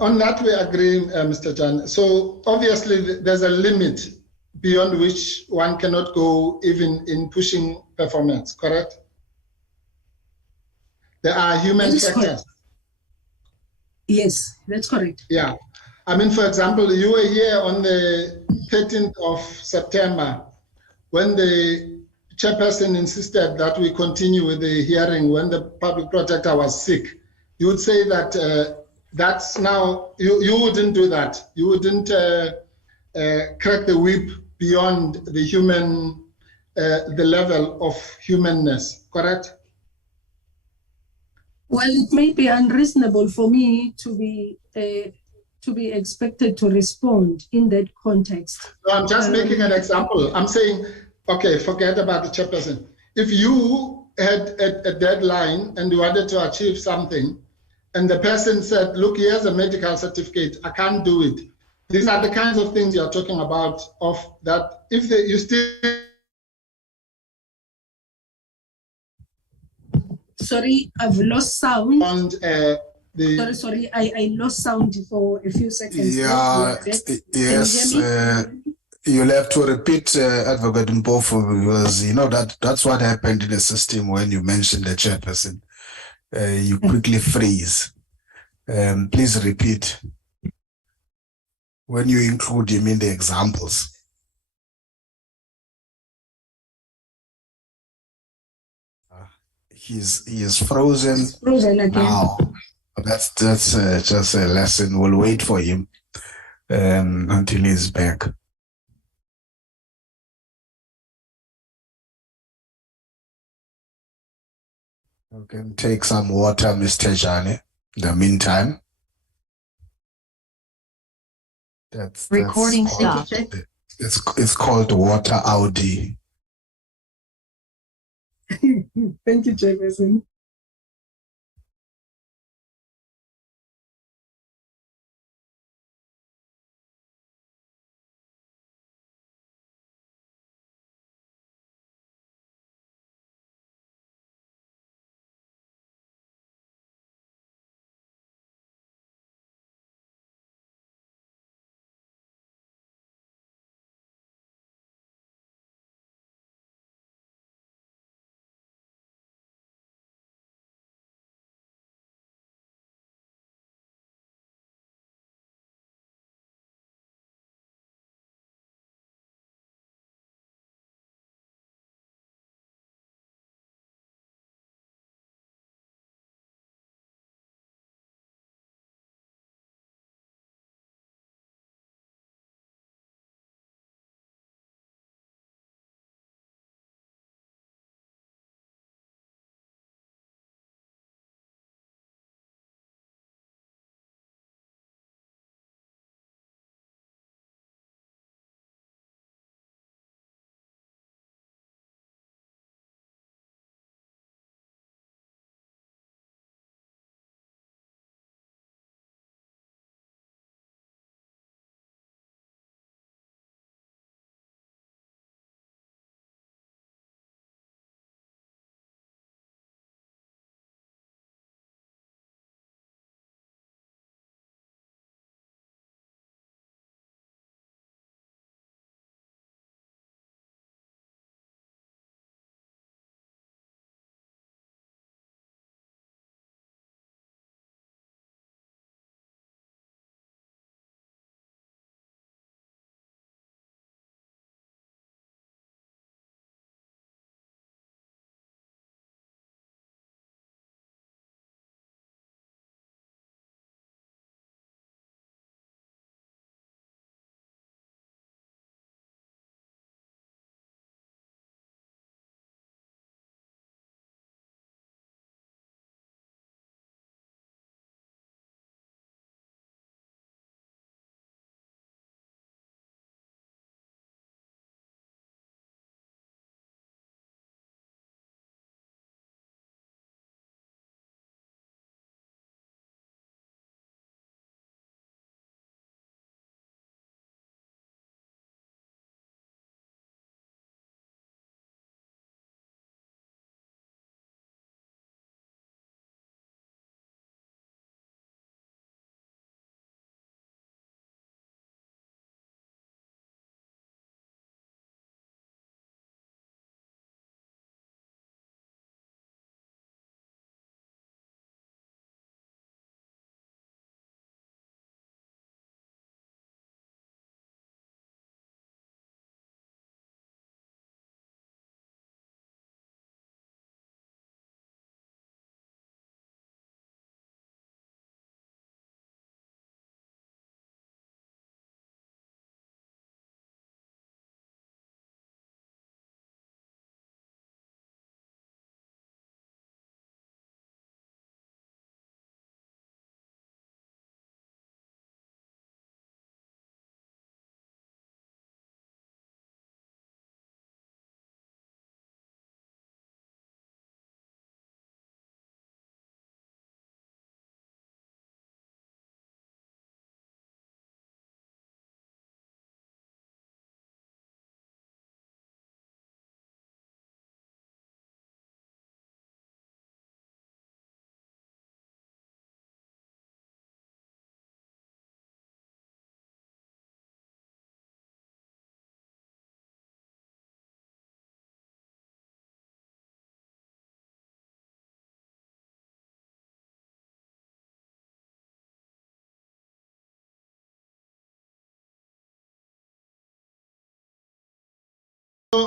on that we agree, Mr. Thejane. So obviously there's a limit beyond which one cannot go even in pushing performance, correct? There are human factors. Correct. Yes, that's correct. Yeah. I mean, for example, you were here on the 13th of September when the chairperson insisted that we continue with the hearing when the public protector was sick. You would say that that's now, you wouldn't do that. You wouldn't crack the whip beyond the human, the level of humanness, correct? Well, it may be unreasonable for me to be expected to respond in that context. No, I'm just making an example. I'm saying, okay, forget about the chairperson. If you had a deadline and you wanted to achieve something, and the person said, look, here's a medical certificate, I can't do it. These are the kinds of things you're talking about, of that if you still... Sorry, I've lost sound. And, sorry, I lost sound for a few seconds. Yeah, yes. You'll have to repeat, Advocate Mpofu, because you know that's what happened in the system when you mentioned the chairperson. You quickly freeze. Please repeat. When you include him in the examples. He is frozen. It's frozen again. Now. That's just a lesson. We'll wait for him until he's back. You can take some water, Mr. Thejane. In the meantime, that's Recording called, stopped. It's called water Audi. Thank you, Chairperson.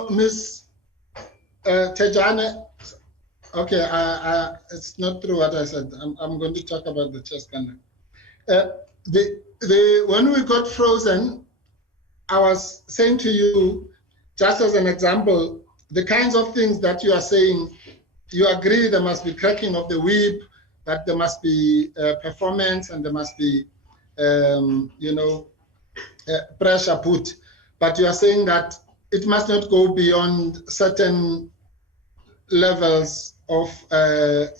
Ms. Thejane, okay, it's not true what I said. I'm going to talk about the chess conduct. When we got frozen, I was saying to you, just as an example, the kinds of things that you are saying, you agree there must be cracking of the whip, that there must be performance, and there must be, pressure put. But you are saying that it must not go beyond certain levels of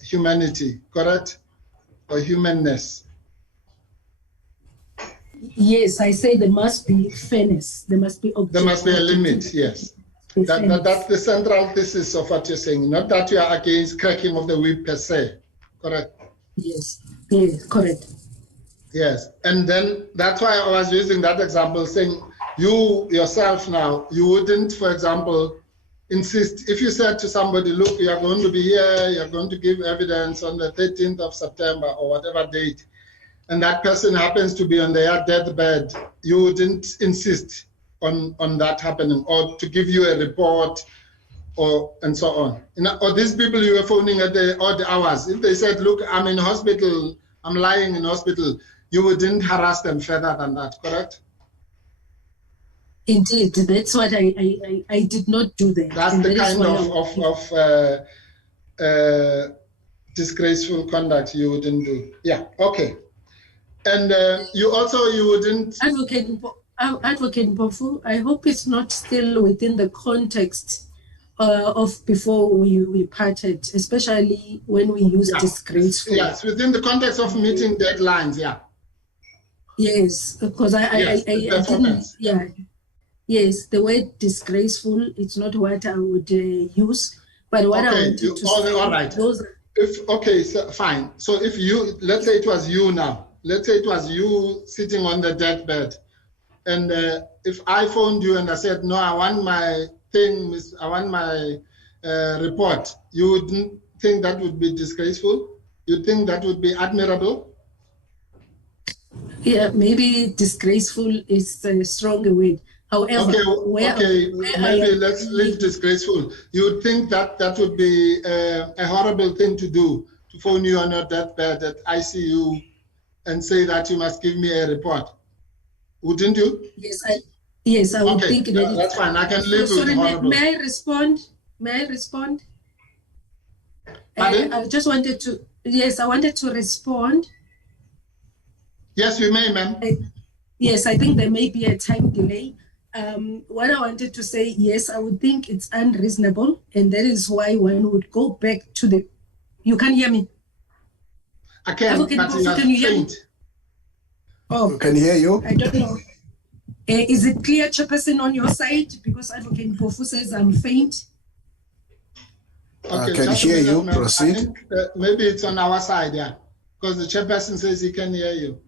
humanity, correct? Or humanness. Yes, I say there must be fairness. There must be there must be a limit, yes. That's the central thesis of what you're saying, not that you are against cracking of the whip per se, correct? Yes, yes, correct. Yes, and then that's why I was using that example, saying you yourself now, you wouldn't, for example, insist, if you said to somebody, look, you are going to be here, you're going to give evidence on the 13th of September or whatever date, and that person happens to be on their deathbed, you wouldn't insist on that happening, or to give you a report, or and so on. Or these people you were phoning at the odd hours, if they said, look, I'm in hospital, I'm lying in hospital, you wouldn't harass them further than that, correct? Indeed, that's what I did not do that. That's and the that kind of disgraceful conduct you wouldn't do. Yeah, okay. And you wouldn't... Advocate Mpofu, I hope it's not still within the context of before we parted, especially when we use disgraceful. Yes, within the context of meeting deadlines, yeah. Yes, because I didn't, yeah. Yes, the word disgraceful, it's not what I would use, but what I wanted to say. All right. So fine. So if you, let's say it was you now, let's say it was you sitting on the deathbed, and if I phoned you and I said, no, I want my thing, I want my report, you wouldn't think that would be disgraceful? You think that would be admirable? Yeah, maybe disgraceful is a stronger word. However, maybe let's leave disgraceful. You would think that that would be a horrible thing to do, to phone you on your deathbed at ICU and say that you must give me a report. Wouldn't you? Yes, I would think that. That's fine. I can live with horrible. May I respond? I just wanted to. Yes, I wanted to respond. Yes, you may, ma'am. Yes, I think there may be a time delay. What I wanted to say, yes, I would think it's unreasonable, and that is why one would go back to the. You can hear me. I can. But can you hear me? Oh, can hear you. I don't know. Is it clear, Chairperson, on your side? Because Advocate Mpofu says I'm faint. Okay, can hear you. Proceed. I think, maybe it's on our side, yeah, because the Chairperson says he can hear you.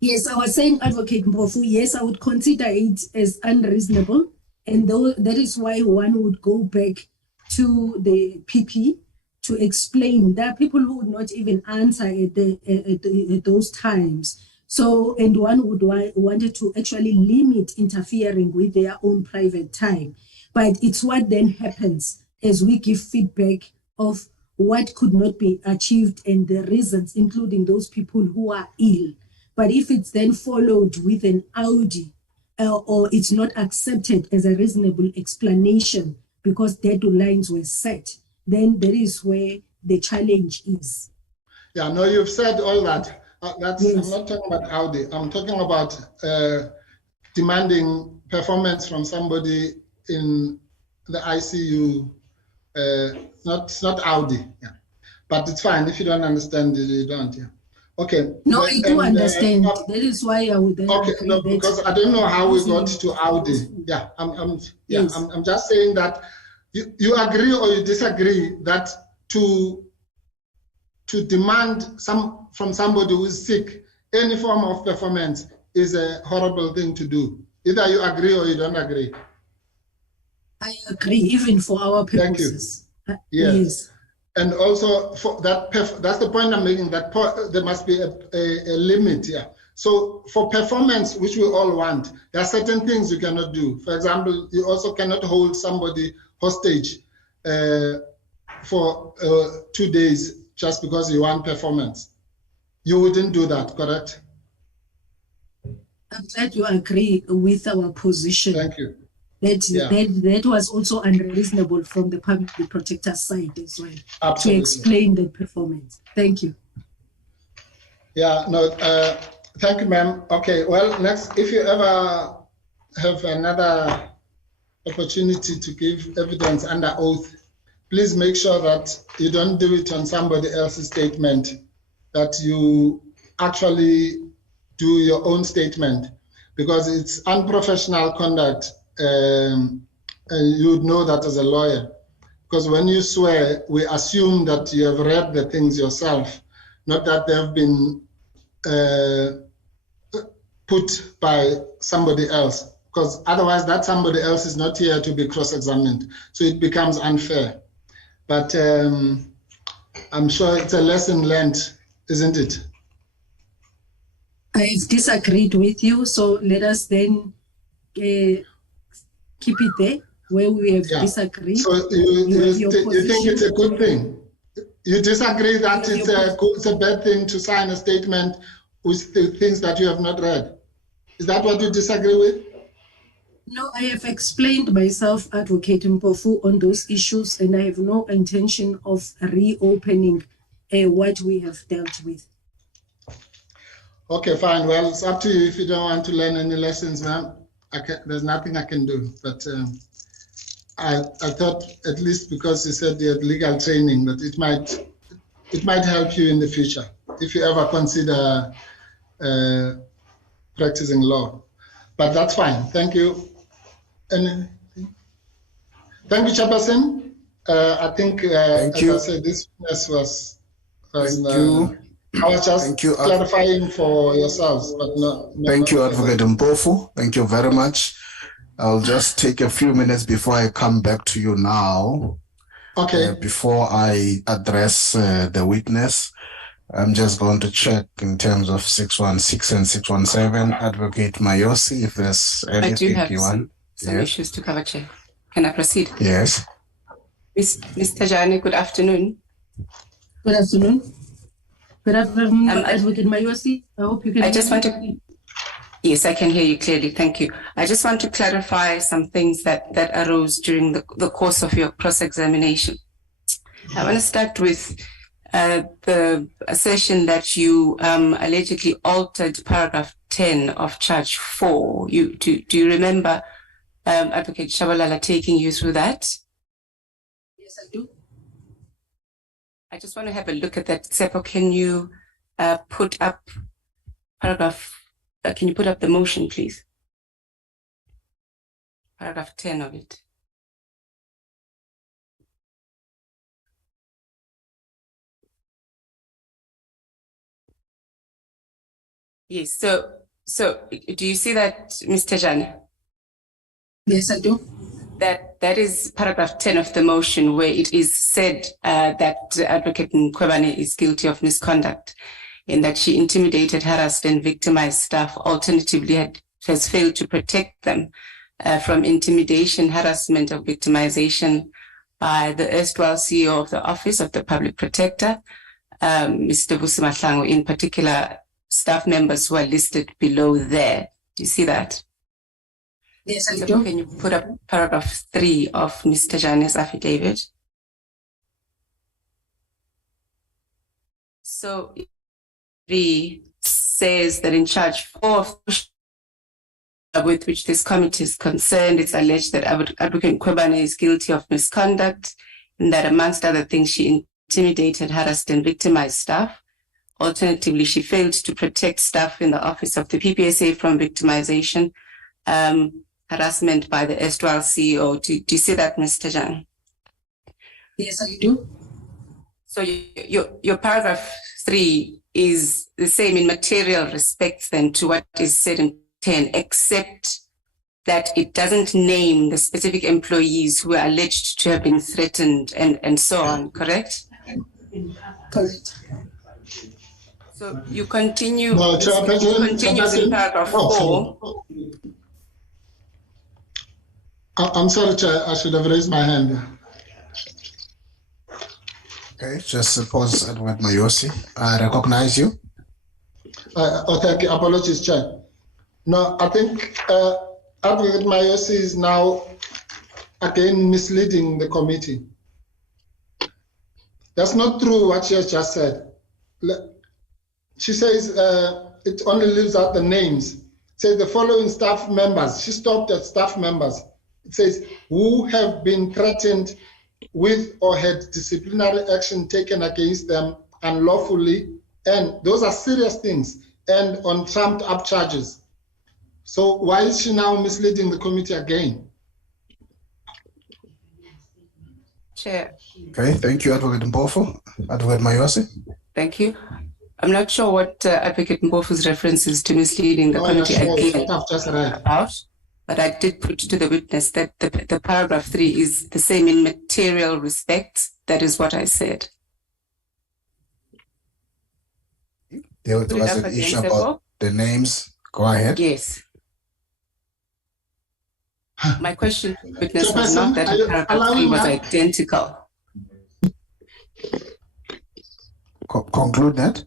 Yes, I was saying, Advocate Mpofu, yes, I would consider it as unreasonable, and that is why one would go back to the PP to explain. There are people who would not even answer at those times. So, and one would wanted to actually limit interfering with their own private time. But it's what then happens as we give feedback of what could not be achieved and the reasons, including those people who are ill. But if it's then followed with an Audi or it's not accepted as a reasonable explanation because deadlines were set, then that is where the challenge is. Yeah, no, you've said all that. Yes. I'm not talking about Audi. I'm talking about demanding performance from somebody in the ICU. Not Audi. Yeah, but it's fine if you don't understand it. You don't. Yeah. Okay. No, I do understand. That is why I would. Okay, no, because I don't know how we got to Audi. Yeah, I'm just saying that you agree or you disagree that to demand from somebody who is sick any form of performance is a horrible thing to do. Either you agree or you don't agree. I agree, even for our purposes. Thank you. Yes. And also, for that's the point I'm making, that there must be a limit here. So for performance, which we all want, there are certain things you cannot do. For example, you also cannot hold somebody hostage for 2 days just because you want performance. You wouldn't do that, correct? I'm glad you agree with our position. Thank you. That was also unreasonable from the public protector's side as well. Absolutely. To explain the performance. Thank you. Yeah, no, thank you, ma'am. Okay, well, next, if you ever have another opportunity to give evidence under oath, please make sure that you don't do it on somebody else's statement, that you actually do your own statement, because it's unprofessional conduct. And you would know that as a lawyer, because when you swear, we assume that you have read the things yourself, not that they have been put by somebody else, because otherwise that somebody else is not here to be cross-examined. So it becomes unfair. But I'm sure it's a lesson learned, isn't it? I've disagreed with you, so let us then keep it there where we have disagreed. So you think it's a good thing? You disagree that it's a bad thing to sign a statement with the things that you have not read? Is that what you disagree with? No, I have explained myself, Advocate Mpofu, on those issues, and I have no intention of reopening what we have dealt with. Okay, fine. Well, it's up to you. If you don't want to learn any lessons, ma'am, there's nothing I can do. But I thought, at least because you said you had legal training, that it might help you in the future if you ever consider practicing law. But that's fine. Thank you. And thank you, Chairperson. I think, as I said, this was I was just clarifying for yourselves, but no. Thank you, Advocate Mpofu. Thank you very much. I'll just take a few minutes before I come back to you now. Okay. Before I address the witness, I'm just going to check in terms of 616 and 617. Advocate Mayosi, if there's anything you want. I do have some issues to cover, Chair. Can I proceed? Yes. Ms. Thejane, good afternoon. Good afternoon. Good afternoon, Advocate Mayosi. I hope you can hear me. Yes, I can hear you clearly. Thank you. I just want to clarify some things that arose during the course of your cross-examination. I want to start with the assertion that you allegedly altered paragraph 10 of charge 4. Do you remember Advocate Shabalala taking you through that? Yes, I do. I just want to have a look at that. Seppo, can you put up paragraph, can you put up the motion, please? Paragraph 10 of it. Yes, so do you see that, Ms. Thejane? Yes, I do. That is paragraph 10 of the motion, where it is said that Advocate Mkhwebane is guilty of misconduct in that she intimidated, harassed, and victimized staff, alternatively has failed to protect them from intimidation, harassment, or victimization by the erstwhile CEO of the Office of the Public Protector, Mr. Busisiwe, in particular staff members who are listed below there. Do you see that? Yes, I so do. Can you put up paragraph 3 of Ms. Thejane's affidavit? So 3 says that in charge 4 with which this committee is concerned, it's alleged that Advocate Mkhwebane is guilty of misconduct, and that amongst other things, she intimidated, harassed, and victimized staff. Alternatively, she failed to protect staff in the Office of the PPSA from victimization, harassment by the erstwhile CEO. Do you see that, Ms. Thejane? Yes, I do. So your paragraph 3 is the same in material respects then to what is said in 10, except that it doesn't name the specific employees who are alleged to have been threatened and so on, correct? Correct. So you continue. No, Continues in paragraph 4. I'm sorry, Chair. I should have raised my hand. Okay, just pause, Edward Mayosi. I recognize you. Thank you. Apologies, Chair. No, I think Advocate Mayosi is now again misleading the committee. That's not true what she has just said. She says it only leaves out the names. It says the following staff members. She stopped at staff members. It says who have been threatened with or had disciplinary action taken against them unlawfully, and those are serious things, and on trumped up charges. So why is she now misleading the committee again? Chair. Okay, thank you, Advocate Mpofu. Advocate Mayosi. Thank you. I'm not sure what Advocate Mpofu's reference is to misleading the committee again about, but I did put to the witness that the paragraph 3 is the same in material respects. That is what I said. There was an issue about the names. Go ahead. Yes. My question to the witness was not that paragraph 3 was identical. Conclude that.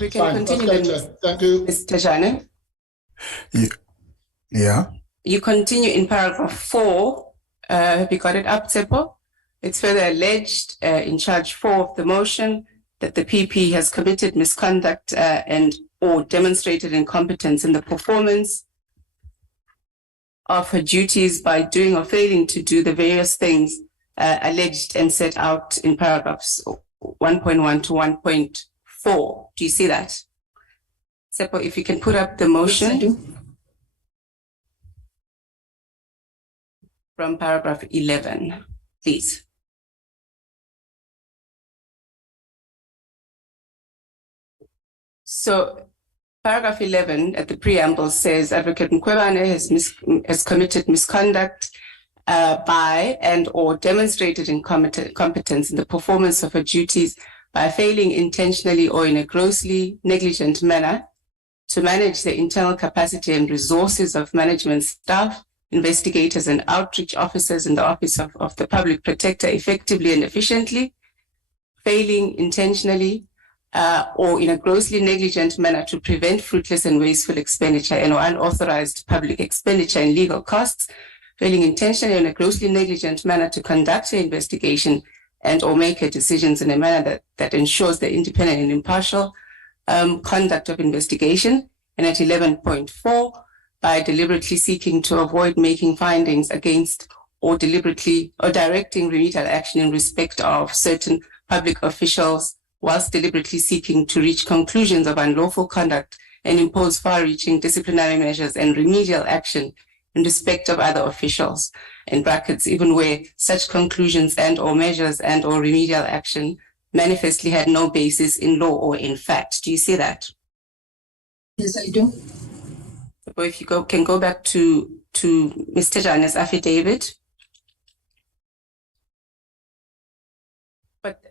We can continue. Thank you. Ms. Thejane. Yeah. You continue in paragraph 4. Have you got it up, Tsepo? It's further alleged in charge 4 of the motion that the PP has committed misconduct and or demonstrated incompetence in the performance of her duties by doing or failing to do the various things alleged and set out in paragraphs 1.1 to 1.4. Do you see that? Seppo, if you can put up the motion from paragraph 11, please. So paragraph 11 at the preamble says Advocate Mkhwebane has committed misconduct by and or demonstrated incompetence in the performance of her duties by failing intentionally or in a grossly negligent manner to manage the internal capacity and resources of management staff, investigators and outreach officers in the Office of the Public Protector effectively and efficiently, failing intentionally or in a grossly negligent manner to prevent fruitless and wasteful expenditure and or unauthorized public expenditure and legal costs, failing intentionally or in a grossly negligent manner to conduct an investigation and or make her decisions in a manner that ensures the independent and impartial conduct of investigation. And at 11.4, by deliberately seeking to avoid making findings against or deliberately or directing remedial action in respect of certain public officials, whilst deliberately seeking to reach conclusions of unlawful conduct and impose far-reaching disciplinary measures and remedial action in respect of other officials, in brackets, even where such conclusions and or measures and or remedial action manifestly had no basis in law or in fact. Do you see that? Yes, I do. So if you can go back to Ms. Thejane's affidavit.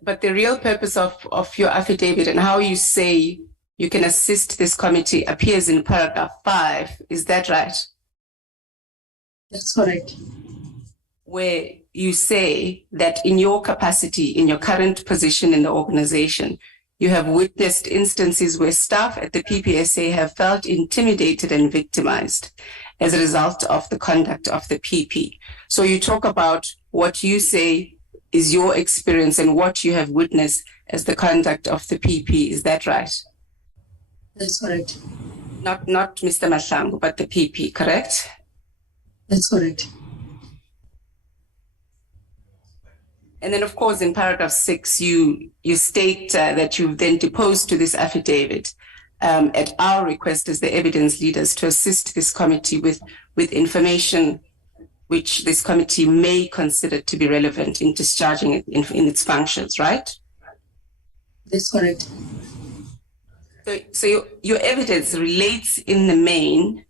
But the real purpose of your affidavit and how you say you can assist this committee appears in paragraph 5. Is that right? That's correct. Where you say that in your capacity, in your current position in the organization, you have witnessed instances where staff at the PPSA have felt intimidated and victimized as a result of the conduct of the PP. So you talk about what you say is your experience and what you have witnessed as the conduct of the PP. Is that right? That's correct. Not Mr. Mahlangu, but the PP, correct? That's correct. And then, of course, in paragraph 6, you state that you've then deposed to this affidavit at our request as the evidence leaders to assist this committee with information which this committee may consider to be relevant in discharging it in its functions, right? That's correct. So your evidence relates in the main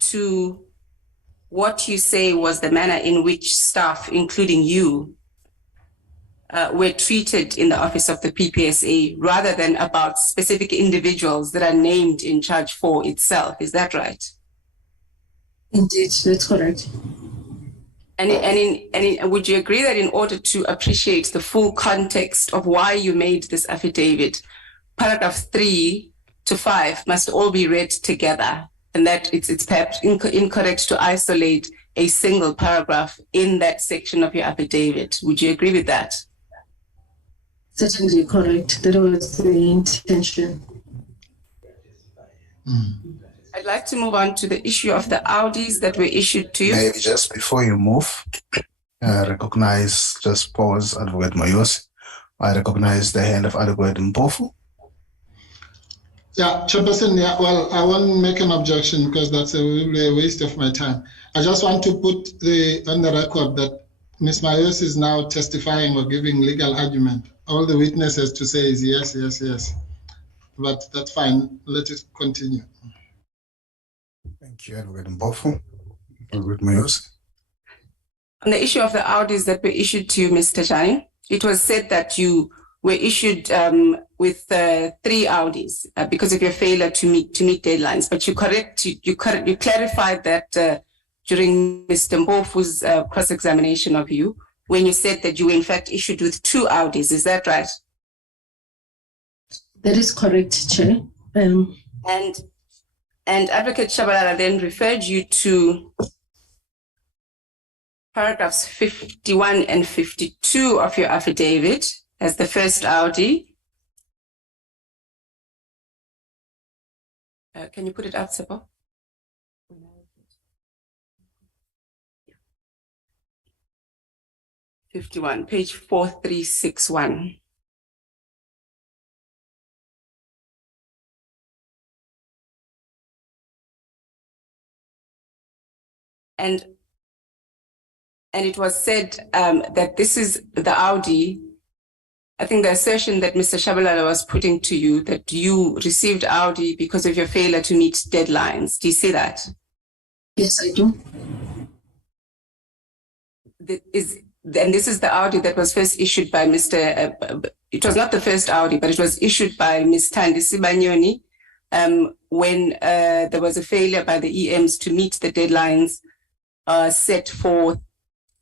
to what you say was the manner in which staff, including you, were treated in the office of the PPSA rather than about specific individuals that are named in charge 4 itself. Is that right? Indeed, that's correct. And would you agree that in order to appreciate the full context of why you made this affidavit, paragraph 3 to 5 must all be read together, and that it's perhaps incorrect to isolate a single paragraph in that section of your affidavit? Would you agree with that? Certainly correct. That was the intention. I'd like to move on to the issue of the Audis that were issued to you. Maybe just before you move, just pause, Advocate Moyosi. I recognize the hand of Advocate Mpofu. Yeah, Chairperson, yeah, well, I won't make an objection because that's a waste of my time. I just want to put on the record that Ms. Mayos is now testifying or giving legal argument. All the witnesses to say is yes, yes, yes. But that's fine. Let it continue. Thank you, Advocate Mpofu. Advocate Moyosi. On the issue of the Audis that were issued to you, Mr. Thejane, it was said that you were issued with 3 Audis because of your failure to meet deadlines. But you clarified that during Mr. Mpofu's cross-examination of you, when you said that you were in fact issued with 2 Audis. Is that right? That is correct, Chair. And Advocate Shabalala then referred you to paragraphs 51 and 52 of your affidavit as the first Audi. Can you put it up, Sebo? 51, page 4361. And it was said that this is the Audi. I think the assertion that Mr. Shabalala was putting to you, that you received Audi because of your failure to meet deadlines. Do you see that? Yes, I do. And this is the Audi that was first issued by Mr. It was not the first Audi, but it was issued by Ms. Thandisi Banyoni when there was a failure by the EMs to meet the deadlines set for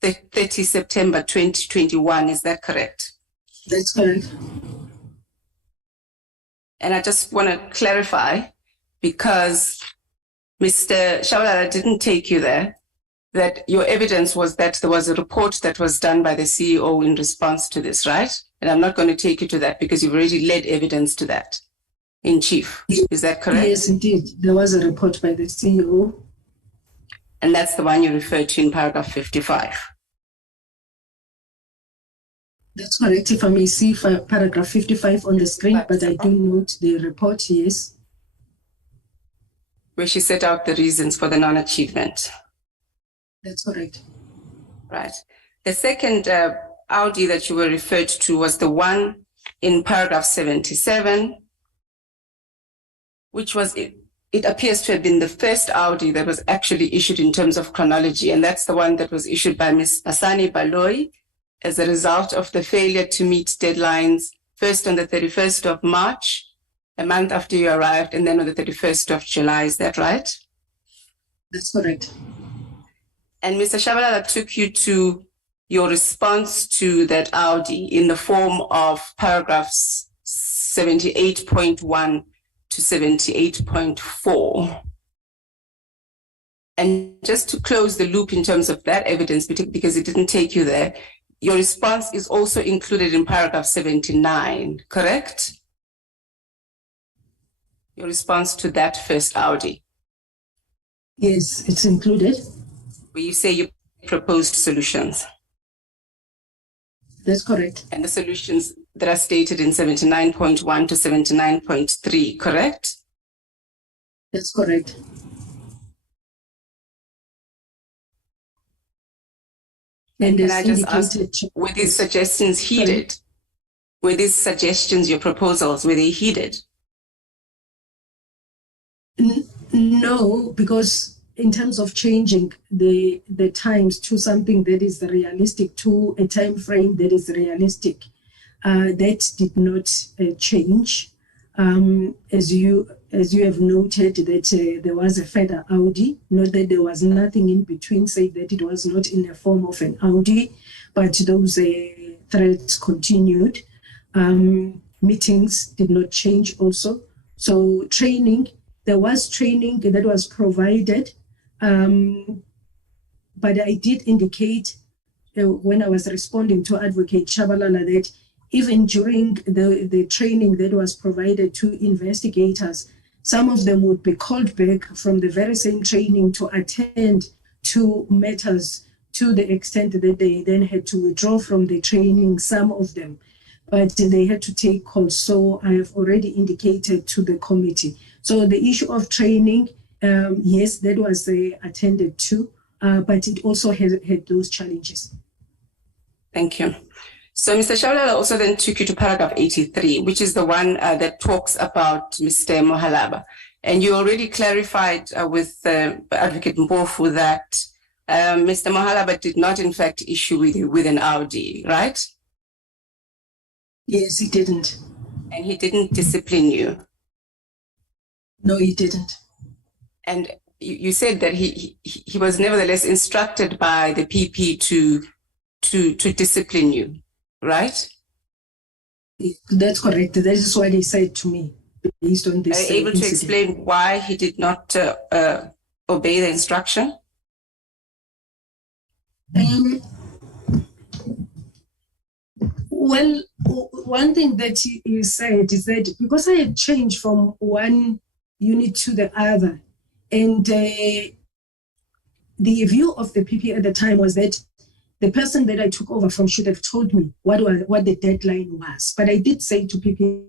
30 September 2021. Is that correct? That's correct. And I just want to clarify, because Mr. Shabalala didn't take you there, that your evidence was that there was a report that was done by the CEO in response to this, right? And I'm not going to take you to that because you've already led evidence to that in chief. Is that correct? Yes, indeed. There was a report by the CEO. And that's the one you referred to in paragraph 55. That's correct. If I may see paragraph 55 on the screen, but I do note the report, yes. Where she set out the reasons for the non-achievement. That's correct. Right. The second Audi that you were referred to was the one in paragraph 77, which was, it appears to have been the first Audi that was actually issued in terms of chronology, and that's the one that was issued by Ms. Asani Baloyi as a result of the failure to meet deadlines, first on the 31st of March, a month after you arrived, and then on the 31st of July. Is that right? That's correct. And Mr. Shabalala took you to your response to that Audi in the form of paragraphs 78.1 to 78.4. And just to close the loop in terms of that evidence, because it didn't take you there, your response is also included in paragraph 79, correct? Your response to that first Audi. Yes, it's included. Where you say you proposed solutions. That's correct. And the solutions that are stated in 79.1 to 79.3, correct? That's correct. And can I just ask, were these suggestions heeded? Sorry? Were these suggestions, your proposals, were they heeded? No, because in terms of changing the times to something that is realistic, to a time frame that is realistic, that did not change. As you have noted that there was a further Audi, not that there was nothing in between, say that it was not in the form of an Audi, but those threats continued. Meetings did not change also. So training, there was training that was provided, but I did indicate when I was responding to Advocate Chabalala that even during the training that was provided to investigators, some of them would be called back from the very same training to attend to matters to the extent that they then had to withdraw from the training, some of them, but they had to take calls. So I have already indicated to the committee. So the issue of training, yes, that was attended to, but it also had those challenges. Thank you. So Mr. Shabalala also then took you to paragraph 83, which is the one that talks about Mr. Mohalaba. And you already clarified with Advocate Mpofu that Mr. Mohalaba did not in fact issue with an Audi, right? Yes, he didn't. And he didn't discipline you? No, he didn't. And you said that he was nevertheless instructed by the PP to discipline you, right? That's correct. That is what he said to me based on this. Are you able to explain why he did not obey the instruction? Well, one thing that he said is that because I had changed from one unit to the other, and the view of the PP at the time was that the person that I took over from should have told me what the deadline was. But I did say to PP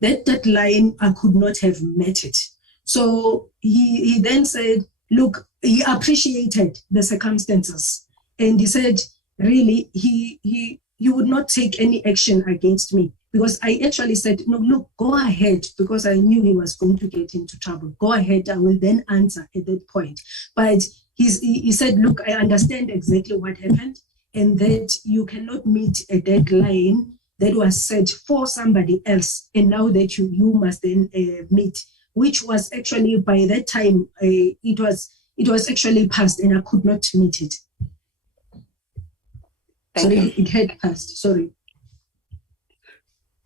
that deadline, I could not have met it. So he then said, look, he appreciated the circumstances. And he said, really, he would not take any action against me, because I actually said, no, look, go ahead, because I knew he was going to get into trouble. Go ahead, I will then answer at that point. But he said, look, I understand exactly what happened, and that you cannot meet a deadline that was set for somebody else, and now that you must then meet, which was actually by that time, it was actually passed, and I could not meet it. Sorry, it had passed, sorry.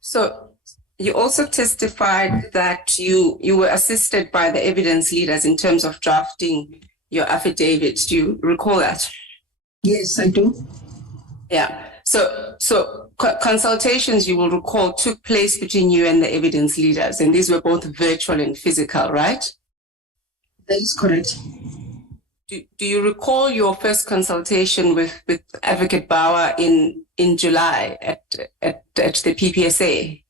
So you also testified that you were assisted by the evidence leaders in terms of drafting your affidavit. Do you recall that? Yes, I do. Yeah. So consultations, you will recall, took place between you and the evidence leaders, and these were both virtual and physical, right? That is correct. Do you recall your first consultation with Advocate Bauer in July at the PPSA,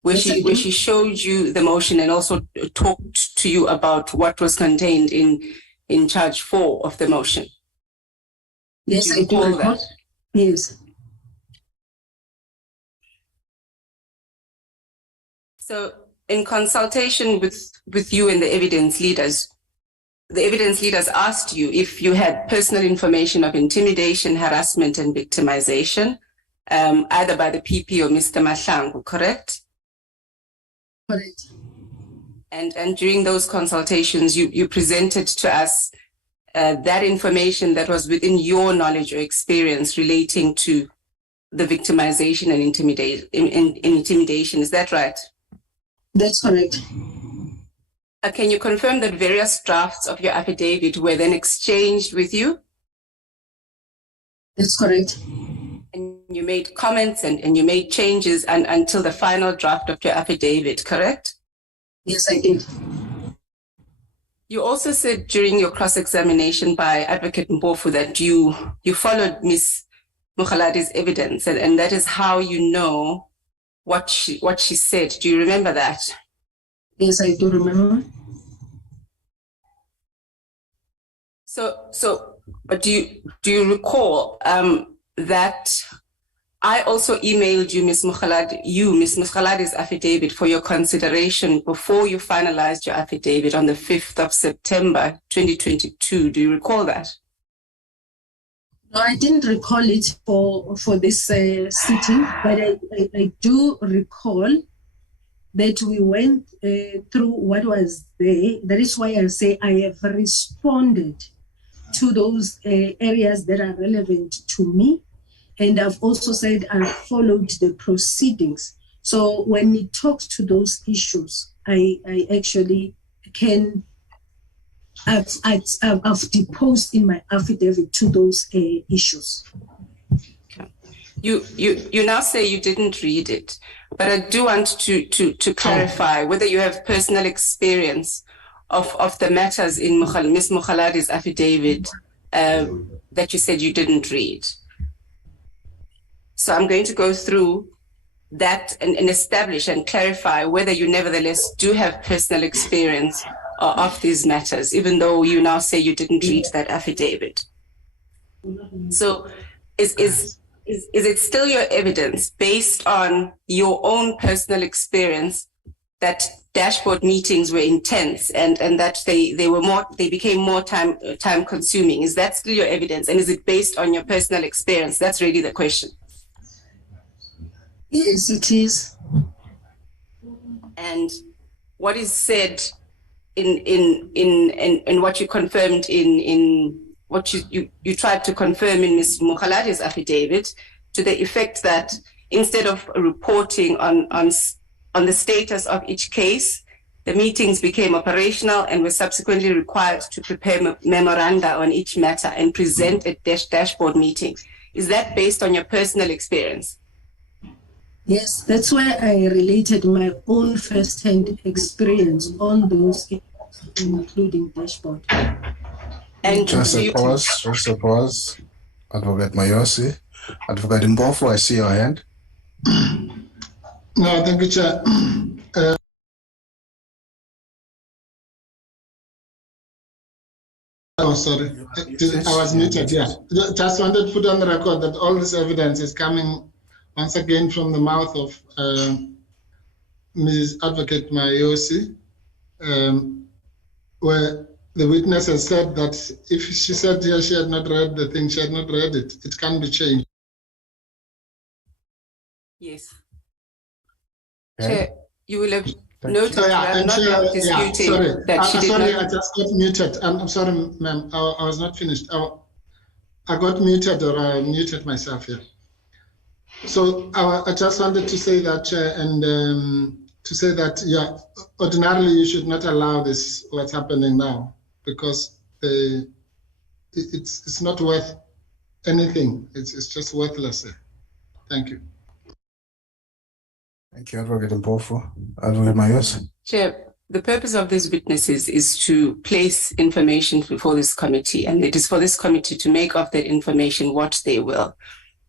where she showed you the motion and also talked to you about what was contained in charge 4 of the motion? Yes, I do recall that. Yes. So in consultation with you and the evidence leaders asked you if you had personal information of intimidation, harassment, and victimization, either by the PP or Mr. Mahlangu, correct? Correct. And during those consultations, you presented to us that information that was within your knowledge or experience relating to the victimization and intimidation. Is that right? That's correct. Can you confirm that various drafts of your affidavit were then exchanged with you? That's correct. And you made comments and you made changes until the final draft of your affidavit, correct? Yes, I did. You also said during your cross-examination by Advocate Mpofu that you followed Ms. Mokgalade's evidence, and that is how you know what she said. Do you remember that? Yes, I do remember. So, but do you recall that I also emailed you, Ms. Mkhwebani's affidavit for your consideration before you finalized your affidavit on the 5th of September, 2022. Do you recall that? No, I didn't recall it for this sitting, but I do recall that we went through what was there. That is why I say I have responded to those areas that are relevant to me. And I've also said I've followed the proceedings. So when it talks to those issues, I actually can, I've deposed in my affidavit to those issues. Okay. You now say you didn't read it, but I do want to clarify whether you have personal experience of the matters in Ms. Mkhwebani's affidavit that you said you didn't read. So I'm going to go through that and establish and clarify whether you nevertheless do have personal experience of these matters, even though you now say you didn't read that affidavit. So is it still your evidence based on your own personal experience that dashboard meetings were intense and that they became more time consuming? Is that still your evidence? And is it based on your personal experience? That's really the question. Yes, it is. And what is said in what you confirmed in what you tried to confirm in Ms. Mkhwebani's affidavit, to the effect that instead of reporting on the status of each case, the meetings became operational and were subsequently required to prepare memoranda on each matter and present at dashboard meeting. Is that based on your personal experience? Yes, that's why I related my own first-hand experience on those, including dashboard. And just a pause. Advocate Mayosi. Advocate Mbofu, I see your hand. No, thank you, Chair. Oh, sorry. I was muted, yeah. Just wanted to put on the record that all this evidence is coming once again from the mouth of Ms. Advocate Mayosi, where the witness has said that if she said here she had not read the thing, she had not read it. It can be changed. Yes. Okay. Chair, you will have noted that I'm not disputing that she did sorry, not. I just got muted. I'm sorry, ma'am. I was not finished. I got muted, or I muted myself here. So I just wanted to say that, Chair, and to say that, yeah, ordinarily you should not allow this, what's happening now, because it's not worth anything. It's just worthless. Thank you. Thank you, Advocate Mbofu. Advocate Mayosi. Chair, the purpose of these witnesses is to place information before this committee, and it is for this committee to make of that information what they will.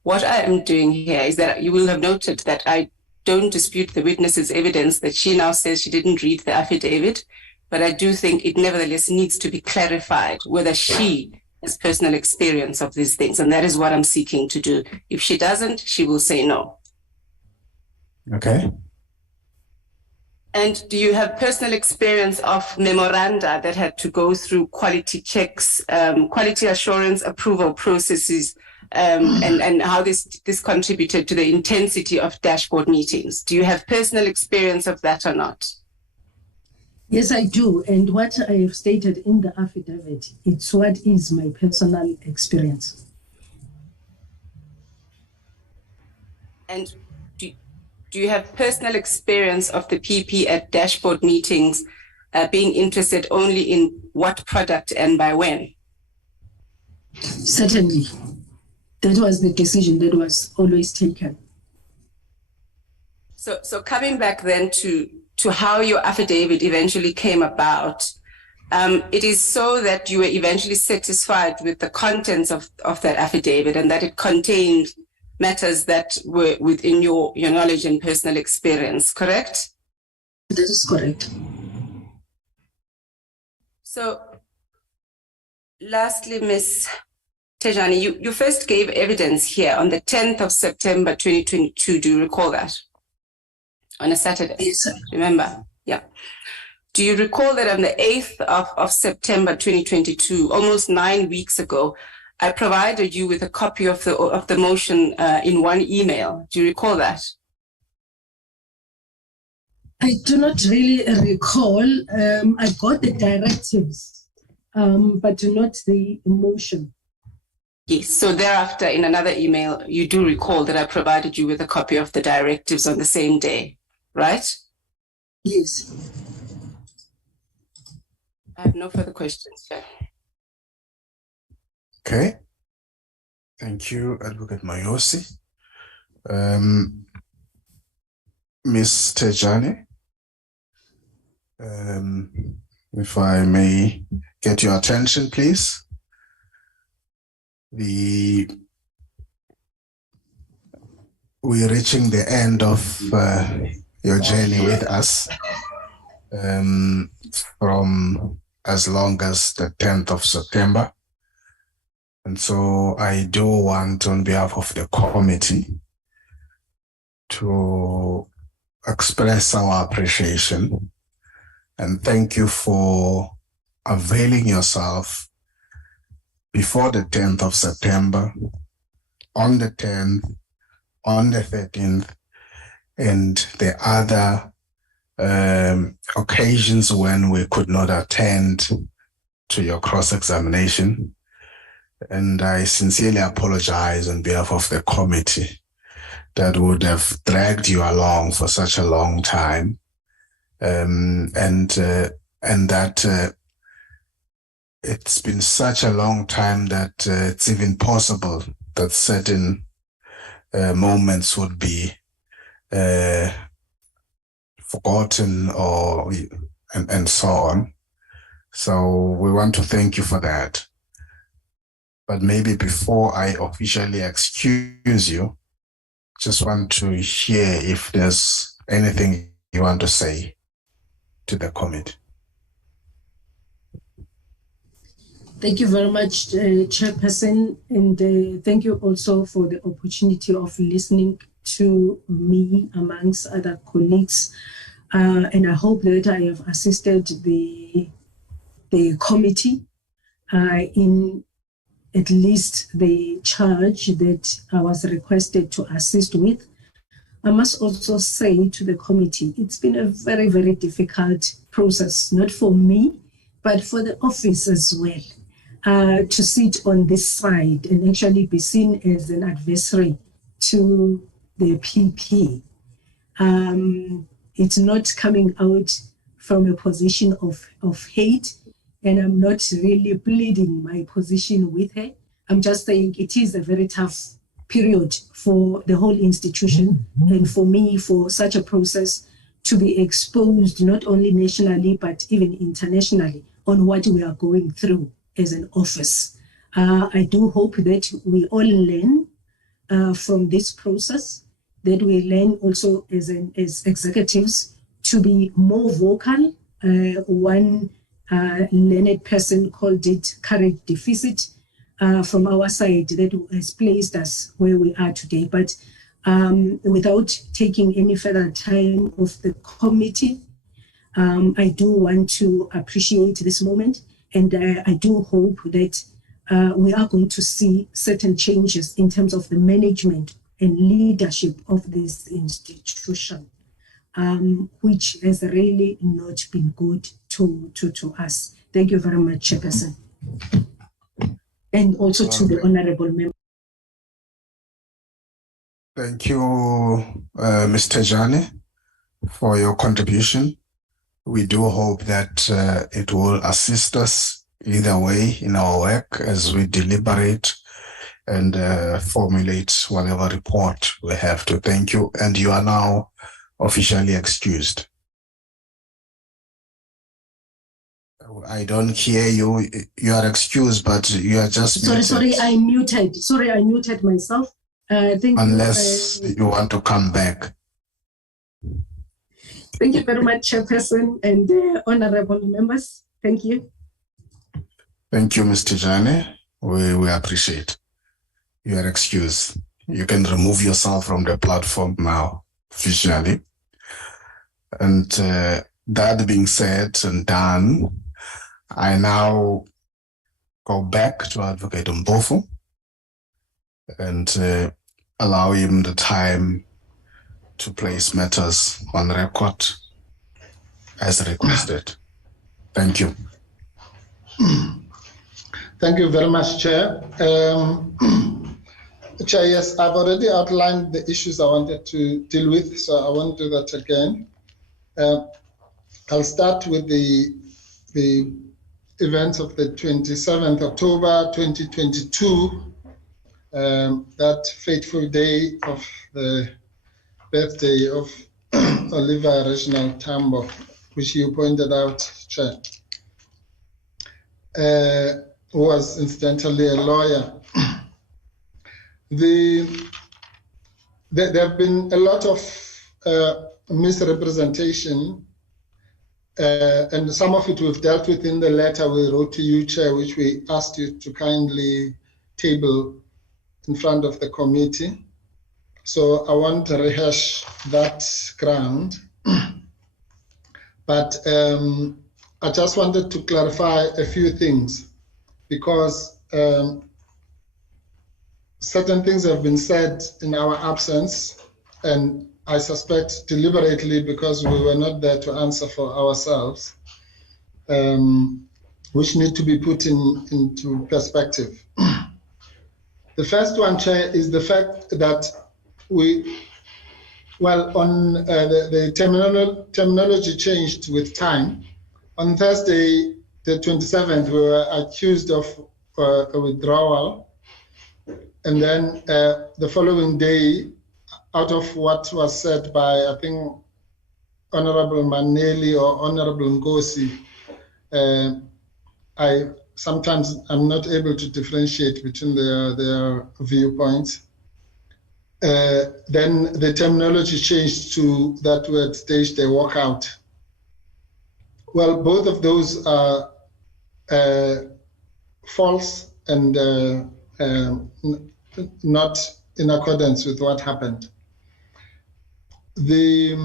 What I am doing here is that you will have noted that I don't dispute the witness's evidence that she now says she didn't read the affidavit, but I do think it nevertheless needs to be clarified whether she has personal experience of these things, and that is what I'm seeking to do. If she doesn't, she will say no. Okay. And do you have personal experience of memoranda that had to go through quality checks, quality assurance approval processes, and how this contributed to the intensity of dashboard meetings? Do you have personal experience of that or not? Yes, I do. And what I have stated in the affidavit, it's what is my personal experience. And do you have personal experience of the PP at dashboard meetings being interested only in what product and by when? Certainly. That was the decision that was always taken. So coming back then to how your affidavit eventually came about, it is so that you were eventually satisfied with the contents of that affidavit and that it contained matters that were within your knowledge and personal experience, correct? That is correct. So lastly, Ms. Thejane, you first gave evidence here on the 10th of September 2022. Do you recall that? On a Saturday. Yes. Remember? Yeah. Do you recall that on the 8th of September 2022, almost 9 weeks ago, I provided you with a copy of the motion in one email? Do you recall that? I do not really recall. I got the directives, but not the motion. Yes. So thereafter, in another email, you do recall that I provided you with a copy of the directives on the same day, right? Yes. I have no further questions, Chair. Okay. Thank you, Advocate Mayosi. Ms. Thejane, if I may get your attention, please. We're reaching the end of your journey with us from as long as the 10th of September. And so I do want, on behalf of the committee, to express our appreciation and thank you for availing yourself before the 10th of September, on the 10th, on the 13th, and the other occasions when we could not attend to your cross-examination. And I sincerely apologize on behalf of the committee that would have dragged you along for such a long time, and that it's been such a long time that it's even possible that certain moments would be forgotten or and so on. So we want to thank you for that. But maybe before I officially excuse you, just want to hear if there's anything you want to say to the committee. Thank you very much, Chairperson, and thank you also for the opportunity of listening to me amongst other colleagues. And I hope that I have assisted the committee in at least the charge that I was requested to assist with. I must also say to the committee, it's been a very, very difficult process, not for me, but for the office as well, to sit on this side and actually be seen as an adversary to the PP. It's not coming out from a position of hate, and I'm not really pleading my position with her. I'm just saying it is a very tough period for the whole institution and for me, for such a process to be exposed not only nationally but even internationally on what we are going through as an office. I do hope that we all learn from this process, that we learn also as executives to be more vocal. One learned person called it courage deficit from our side that has placed us where we are today. But without taking any further time of the committee, I do want to appreciate this moment, and I do hope that we are going to see certain changes in terms of the management and leadership of this institution, which has really not been good to us. Thank you very much, Chairperson. And also to the honorable member. Thank you, Ms. Thejane, for your contribution. We do hope that it will assist us either way in our work as we deliberate and formulate whatever report we have to. Thank you. And you are now officially excused. I don't hear you. You are excused, but you are just muted. Sorry, I muted. Sorry, I muted myself. Unless you want to come back. Thank you very much, Chairperson and honorable members. Thank you. Thank you, Mr. Thejane. We appreciate your excuse. You can remove yourself from the platform now, officially. And that being said and done, I now go back to Advocate Mpofu and allow him the time to place matters on record as requested. Thank you. Thank you very much, Chair. Chair, yes, I've already outlined the issues I wanted to deal with, so I won't do that again. I'll start with the events of the 27th October 2022, that fateful day of the birthday of Oliver Reginald Tambo, which you pointed out, Chair, who was incidentally a lawyer. There have been a lot of misrepresentation, and some of it we've dealt with in the letter we wrote to you, Chair, which we asked you to kindly table in front of the committee. So I won't rehash that ground, but I just wanted to clarify a few things, because certain things have been said in our absence, and I suspect deliberately because we were not there to answer for ourselves, which need to be put into perspective. The first one, Chair, is the fact that the terminology changed with time. On Thursday, the 27th, we were accused of a withdrawal. And then the following day, out of what was said by, I think, Honorable Maneli or Honorable Ngosi, I'm not able to differentiate between their viewpoints. Then the terminology changed to that word staged a walkout. Well, both of those are false and not in accordance with what happened. The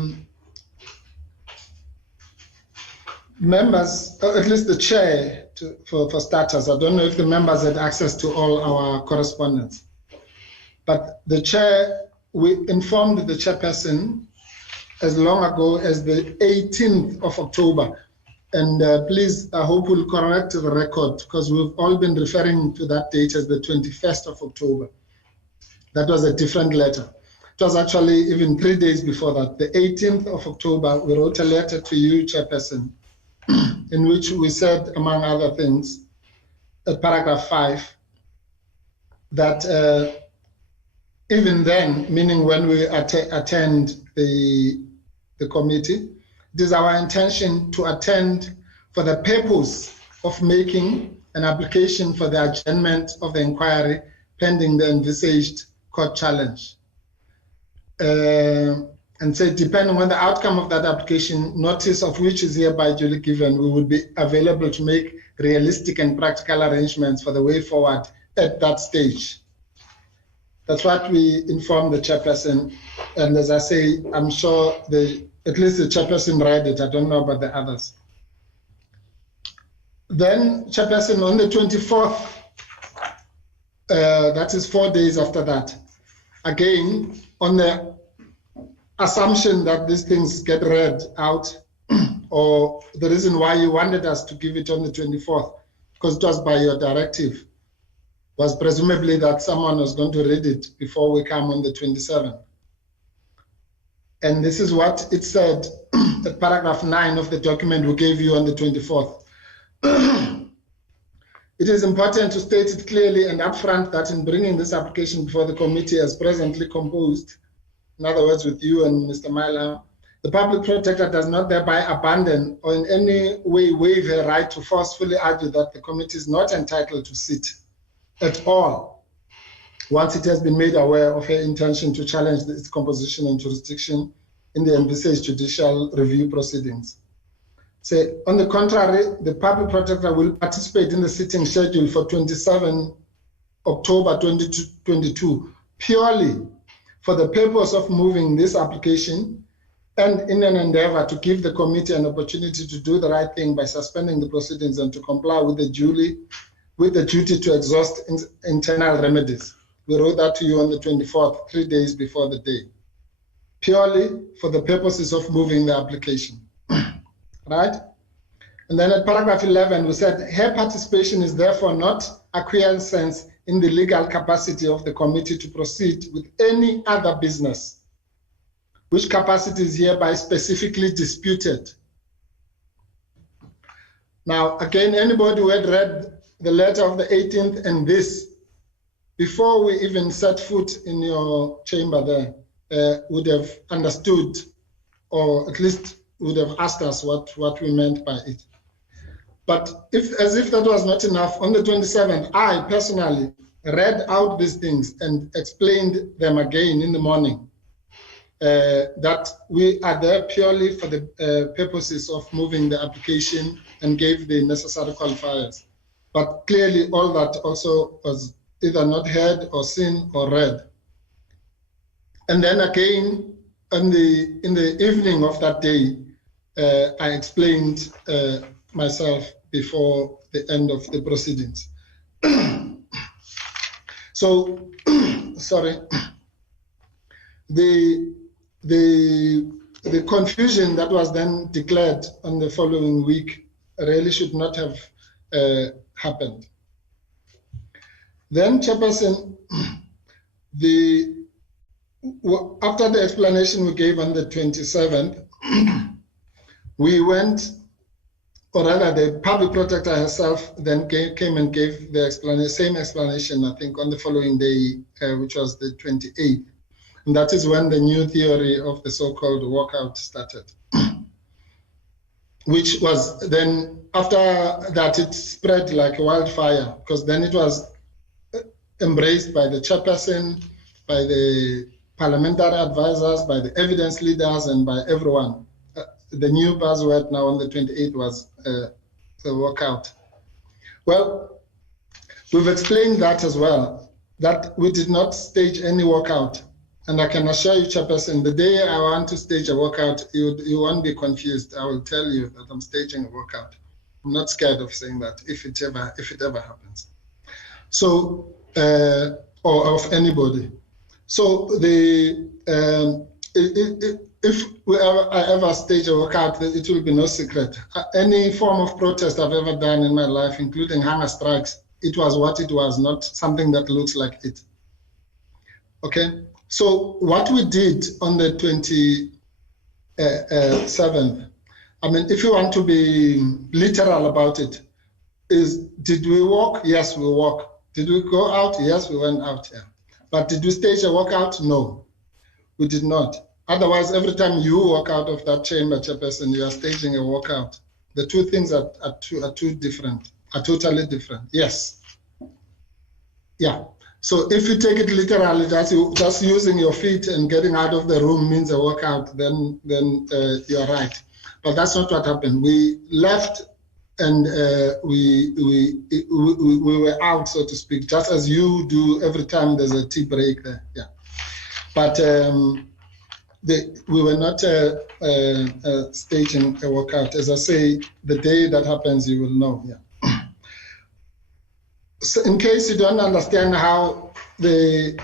members, or at least the chair, for starters, I don't know if the members had access to all our correspondence, but the chair, we informed the chairperson as long ago as the 18th of October. And please, I hope we'll correct the record, because we've all been referring to that date as the 21st of October. That was a different letter. It was actually even 3 days before that. The 18th of October, we wrote a letter to you, Chairperson, in which we said, among other things, at paragraph 5, that even then, meaning when we attend the committee, it is our intention to attend for the purpose of making an application for the adjournment of the inquiry pending the envisaged court challenge. And say, depending on the outcome of that application, notice of which is hereby duly given, we will be available to make realistic and practical arrangements for the way forward at that stage. That's what we informed the chairperson. And as I say, I'm sure at least the chairperson read it. I don't know about the others. Then chairperson, on the 24th, that is 4 days after that, again, on the assumption that these things get read out, or the reason why you wanted us to give it on the 24th, because it was by your directive, was presumably that someone was going to read it before we come on the 27th. And this is what it said at paragraph 9 of the document we gave you on the 24th. It is important to state it clearly and upfront that in bringing this application before the committee as presently composed, in other words, with you and Mr. Myla, the public protector does not thereby abandon or in any way waive her right to forcefully argue that the committee is not entitled to sit at all once it has been made aware of her intention to challenge its composition and jurisdiction in the envisaged judicial review proceedings. So, on the contrary, the public protector will participate in the sitting schedule for 27 October 2022, purely for the purpose of moving this application and in an endeavor to give the committee an opportunity to do the right thing by suspending the proceedings and to comply with the duty to exhaust internal remedies. We wrote that to you on the 24th, 3 days before the day, purely for the purposes of moving the application, right? And then at paragraph 11, we said, her participation is therefore not acquiescence in the legal capacity of the committee to proceed with any other business, which capacity is hereby specifically disputed. Now, again, anybody who had read the letter of the 18th and this, before we even set foot in your chamber there, would have understood, or at least would have asked us what we meant by it. But as if that was not enough, on the 27th, I personally read out these things and explained them again in the morning, that we are there purely for the purposes of moving the application and gave the necessary qualifiers. But clearly all that also was either not heard or seen or read. And then again, in the evening of that day, I explained myself before the end of the proceedings. So, sorry, the confusion that was then declared on the following week really should not have happened. Then, Chairperson, after the explanation we gave on the 27th, we went, or rather the public protector herself then came and gave the same explanation, I think, on the following day, which was the 28th. And that is when the new theory of the so-called walkout started, which was then, after that, it spread like a wildfire, because then it was embraced by the chairperson, by the parliamentary advisors, by the evidence leaders, and by everyone. The new buzzword now on the 28th was the walkout. Well, we've explained that as well, that we did not stage any walkout. And I can assure you, Chairperson, the day I want to stage a walkout, you won't be confused. I will tell you that I'm staging a walkout. I'm not scared of saying that if it ever happens. So, or of anybody. So if I ever stage a walkout, it will be no secret. Any form of protest I've ever done in my life, including hunger strikes, it was what it was, not something that looks like it. Okay, so what we did on the 27th, I mean, if you want to be literal about it, is did we walk? Yes, we walked. Did we go out? Yes, we went out. Yeah. But did we stage a walkout? No, we did not. Otherwise, every time you walk out of that chamber, Chairperson, you are staging a walkout. The two things are totally different. Yes. Yeah. So if you take it literally, just using your feet and getting out of the room means a walkout, then you're right. But that's not what happened. We left and we were out, so to speak, just as you do every time there's a tea break there. Yeah. But we were not staging a walkout. As I say, the day that happens, you will know. Yeah. So in case you don't understand how we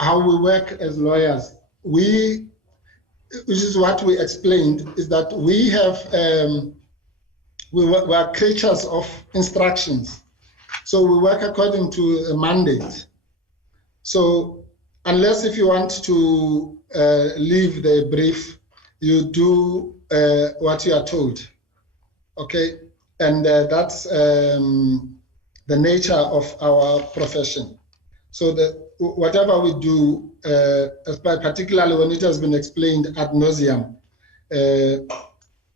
work as lawyers, which is what we explained, is that we have we are creatures of instructions. So we work according to a mandate. So unless if you want to leave the brief, you do what you are told, okay? And that's the nature of our profession. So whatever we do, particularly when it has been explained ad nauseum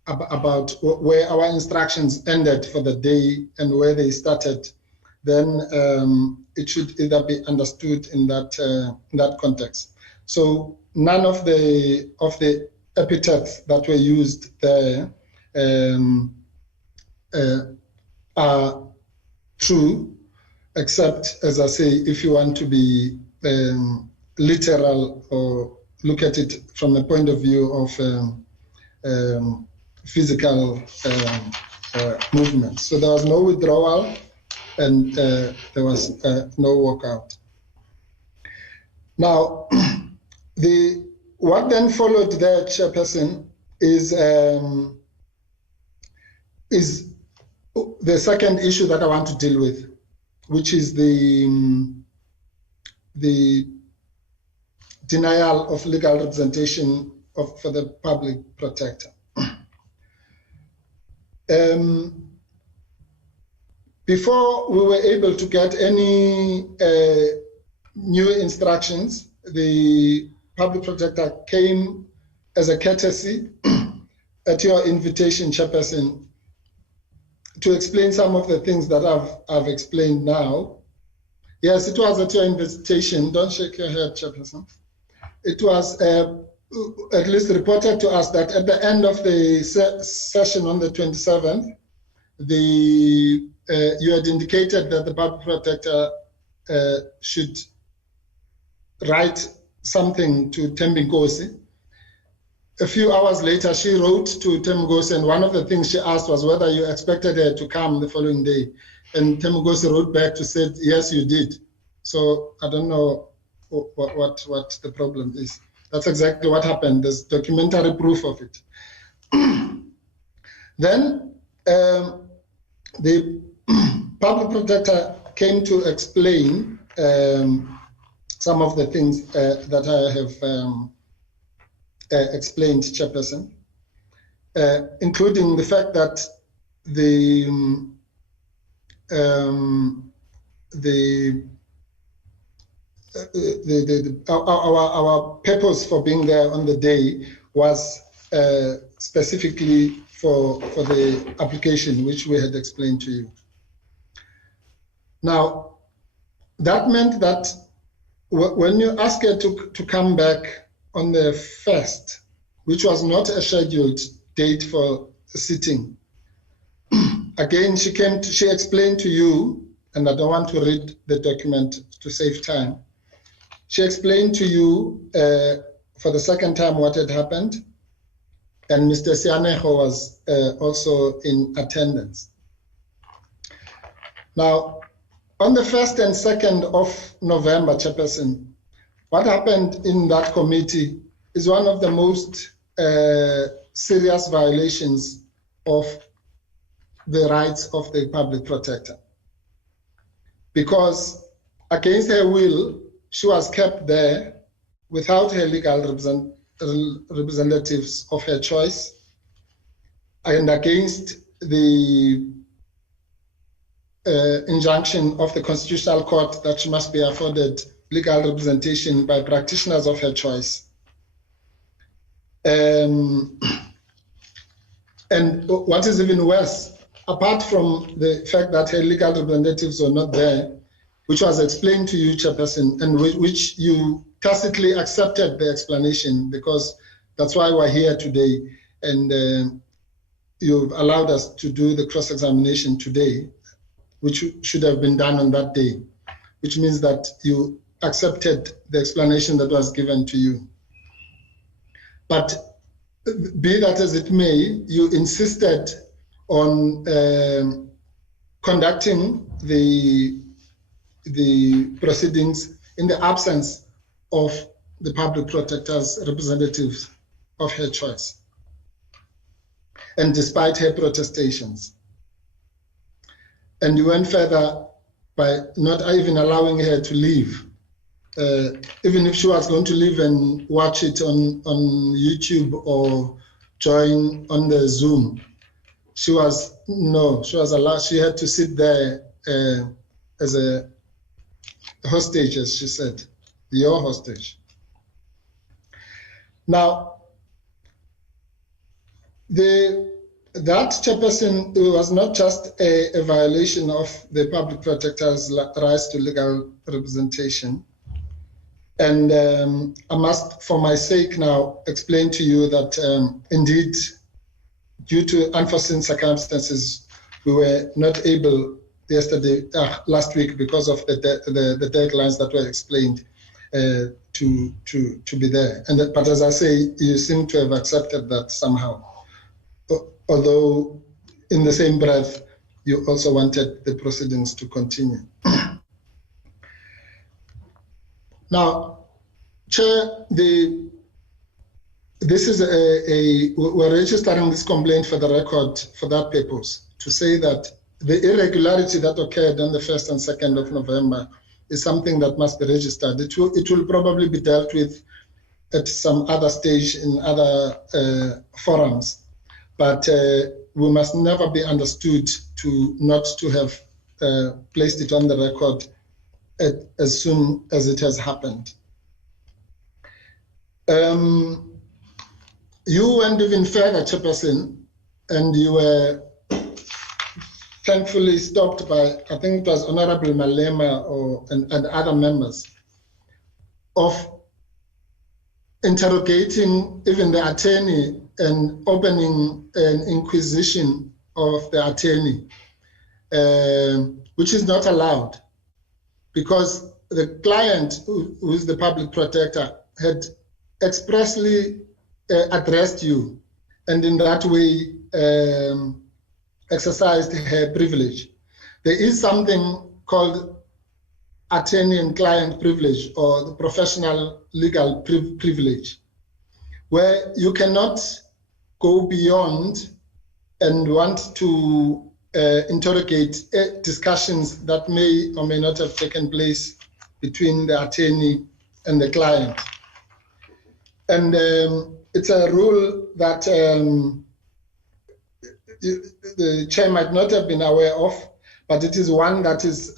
about where our instructions ended for the day and where they started, then it should either be understood in that context. So none of the epithets that were used there are true, except, as I say, if you want to be literal or look at it from the point of view of physical movement. So there was no withdrawal and there was no walkout. Now, what then followed there, Chairperson, is the second issue that I want to deal with, which is the denial of legal representation for the public protector. Before we were able to get any new instructions, the public protector came as a courtesy at your invitation, Chairperson, to explain some of the things that I've explained now. Yes, it was at your invitation. Don't shake your head, Chairperson. It was at least reported to us that at the end of the session on the 27th, you had indicated that the public protector should write something to Thembinkosi. A few hours later, she wrote to Thembinkosi, and one of the things she asked was whether you expected her to come the following day. And Thembinkosi wrote back to say, yes, you did. So I don't know what the problem is. That's exactly what happened. There's documentary proof of it. Then the public protector came to explain some of the things that I have explained, Chairperson, including the fact that our purpose for being there on the day was specifically for the application, which we had explained to you. Now, that meant that when you asked her to come back on the 1st, which was not a scheduled date for a sitting, again, she explained to you, and I don't want to read the document to save time. She explained to you for the second time what had happened, and Mr. Sianejo was also in attendance. Now, on the 1st and 2nd of November, Chairperson, what happened in that committee is one of the most serious violations of the rights of the public protector. Because against her will, she was kept there without her legal representatives of her choice, and against the injunction of the Constitutional Court that she must be afforded legal representation by practitioners of her choice. And what is even worse, apart from the fact that her legal representatives were not there, which was explained to you, Chairperson, and which you tacitly accepted the explanation, because that's why we're here today, and you've allowed us to do the cross-examination today, which should have been done on that day, which means that you accepted the explanation that was given to you. But be that as it may, you insisted on conducting the proceedings in the absence of the public protector's representatives of her choice, and despite her protestations. And you went further by not even allowing her to leave. Even if she was going to leave and watch it on YouTube or join on the Zoom, she was allowed, she had to sit there as a hostage, as she said, your hostage. Now, that, Chairperson, was not just a violation of the public protector's rights to legal representation. And I must, for my sake now, explain to you that indeed, due to unforeseen circumstances, we were not able last week, because of the deadlines that were explained to be there. But as I say, you seem to have accepted that somehow, although in the same breath, you also wanted the proceedings to continue. Now, Chair, this is we're registering this complaint for the record for that purpose, to say that the irregularity that occurred on the 1st and 2nd of November is something that must be registered. It will probably be dealt with at some other stage in other forums, but we must never be understood to not to have placed it on the record as soon as it has happened. You went even further, Chairperson, and you were thankfully stopped by, I think it was Honorable Malema and other members, of interrogating even the attorney and opening an inquisition of the attorney, which is not allowed, because the client, who is the public protector, had expressly addressed you, and in that way exercised her privilege. There is something called attorney and client privilege, or the professional legal privilege, where you cannot go beyond and want to interrogate discussions that may or may not have taken place between the attorney and the client. And it's a rule that the chair might not have been aware of, but it is one that is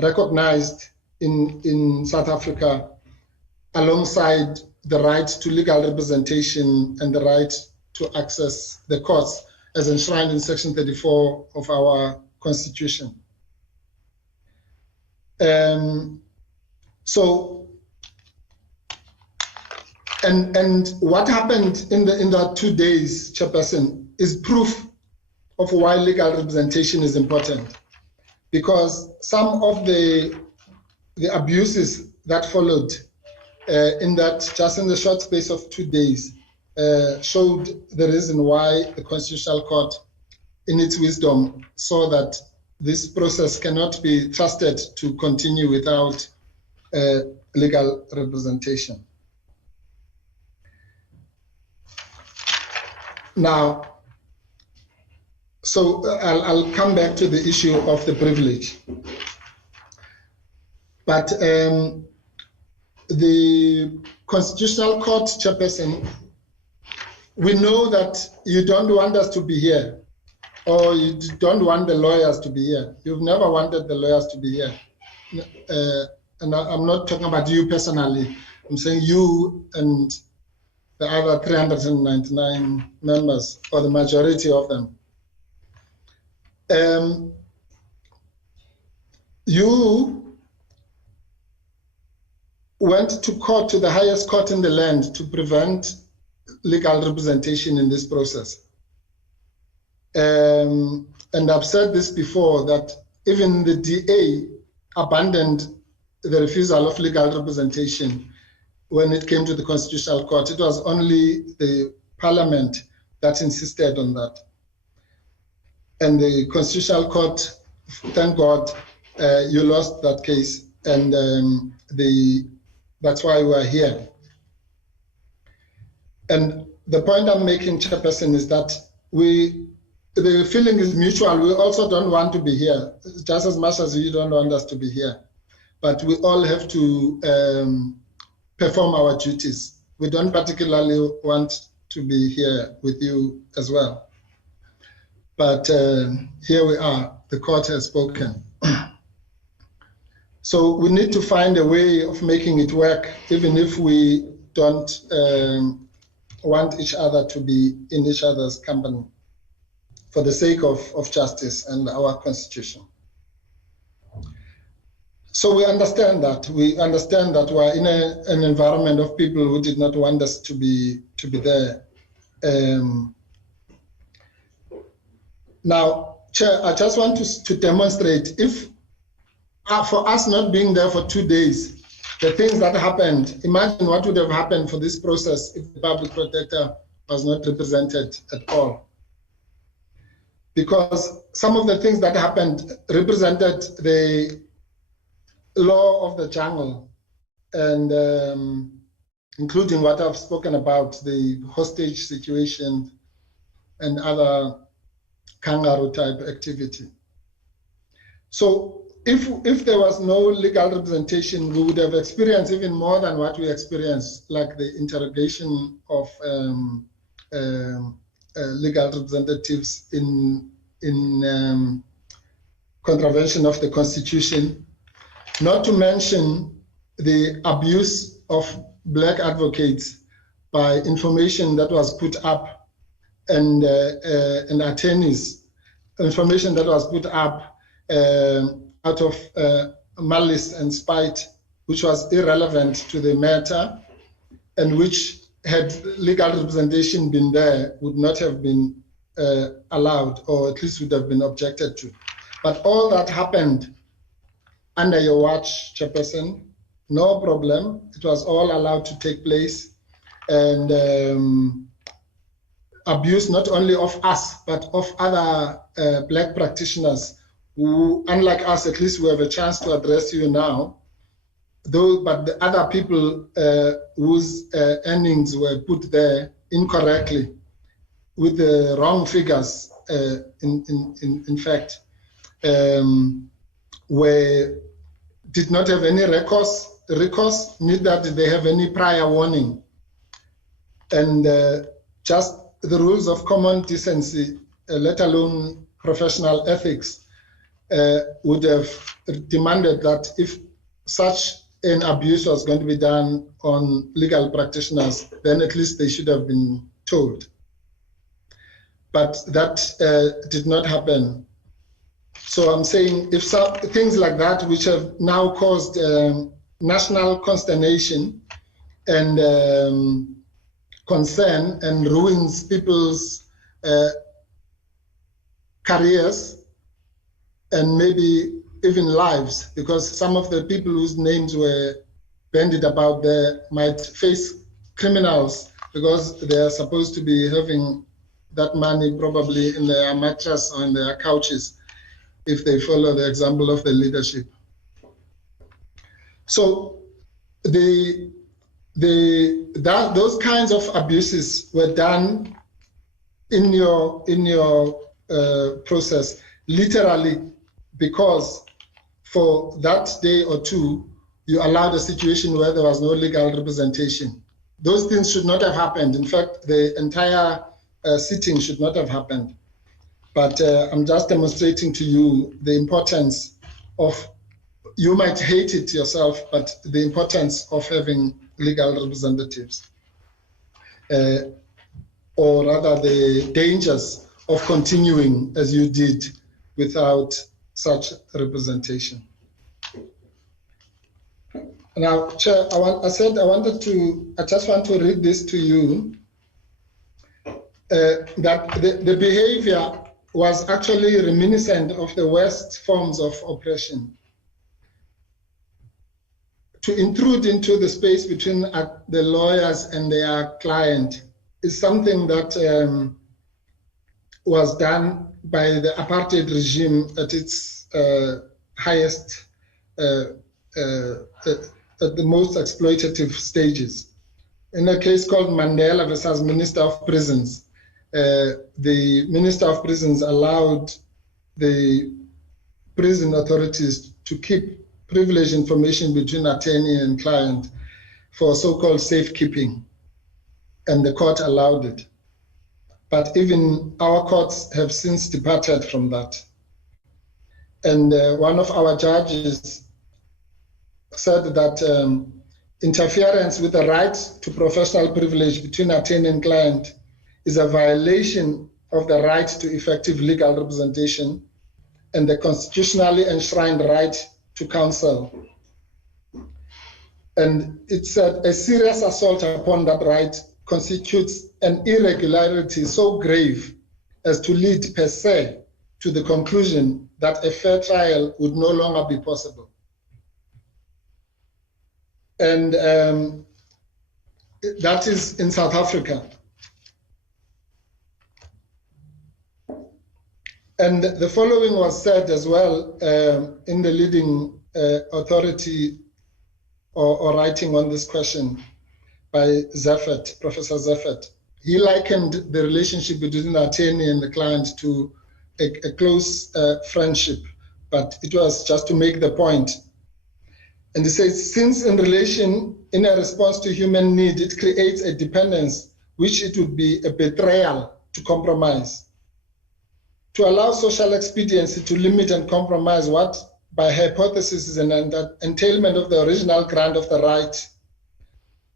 recognized in South Africa alongside the right to legal representation and the right to access the courts as enshrined in Section 34 of our Constitution. And what happened in that 2 days, Chairperson, is proof of why legal representation is important. Because some of the abuses that followed just in the short space of 2 days showed the reason why the Constitutional Court, in its wisdom, saw that this process cannot be trusted to continue without legal representation. Now, so I'll come back to the issue of the privilege. But the Constitutional Court, Chairperson, we know that you don't want us to be here, or you don't want the lawyers to be here. You've never wanted the lawyers to be here. And I'm not talking about you personally. I'm saying you and the other 399 members, or the majority of them. You went to court, to the highest court in the land, to prevent legal representation in this process. And I've said this before, that even the DA abandoned the refusal of legal representation when it came to the Constitutional Court. It was only the Parliament that insisted on that. And the Constitutional Court, thank God, you lost that case, and that's why we're here. And the point I'm making, Chairperson, is that the feeling is mutual. We also don't want to be here, just as much as you don't want us to be here. But we all have to perform our duties. We don't particularly want to be here with you as well. But here we are, the court has spoken. So we need to find a way of making it work, even if we don't want each other to be in each other's company, for the sake of justice and our Constitution. So we understand that. We understand that we're in an environment of people who did not want us to be there. Now, Chair, I just want to demonstrate, if for us not being there for 2 days, the things that happened, imagine what would have happened for this process if the public protector was not represented at all. Because some of the things that happened represented the law of the jungle, and including what I've spoken about, the hostage situation and other kangaroo type activity. So if there was no legal representation, we would have experienced even more than what we experienced, like the interrogation of legal representatives in contravention of the Constitution, not to mention the abuse of Black advocates by information that was put up and attorneys, information that was put up out of malice and spite, which was irrelevant to the matter, and which, had legal representation been there, would not have been allowed, or at least would have been objected to. But all that happened under your watch, Chairperson, no problem. It was all allowed to take place, and abuse not only of us, but of other Black practitioners who, unlike us, at least we have a chance to address you now, but the other people whose earnings were put there incorrectly with the wrong figures, in fact, did not have any recourse, neither did they have any prior warning. And just the rules of common decency, let alone professional ethics, would have demanded that if such an abuse was going to be done on legal practitioners, then at least they should have been told. But that did not happen. So I'm saying, if things like that, which have now caused national consternation and concern and ruins people's careers and maybe even lives, because some of the people whose names were bandied about there might face criminals because they are supposed to be having that money probably in their mattress or in their couches if they follow the example of the leadership. So those kinds of abuses were done in your process, literally, because for that day or two, you allowed a situation where there was no legal representation. Those things should not have happened. In fact, the entire sitting should not have happened. But I'm just demonstrating to you the importance of, you might hate it yourself, but the importance of having legal representatives, or rather the dangers of continuing as you did without such representation. Now, Chair, I just want to read this to you, that the behavior was actually reminiscent of the worst forms of oppression. To intrude into the space between the lawyers and their client is something that was done by the apartheid regime at its highest, at the most exploitative stages. In a case called Mandela versus Minister of Prisons, the Minister of Prisons allowed the prison authorities to keep privileged information between attorney and client for so-called safekeeping, and the court allowed it. But even our courts have since departed from that. And one of our judges said that interference with the right to professional privilege between attorney and client is a violation of the right to effective legal representation and the constitutionally enshrined right to counsel. And it said a serious assault upon that right constitutes an irregularity so grave as to lead per se to the conclusion that a fair trial would no longer be possible. And that is in South Africa. And the following was said as well in the leading authority or writing on this question by Zeffert, Professor Zeffert. He likened the relationship between the attorney and the client to a close friendship, but it was just to make the point. And he says, since in relation, in a response to human need, it creates a dependence, which it would be a betrayal to compromise. To allow social expediency to limit and compromise what, by hypothesis, is an entailment of the original grant of the right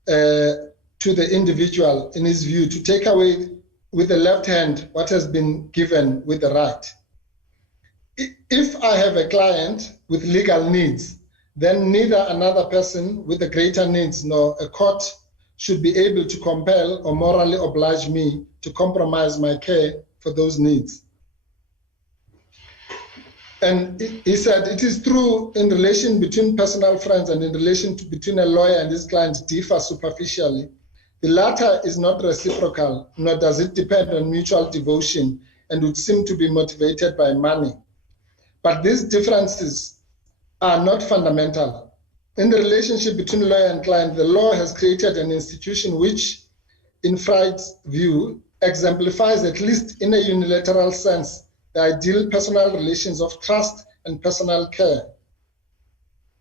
to the individual, in his view, to take away with the left hand what has been given with the right. If I have a client with legal needs, then neither another person with the greater needs nor a court should be able to compel or morally oblige me to compromise my care for those needs. And he said, it is true in relation between personal friends and in relation between a lawyer and his client differ superficially. The latter is not reciprocal, nor does it depend on mutual devotion and would seem to be motivated by money. But these differences are not fundamental. In the relationship between lawyer and client, the law has created an institution which, in Freud's view, exemplifies, at least in a unilateral sense, the ideal personal relations of trust and personal care.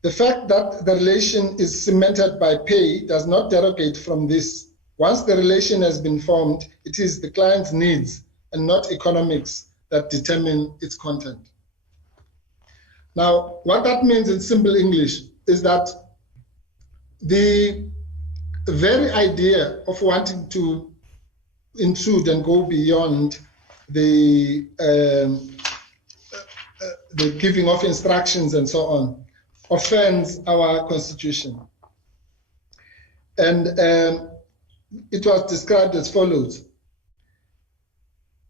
The fact that the relation is cemented by pay does not derogate from this. Once the relation has been formed, it is the client's needs and not economics that determine its content. Now, what that means in simple English is that the very idea of wanting to intrude and go beyond the giving of instructions and so on offends our constitution. And it was described as follows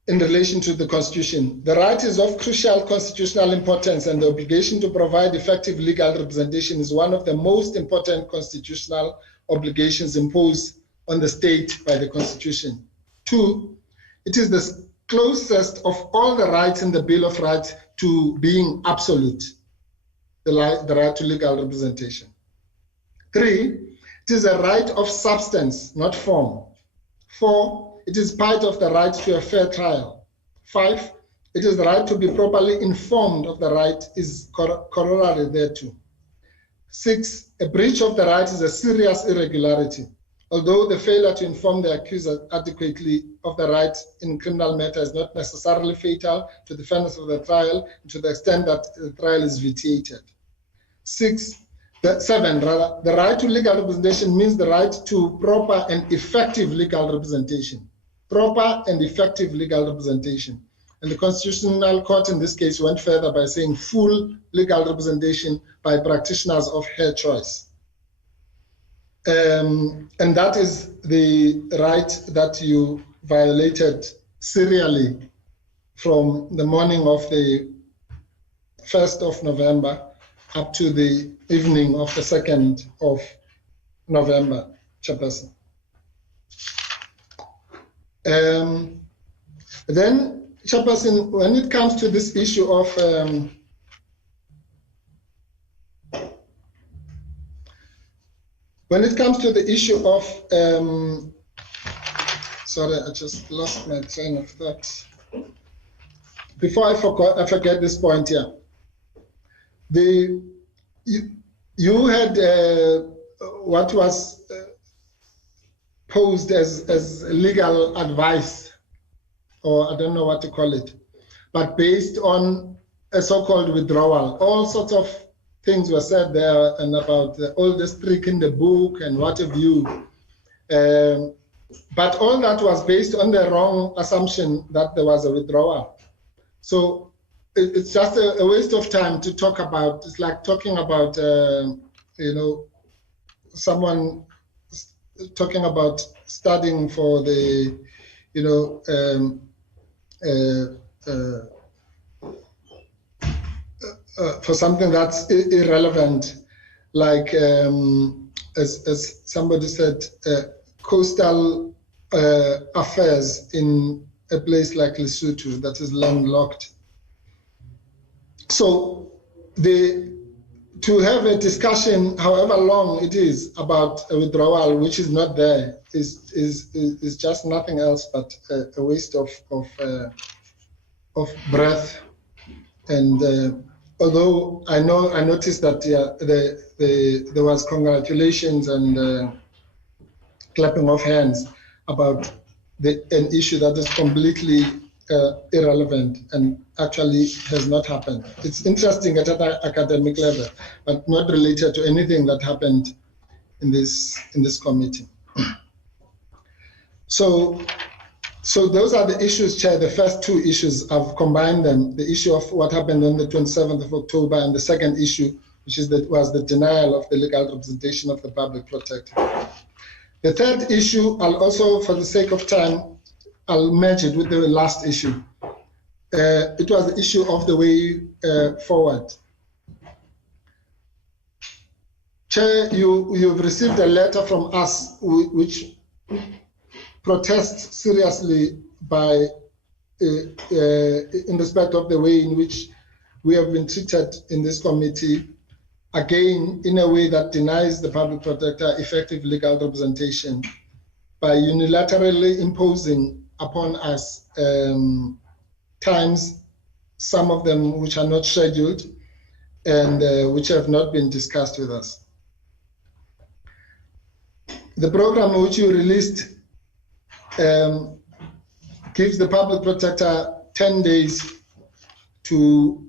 in relation to the constitution. The right is of crucial constitutional importance, and the obligation to provide effective legal representation is one of the most important constitutional obligations imposed on the state by the constitution. 2, it is the closest of all the rights in the Bill of Rights to being absolute, the right to legal representation. 3, it is a right of substance, not form. 4, it is part of the right to a fair trial. 5, it is the right to be properly informed of the right is corollary thereto. 6, a breach of the right is a serious irregularity. Although the failure to inform the accuser adequately of the right in criminal matter is not necessarily fatal to the fairness of the trial, to the extent that the trial is vitiated. 7, the right to legal representation means the right to proper and effective legal representation. Proper and effective legal representation. And the Constitutional Court in this case went further by saying full legal representation by practitioners of her choice. And that is the right that you violated serially from the morning of the 1st of November up to the evening of the 2nd of November, Chairperson. Then, Chairperson, when it comes to this issue of sorry, I just lost my train of thought. Before I forget this point here. You had what was posed as legal advice, or I don't know what to call it, but based on a so-called withdrawal. All sorts of things were said there and about the oldest trick in the book and what have you. But all that was based on the wrong assumption that there was a withdrawal. So it's just a waste of time to talk about. It's like talking about, someone talking about studying for the, for something that's irrelevant, like as somebody said, coastal affairs in a place like Lesotho that is landlocked. So to have a discussion, however long it is, about a withdrawal which is not there is just nothing else but a waste of breath. And although I noticed that there was congratulations and clapping of hands about an issue that is completely irrelevant and actually has not happened. It's interesting at an academic level, but not related to anything that happened in this committee. So those are the issues, Chair. The first two issues, I've combined them. The issue of what happened on the 27th of October and the second issue, which was the denial of the legal representation of the public protector. The third issue, I'll also, for the sake of time, I'll merge it with the last issue. It was the issue of the way forward. Chair, you've received a letter from us which protests seriously by in respect of the way in which we have been treated in this committee, again in a way that denies the public protector effective legal representation by unilaterally imposing upon us times, some of them which are not scheduled and which have not been discussed with us. The program which you released gives the public protector 10 days to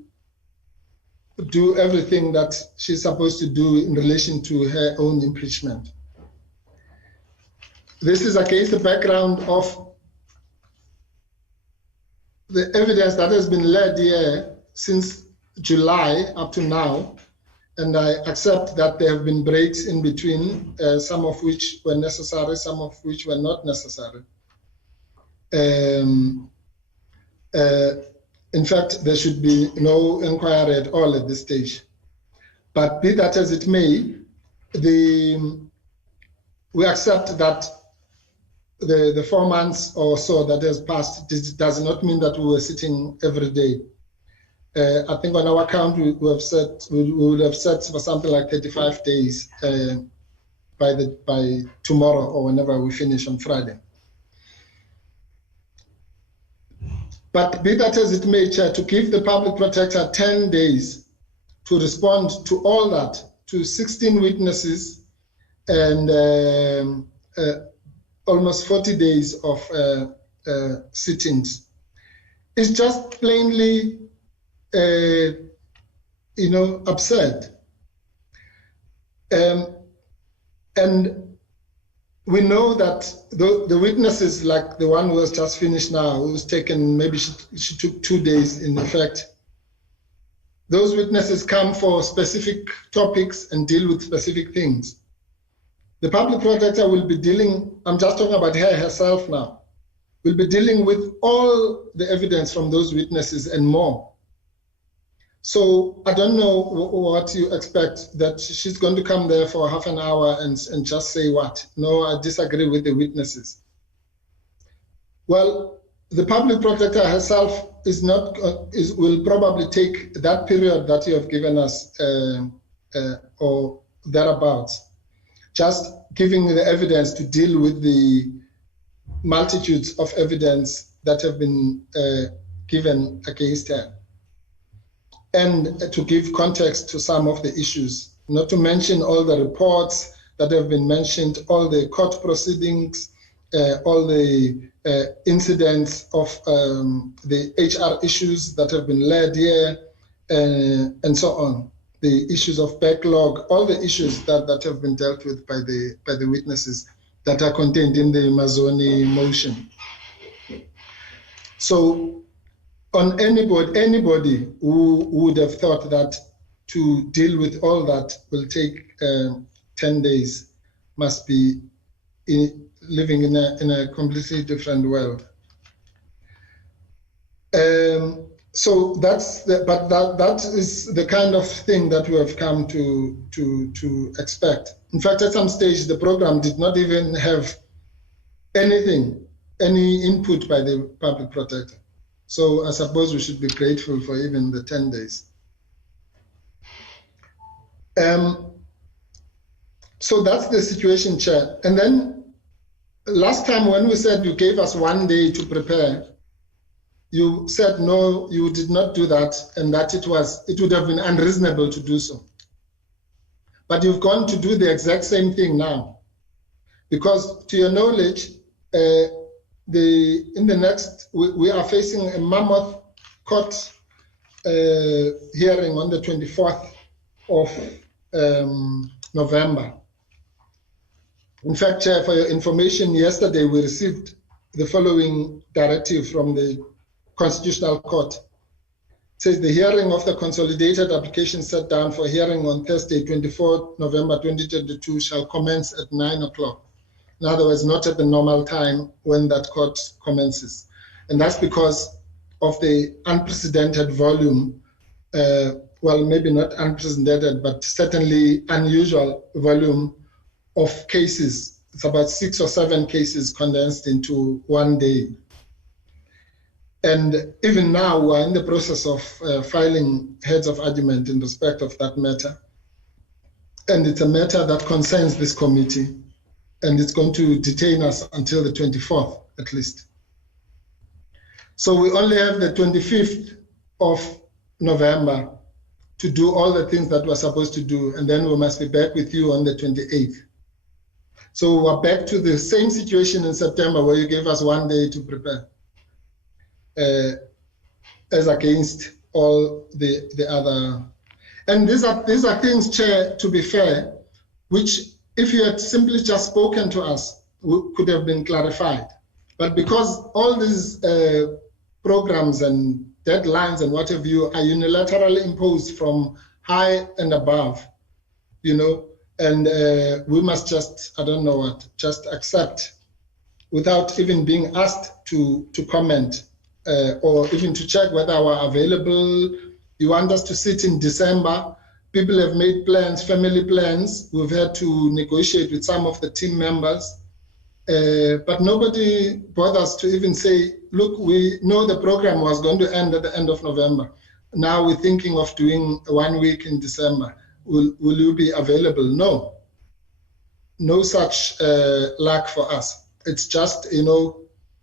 do everything that she's supposed to do in relation to her own impeachment. This is against the background of the evidence that has been led here since July up to now, and I accept that there have been breaks in between, some of which were necessary, some of which were not necessary. In fact, there should be no inquiry at all at this stage. But be that as it may, we accept that the 4 months or so that has passed does not mean that we were sitting every day. I think on our count we would have set for something like 35 days by tomorrow or whenever we finish on Friday. But be that as it may, Chair, to give the public protector 10 days to respond to all that, to 16 witnesses and almost 40 days of sittings, is just plainly, absurd. And we know that the witnesses, like the one who has just finished now, who's taken, maybe she took 2 days in effect, those witnesses come for specific topics and deal with specific things. The public protector will be dealing, I'm just talking about her herself now, will be dealing with all the evidence from those witnesses and more. So I don't know what you expect, that she's going to come there for half an hour and just say what? No, I disagree with the witnesses. Well, the public protector herself will probably take that period that you have given us or thereabouts, just giving the evidence to deal with the multitudes of evidence that have been given against her, and to give context to some of the issues, not to mention all the reports that have been mentioned, all the court proceedings, all the incidents of the HR issues that have been led here, and so on. The issues of backlog, all the issues that have been dealt with by the witnesses that are contained in the Mazoni motion. So on anybody who would have thought that to deal with all that will take 10 days must be living in a completely different world. So that is the kind of thing that we have come to expect. In fact, at some stage, the program did not even have any input by the public protector. So I suppose we should be grateful for even the 10 days. So that's the situation, Chair. And then last time when we said you gave us 1 day to prepare, you said no, you did not do that, and that it would have been unreasonable to do so. But you've gone to do the exact same thing now, because to your knowledge, we are facing a mammoth court hearing on the 24th of November. In fact, Chair, for your information, yesterday we received the following directive from the Constitutional Court. It says the hearing of the consolidated application set down for hearing on Thursday, 24 November 2022 shall commence at 9 o'clock. In other words, not at the normal time when that court commences. And that's because of the unprecedented volume, well, maybe not unprecedented, but certainly unusual volume of cases. It's about 6 or 7 cases condensed into 1 day. And even now, we're in the process of filing heads of argument in respect of that matter. And it's a matter that concerns this committee, and it's going to detain us until the 24th, at least. So we only have the 25th of November to do all the things that we're supposed to do, and then we must be back with you on the 28th. So we're back to the same situation in September where you gave us 1 day to prepare, as against all the other. And these are things, Chair, to be fair, which if you had simply just spoken to us, could have been clarified. But because all these programs and deadlines and what have you are unilaterally imposed from high and above, you know, and we must just, I don't know what, just accept without even being asked to comment or even to check whether we're available. You want us to sit in December. People have made plans, family plans. We've had to negotiate with some of the team members. But nobody bothers to even say, look, we know the program was going to end at the end of November. Now we're thinking of doing 1 week in December. Will you be available? No. No such luck for us. It's just, you know,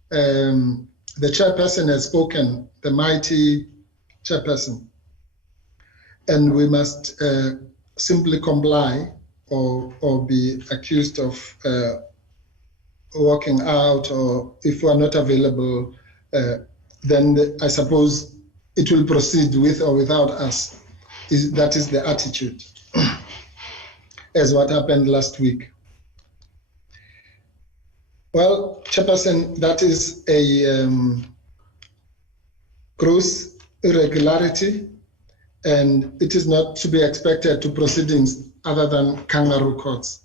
the chairperson has spoken, the mighty chairperson. And we must simply comply or be accused of walking out, or if we are not available, then I suppose it will proceed with or without us. That is the attitude, as what happened last week. Well, Chairperson, that is a gross irregularity, and it is not to be expected to proceedings other than kangaroo courts.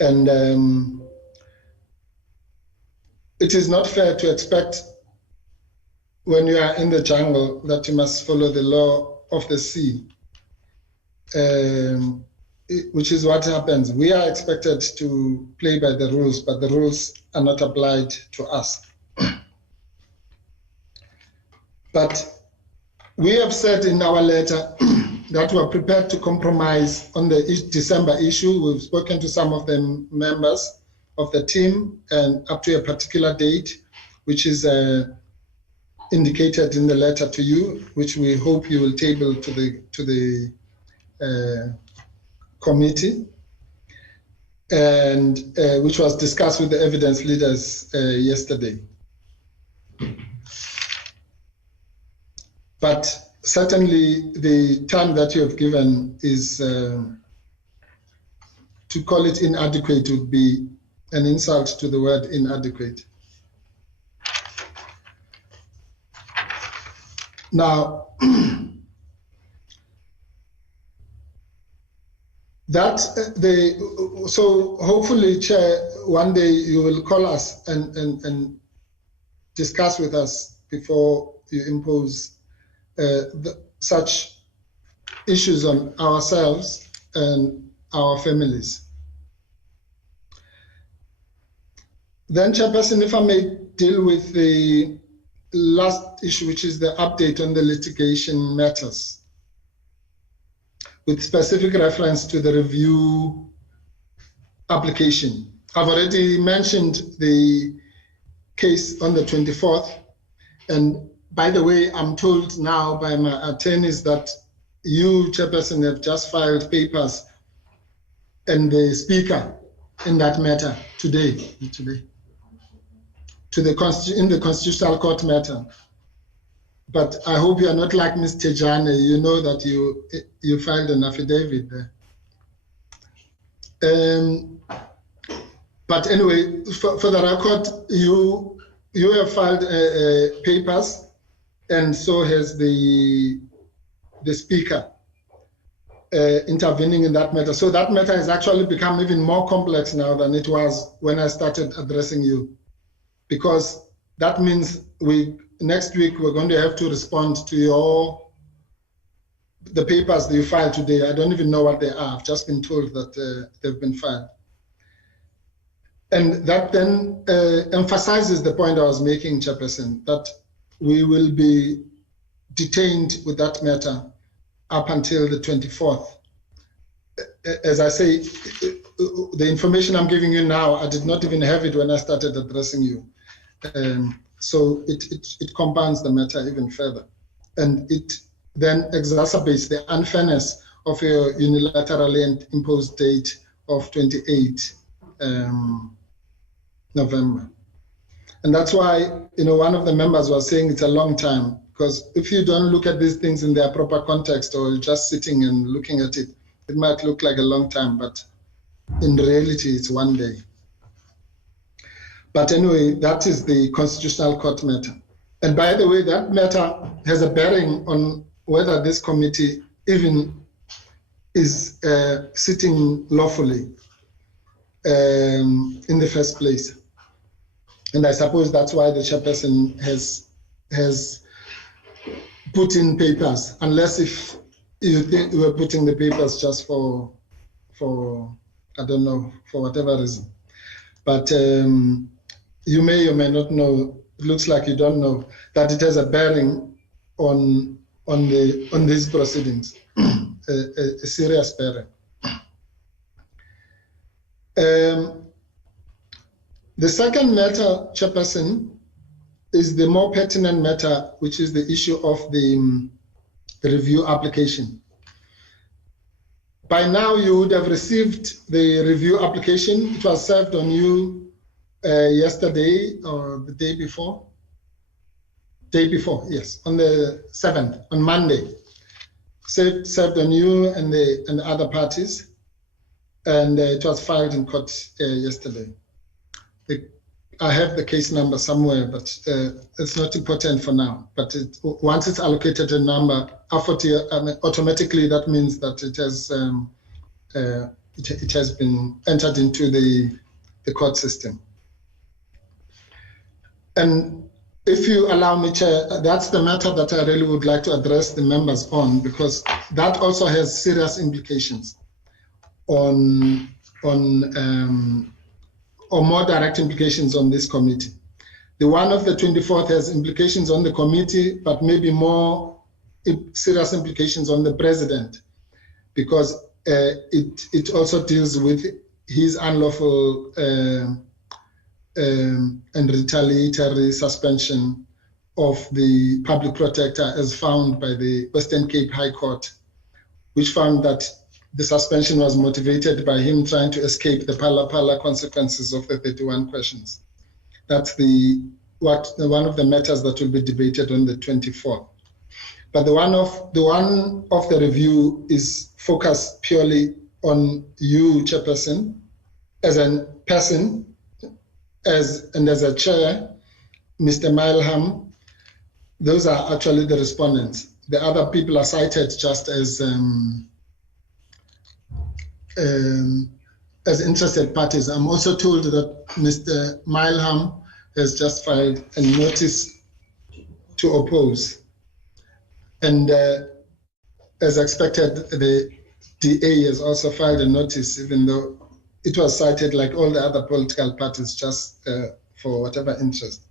And it is not fair to expect when you are in the jungle that you must follow the law of the sea, which is what happens. We are expected to play by the rules, but the rules are not applied to us. But we have said in our letter that we are prepared to compromise on the December issue. We've spoken to some of the members of the team, and up to a particular date, which is indicated in the letter to you, which we hope you will table to the committee, and which was discussed with the evidence leaders yesterday. But certainly the time that you have given is, to call it inadequate would be an insult to the word inadequate. Now, so hopefully, Chair, one day you will call us and discuss with us, before you impose such issues on ourselves and our families. Then, Chairperson, if I may deal with the last issue, which is the update on the litigation matters, with specific reference to the review application. I've already mentioned the case on the 24th. And by the way, I'm told now by my attorneys that you, Chairperson, have just filed papers and the Speaker in that matter today in the Constitutional Court matter. But I hope you are not like Ms. Thejane. You know that you filed an affidavit there. But anyway, for the record, you have filed papers, and so has the Speaker intervening in that matter. So that matter has actually become even more complex now than it was when I started addressing you, because that means next week we're going to have to respond to the papers that you filed today. I don't even know what they are. I've just been told that they've been filed. And that then emphasizes the point I was making, Chairperson, that we will be detained with that matter up until the 24th. As I say, the information I'm giving you now, I did not even have it when I started addressing you. So it compounds the matter even further. And it then exacerbates the unfairness of your unilaterally imposed date of 28 November. And that's why, one of the members was saying it's a long time, because if you don't look at these things in their proper context, or you're just sitting and looking at it, it might look like a long time, but in reality, it's one day. But anyway, that is the Constitutional Court matter. And by the way, that matter has a bearing on whether this committee even is sitting lawfully in the first place. And I suppose that's why the Chairperson has put in papers, unless if you think we're putting the papers just for I don't know, for whatever reason. But you may or may not know, it looks like you don't know, that it has a bearing on these proceedings, a serious bearing. The second matter, Chairperson, is the more pertinent matter, which is the issue of the review application. By now, you would have received the review application. It was served on you yesterday or the day before. Day before, yes, on the 7th, on Monday. Served on you and the other parties, and it was filed in court yesterday. I have the case number somewhere, but it's not important for now. But once it's allocated a number, automatically that means that it has been entered into the court system. And if you allow me, Chair, that's the matter that I really would like to address the members on, because that also has serious implications or more direct implications on this committee. The one of the 24th has implications on the committee, but maybe more serious implications on the president, because it also deals with his unlawful and retaliatory suspension of the public protector as found by the Western Cape High Court, which found that the suspension was motivated by him trying to escape the pala consequences of the 31 questions. That's one of the matters that will be debated on the 24th. But the one of the review is focused purely on you, Chairperson, as a person, as a chair, Mr. Mileham. Those are actually the respondents. The other people are cited just as interested parties. I'm also told that Mr. Mileham has just filed a notice to oppose. And as expected, the DA has also filed a notice, even though it was cited like all the other political parties, just for whatever interest.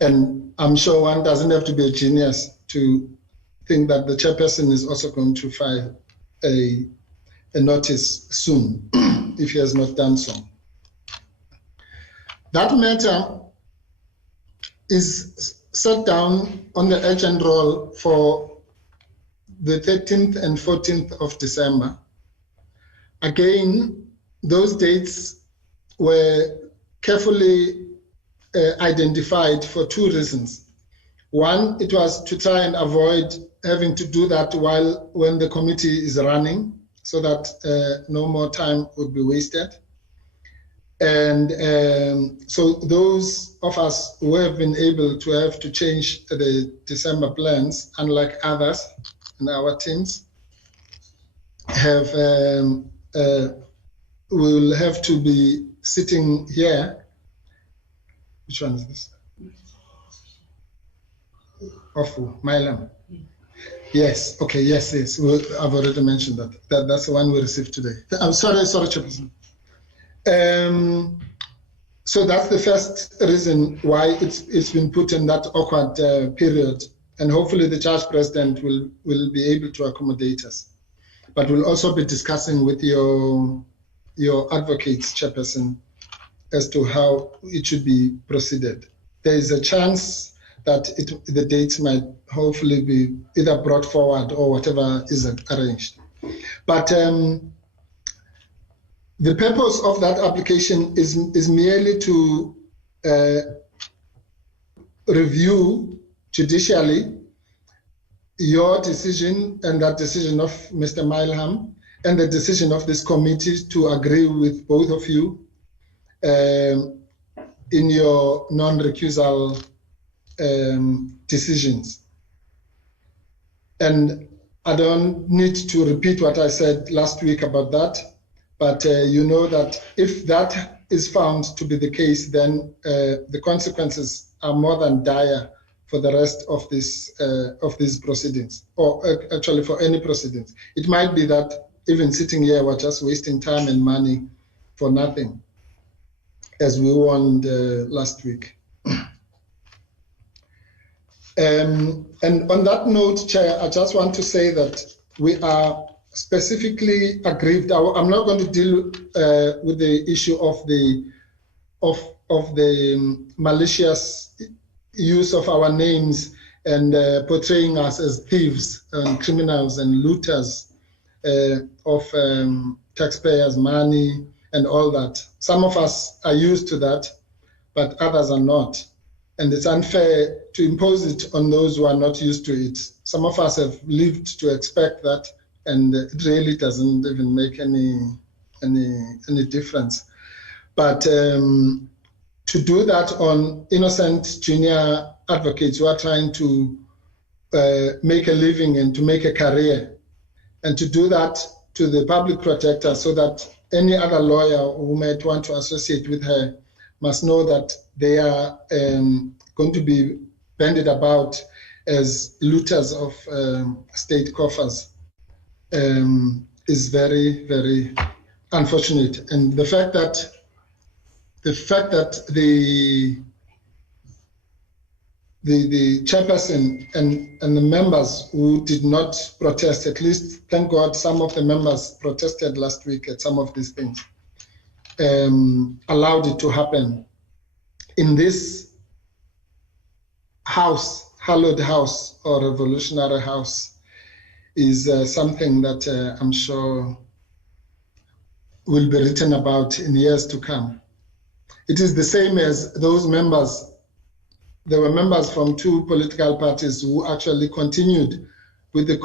And I'm sure one doesn't have to be a genius to think that the chairperson is also going to file a notice soon, if he has not done so. That matter is set down on the agenda roll for the 13th and 14th of December. Again, those dates were carefully identified for two reasons. One, it was to try and avoid having to do that when the committee is running, so that no more time would be wasted. And so those of us who have been able to have to change the December plans, unlike others in our teams, will have to be sitting here. Which one is this? Ofu, Milam. Yes, okay, yes. I've already mentioned that. That's the one we received today. I'm sorry, Chairperson. So that's the first reason why it's been put in that awkward period, and hopefully the Charge President will be able to accommodate us. But we'll also be discussing with your advocates, Chairperson, as to how it should be proceeded. There is a chance that the dates might hopefully be either brought forward or whatever is arranged. But the purpose of that application is merely to review judicially your decision and that decision of Mr. Milham and the decision of this committee to agree with both of you in your non-recusal decisions. And I don't need to repeat what I said last week about that, but you know that if that is found to be the case, then the consequences are more than dire for the rest of these proceedings, or actually for any proceedings. It might be that even sitting here, we're just wasting time and money for nothing, as we warned last week. And on that note, Chair, I just want to say that we are specifically aggrieved. I'm not going to deal with the issue of the malicious use of our names and portraying us as thieves and criminals and looters of taxpayers' money and all that. Some of us are used to that, but others are not. And it's unfair to impose it on those who are not used to it. Some of us have lived to expect that, and it really doesn't even make any difference. But to do that on innocent junior advocates who are trying to make a living and to make a career, and to do that to the public protector so that any other lawyer who might want to associate with her must know that they are going to be bandied about as looters of state coffers is very, very unfortunate. And the fact that the chairperson and the members who did not protest, at least, thank God, some of the members protested last week at some of these things, allowed it to happen in this house, hallowed house or revolutionary house, is something that I'm sure will be written about in years to come. It is the same as those members. There were members from two political parties who actually continued with the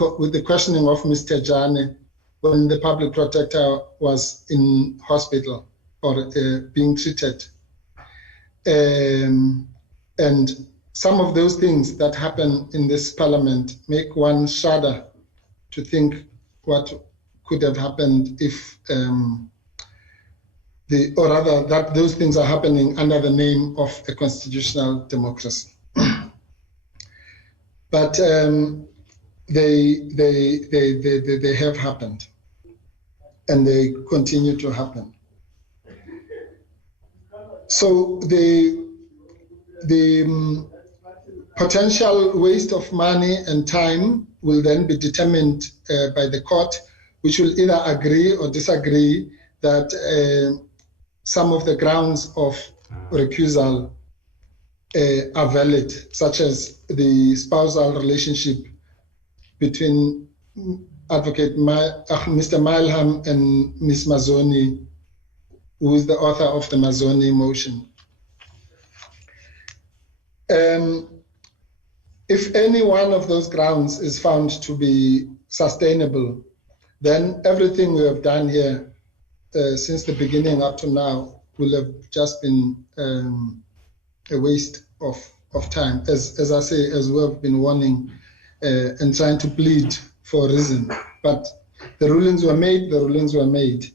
questioning of Mr. Thejane when the public protector was in hospital or being treated. And some of those things that happen in this parliament make one shudder to think what could have happened if the or rather that those things are happening under the name of a constitutional democracy. But they have happened, and they continue to happen. So the potential waste of money and time will then be determined by the court, which will either agree or disagree that some of the grounds of recusal are valid, such as the spousal relationship between Advocate Mr. Milham and Ms. Mazzoni, who is the author of the Mazzoni motion. If any one of those grounds is found to be sustainable, then everything we have done here since the beginning up to now will have just been a waste of time. As I say, as we have been warning and trying to plead for a reason. But the rulings were made, the rulings were made.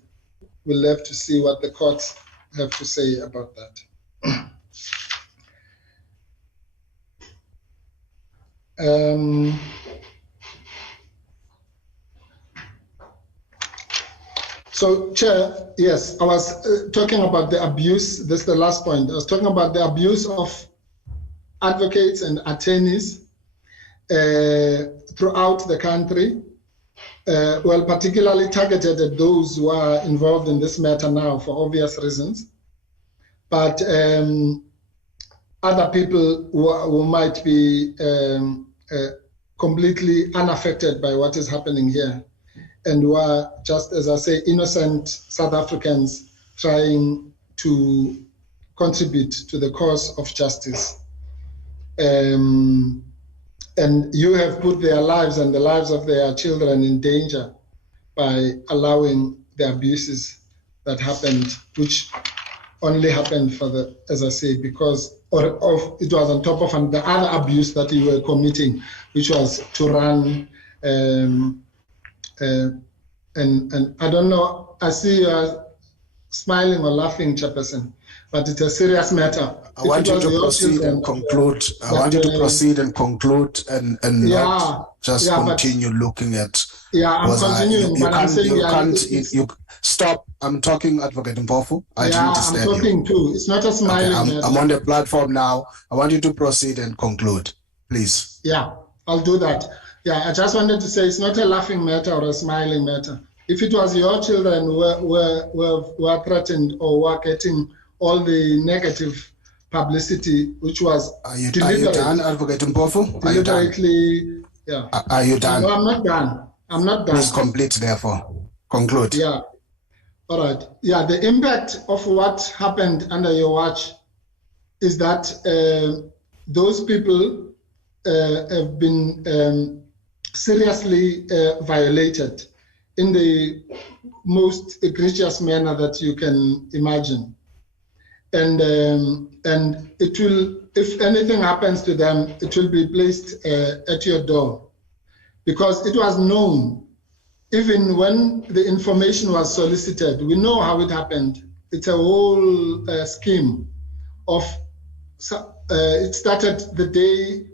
We'll have to see what the courts have to say about that. So, Chair, yes, I was talking about the abuse. This is the last point. I was talking about the abuse of advocates and attorneys throughout the country, well, particularly targeted at those who are involved in this matter now for obvious reasons. But other people who might be completely unaffected by what is happening here, and who are just, as I say, innocent South Africans trying to contribute to the cause of justice. And you have put their lives and the lives of their children in danger by allowing the abuses that happened, which only happened for the, as I say, because it was on top of the other abuse that you were committing, which was to run. And I don't know, I see you are smiling or laughing, Chairperson, but it's a serious matter. I want you to proceed and conclude. I want you to proceed and conclude and not just continue looking at. Yeah, I'm continuing, but I'm saying you stop. I'm talking, Advocate Mpofu. I'm talking too. It's not a smiling matter. I'm on the platform now. I want you to proceed and conclude, please. Yeah, I'll do that. Yeah, I just wanted to say it's not a laughing matter or a smiling matter. If it was your children who were threatened or were getting all the negative publicity, which was Are you done, Advocate Mpofu? Deliberately, yeah. Are you done? No, I'm not done. I'm not done. Please complete, therefore. Conclude. Yeah. All right. Yeah, the impact of what happened under your watch is that those people have been seriously violated in the most egregious manner that you can imagine. And it will, if anything happens to them, it will be placed at your door. Because it was known, even when the information was solicited, we know how it happened. It's a whole scheme of, it started the day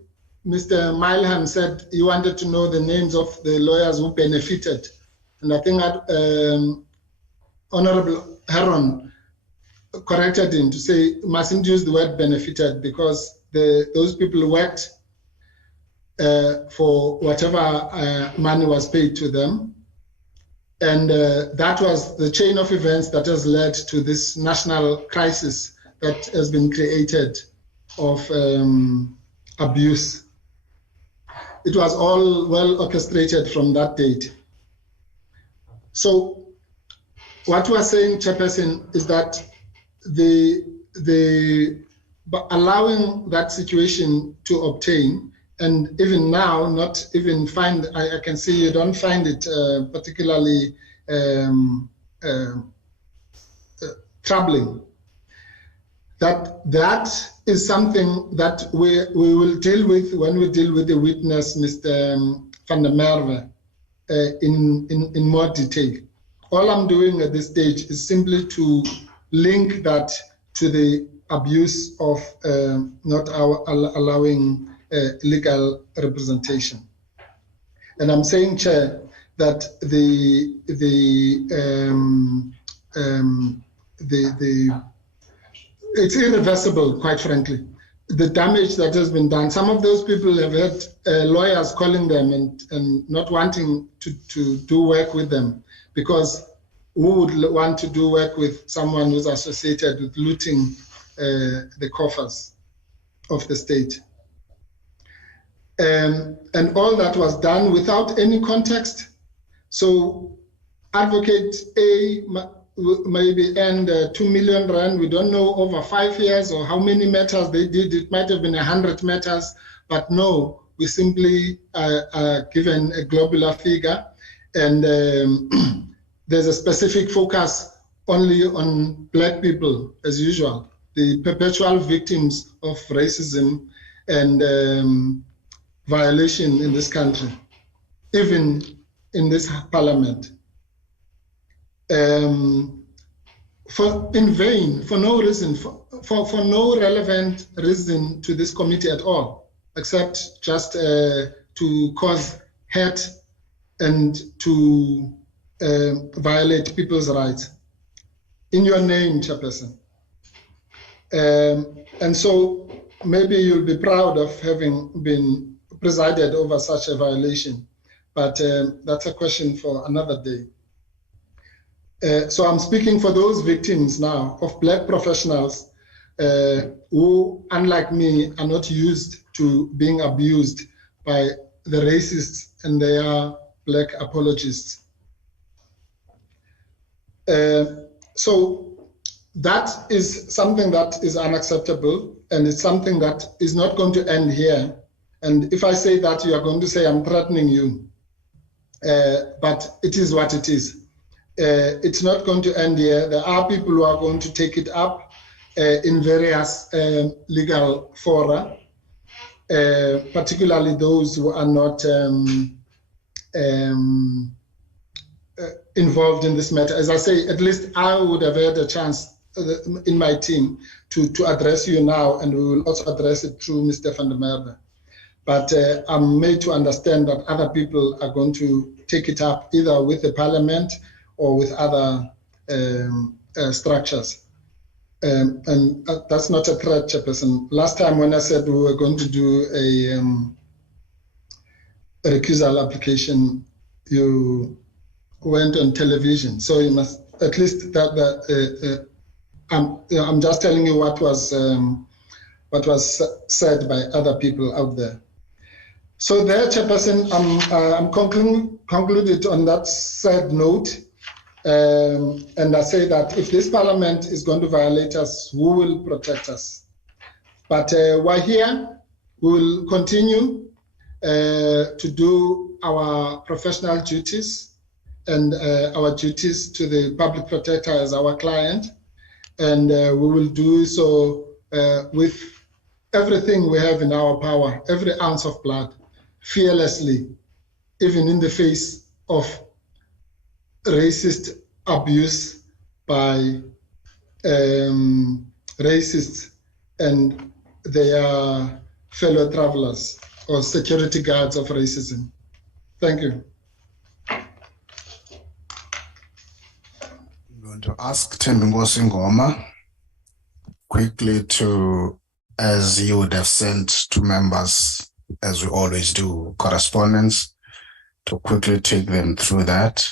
Mr. Milham said he wanted to know the names of the lawyers who benefited. And I think Honorable Heron corrected him to say, mustn't use the word benefited, because those people worked for whatever money was paid to them. And that was the chain of events that has led to this national crisis that has been created of abuse. It was all well orchestrated from that date. So what we are saying, Chairperson, is that allowing that situation to obtain, and even now, not even find, I can see you don't find it particularly troubling. That is something that we will deal with when we deal with the witness, Mr. van der Merwe, in more detail. All I'm doing at this stage is simply to link that to the abuse of not allowing legal representation. And I'm saying, Chair, that it's irreversible, quite frankly. The damage that has been done. Some of those people have had lawyers calling them and not wanting to do work with them, because who would want to do work with someone who's associated with looting the coffers of the state? And all that was done without any context. So Advocate A maybe earned 2 million rand. We don't know over 5 years or how many matters they did. It might have been 100 matters, but no, we simply are given a globular figure, and there's a specific focus only on Black people, as usual, the perpetual victims of racism and violation in this country, even in this parliament. In vain, for no reason, for no relevant reason to this committee at all, except just to cause hurt and to violate people's rights in your name, Chairperson. And so maybe you'll be proud of having been presided over such a violation, but that's a question for another day. So I'm speaking for those victims now of Black professionals who, unlike me, are not used to being abused by the racists and their Black apologists. So that is something that is unacceptable, and it's something that is not going to end here. And if I say that, you are going to say I'm threatening you. But it is what it is. It's not going to end here. There are people who are going to take it up in various legal fora, particularly those who are not involved in this matter. As I say, at least I would have had a chance in my team to address you now, and we will also address it through Mr. van der Merwe. But I'm made to understand that other people are going to take it up either with the parliament or with other structures. And that's not a threat, Chairperson. Last time when I said we were going to do a recusal application, you went on television. So you must, at least I'm just telling you what was said by other people out there. So there, Chairperson, I'm concluded on that sad note. And I say that if this parliament is going to violate us, who will protect us? But we're here, we will continue to do our professional duties and our duties to the public protector as our client. And we will do so with everything we have in our power, every ounce of blood, fearlessly, even in the face of racist abuse by racists and their fellow travelers or security guards of racism. Thank you. I'm going to ask Thembinkosi Ngoma quickly to, as you would have sent to members, as we always do, correspondence, to quickly take them through that.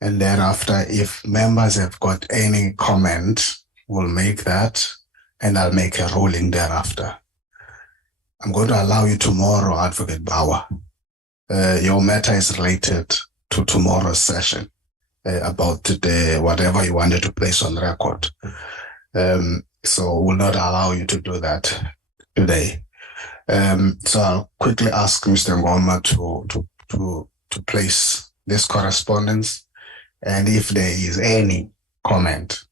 And thereafter, if members have got any comment, we'll make that, and I'll make a ruling thereafter. I'm going to allow you tomorrow, Advocate Bauer. Your matter is related to tomorrow's session about today, whatever you wanted to place on record. So we'll not allow you to do that today. So I'll quickly ask Mr. Ngoma to place this correspondence. And if there is any comment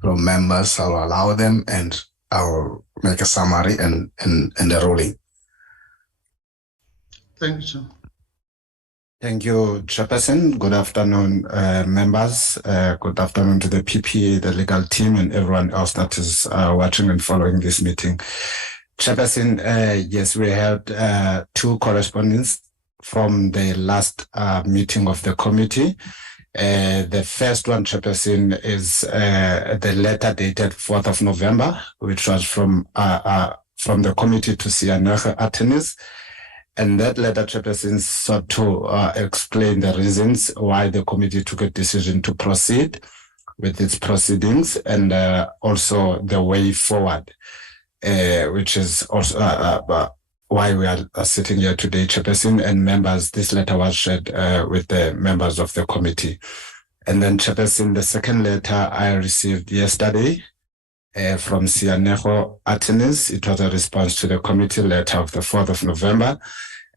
from members, I'll allow them and I'll make a summary and a ruling. Thank you, Chair. Thank you, Chairperson. Good afternoon, members. Good afternoon to the PPA, the legal team, and everyone else that is watching and following this meeting. Chairperson, yes, we had two correspondents from the last meeting of the committee. The first one, Chairperson, is the letter dated 4th of November, which was from the committee to Siyanego attorneys. And that letter, Chairperson, sought to explain the reasons why the committee took a decision to proceed with its proceedings, and also the way forward, which is also why we are sitting here today, Chairperson and members. This letter was shared with the members of the committee. And then, Chairperson, the second letter I received yesterday from Siyanego attorneys. It was a response to the committee letter of the 4th of November.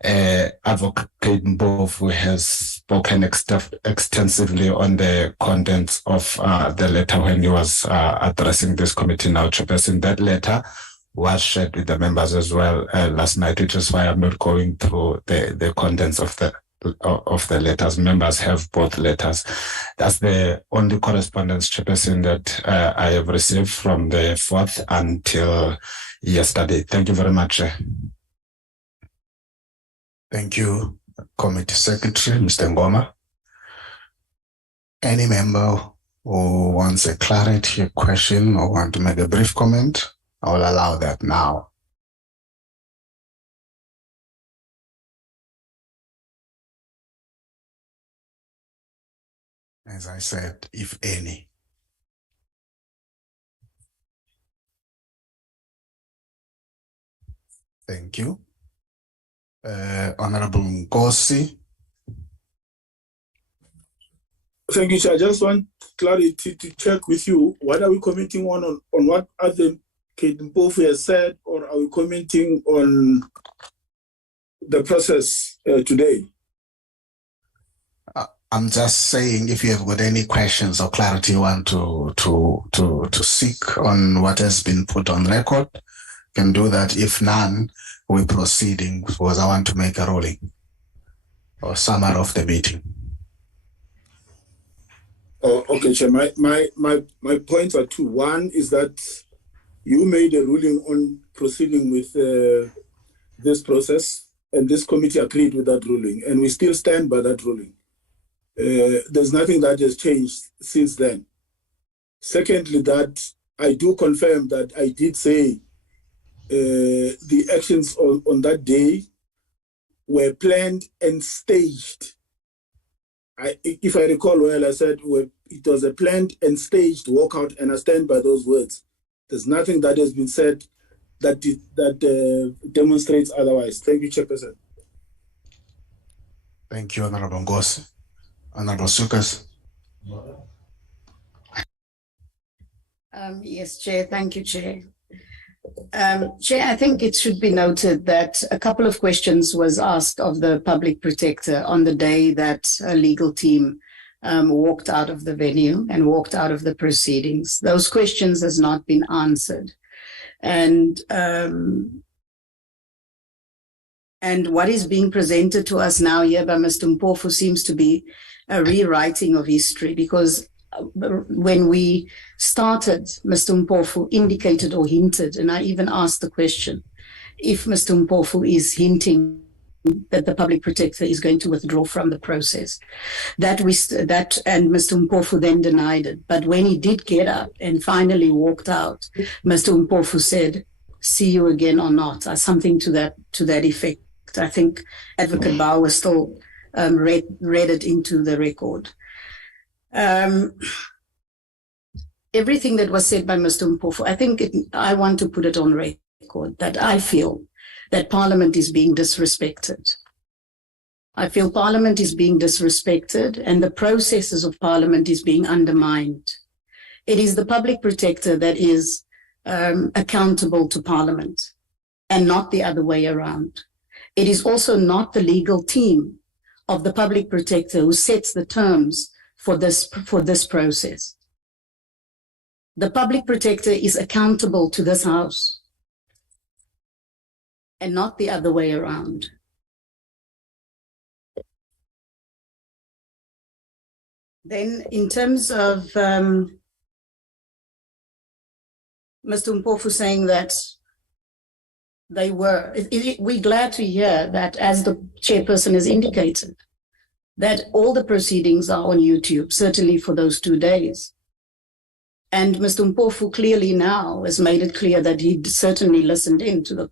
Advocate Mbofu has spoken extensively on the contents of the letter when he was addressing this committee now, Chairperson. That letter was shared with the members as well last night, which is why I'm not going through the contents of the letters. Members have both letters. That's the only correspondence, Chairperson, that I have received from the 4th until yesterday. Thank you very much. Thank you, Committee Secretary, Mr. Ngoma. Any member who wants a clarity, a question, or want to make a brief comment, I will allow that now. As I said, if any. Thank you. Honorable Nkosi. Thank you, Chair. I just want clarity to check with you. What are we commenting on what other Kate Mpofu has said, or are we commenting on the process today? I'm just saying, if you have got any questions or clarity you want to seek on what has been put on record, you can do that. If none, we're proceeding, because I want to make a ruling or summary of the meeting. Oh, okay, Chair. My points are two. One is that you made a ruling on proceeding with this process, and this committee agreed with that ruling, and we still stand by that ruling. There's nothing that has changed since then. Secondly, that I do confirm that I did say the actions on that day were planned and staged. If I recall well, I said it was a planned and staged walkout, and I stand by those words. There's nothing that has been said that demonstrates otherwise. Thank you, Chairperson. Thank you, Honorable Ngosi. Honorable Sukas. Yes, Chair. Thank you, Chair. Chair, I think it should be noted that a couple of questions was asked of the public protector on the day that a legal team walked out of the venue and walked out of the proceedings. Those questions has not been answered. And what is being presented to us now here by Mr. Mpofu seems to be a rewriting of history, because when we started, Mr. Mpofu indicated or hinted, and I even asked the question, if Mr. Mpofu is hinting that the public protector is going to withdraw from the process, and Mr. Mpofu then denied it. But when he did get up and finally walked out, Mr. Mpofu said, "See you again or not," or something to that effect. I think Advocate Bauer still read it into the record. Everything that was said by Mr. Mpofu, I want to put it on record that I feel that Parliament is being disrespected. I feel Parliament is being disrespected and the processes of Parliament is being undermined. It is the public protector that is accountable to Parliament and not the other way around. It is also not the legal team of the public protector who sets the terms for this process. The public protector is accountable to this House and not the other way around. Then in terms of Mr. Mpofu saying that they were, we're glad to hear that, as the chairperson has indicated, that all the proceedings are on YouTube, certainly for those 2 days. And Mr. Mpofu clearly now has made it clear that he certainly listened in to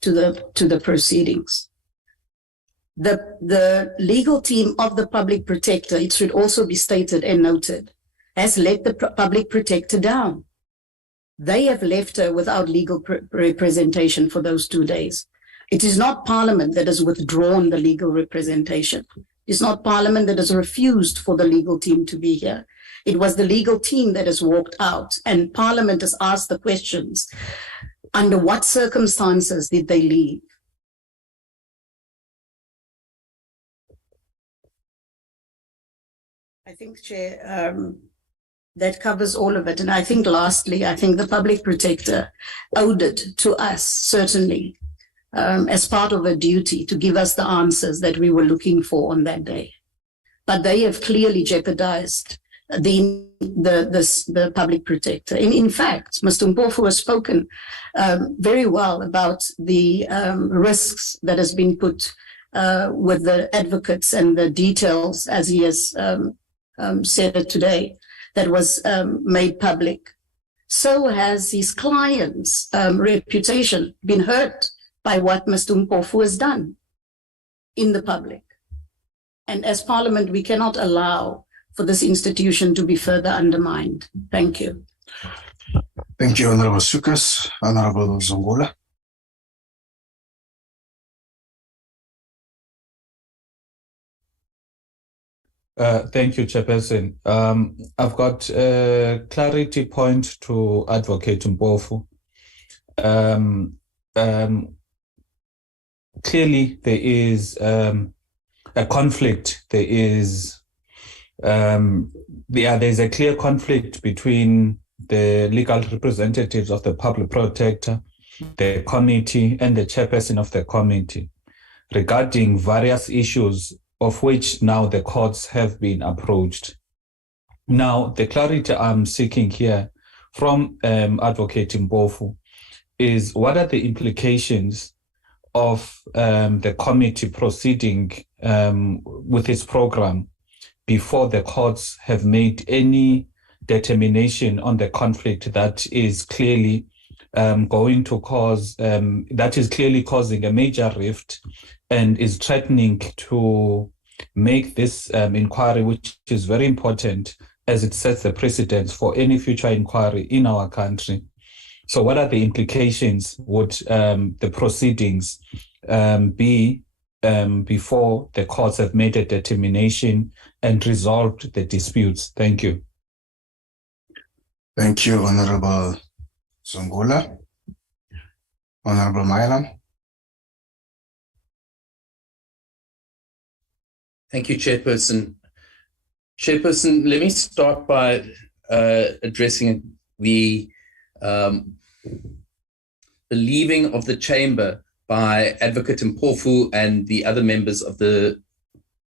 the proceedings. The legal team of the public protector, it should also be stated and noted, has let the public protector down. They have left her without legal representation for those 2 days. It is not Parliament that has withdrawn the legal representation. It's not Parliament that has refused for the legal team to be here. It was the legal team that has walked out, and Parliament has asked the questions. Under what circumstances did they leave? I think, Chair, that covers all of it. And I think lastly, I think the public protector owed it to us, certainly, as part of a duty to give us the answers that we were looking for on that day. But they have clearly jeopardized the public protector. In fact, Mr. Mpofu has spoken very well about the risks that has been put with the advocates and the details, as he has said it today, that was made public. So has his client's reputation been hurt by what Mr. Mpofu has done in the public. And as Parliament, we cannot allow for this institution to be further undermined. Thank you. Thank you, Honorable Sukas. Honorable Zungula. Thank you, Chairperson. I've got a clarity point to Advocate Mpofu. Clearly, there is a conflict. There's a clear conflict between the legal representatives of the public protector, the committee, and the chairperson of the committee regarding various issues of which now the courts have been approached. Now, the clarity I'm seeking here from Advocate Mpofu is what are the implications of the committee proceeding with its program before the courts have made any determination on the conflict that is clearly going to cause, that is clearly causing a major rift and is threatening to make this inquiry, which is very important as it sets the precedence for any future inquiry in our country. So what are the implications? Would the proceedings be before the courts have made a determination and resolved the disputes? Thank you. Thank you, Honorable Zungula. Honorable Mailan. Thank you, Chairperson. Chairperson, let me start by addressing the leaving of the chamber by Advocate Mpofu and the other members of the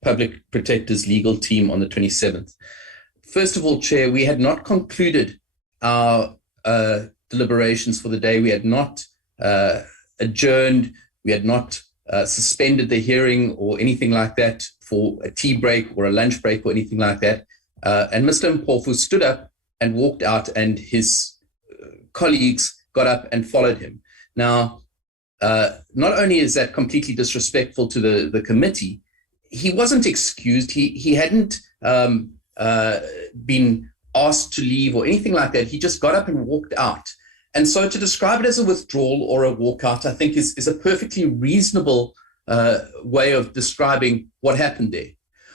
Public Protector's legal team on the 27th. First of all, Chair, we had not concluded our deliberations for the day. We had not adjourned. We had not suspended the hearing or anything like that for a tea break or a lunch break or anything like that. And Mr. Mpofu stood up and walked out, and his colleagues got up and followed him. Now, not only is that completely disrespectful to the committee, he wasn't excused. He hadn't been asked to leave or anything like that. He just got up and walked out. And so to describe it as a withdrawal or a walkout, I think is a perfectly reasonable way of describing what happened there.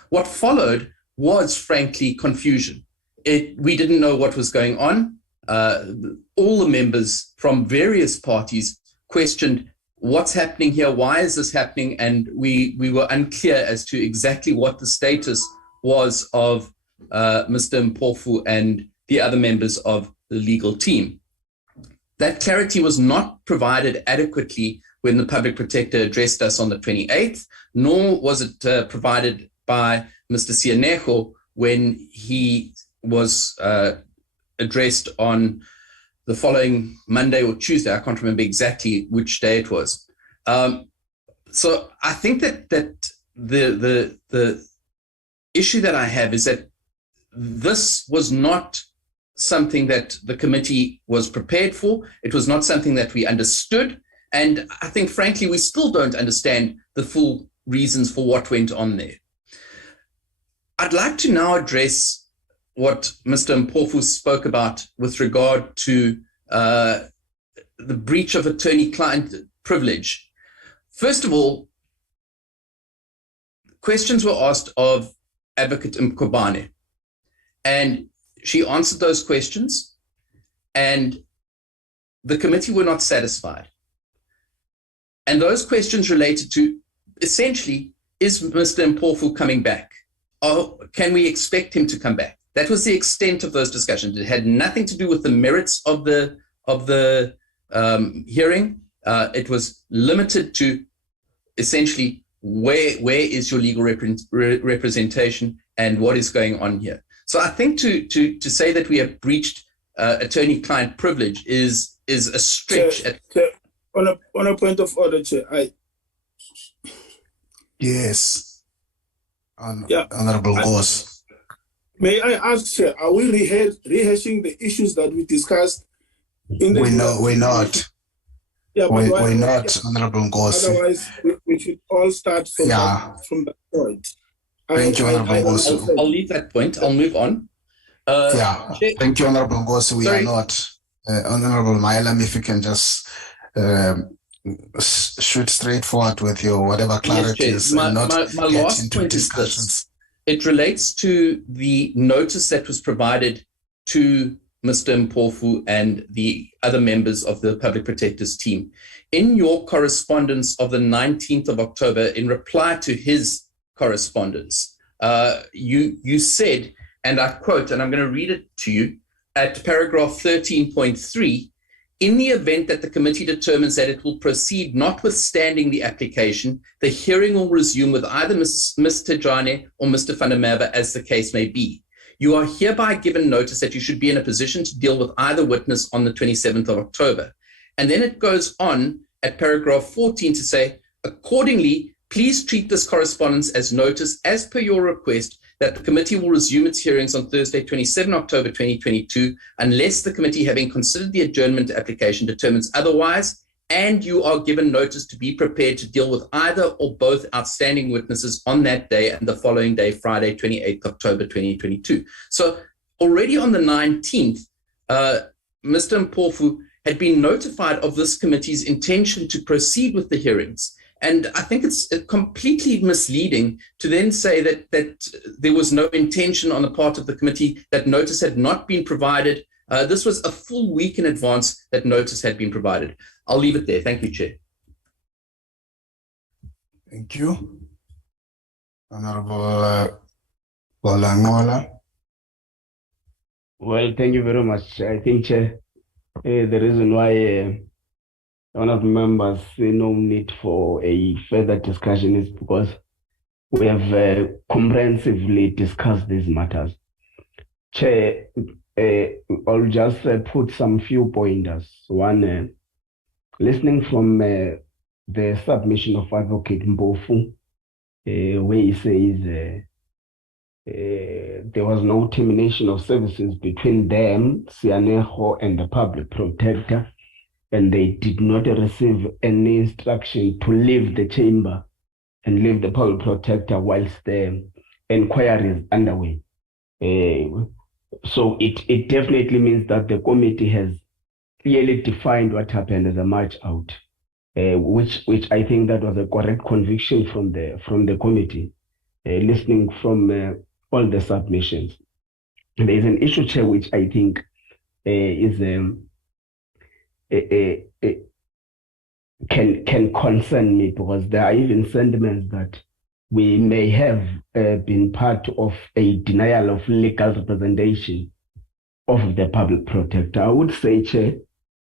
What followed was, frankly, confusion. We didn't know what was going on. All the members from various parties questioned what's happening here, why is this happening, and we were unclear as to exactly what the status was of Mr. Mpofu and the other members of the legal team. That clarity was not provided adequately when the Public Protector addressed us on the 28th, nor was it provided by Mr. Sianejo when he was addressed on the following Monday or Tuesday. I can't remember exactly which day it was. So I think that the issue that I have is that this was not something that the committee was prepared for. It was not something that we understood. And I think, frankly, we still don't understand the full reasons for what went on there. I'd like to now address what Mr. Mpofu spoke about with regard to the breach of attorney-client privilege. First of all, questions were asked of Advocate Mkhwebane, and she answered those questions, and the committee were not satisfied. And those questions related to, essentially, is Mr. Mpofu coming back? Or can we expect him to come back? That was the extent of those discussions. It had nothing to do with the merits of the hearing. It was limited to essentially where is your legal representation and what is going on here. So I think to say that we have breached attorney-client privilege is a stretch. Chair, on a point of order, Chair, Yes. Honorable Gos. May I ask, Chair, are we rehashing the issues that we discussed in the... We're not. Yeah, but we're not, Honorable Gos. Otherwise, we should all start from that point. Thank you, Honorable Gos. I'll leave that point. I'll move on. Thank you, Honorable Gos. We are not. Honorable Mailam, if you can just shoot straight forward with your whatever clarities and not get into discussions. It relates to the notice that was provided to Mr. Mpofu and the other members of the Public Protector's team. In your correspondence of the 19th of October, in reply to his correspondence, you said, and I quote, and I'm going to read it to you, at paragraph 13.3, in the event that the committee determines that it will proceed notwithstanding the application, the hearing will resume with either Ms. Thejane or Mr. van der Merwe, as the case may be. You are hereby given notice that you should be in a position to deal with either witness on the 27th of October. And then it goes on at paragraph 14 to say, accordingly, please treat this correspondence as notice as per your request that the committee will resume its hearings on Thursday, 27 October 2022, unless the committee, having considered the adjournment application, determines otherwise, and you are given notice to be prepared to deal with either or both outstanding witnesses on that day and the following day, Friday, 28th October 2022. So already on the 19th, Mr. Mpofu had been notified of this committee's intention to proceed with the hearings. And I think it's completely misleading to then say that there was no intention on the part of the committee, that notice had not been provided. This was a full week in advance that notice had been provided. I'll leave it there. Thank you, Chair. Thank you. Honorable Bolangola. Well, thank you very much. I think, Chair, the reason why one of the members see no need for a further discussion is because we have comprehensively discussed these matters. Chair, I'll just put some few pointers. One, listening from the submission of Advocate Mpofu, where he says there was no termination of services between them, Sianeho, and the Public Protector, and they did not receive any instruction to leave the chamber and leave the Public Protector whilst the inquiry is underway. So it definitely means that the committee has clearly defined what happened as a march out, which I think that was a correct conviction from the committee, listening from all the submissions. There is an issue, Chair, which I think is can concern me, because there are even sentiments that we may have been part of a denial of legal representation of the Public Protector. I would say, Chair,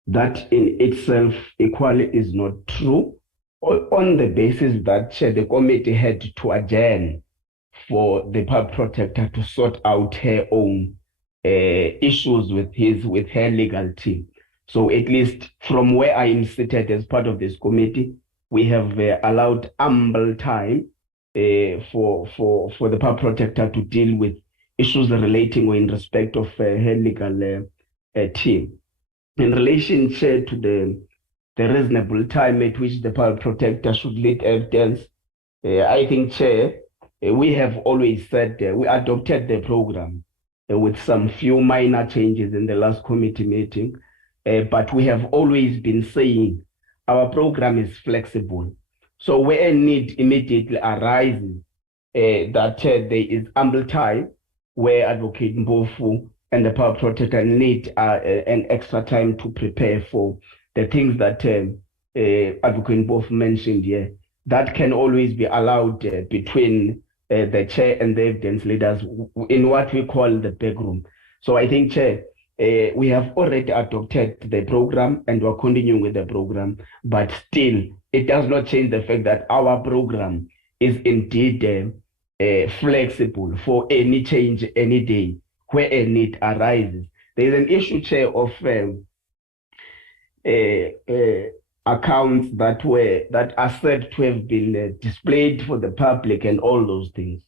that in itself equally is not true, on the basis that, Chair, the committee had to adjourn for the public protector to sort out her own issues with her legal team. So at least from where I am seated as part of this committee, we have allowed ample time for the public protector to deal with issues relating or in respect of her legal team. In relation, Chair, to the reasonable time at which the public protector should lead evidence, I think, Chair, we have always said we adopted the program with some few minor changes in the last committee meeting, but we have always been saying our program is flexible. So where a need immediately arises, that there is ample time where Advocate Mpofu and the public protector need an extra time to prepare for the things that Advocate Mpofu mentioned here. That can always be allowed between the chair and the evidence leaders in what we call the back room. So I think, Chair, we have already adopted the program and we're continuing with the program, but still it does not change the fact that our program is indeed flexible for any change any day where a need arises. There is an issue, Chair, of accounts that are said to have been displayed for the public and all those things.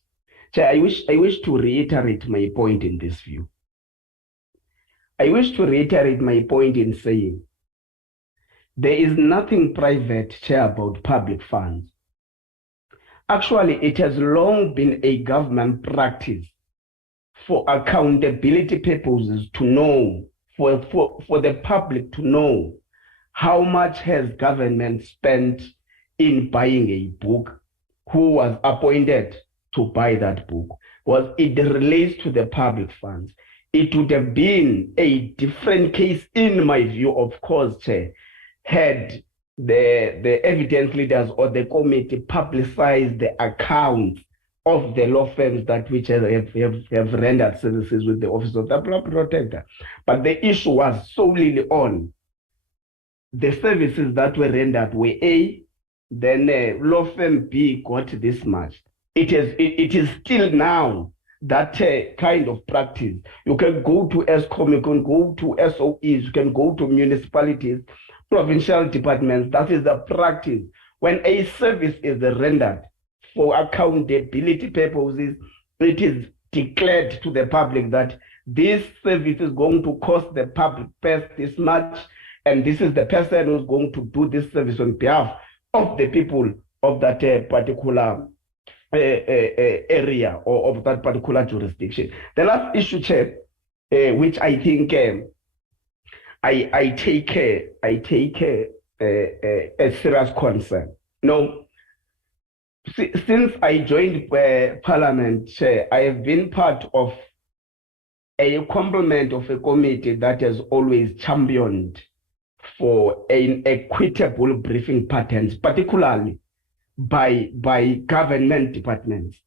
Chair, I wish to reiterate my point in this view. I wish to reiterate my point in saying there is nothing private, Chair, about public funds. Actually, it has long been a government practice for accountability purposes to know, for the public to know how much has government spent in buying a book, who was appointed to buy that book. Was it relates to the public funds? It would have been a different case, in my view, of course, Chair, had the evidence leaders or the committee publicized the accounts of the law firms that which have rendered services with the Office of the Public Protector. But the issue was solely on the services that were rendered were A, then law firm B got this much. It is still now that kind of practice. You can go to ESCOM, you can go to SOEs, you can go to municipalities, provincial departments. That is the practice. When a service is rendered for accountability purposes, it is declared to the public that this service is going to cost the public purse this much, and this is the person who's going to do this service on behalf of the people of that particular area or of that particular jurisdiction. The last issue, Chair, which I think I take a serious concern. No, since I joined Parliament, Chair, I have been part of a complement of a committee that has always championed for an equitable briefing patterns, particularly by government departments.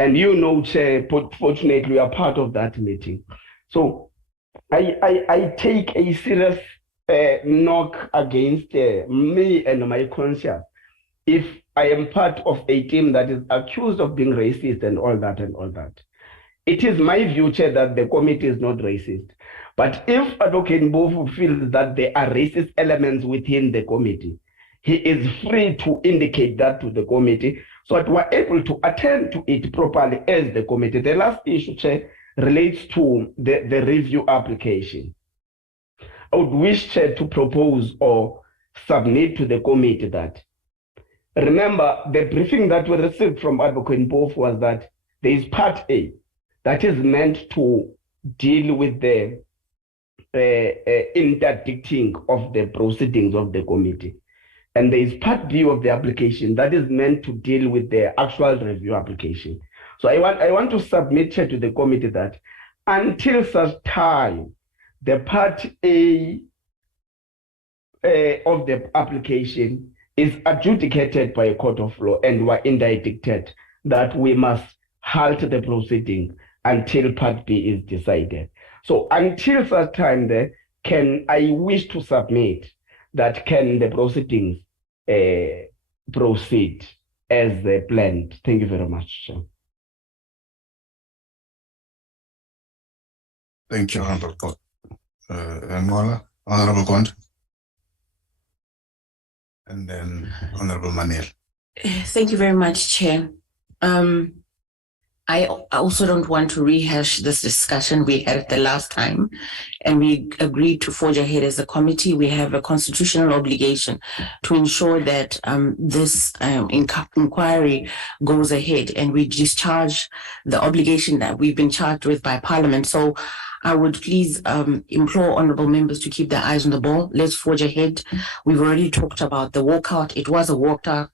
And you know, Chair, fortunately, we are part of that meeting. So I take a serious knock against me and my conscience if I am part of a team that is accused of being racist and all that and all that. It is my view, Chair, that the committee is not racist. But if Advocate Mpofu feels that there are racist elements within the committee, he is free to indicate that to the committee so that we're able to attend to it properly as the committee. The last issue, Chair, relates to the review application. I would wish, Chair, to propose or submit to the committee that, remember, the briefing that we received from Advocate Mpofu was that there is part A that is meant to deal with the interdicting of the proceedings of the committee. And there is part B of the application that is meant to deal with the actual review application. So I want to submit, Chair, to the committee that until such time, the part A of the application is adjudicated by a court of law and were interdicted, that we must halt the proceeding until part B is decided. So until such time, I wish to submit that can the proceedings proceed as planned. Thank you very much, Chair. Thank you, Honorable Honorable Gond. And then Honorable Manel. Thank you very much, Chair. I also don't want to rehash this discussion we had the last time, and we agreed to forge ahead as a committee. We have a constitutional obligation to ensure that this inquiry goes ahead, and we discharge the obligation that we've been charged with by Parliament. So I would please implore honorable members to keep their eyes on the ball. Let's forge ahead. We've already talked about the walkout. It was a walkout.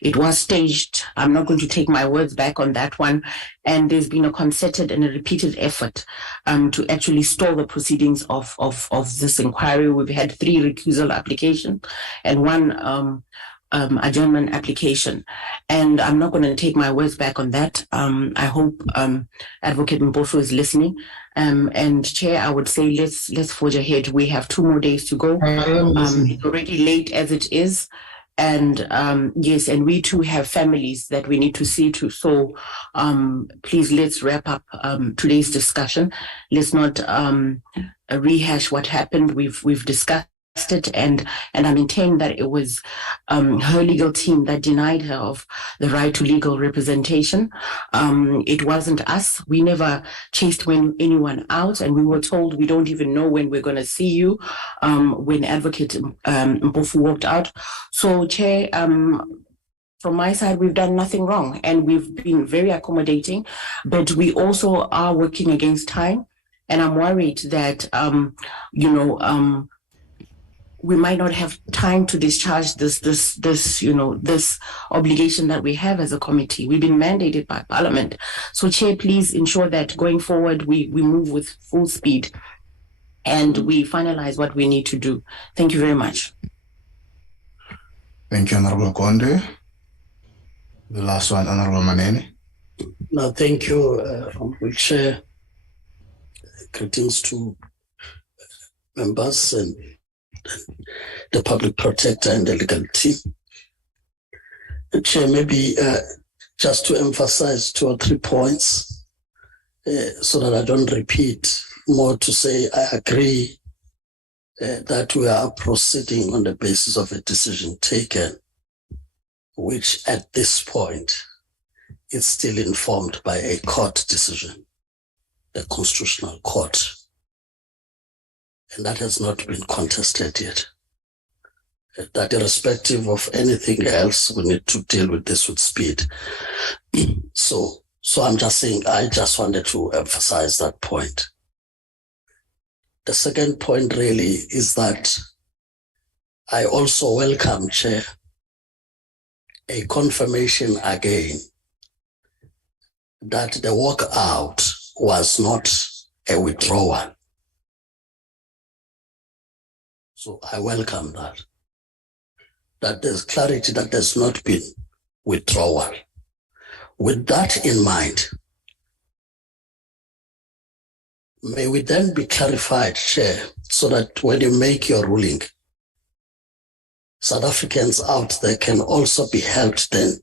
It was staged. I'm not going to take my words back on that one. And there's been a concerted and a repeated effort to actually stall the proceedings of this inquiry. We've had 3 recusal applications and 1 adjournment application. And I'm not going to take my words back on that. I hope Advocate Mpofu is listening. And Chair, I would say let's forge ahead. We have 2 more days to go. It's already late as it is. And yes, and we too have families that we need to see to. So please, let's wrap up today's discussion. Let's not rehash what happened. We've discussed it, and I maintain that it was her legal team that denied her of the right to legal representation. It wasn't us. We never chased anyone out, and we were told we don't even know when we're going to see you when Advocate Mpofu walked out. So, Chair, from my side, we've done nothing wrong, and we've been very accommodating, but we also are working against time, and I'm worried that, we might not have time to discharge this obligation that we have as a committee. We've been mandated by Parliament. So, Chair, please ensure that going forward, we move with full speed and we finalize what we need to do. Thank you very much. Thank you, Honorable Konde. The last one, Honorable Manene. No, thank you, Honorable Chair. Greetings to members and the public protector and the legal team. Chair, maybe just to emphasize 2 or 3 points so that I don't repeat, more to say I agree that we are proceeding on the basis of a decision taken, which at this point is still informed by a court decision, the Constitutional Court. And that has not been contested yet. That irrespective of anything else, we need to deal with this with speed. So I'm just saying, I just wanted to emphasize that point. The second point really is that I also welcome, Chair, a confirmation again that the walkout was not a withdrawal. So I welcome that. That there's clarity that there's not been withdrawal. With that in mind, may we then be clarified, Chair, so that when you make your ruling, South Africans out there can also be helped then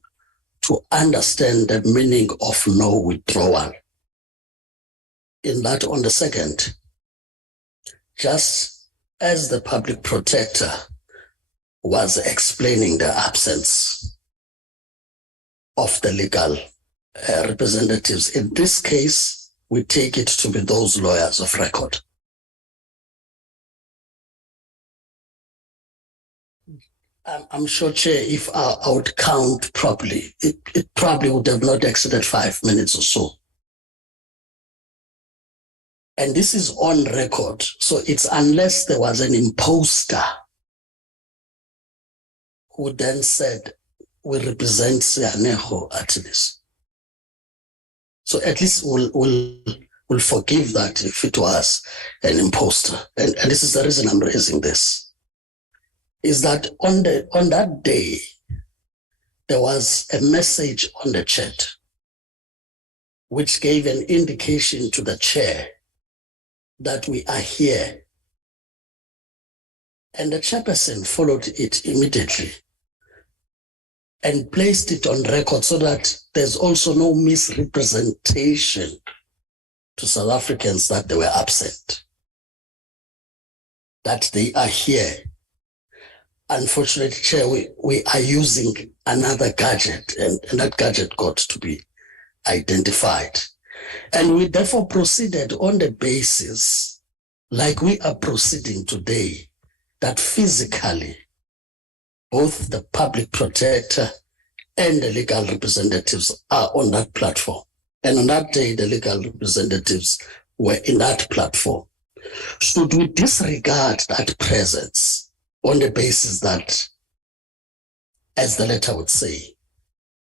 to understand the meaning of no withdrawal. In that, on the second, just as the public protector was explaining the absence of the legal representatives, in this case, we take it to be those lawyers of record. I'm sure, Chair, if I would count properly, it probably would have not exceeded 5 minutes or so. And this is on record, so it's unless there was an imposter who then said, we represent Sianeho at this. So at least we'll forgive that if it was an imposter. And this is the reason I'm raising this, is that on that day, there was a message on the chat which gave an indication to the chair that we are here. And the chairperson followed it immediately and placed it on record so that there's also no misrepresentation to South Africans that they were absent, that they are here. Unfortunately, Chair, we are using another gadget, and that gadget got to be identified. And we therefore proceeded on the basis, like we are proceeding today, that physically, both the public protector and the legal representatives are on that platform. And on that day, the legal representatives were in that platform. Should we disregard that presence on the basis that, as the letter would say,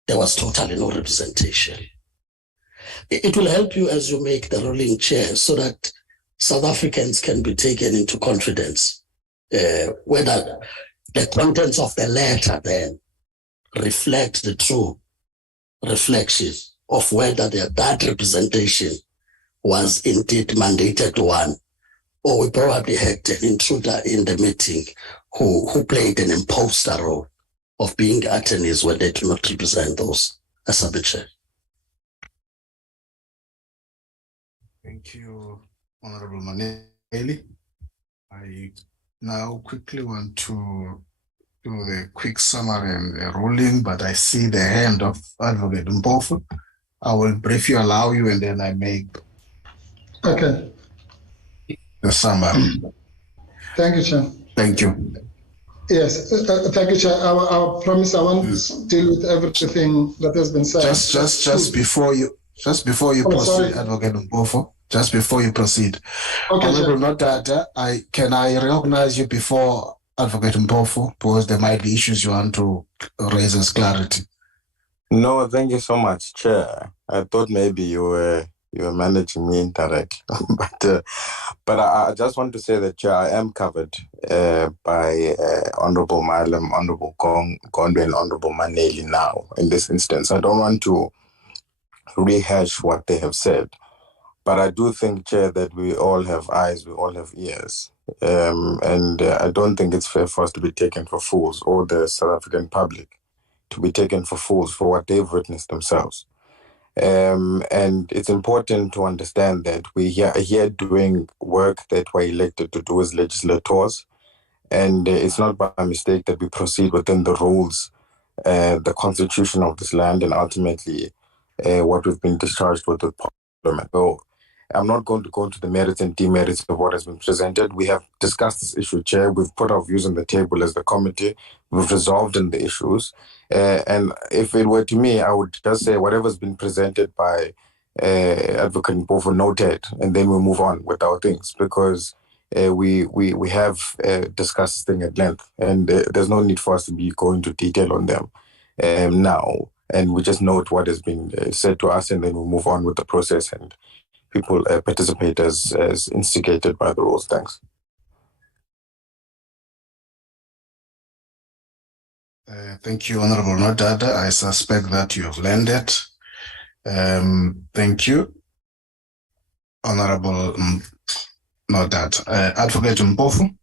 there was totally no representation? It will help you as you make the ruling, Chair, so that South Africans can be taken into confidence, whether the contents of the letter then reflect the true reflection of whether that representation was indeed mandated one, or we probably had an intruder in the meeting who played an imposter role of being attorneys when they do not represent those. Chair. Thank you, Honorable Maneli. I now quickly want to do the quick summary and the ruling, but I see the hand of Advocate Mpofu. I will briefly allow you, and then I make the summary. Thank you, Chair. Thank you. Yes, thank you, Chair. I promise I won't deal with everything that has been said. Just before you proceed, Advocate Mpofu. Just before you proceed, Honorable Notata, can I recognize you before Advocate Mpofu, because there might be issues you want to raise as clarity? No, thank you so much, Chair. I thought maybe you were managing me indirectly, but I just want to say that, Chair, I am covered by Honorable Malam, Honorable Gondwe, and Honorable Maneli now in this instance. I don't want to rehash what they have said, but I do think, Chair, that we all have eyes, we all have ears. And I don't think it's fair for us to be taken for fools, or the South African public to be taken for fools for what they've witnessed themselves. And it's important to understand that we are here doing work that we're elected to do as legislators. And it's not by mistake that we proceed within the rules, the constitution of this land, and ultimately what we've been discharged with the Parliament. So I'm not going to go into the merits and demerits of what has been presented. We have discussed this issue, Chair. We've put our views on the table as the committee. We've resolved in the issues. And if it were to me, I would just say whatever's been presented by Advocate Mpofu noted, and then we move on with our things, because we have discussed this thing at length, and there's no need for us to be going into detail on them now. And we just note what has been said to us, and then we move on with the process, and people participate as instigated by the rules. Thanks. Thank you, Honorable Nodada. I suspect that you have landed. Thank you, Honorable Nodada. Advocate Mpofu.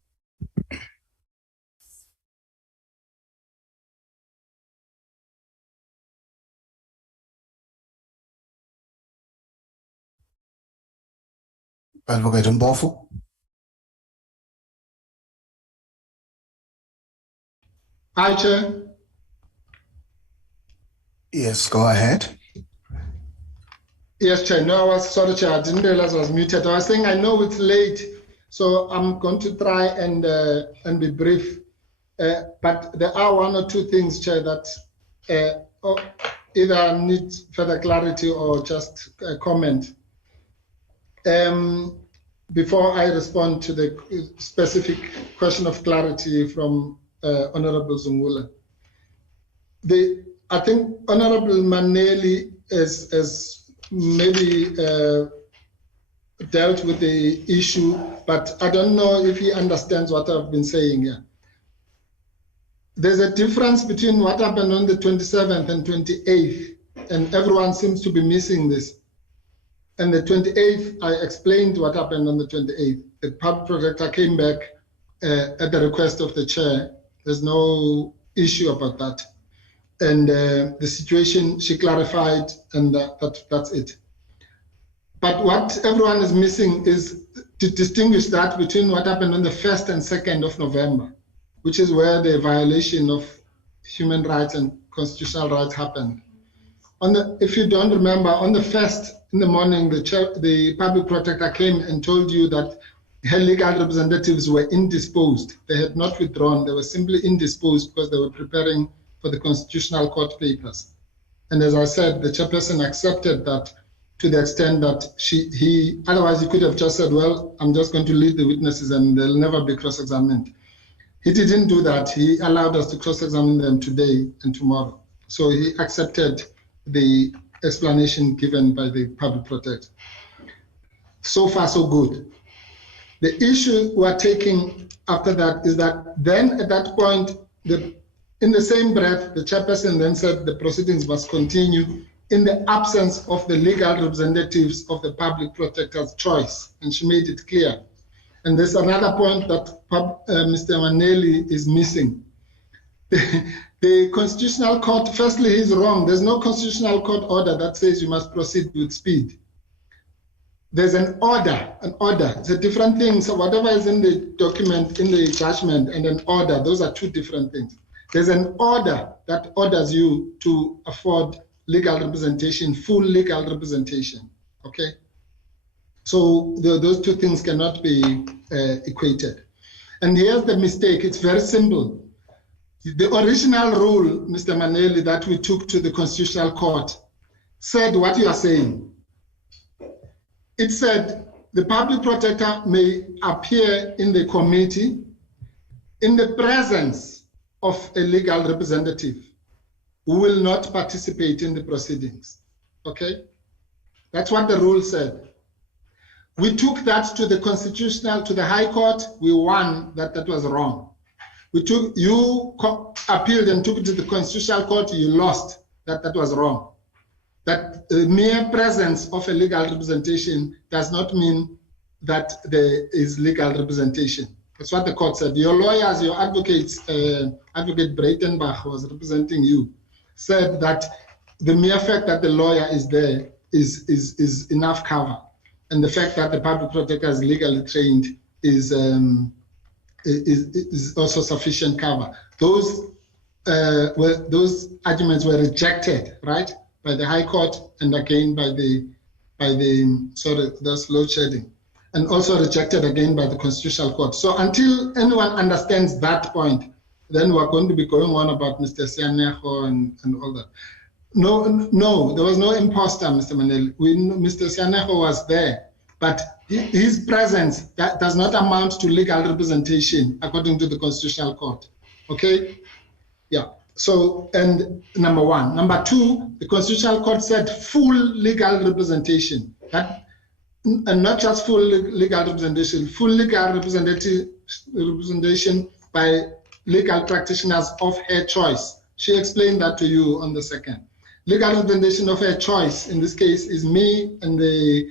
Advocate Mpofu. Hi, Chair. Yes, go ahead. Yes, Chair. No, I was sorry, Chair. I didn't realize I was muted. I was saying I know it's late, so I'm going to try and be brief. But there are one or two things, Chair, that either need further clarity or just a comment. Before I respond to the specific question of clarity from Honorable Zungula, I think Honorable Maneli has maybe dealt with the issue, but I don't know if he understands what I've been saying here. There's a difference between what happened on the 27th and 28th, and everyone seems to be missing this. And the 28th, I explained what happened on the 28th. The public protector came back at the request of the chair. There's no issue about that. And the situation, she clarified, and that's it. But what everyone is missing is to distinguish that between what happened on the 1st and 2nd of November, which is where the violation of human rights and constitutional rights happened. If you don't remember, on the 1st in the morning, the public protector came and told you that her legal representatives were indisposed. They had not withdrawn. They were simply indisposed because they were preparing for the Constitutional Court papers. And as I said, the chairperson accepted that to the extent that otherwise he could have just said, well, I'm just going to lead the witnesses and they'll never be cross-examined. He didn't do that. He allowed us to cross-examine them today and tomorrow. So he accepted the explanation given by the public protector. So far, so good. The issue we're taking after that is that then at that point, in the same breath, the chairperson then said the proceedings must continue in the absence of the legal representatives of the public protector's choice. And she made it clear. And there's another point that Mr. Maneli is missing. The Constitutional Court, firstly, he's wrong. There's no Constitutional Court order that says you must proceed with speed. There's an order. It's a different thing. So whatever is in the document, in the judgment, and an order, those are two different things. There's an order that orders you to afford legal representation, full legal representation, okay? So those two things cannot be equated. And here's the mistake, it's very simple. The original rule, Mr. Maneli, that we took to the Constitutional Court said what you are saying. It said the public protector may appear in the committee in the presence of a legal representative who will not participate in the proceedings, okay? That's what the rule said. We took that to the to the High Court, we won that was wrong. You appealed and took it to the Constitutional Court, you lost, that was wrong. That the mere presence of a legal representation does not mean that there is legal representation. That's what the court said. Your lawyers, your advocates, Advocate Breitenbach was representing you, said that the mere fact that the lawyer is there is enough cover. And the fact that the public protector is legally trained is also sufficient cover. Those arguments were rejected, right, by the High Court and again by that's load shedding, and also rejected again by the Constitutional Court. So until anyone understands that point, then we're going to be going on about Mr. Sianejo and all that. No, there was no imposter, Mr. Maneli. Mr. Sianejo was there, but his presence that does not amount to legal representation according to the Constitutional Court. Okay? Yeah. So, and number one. Number two, the Constitutional Court said full legal representation. And not just full legal representation, full legal representation by legal practitioners of her choice. She explained that to you on the 2nd. Legal representation of her choice, in this case, is me and the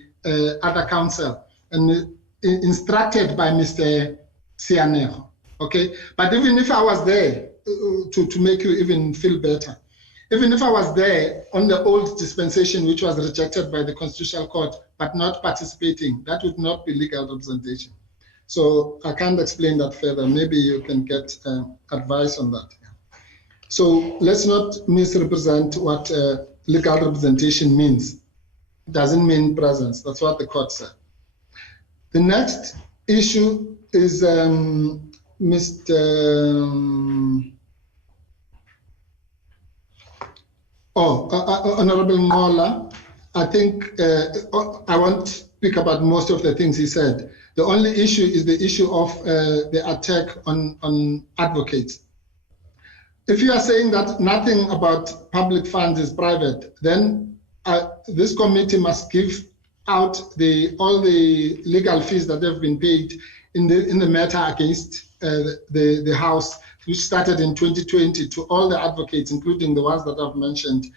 other counsel, and instructed by Mr. Sianejo, okay? But even if I was there, to make you even feel better, even if I was there on the old dispensation, which was rejected by the Constitutional Court, but not participating, that would not be legal representation. So I can't explain that further. Maybe you can get advice on that. So let's not misrepresent what legal representation means. It doesn't mean presence. That's what the court said. The next issue is Honorable Mola. I think I won't speak about most of the things he said. The only issue is the issue of the attack on advocates. If you are saying that nothing about public funds is private, then this committee must give out all the legal fees that have been paid in the matter against the House, which started in 2020, to all the advocates, including the ones that I've mentioned,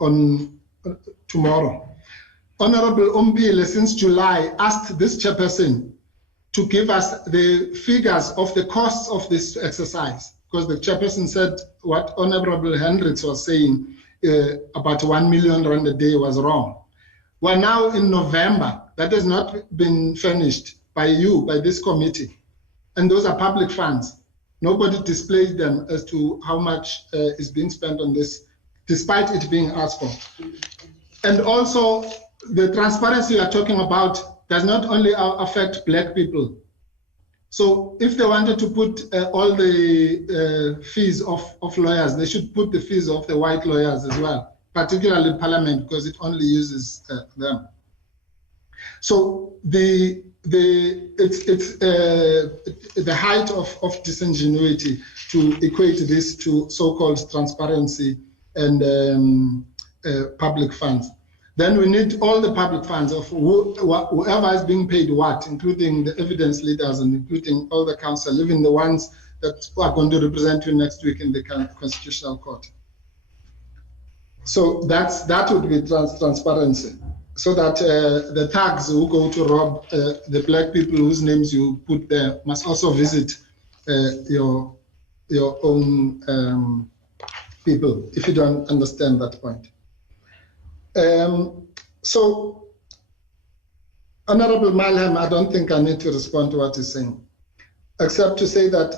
on tomorrow. Honorable Umbile, since July, asked this chairperson to give us the figures of the costs of this exercise, because the chairperson said what Honorable Hendricks was saying about 1 million rand a day was wrong. We're now in November. That has not been furnished by you, by this committee. And those are public funds. Nobody displays them as to how much is being spent on this, despite it being asked for. And also, the transparency you are talking about does not only affect Black people. So if they wanted to put all the fees of lawyers, they should put the fees of the white lawyers as well, particularly Parliament, because it only uses them. So it's the height of disingenuity to equate this to so-called transparency and public funds. Then we need all the public funds of whoever is being paid what, including the evidence leaders and including all the council, even the ones that are going to represent you next week in the Constitutional Court. So that would be transparency, so that the thugs who go to rob the Black people whose names you put there must also visit your own people, if you don't understand that point. So, Honorable Malham, I don't think I need to respond to what he's saying, except to say that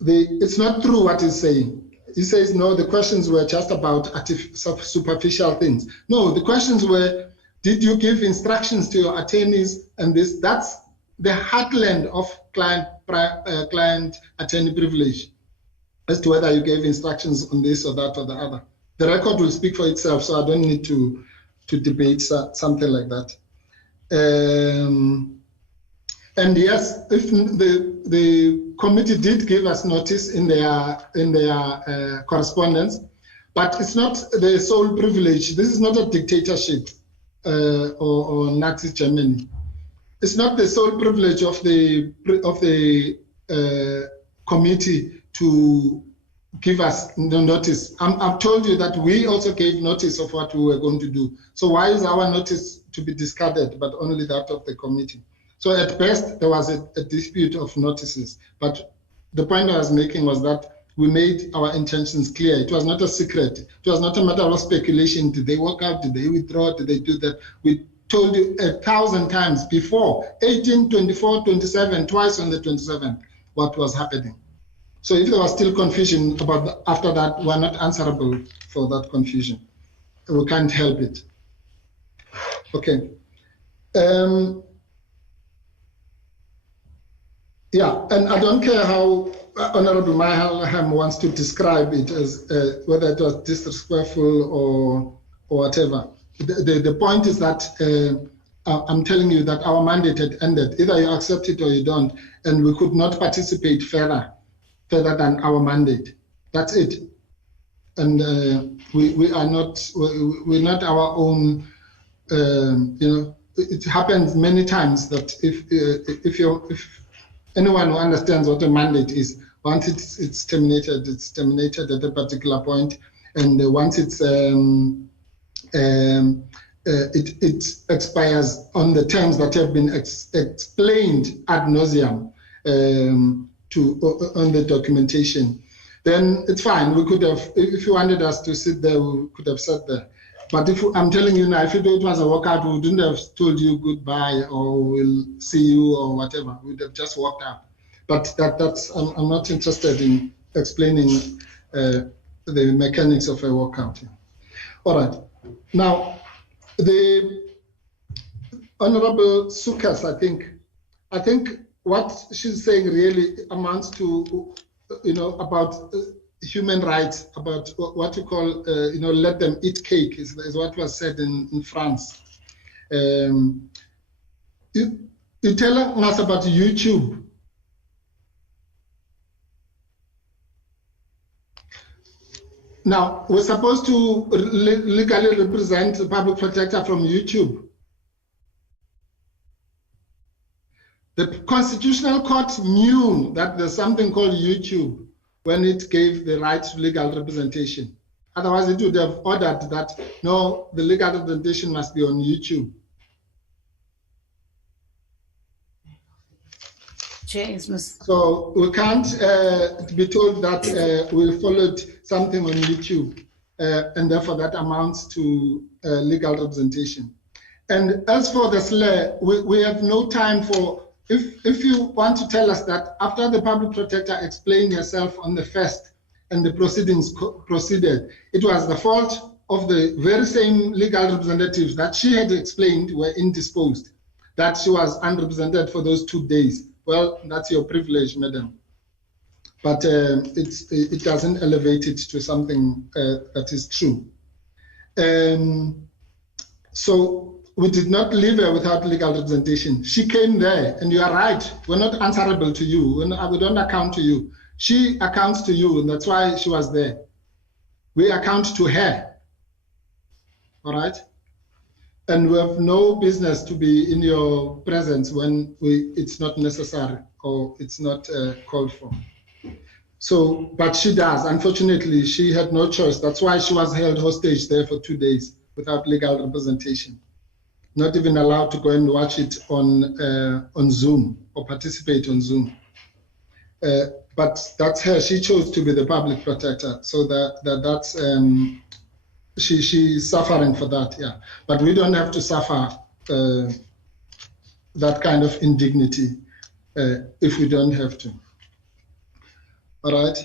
it's not true what he's saying. He says, no, the questions were just about superficial things. No, the questions were, did you give instructions to your attorneys? And that's the heartland of client-attorney privilege, as to whether you gave instructions on this or that or the other. The record will speak for itself, so I don't need to debate something like that. And yes, if the committee did give us notice in their correspondence, but it's not the sole privilege. This is not a dictatorship or Nazi Germany. It's not the sole privilege of the committee to give us the notice. I've told you that we also gave notice of what we were going to do. So why is our notice to be discarded, but only that of the committee? So at best, there was a dispute of notices. But the point I was making was that we made our intentions clear. It was not a secret. It was not a matter of speculation. Did they walk out? Did they withdraw? Did they do that? We told you 1,000 times before, 18, 24, 27, twice on the 27th, what was happening. So if there was still confusion about after that, we're not answerable for that confusion. We can't help it. Okay. Yeah, and I don't care how Honorable Malham wants to describe it as whether it was disrespectful or whatever. The point is that I'm telling you that our mandate had ended. Either you accept it or you don't, and we could not participate further than our mandate. That's it. And we're not our own. It happens many times that if anyone who understands what a mandate is, once it's terminated at a particular point, and once it expires on the terms that have been explained ad nauseum on the documentation, then it's fine. We could have, if you wanted us to sit there, we could have sat there. But I'm telling you now, if you thought it was a walkout, we wouldn't have told you goodbye or we'll see you or whatever. We'd have just walked out. But I'm not interested in explaining the mechanics of a walkout. All right. Now, the Honorable Sukas, I think what she's saying really amounts to, about human rights, about what you call, let them eat cake is what was said in France. You're telling us about YouTube. Now, we're supposed to legally represent the public protector from YouTube. The Constitutional Court knew that there's something called YouTube when it gave the right to legal representation. Otherwise, it would have ordered that, no, the legal representation must be on YouTube. So we can't be told that we followed something on YouTube, and therefore that amounts to legal representation. And as for the SLE, we have no time for, if you want to tell us that after the public protector explained herself on the 1st and the proceedings proceeded, it was the fault of the very same legal representatives that she had explained were indisposed, that she was unrepresented for those 2 days. Well, that's your privilege, madam. But it doesn't elevate it to something that is true. So we did not leave her without legal representation. She came there, and you are right. We're not answerable to you. We don't account to you. She accounts to you, and that's why she was there. We account to her. All right? And we have no business to be in your presence when it's not necessary or it's not called for. So, but she does. Unfortunately, she had no choice. That's why she was held hostage there for 2 days without legal representation. Not even allowed to go and watch it on Zoom or participate on Zoom. But that's her. She chose to be the public protector. So that's she's suffering for that, yeah. But we don't have to suffer that kind of indignity if we don't have to. All right.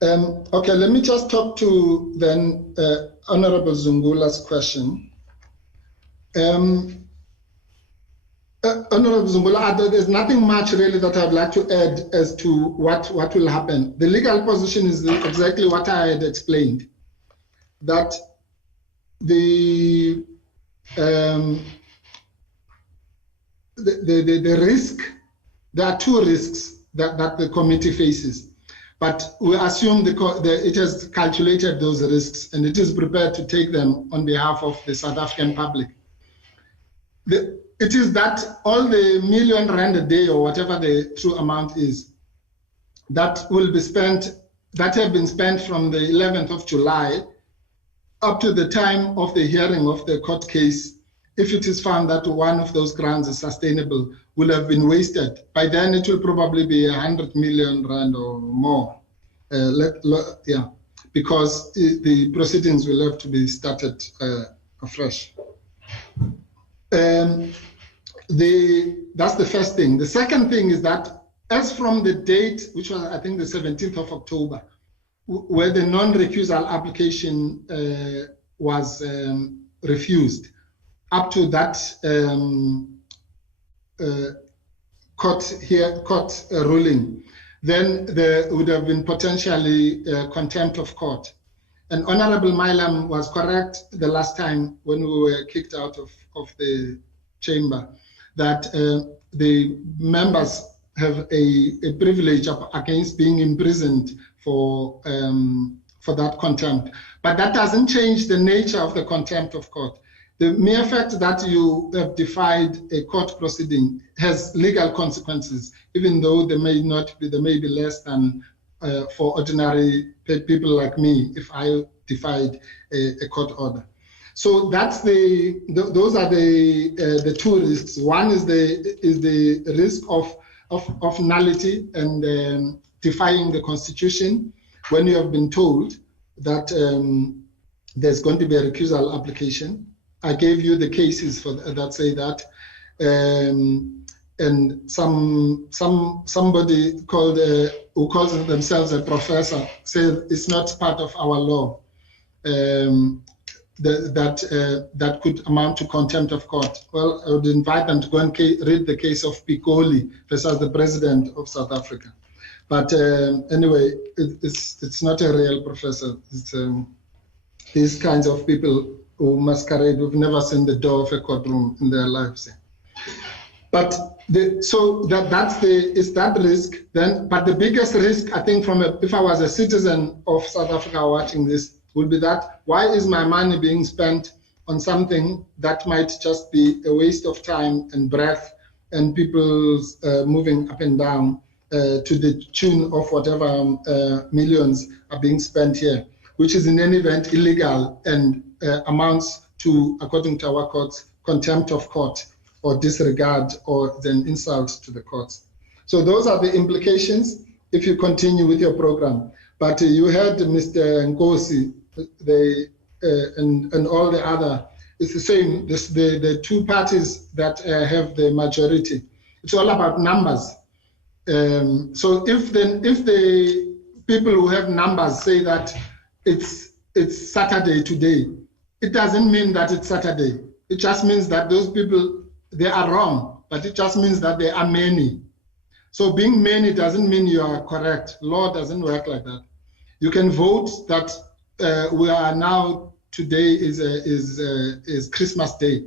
Okay, let me just talk to then Honorable Zungula's question. Honorable Zungula, there's nothing much really that I'd like to add as to what will happen. The legal position is exactly what I had explained, that the risk, there are 2 risks that the committee faces. But we assume it has calculated those risks and it is prepared to take them on behalf of the South African public. It is that all the R1 million a day or whatever the true amount is, that will be spent, that have been spent from the 11th of July up to the time of the hearing of the court case. If it is found that one of those grounds is sustainable, will have been wasted. By then, it will probably be R100 million or more. Because the proceedings will have to be started afresh. That's the first thing. The second thing is that as from the date, which was I think the 17th of October, where the non-recusal application was refused, up to that court ruling, then there would have been potentially contempt of court. And Honorable Milam was correct the last time when we were kicked out of the chamber, that the members have a privilege against being imprisoned for that contempt. But that doesn't change the nature of the contempt of court. The mere fact that you have defied a court proceeding has legal consequences, even though they may be less than for ordinary people like me if I defied a court order. So that's those are the 2 risks. One is the risk of nullity and defying the Constitution when you have been told that there's going to be a recusal application. I gave you the cases for that say that, and somebody called who calls themselves a professor said it's not part of our law. That could amount to contempt of court. Well, I would invite them to go and read the case of Pikoli versus the president of South Africa. But anyway, it's not a real professor. It's these kinds of people who masquerade, who've never seen the door of a courtroom in their lives. But so it's that risk. Then, but the biggest risk, I think, if I was a citizen of South Africa watching this, would be that why is my money being spent on something that might just be a waste of time and breath and people's moving up and down to the tune of whatever millions are being spent here, which is in any event illegal and amounts to, according to our courts, contempt of court or disregard or then insult to the courts. So those are the implications if you continue with your program. But you heard Mr. Nkosi and all the other it's the same. The two parties that have the majority. It's all about numbers. So if the people who have numbers say that it's Saturday today, it doesn't mean that it's Saturday. It just means that those people, they are wrong, but it just means that there are many. So being many doesn't mean you are correct. Law doesn't work like that. You can vote that we are now, today is Christmas Day,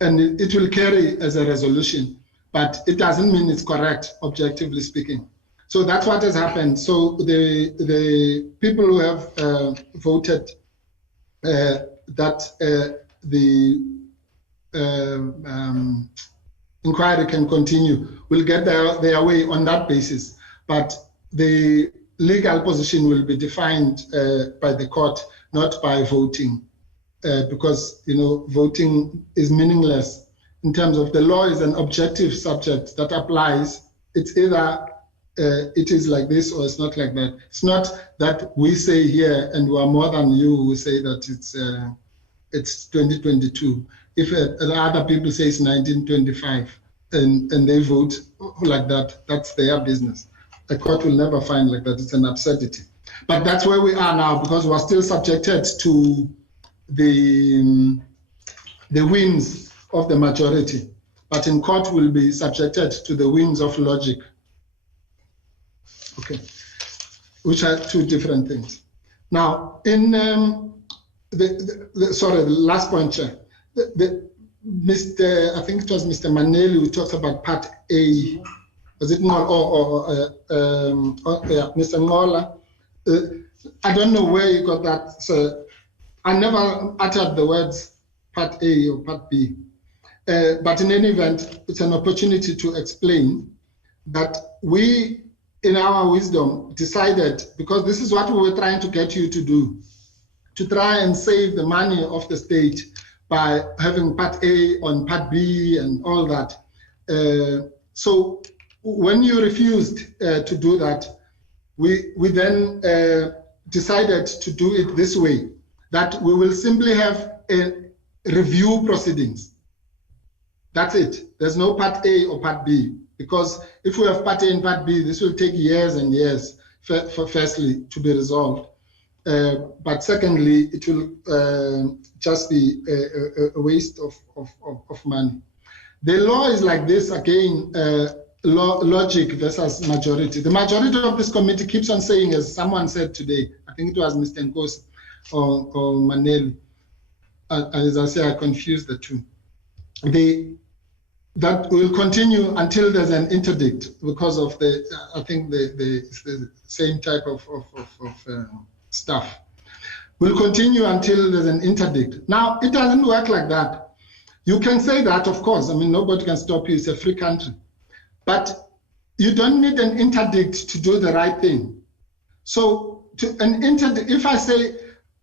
and it will carry as a resolution, but it doesn't mean it's correct, objectively speaking. So that's what has happened. So the people who have voted that the inquiry can continue will get their way on that basis, but the legal position will be defined by the court, not by voting, because voting is meaningless in terms of the law is an objective subject that applies. It's either it is like this or it's not like that. It's not that we say here and we are more than you who say that it's 2022. If other people say it's 1925 and they vote like that, that's their business. The court will never find like that. It's an absurdity. But that's where we are now, because we're still subjected to the whims of the majority. But in court, we'll be subjected to the whims of logic. Okay, which are two different things. Now, in the last point, Chair. I think it was Mr. Maneli who talked about Part A. Was it Ngola Mr. Ngola? I don't know where you got that. So I never uttered the words Part A or Part B. But in any event, it's an opportunity to explain that we, in our wisdom, decided, because this is what we were trying to get you to do, to try and save the money of the state by having Part A on Part B and all that. So when you refused to do that, we then decided to do it this way, that we will simply have a review proceedings. That's it. There's no Part A or Part B, because if we have Part A and Part B, this will take years and years, for firstly, to be resolved. But secondly, it will just be a waste of money. The law is like this, again, logic versus majority. The majority of this committee keeps on saying, as someone said today, I think it was Mr. Nkosi or Maneli, as I say, I confused the two. That will continue until there's an interdict, because of I think the same type of stuff. Will continue until there's an interdict. Now, it doesn't work like that. You can say that, of course. I mean, nobody can stop you. It's a free country. But you don't need an interdict to do the right thing. So an interdict, if I say,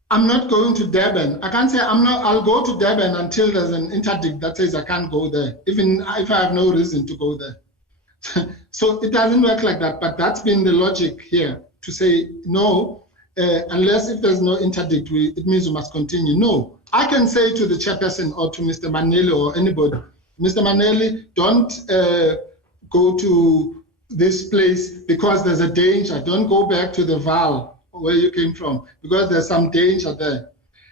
I'm not going to Durban, I can't say I'll go to Durban until there's an interdict that says I can't go there, even if I have no reason to go there. So it doesn't work like that, but that's been the logic here, to say no, unless if there's no interdict, it means we must continue. No, I can say to the chairperson or to Mr. Maneli or anybody, Mr. Maneli, don't go to this place because there's a danger. Don't go back to the Val where you came from, because there's some danger there.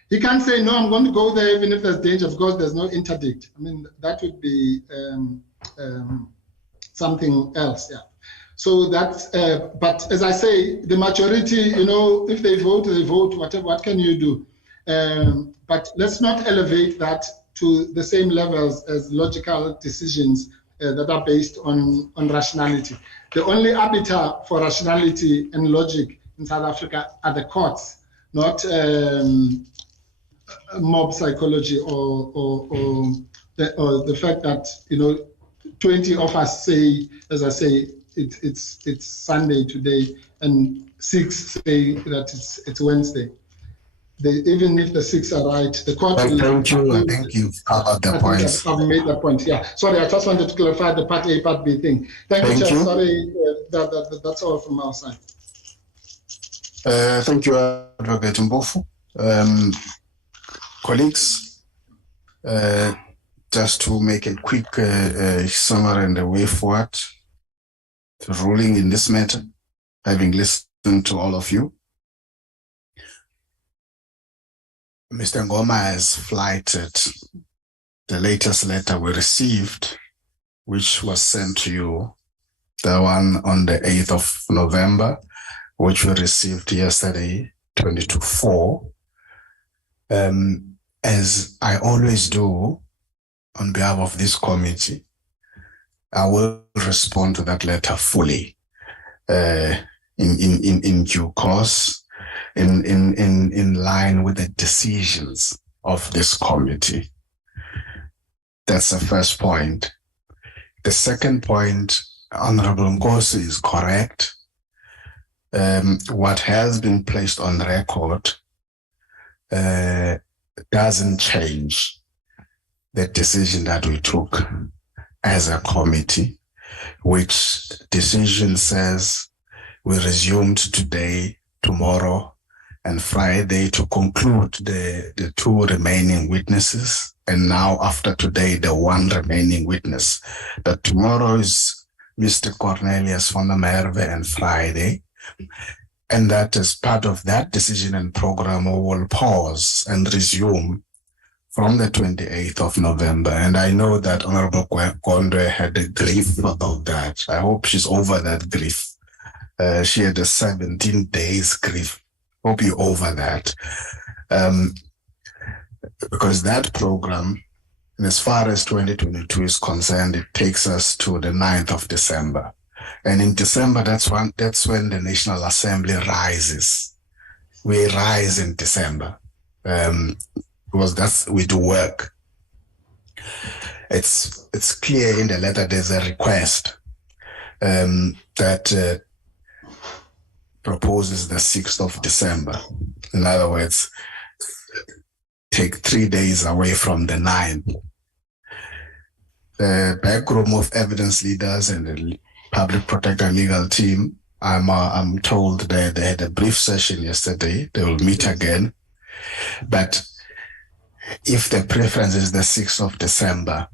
He can't say, no, I'm going to go there even if there's danger, because there's no interdict. I mean, that would be something else, yeah. So that's, but as I say, the majority, if they vote, whatever, what can you do? But let's not elevate that to the same levels as logical decisions that are based on rationality. The only arbiter for rationality and logic in South Africa are the courts, not mob psychology or the fact that 20 of us say, as I say, it's Sunday today, and 6 say that it's Wednesday. Even if the 6 are right, the court will... Thank you. I think you've covered the points. I've made that point, yeah. Sorry, I just wanted to clarify the Part A, Part B thing. Thank you, Chair. Sorry, that's all from our side. Thank you, Advocate Mpofu. Colleagues, Just to make a quick summary and a way forward to ruling in this matter, having listened to all of you. Mr. Ngoma has flighted the latest letter we received, which was sent to you, the one on the 8th of November, which we received yesterday, 22/4. As I always do on behalf of this committee, I will respond to that letter fully in due course, in line with the decisions of this committee. That's the first point. The second point, Honorable Nkosi is correct. What has been placed on record doesn't change the decision that we took as a committee, which decision says we resumed today, tomorrow, and Friday to conclude the 2 remaining witnesses, and now after today, the 1 remaining witness. That tomorrow is Mr. Cornelius van der Merwe and Friday, and that as part of that decision and program, we will pause and resume from the 28th of November. And I know that Honorable Gondwe had a grief about that. I hope she's over that grief. She had a 17 days grief. Hope you're over that. Because that program, and as far as 2022 is concerned, it takes us to the 9th of December. And in December, that's when the National Assembly rises. We rise in December. Because we do work. It's clear in the letter there's a request that proposes the 6th of December. In other words, take 3 days away from the 9th. The backroom of evidence leaders and the public protector legal team, I'm told that they had a brief session yesterday. They will meet again. But if the preference is the 6th of December,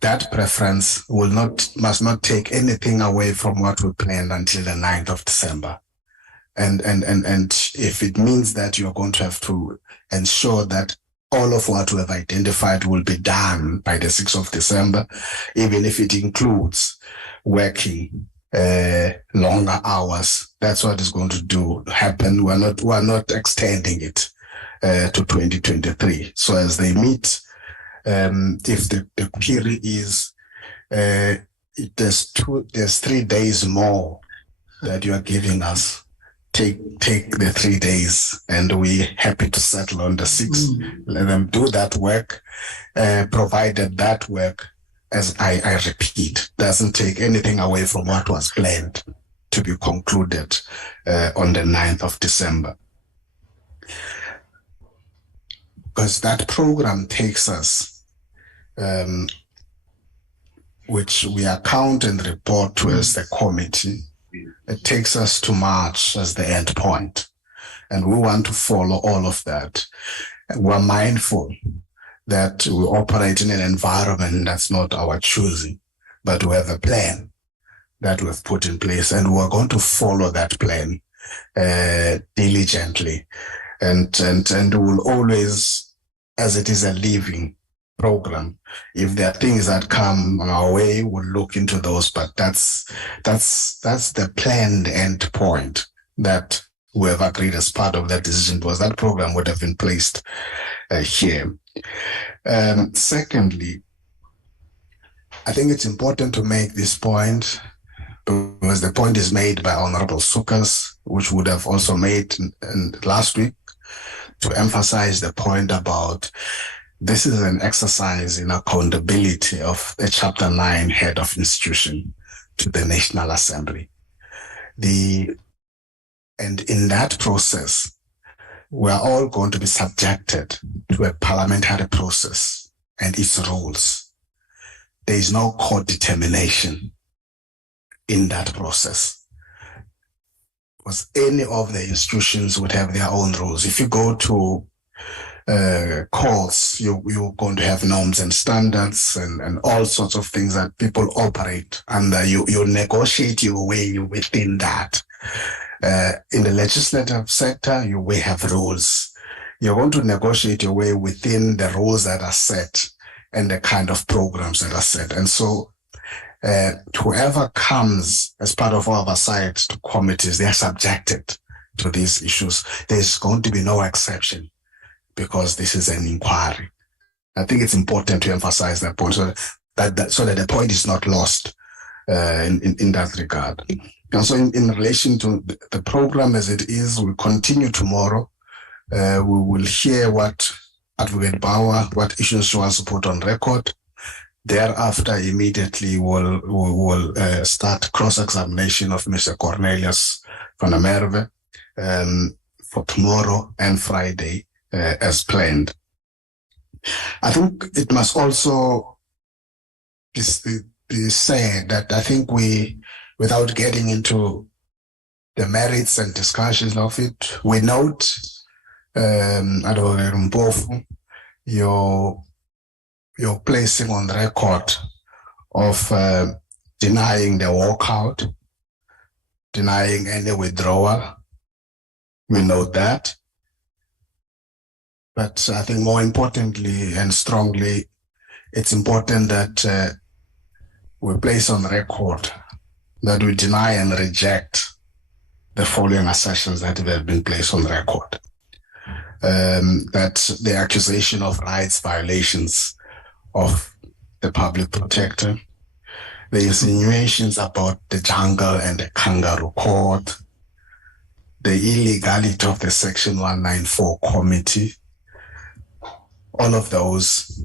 that preference must not take anything away from what we planned until the 9th of December. And if it means that you're going to have to ensure that all of what we have identified will be done by the 6th of December, even if it includes working longer hours, that's what is going to happen. We're not extending it to 2023. So as they meet, if the query is there's 3 days more that you are giving us, take the 3 days, and we're happy to settle on the 6th. Let them do that work, provided that work, as I repeat, doesn't take anything away from what was planned to be concluded on the 9th of December. Because that program takes us, which we account and report to as the committee, it takes us to March as the end point. And we want to follow all of that. And we're mindful that we operate in an environment that's not our choosing, but we have a plan that we've put in place, and we're going to follow that plan diligently. And we'll always, as it is a living program, if there are things that come our way, we'll look into those, but that's the planned end point that we have agreed as part of that decision, because that program would have been placed here. Secondly, I think it's important to make this point, because the point is made by Honorable Sukas, which would have also made last week, to emphasize the point about this is an exercise in accountability of the Chapter 9 head of institution to the National Assembly. And in that process, we're all going to be subjected to a parliamentary process and its rules. There is no court determination in that process, because any of the institutions would have their own rules. If you go to courts, you're going to have norms and standards and all sorts of things that people operate under. You negotiate your way within that. In the legislative sector, you will have rules. You're going to negotiate your way within the rules that are set and the kind of programs that are set. And so whoever comes as part of oversight to committees, they are subjected to these issues. There's going to be no exception because this is an inquiry. I think it's important to emphasize that point so that the point is not lost in that regard. And so in relation to the program as it is, we'll continue tomorrow. We will hear what Advocate Bauer, what issues she wants to put on record. Thereafter, immediately we'll start cross-examination of Mr. Cornelius van der Merwe for tomorrow and Friday as planned. I think it must also be said that I think we, without getting into the merits and discussions of it, we note, Advocate Mpofu, your placing on record of denying the walkout, denying any withdrawal. We note that. But I think more importantly and strongly, it's important that we place on record that we deny and reject the following assertions that have been placed on record. That the accusation of rights violations of the public protector, the insinuations about the jungle and the kangaroo court, the illegality of the Section 194 committee, all of those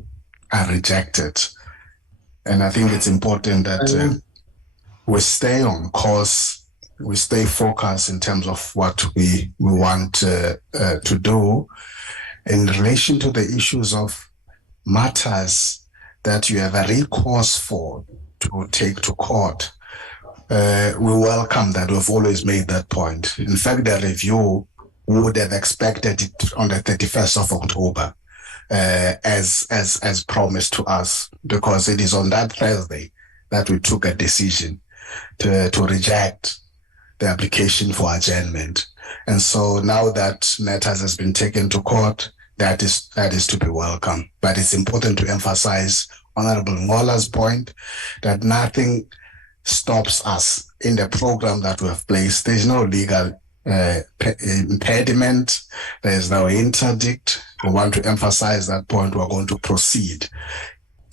are rejected. And I think it's important that we stay on course, we stay focused in terms of what we want to do in relation to the issues of matters that you have a recourse for to take to court. We welcome that. We've always made that point. In fact, the review would have expected it on the 31st of October, as promised to us, because it is on that Thursday that we took a decision to reject the application for adjournment. And so now that matters has been taken to court, that is to be welcome. But it's important to emphasize Honorable Ngola's point that nothing stops us in the program that we have placed. There's no legal impediment. There's no interdict. We want to emphasize that point. We're going to proceed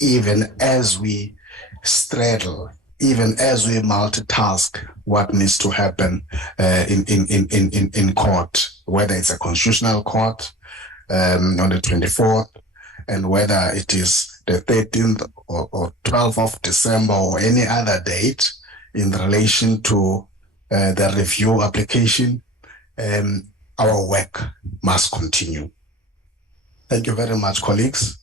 even as we straddle, even as we multitask what needs to happen in court, whether it's a constitutional court on the 24th, and whether it is the 13th or 12th of December or any other date in relation to the review application. Our work must continue. Thank you very much, colleagues.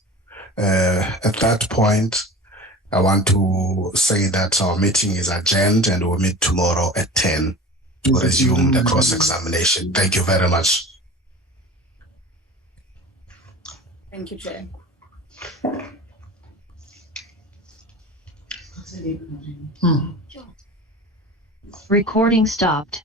At that point, I want to say that our meeting is adjourned and we'll meet tomorrow at 10 to resume the cross-examination. Thank you very much. Thank you, Chair. Recording stopped.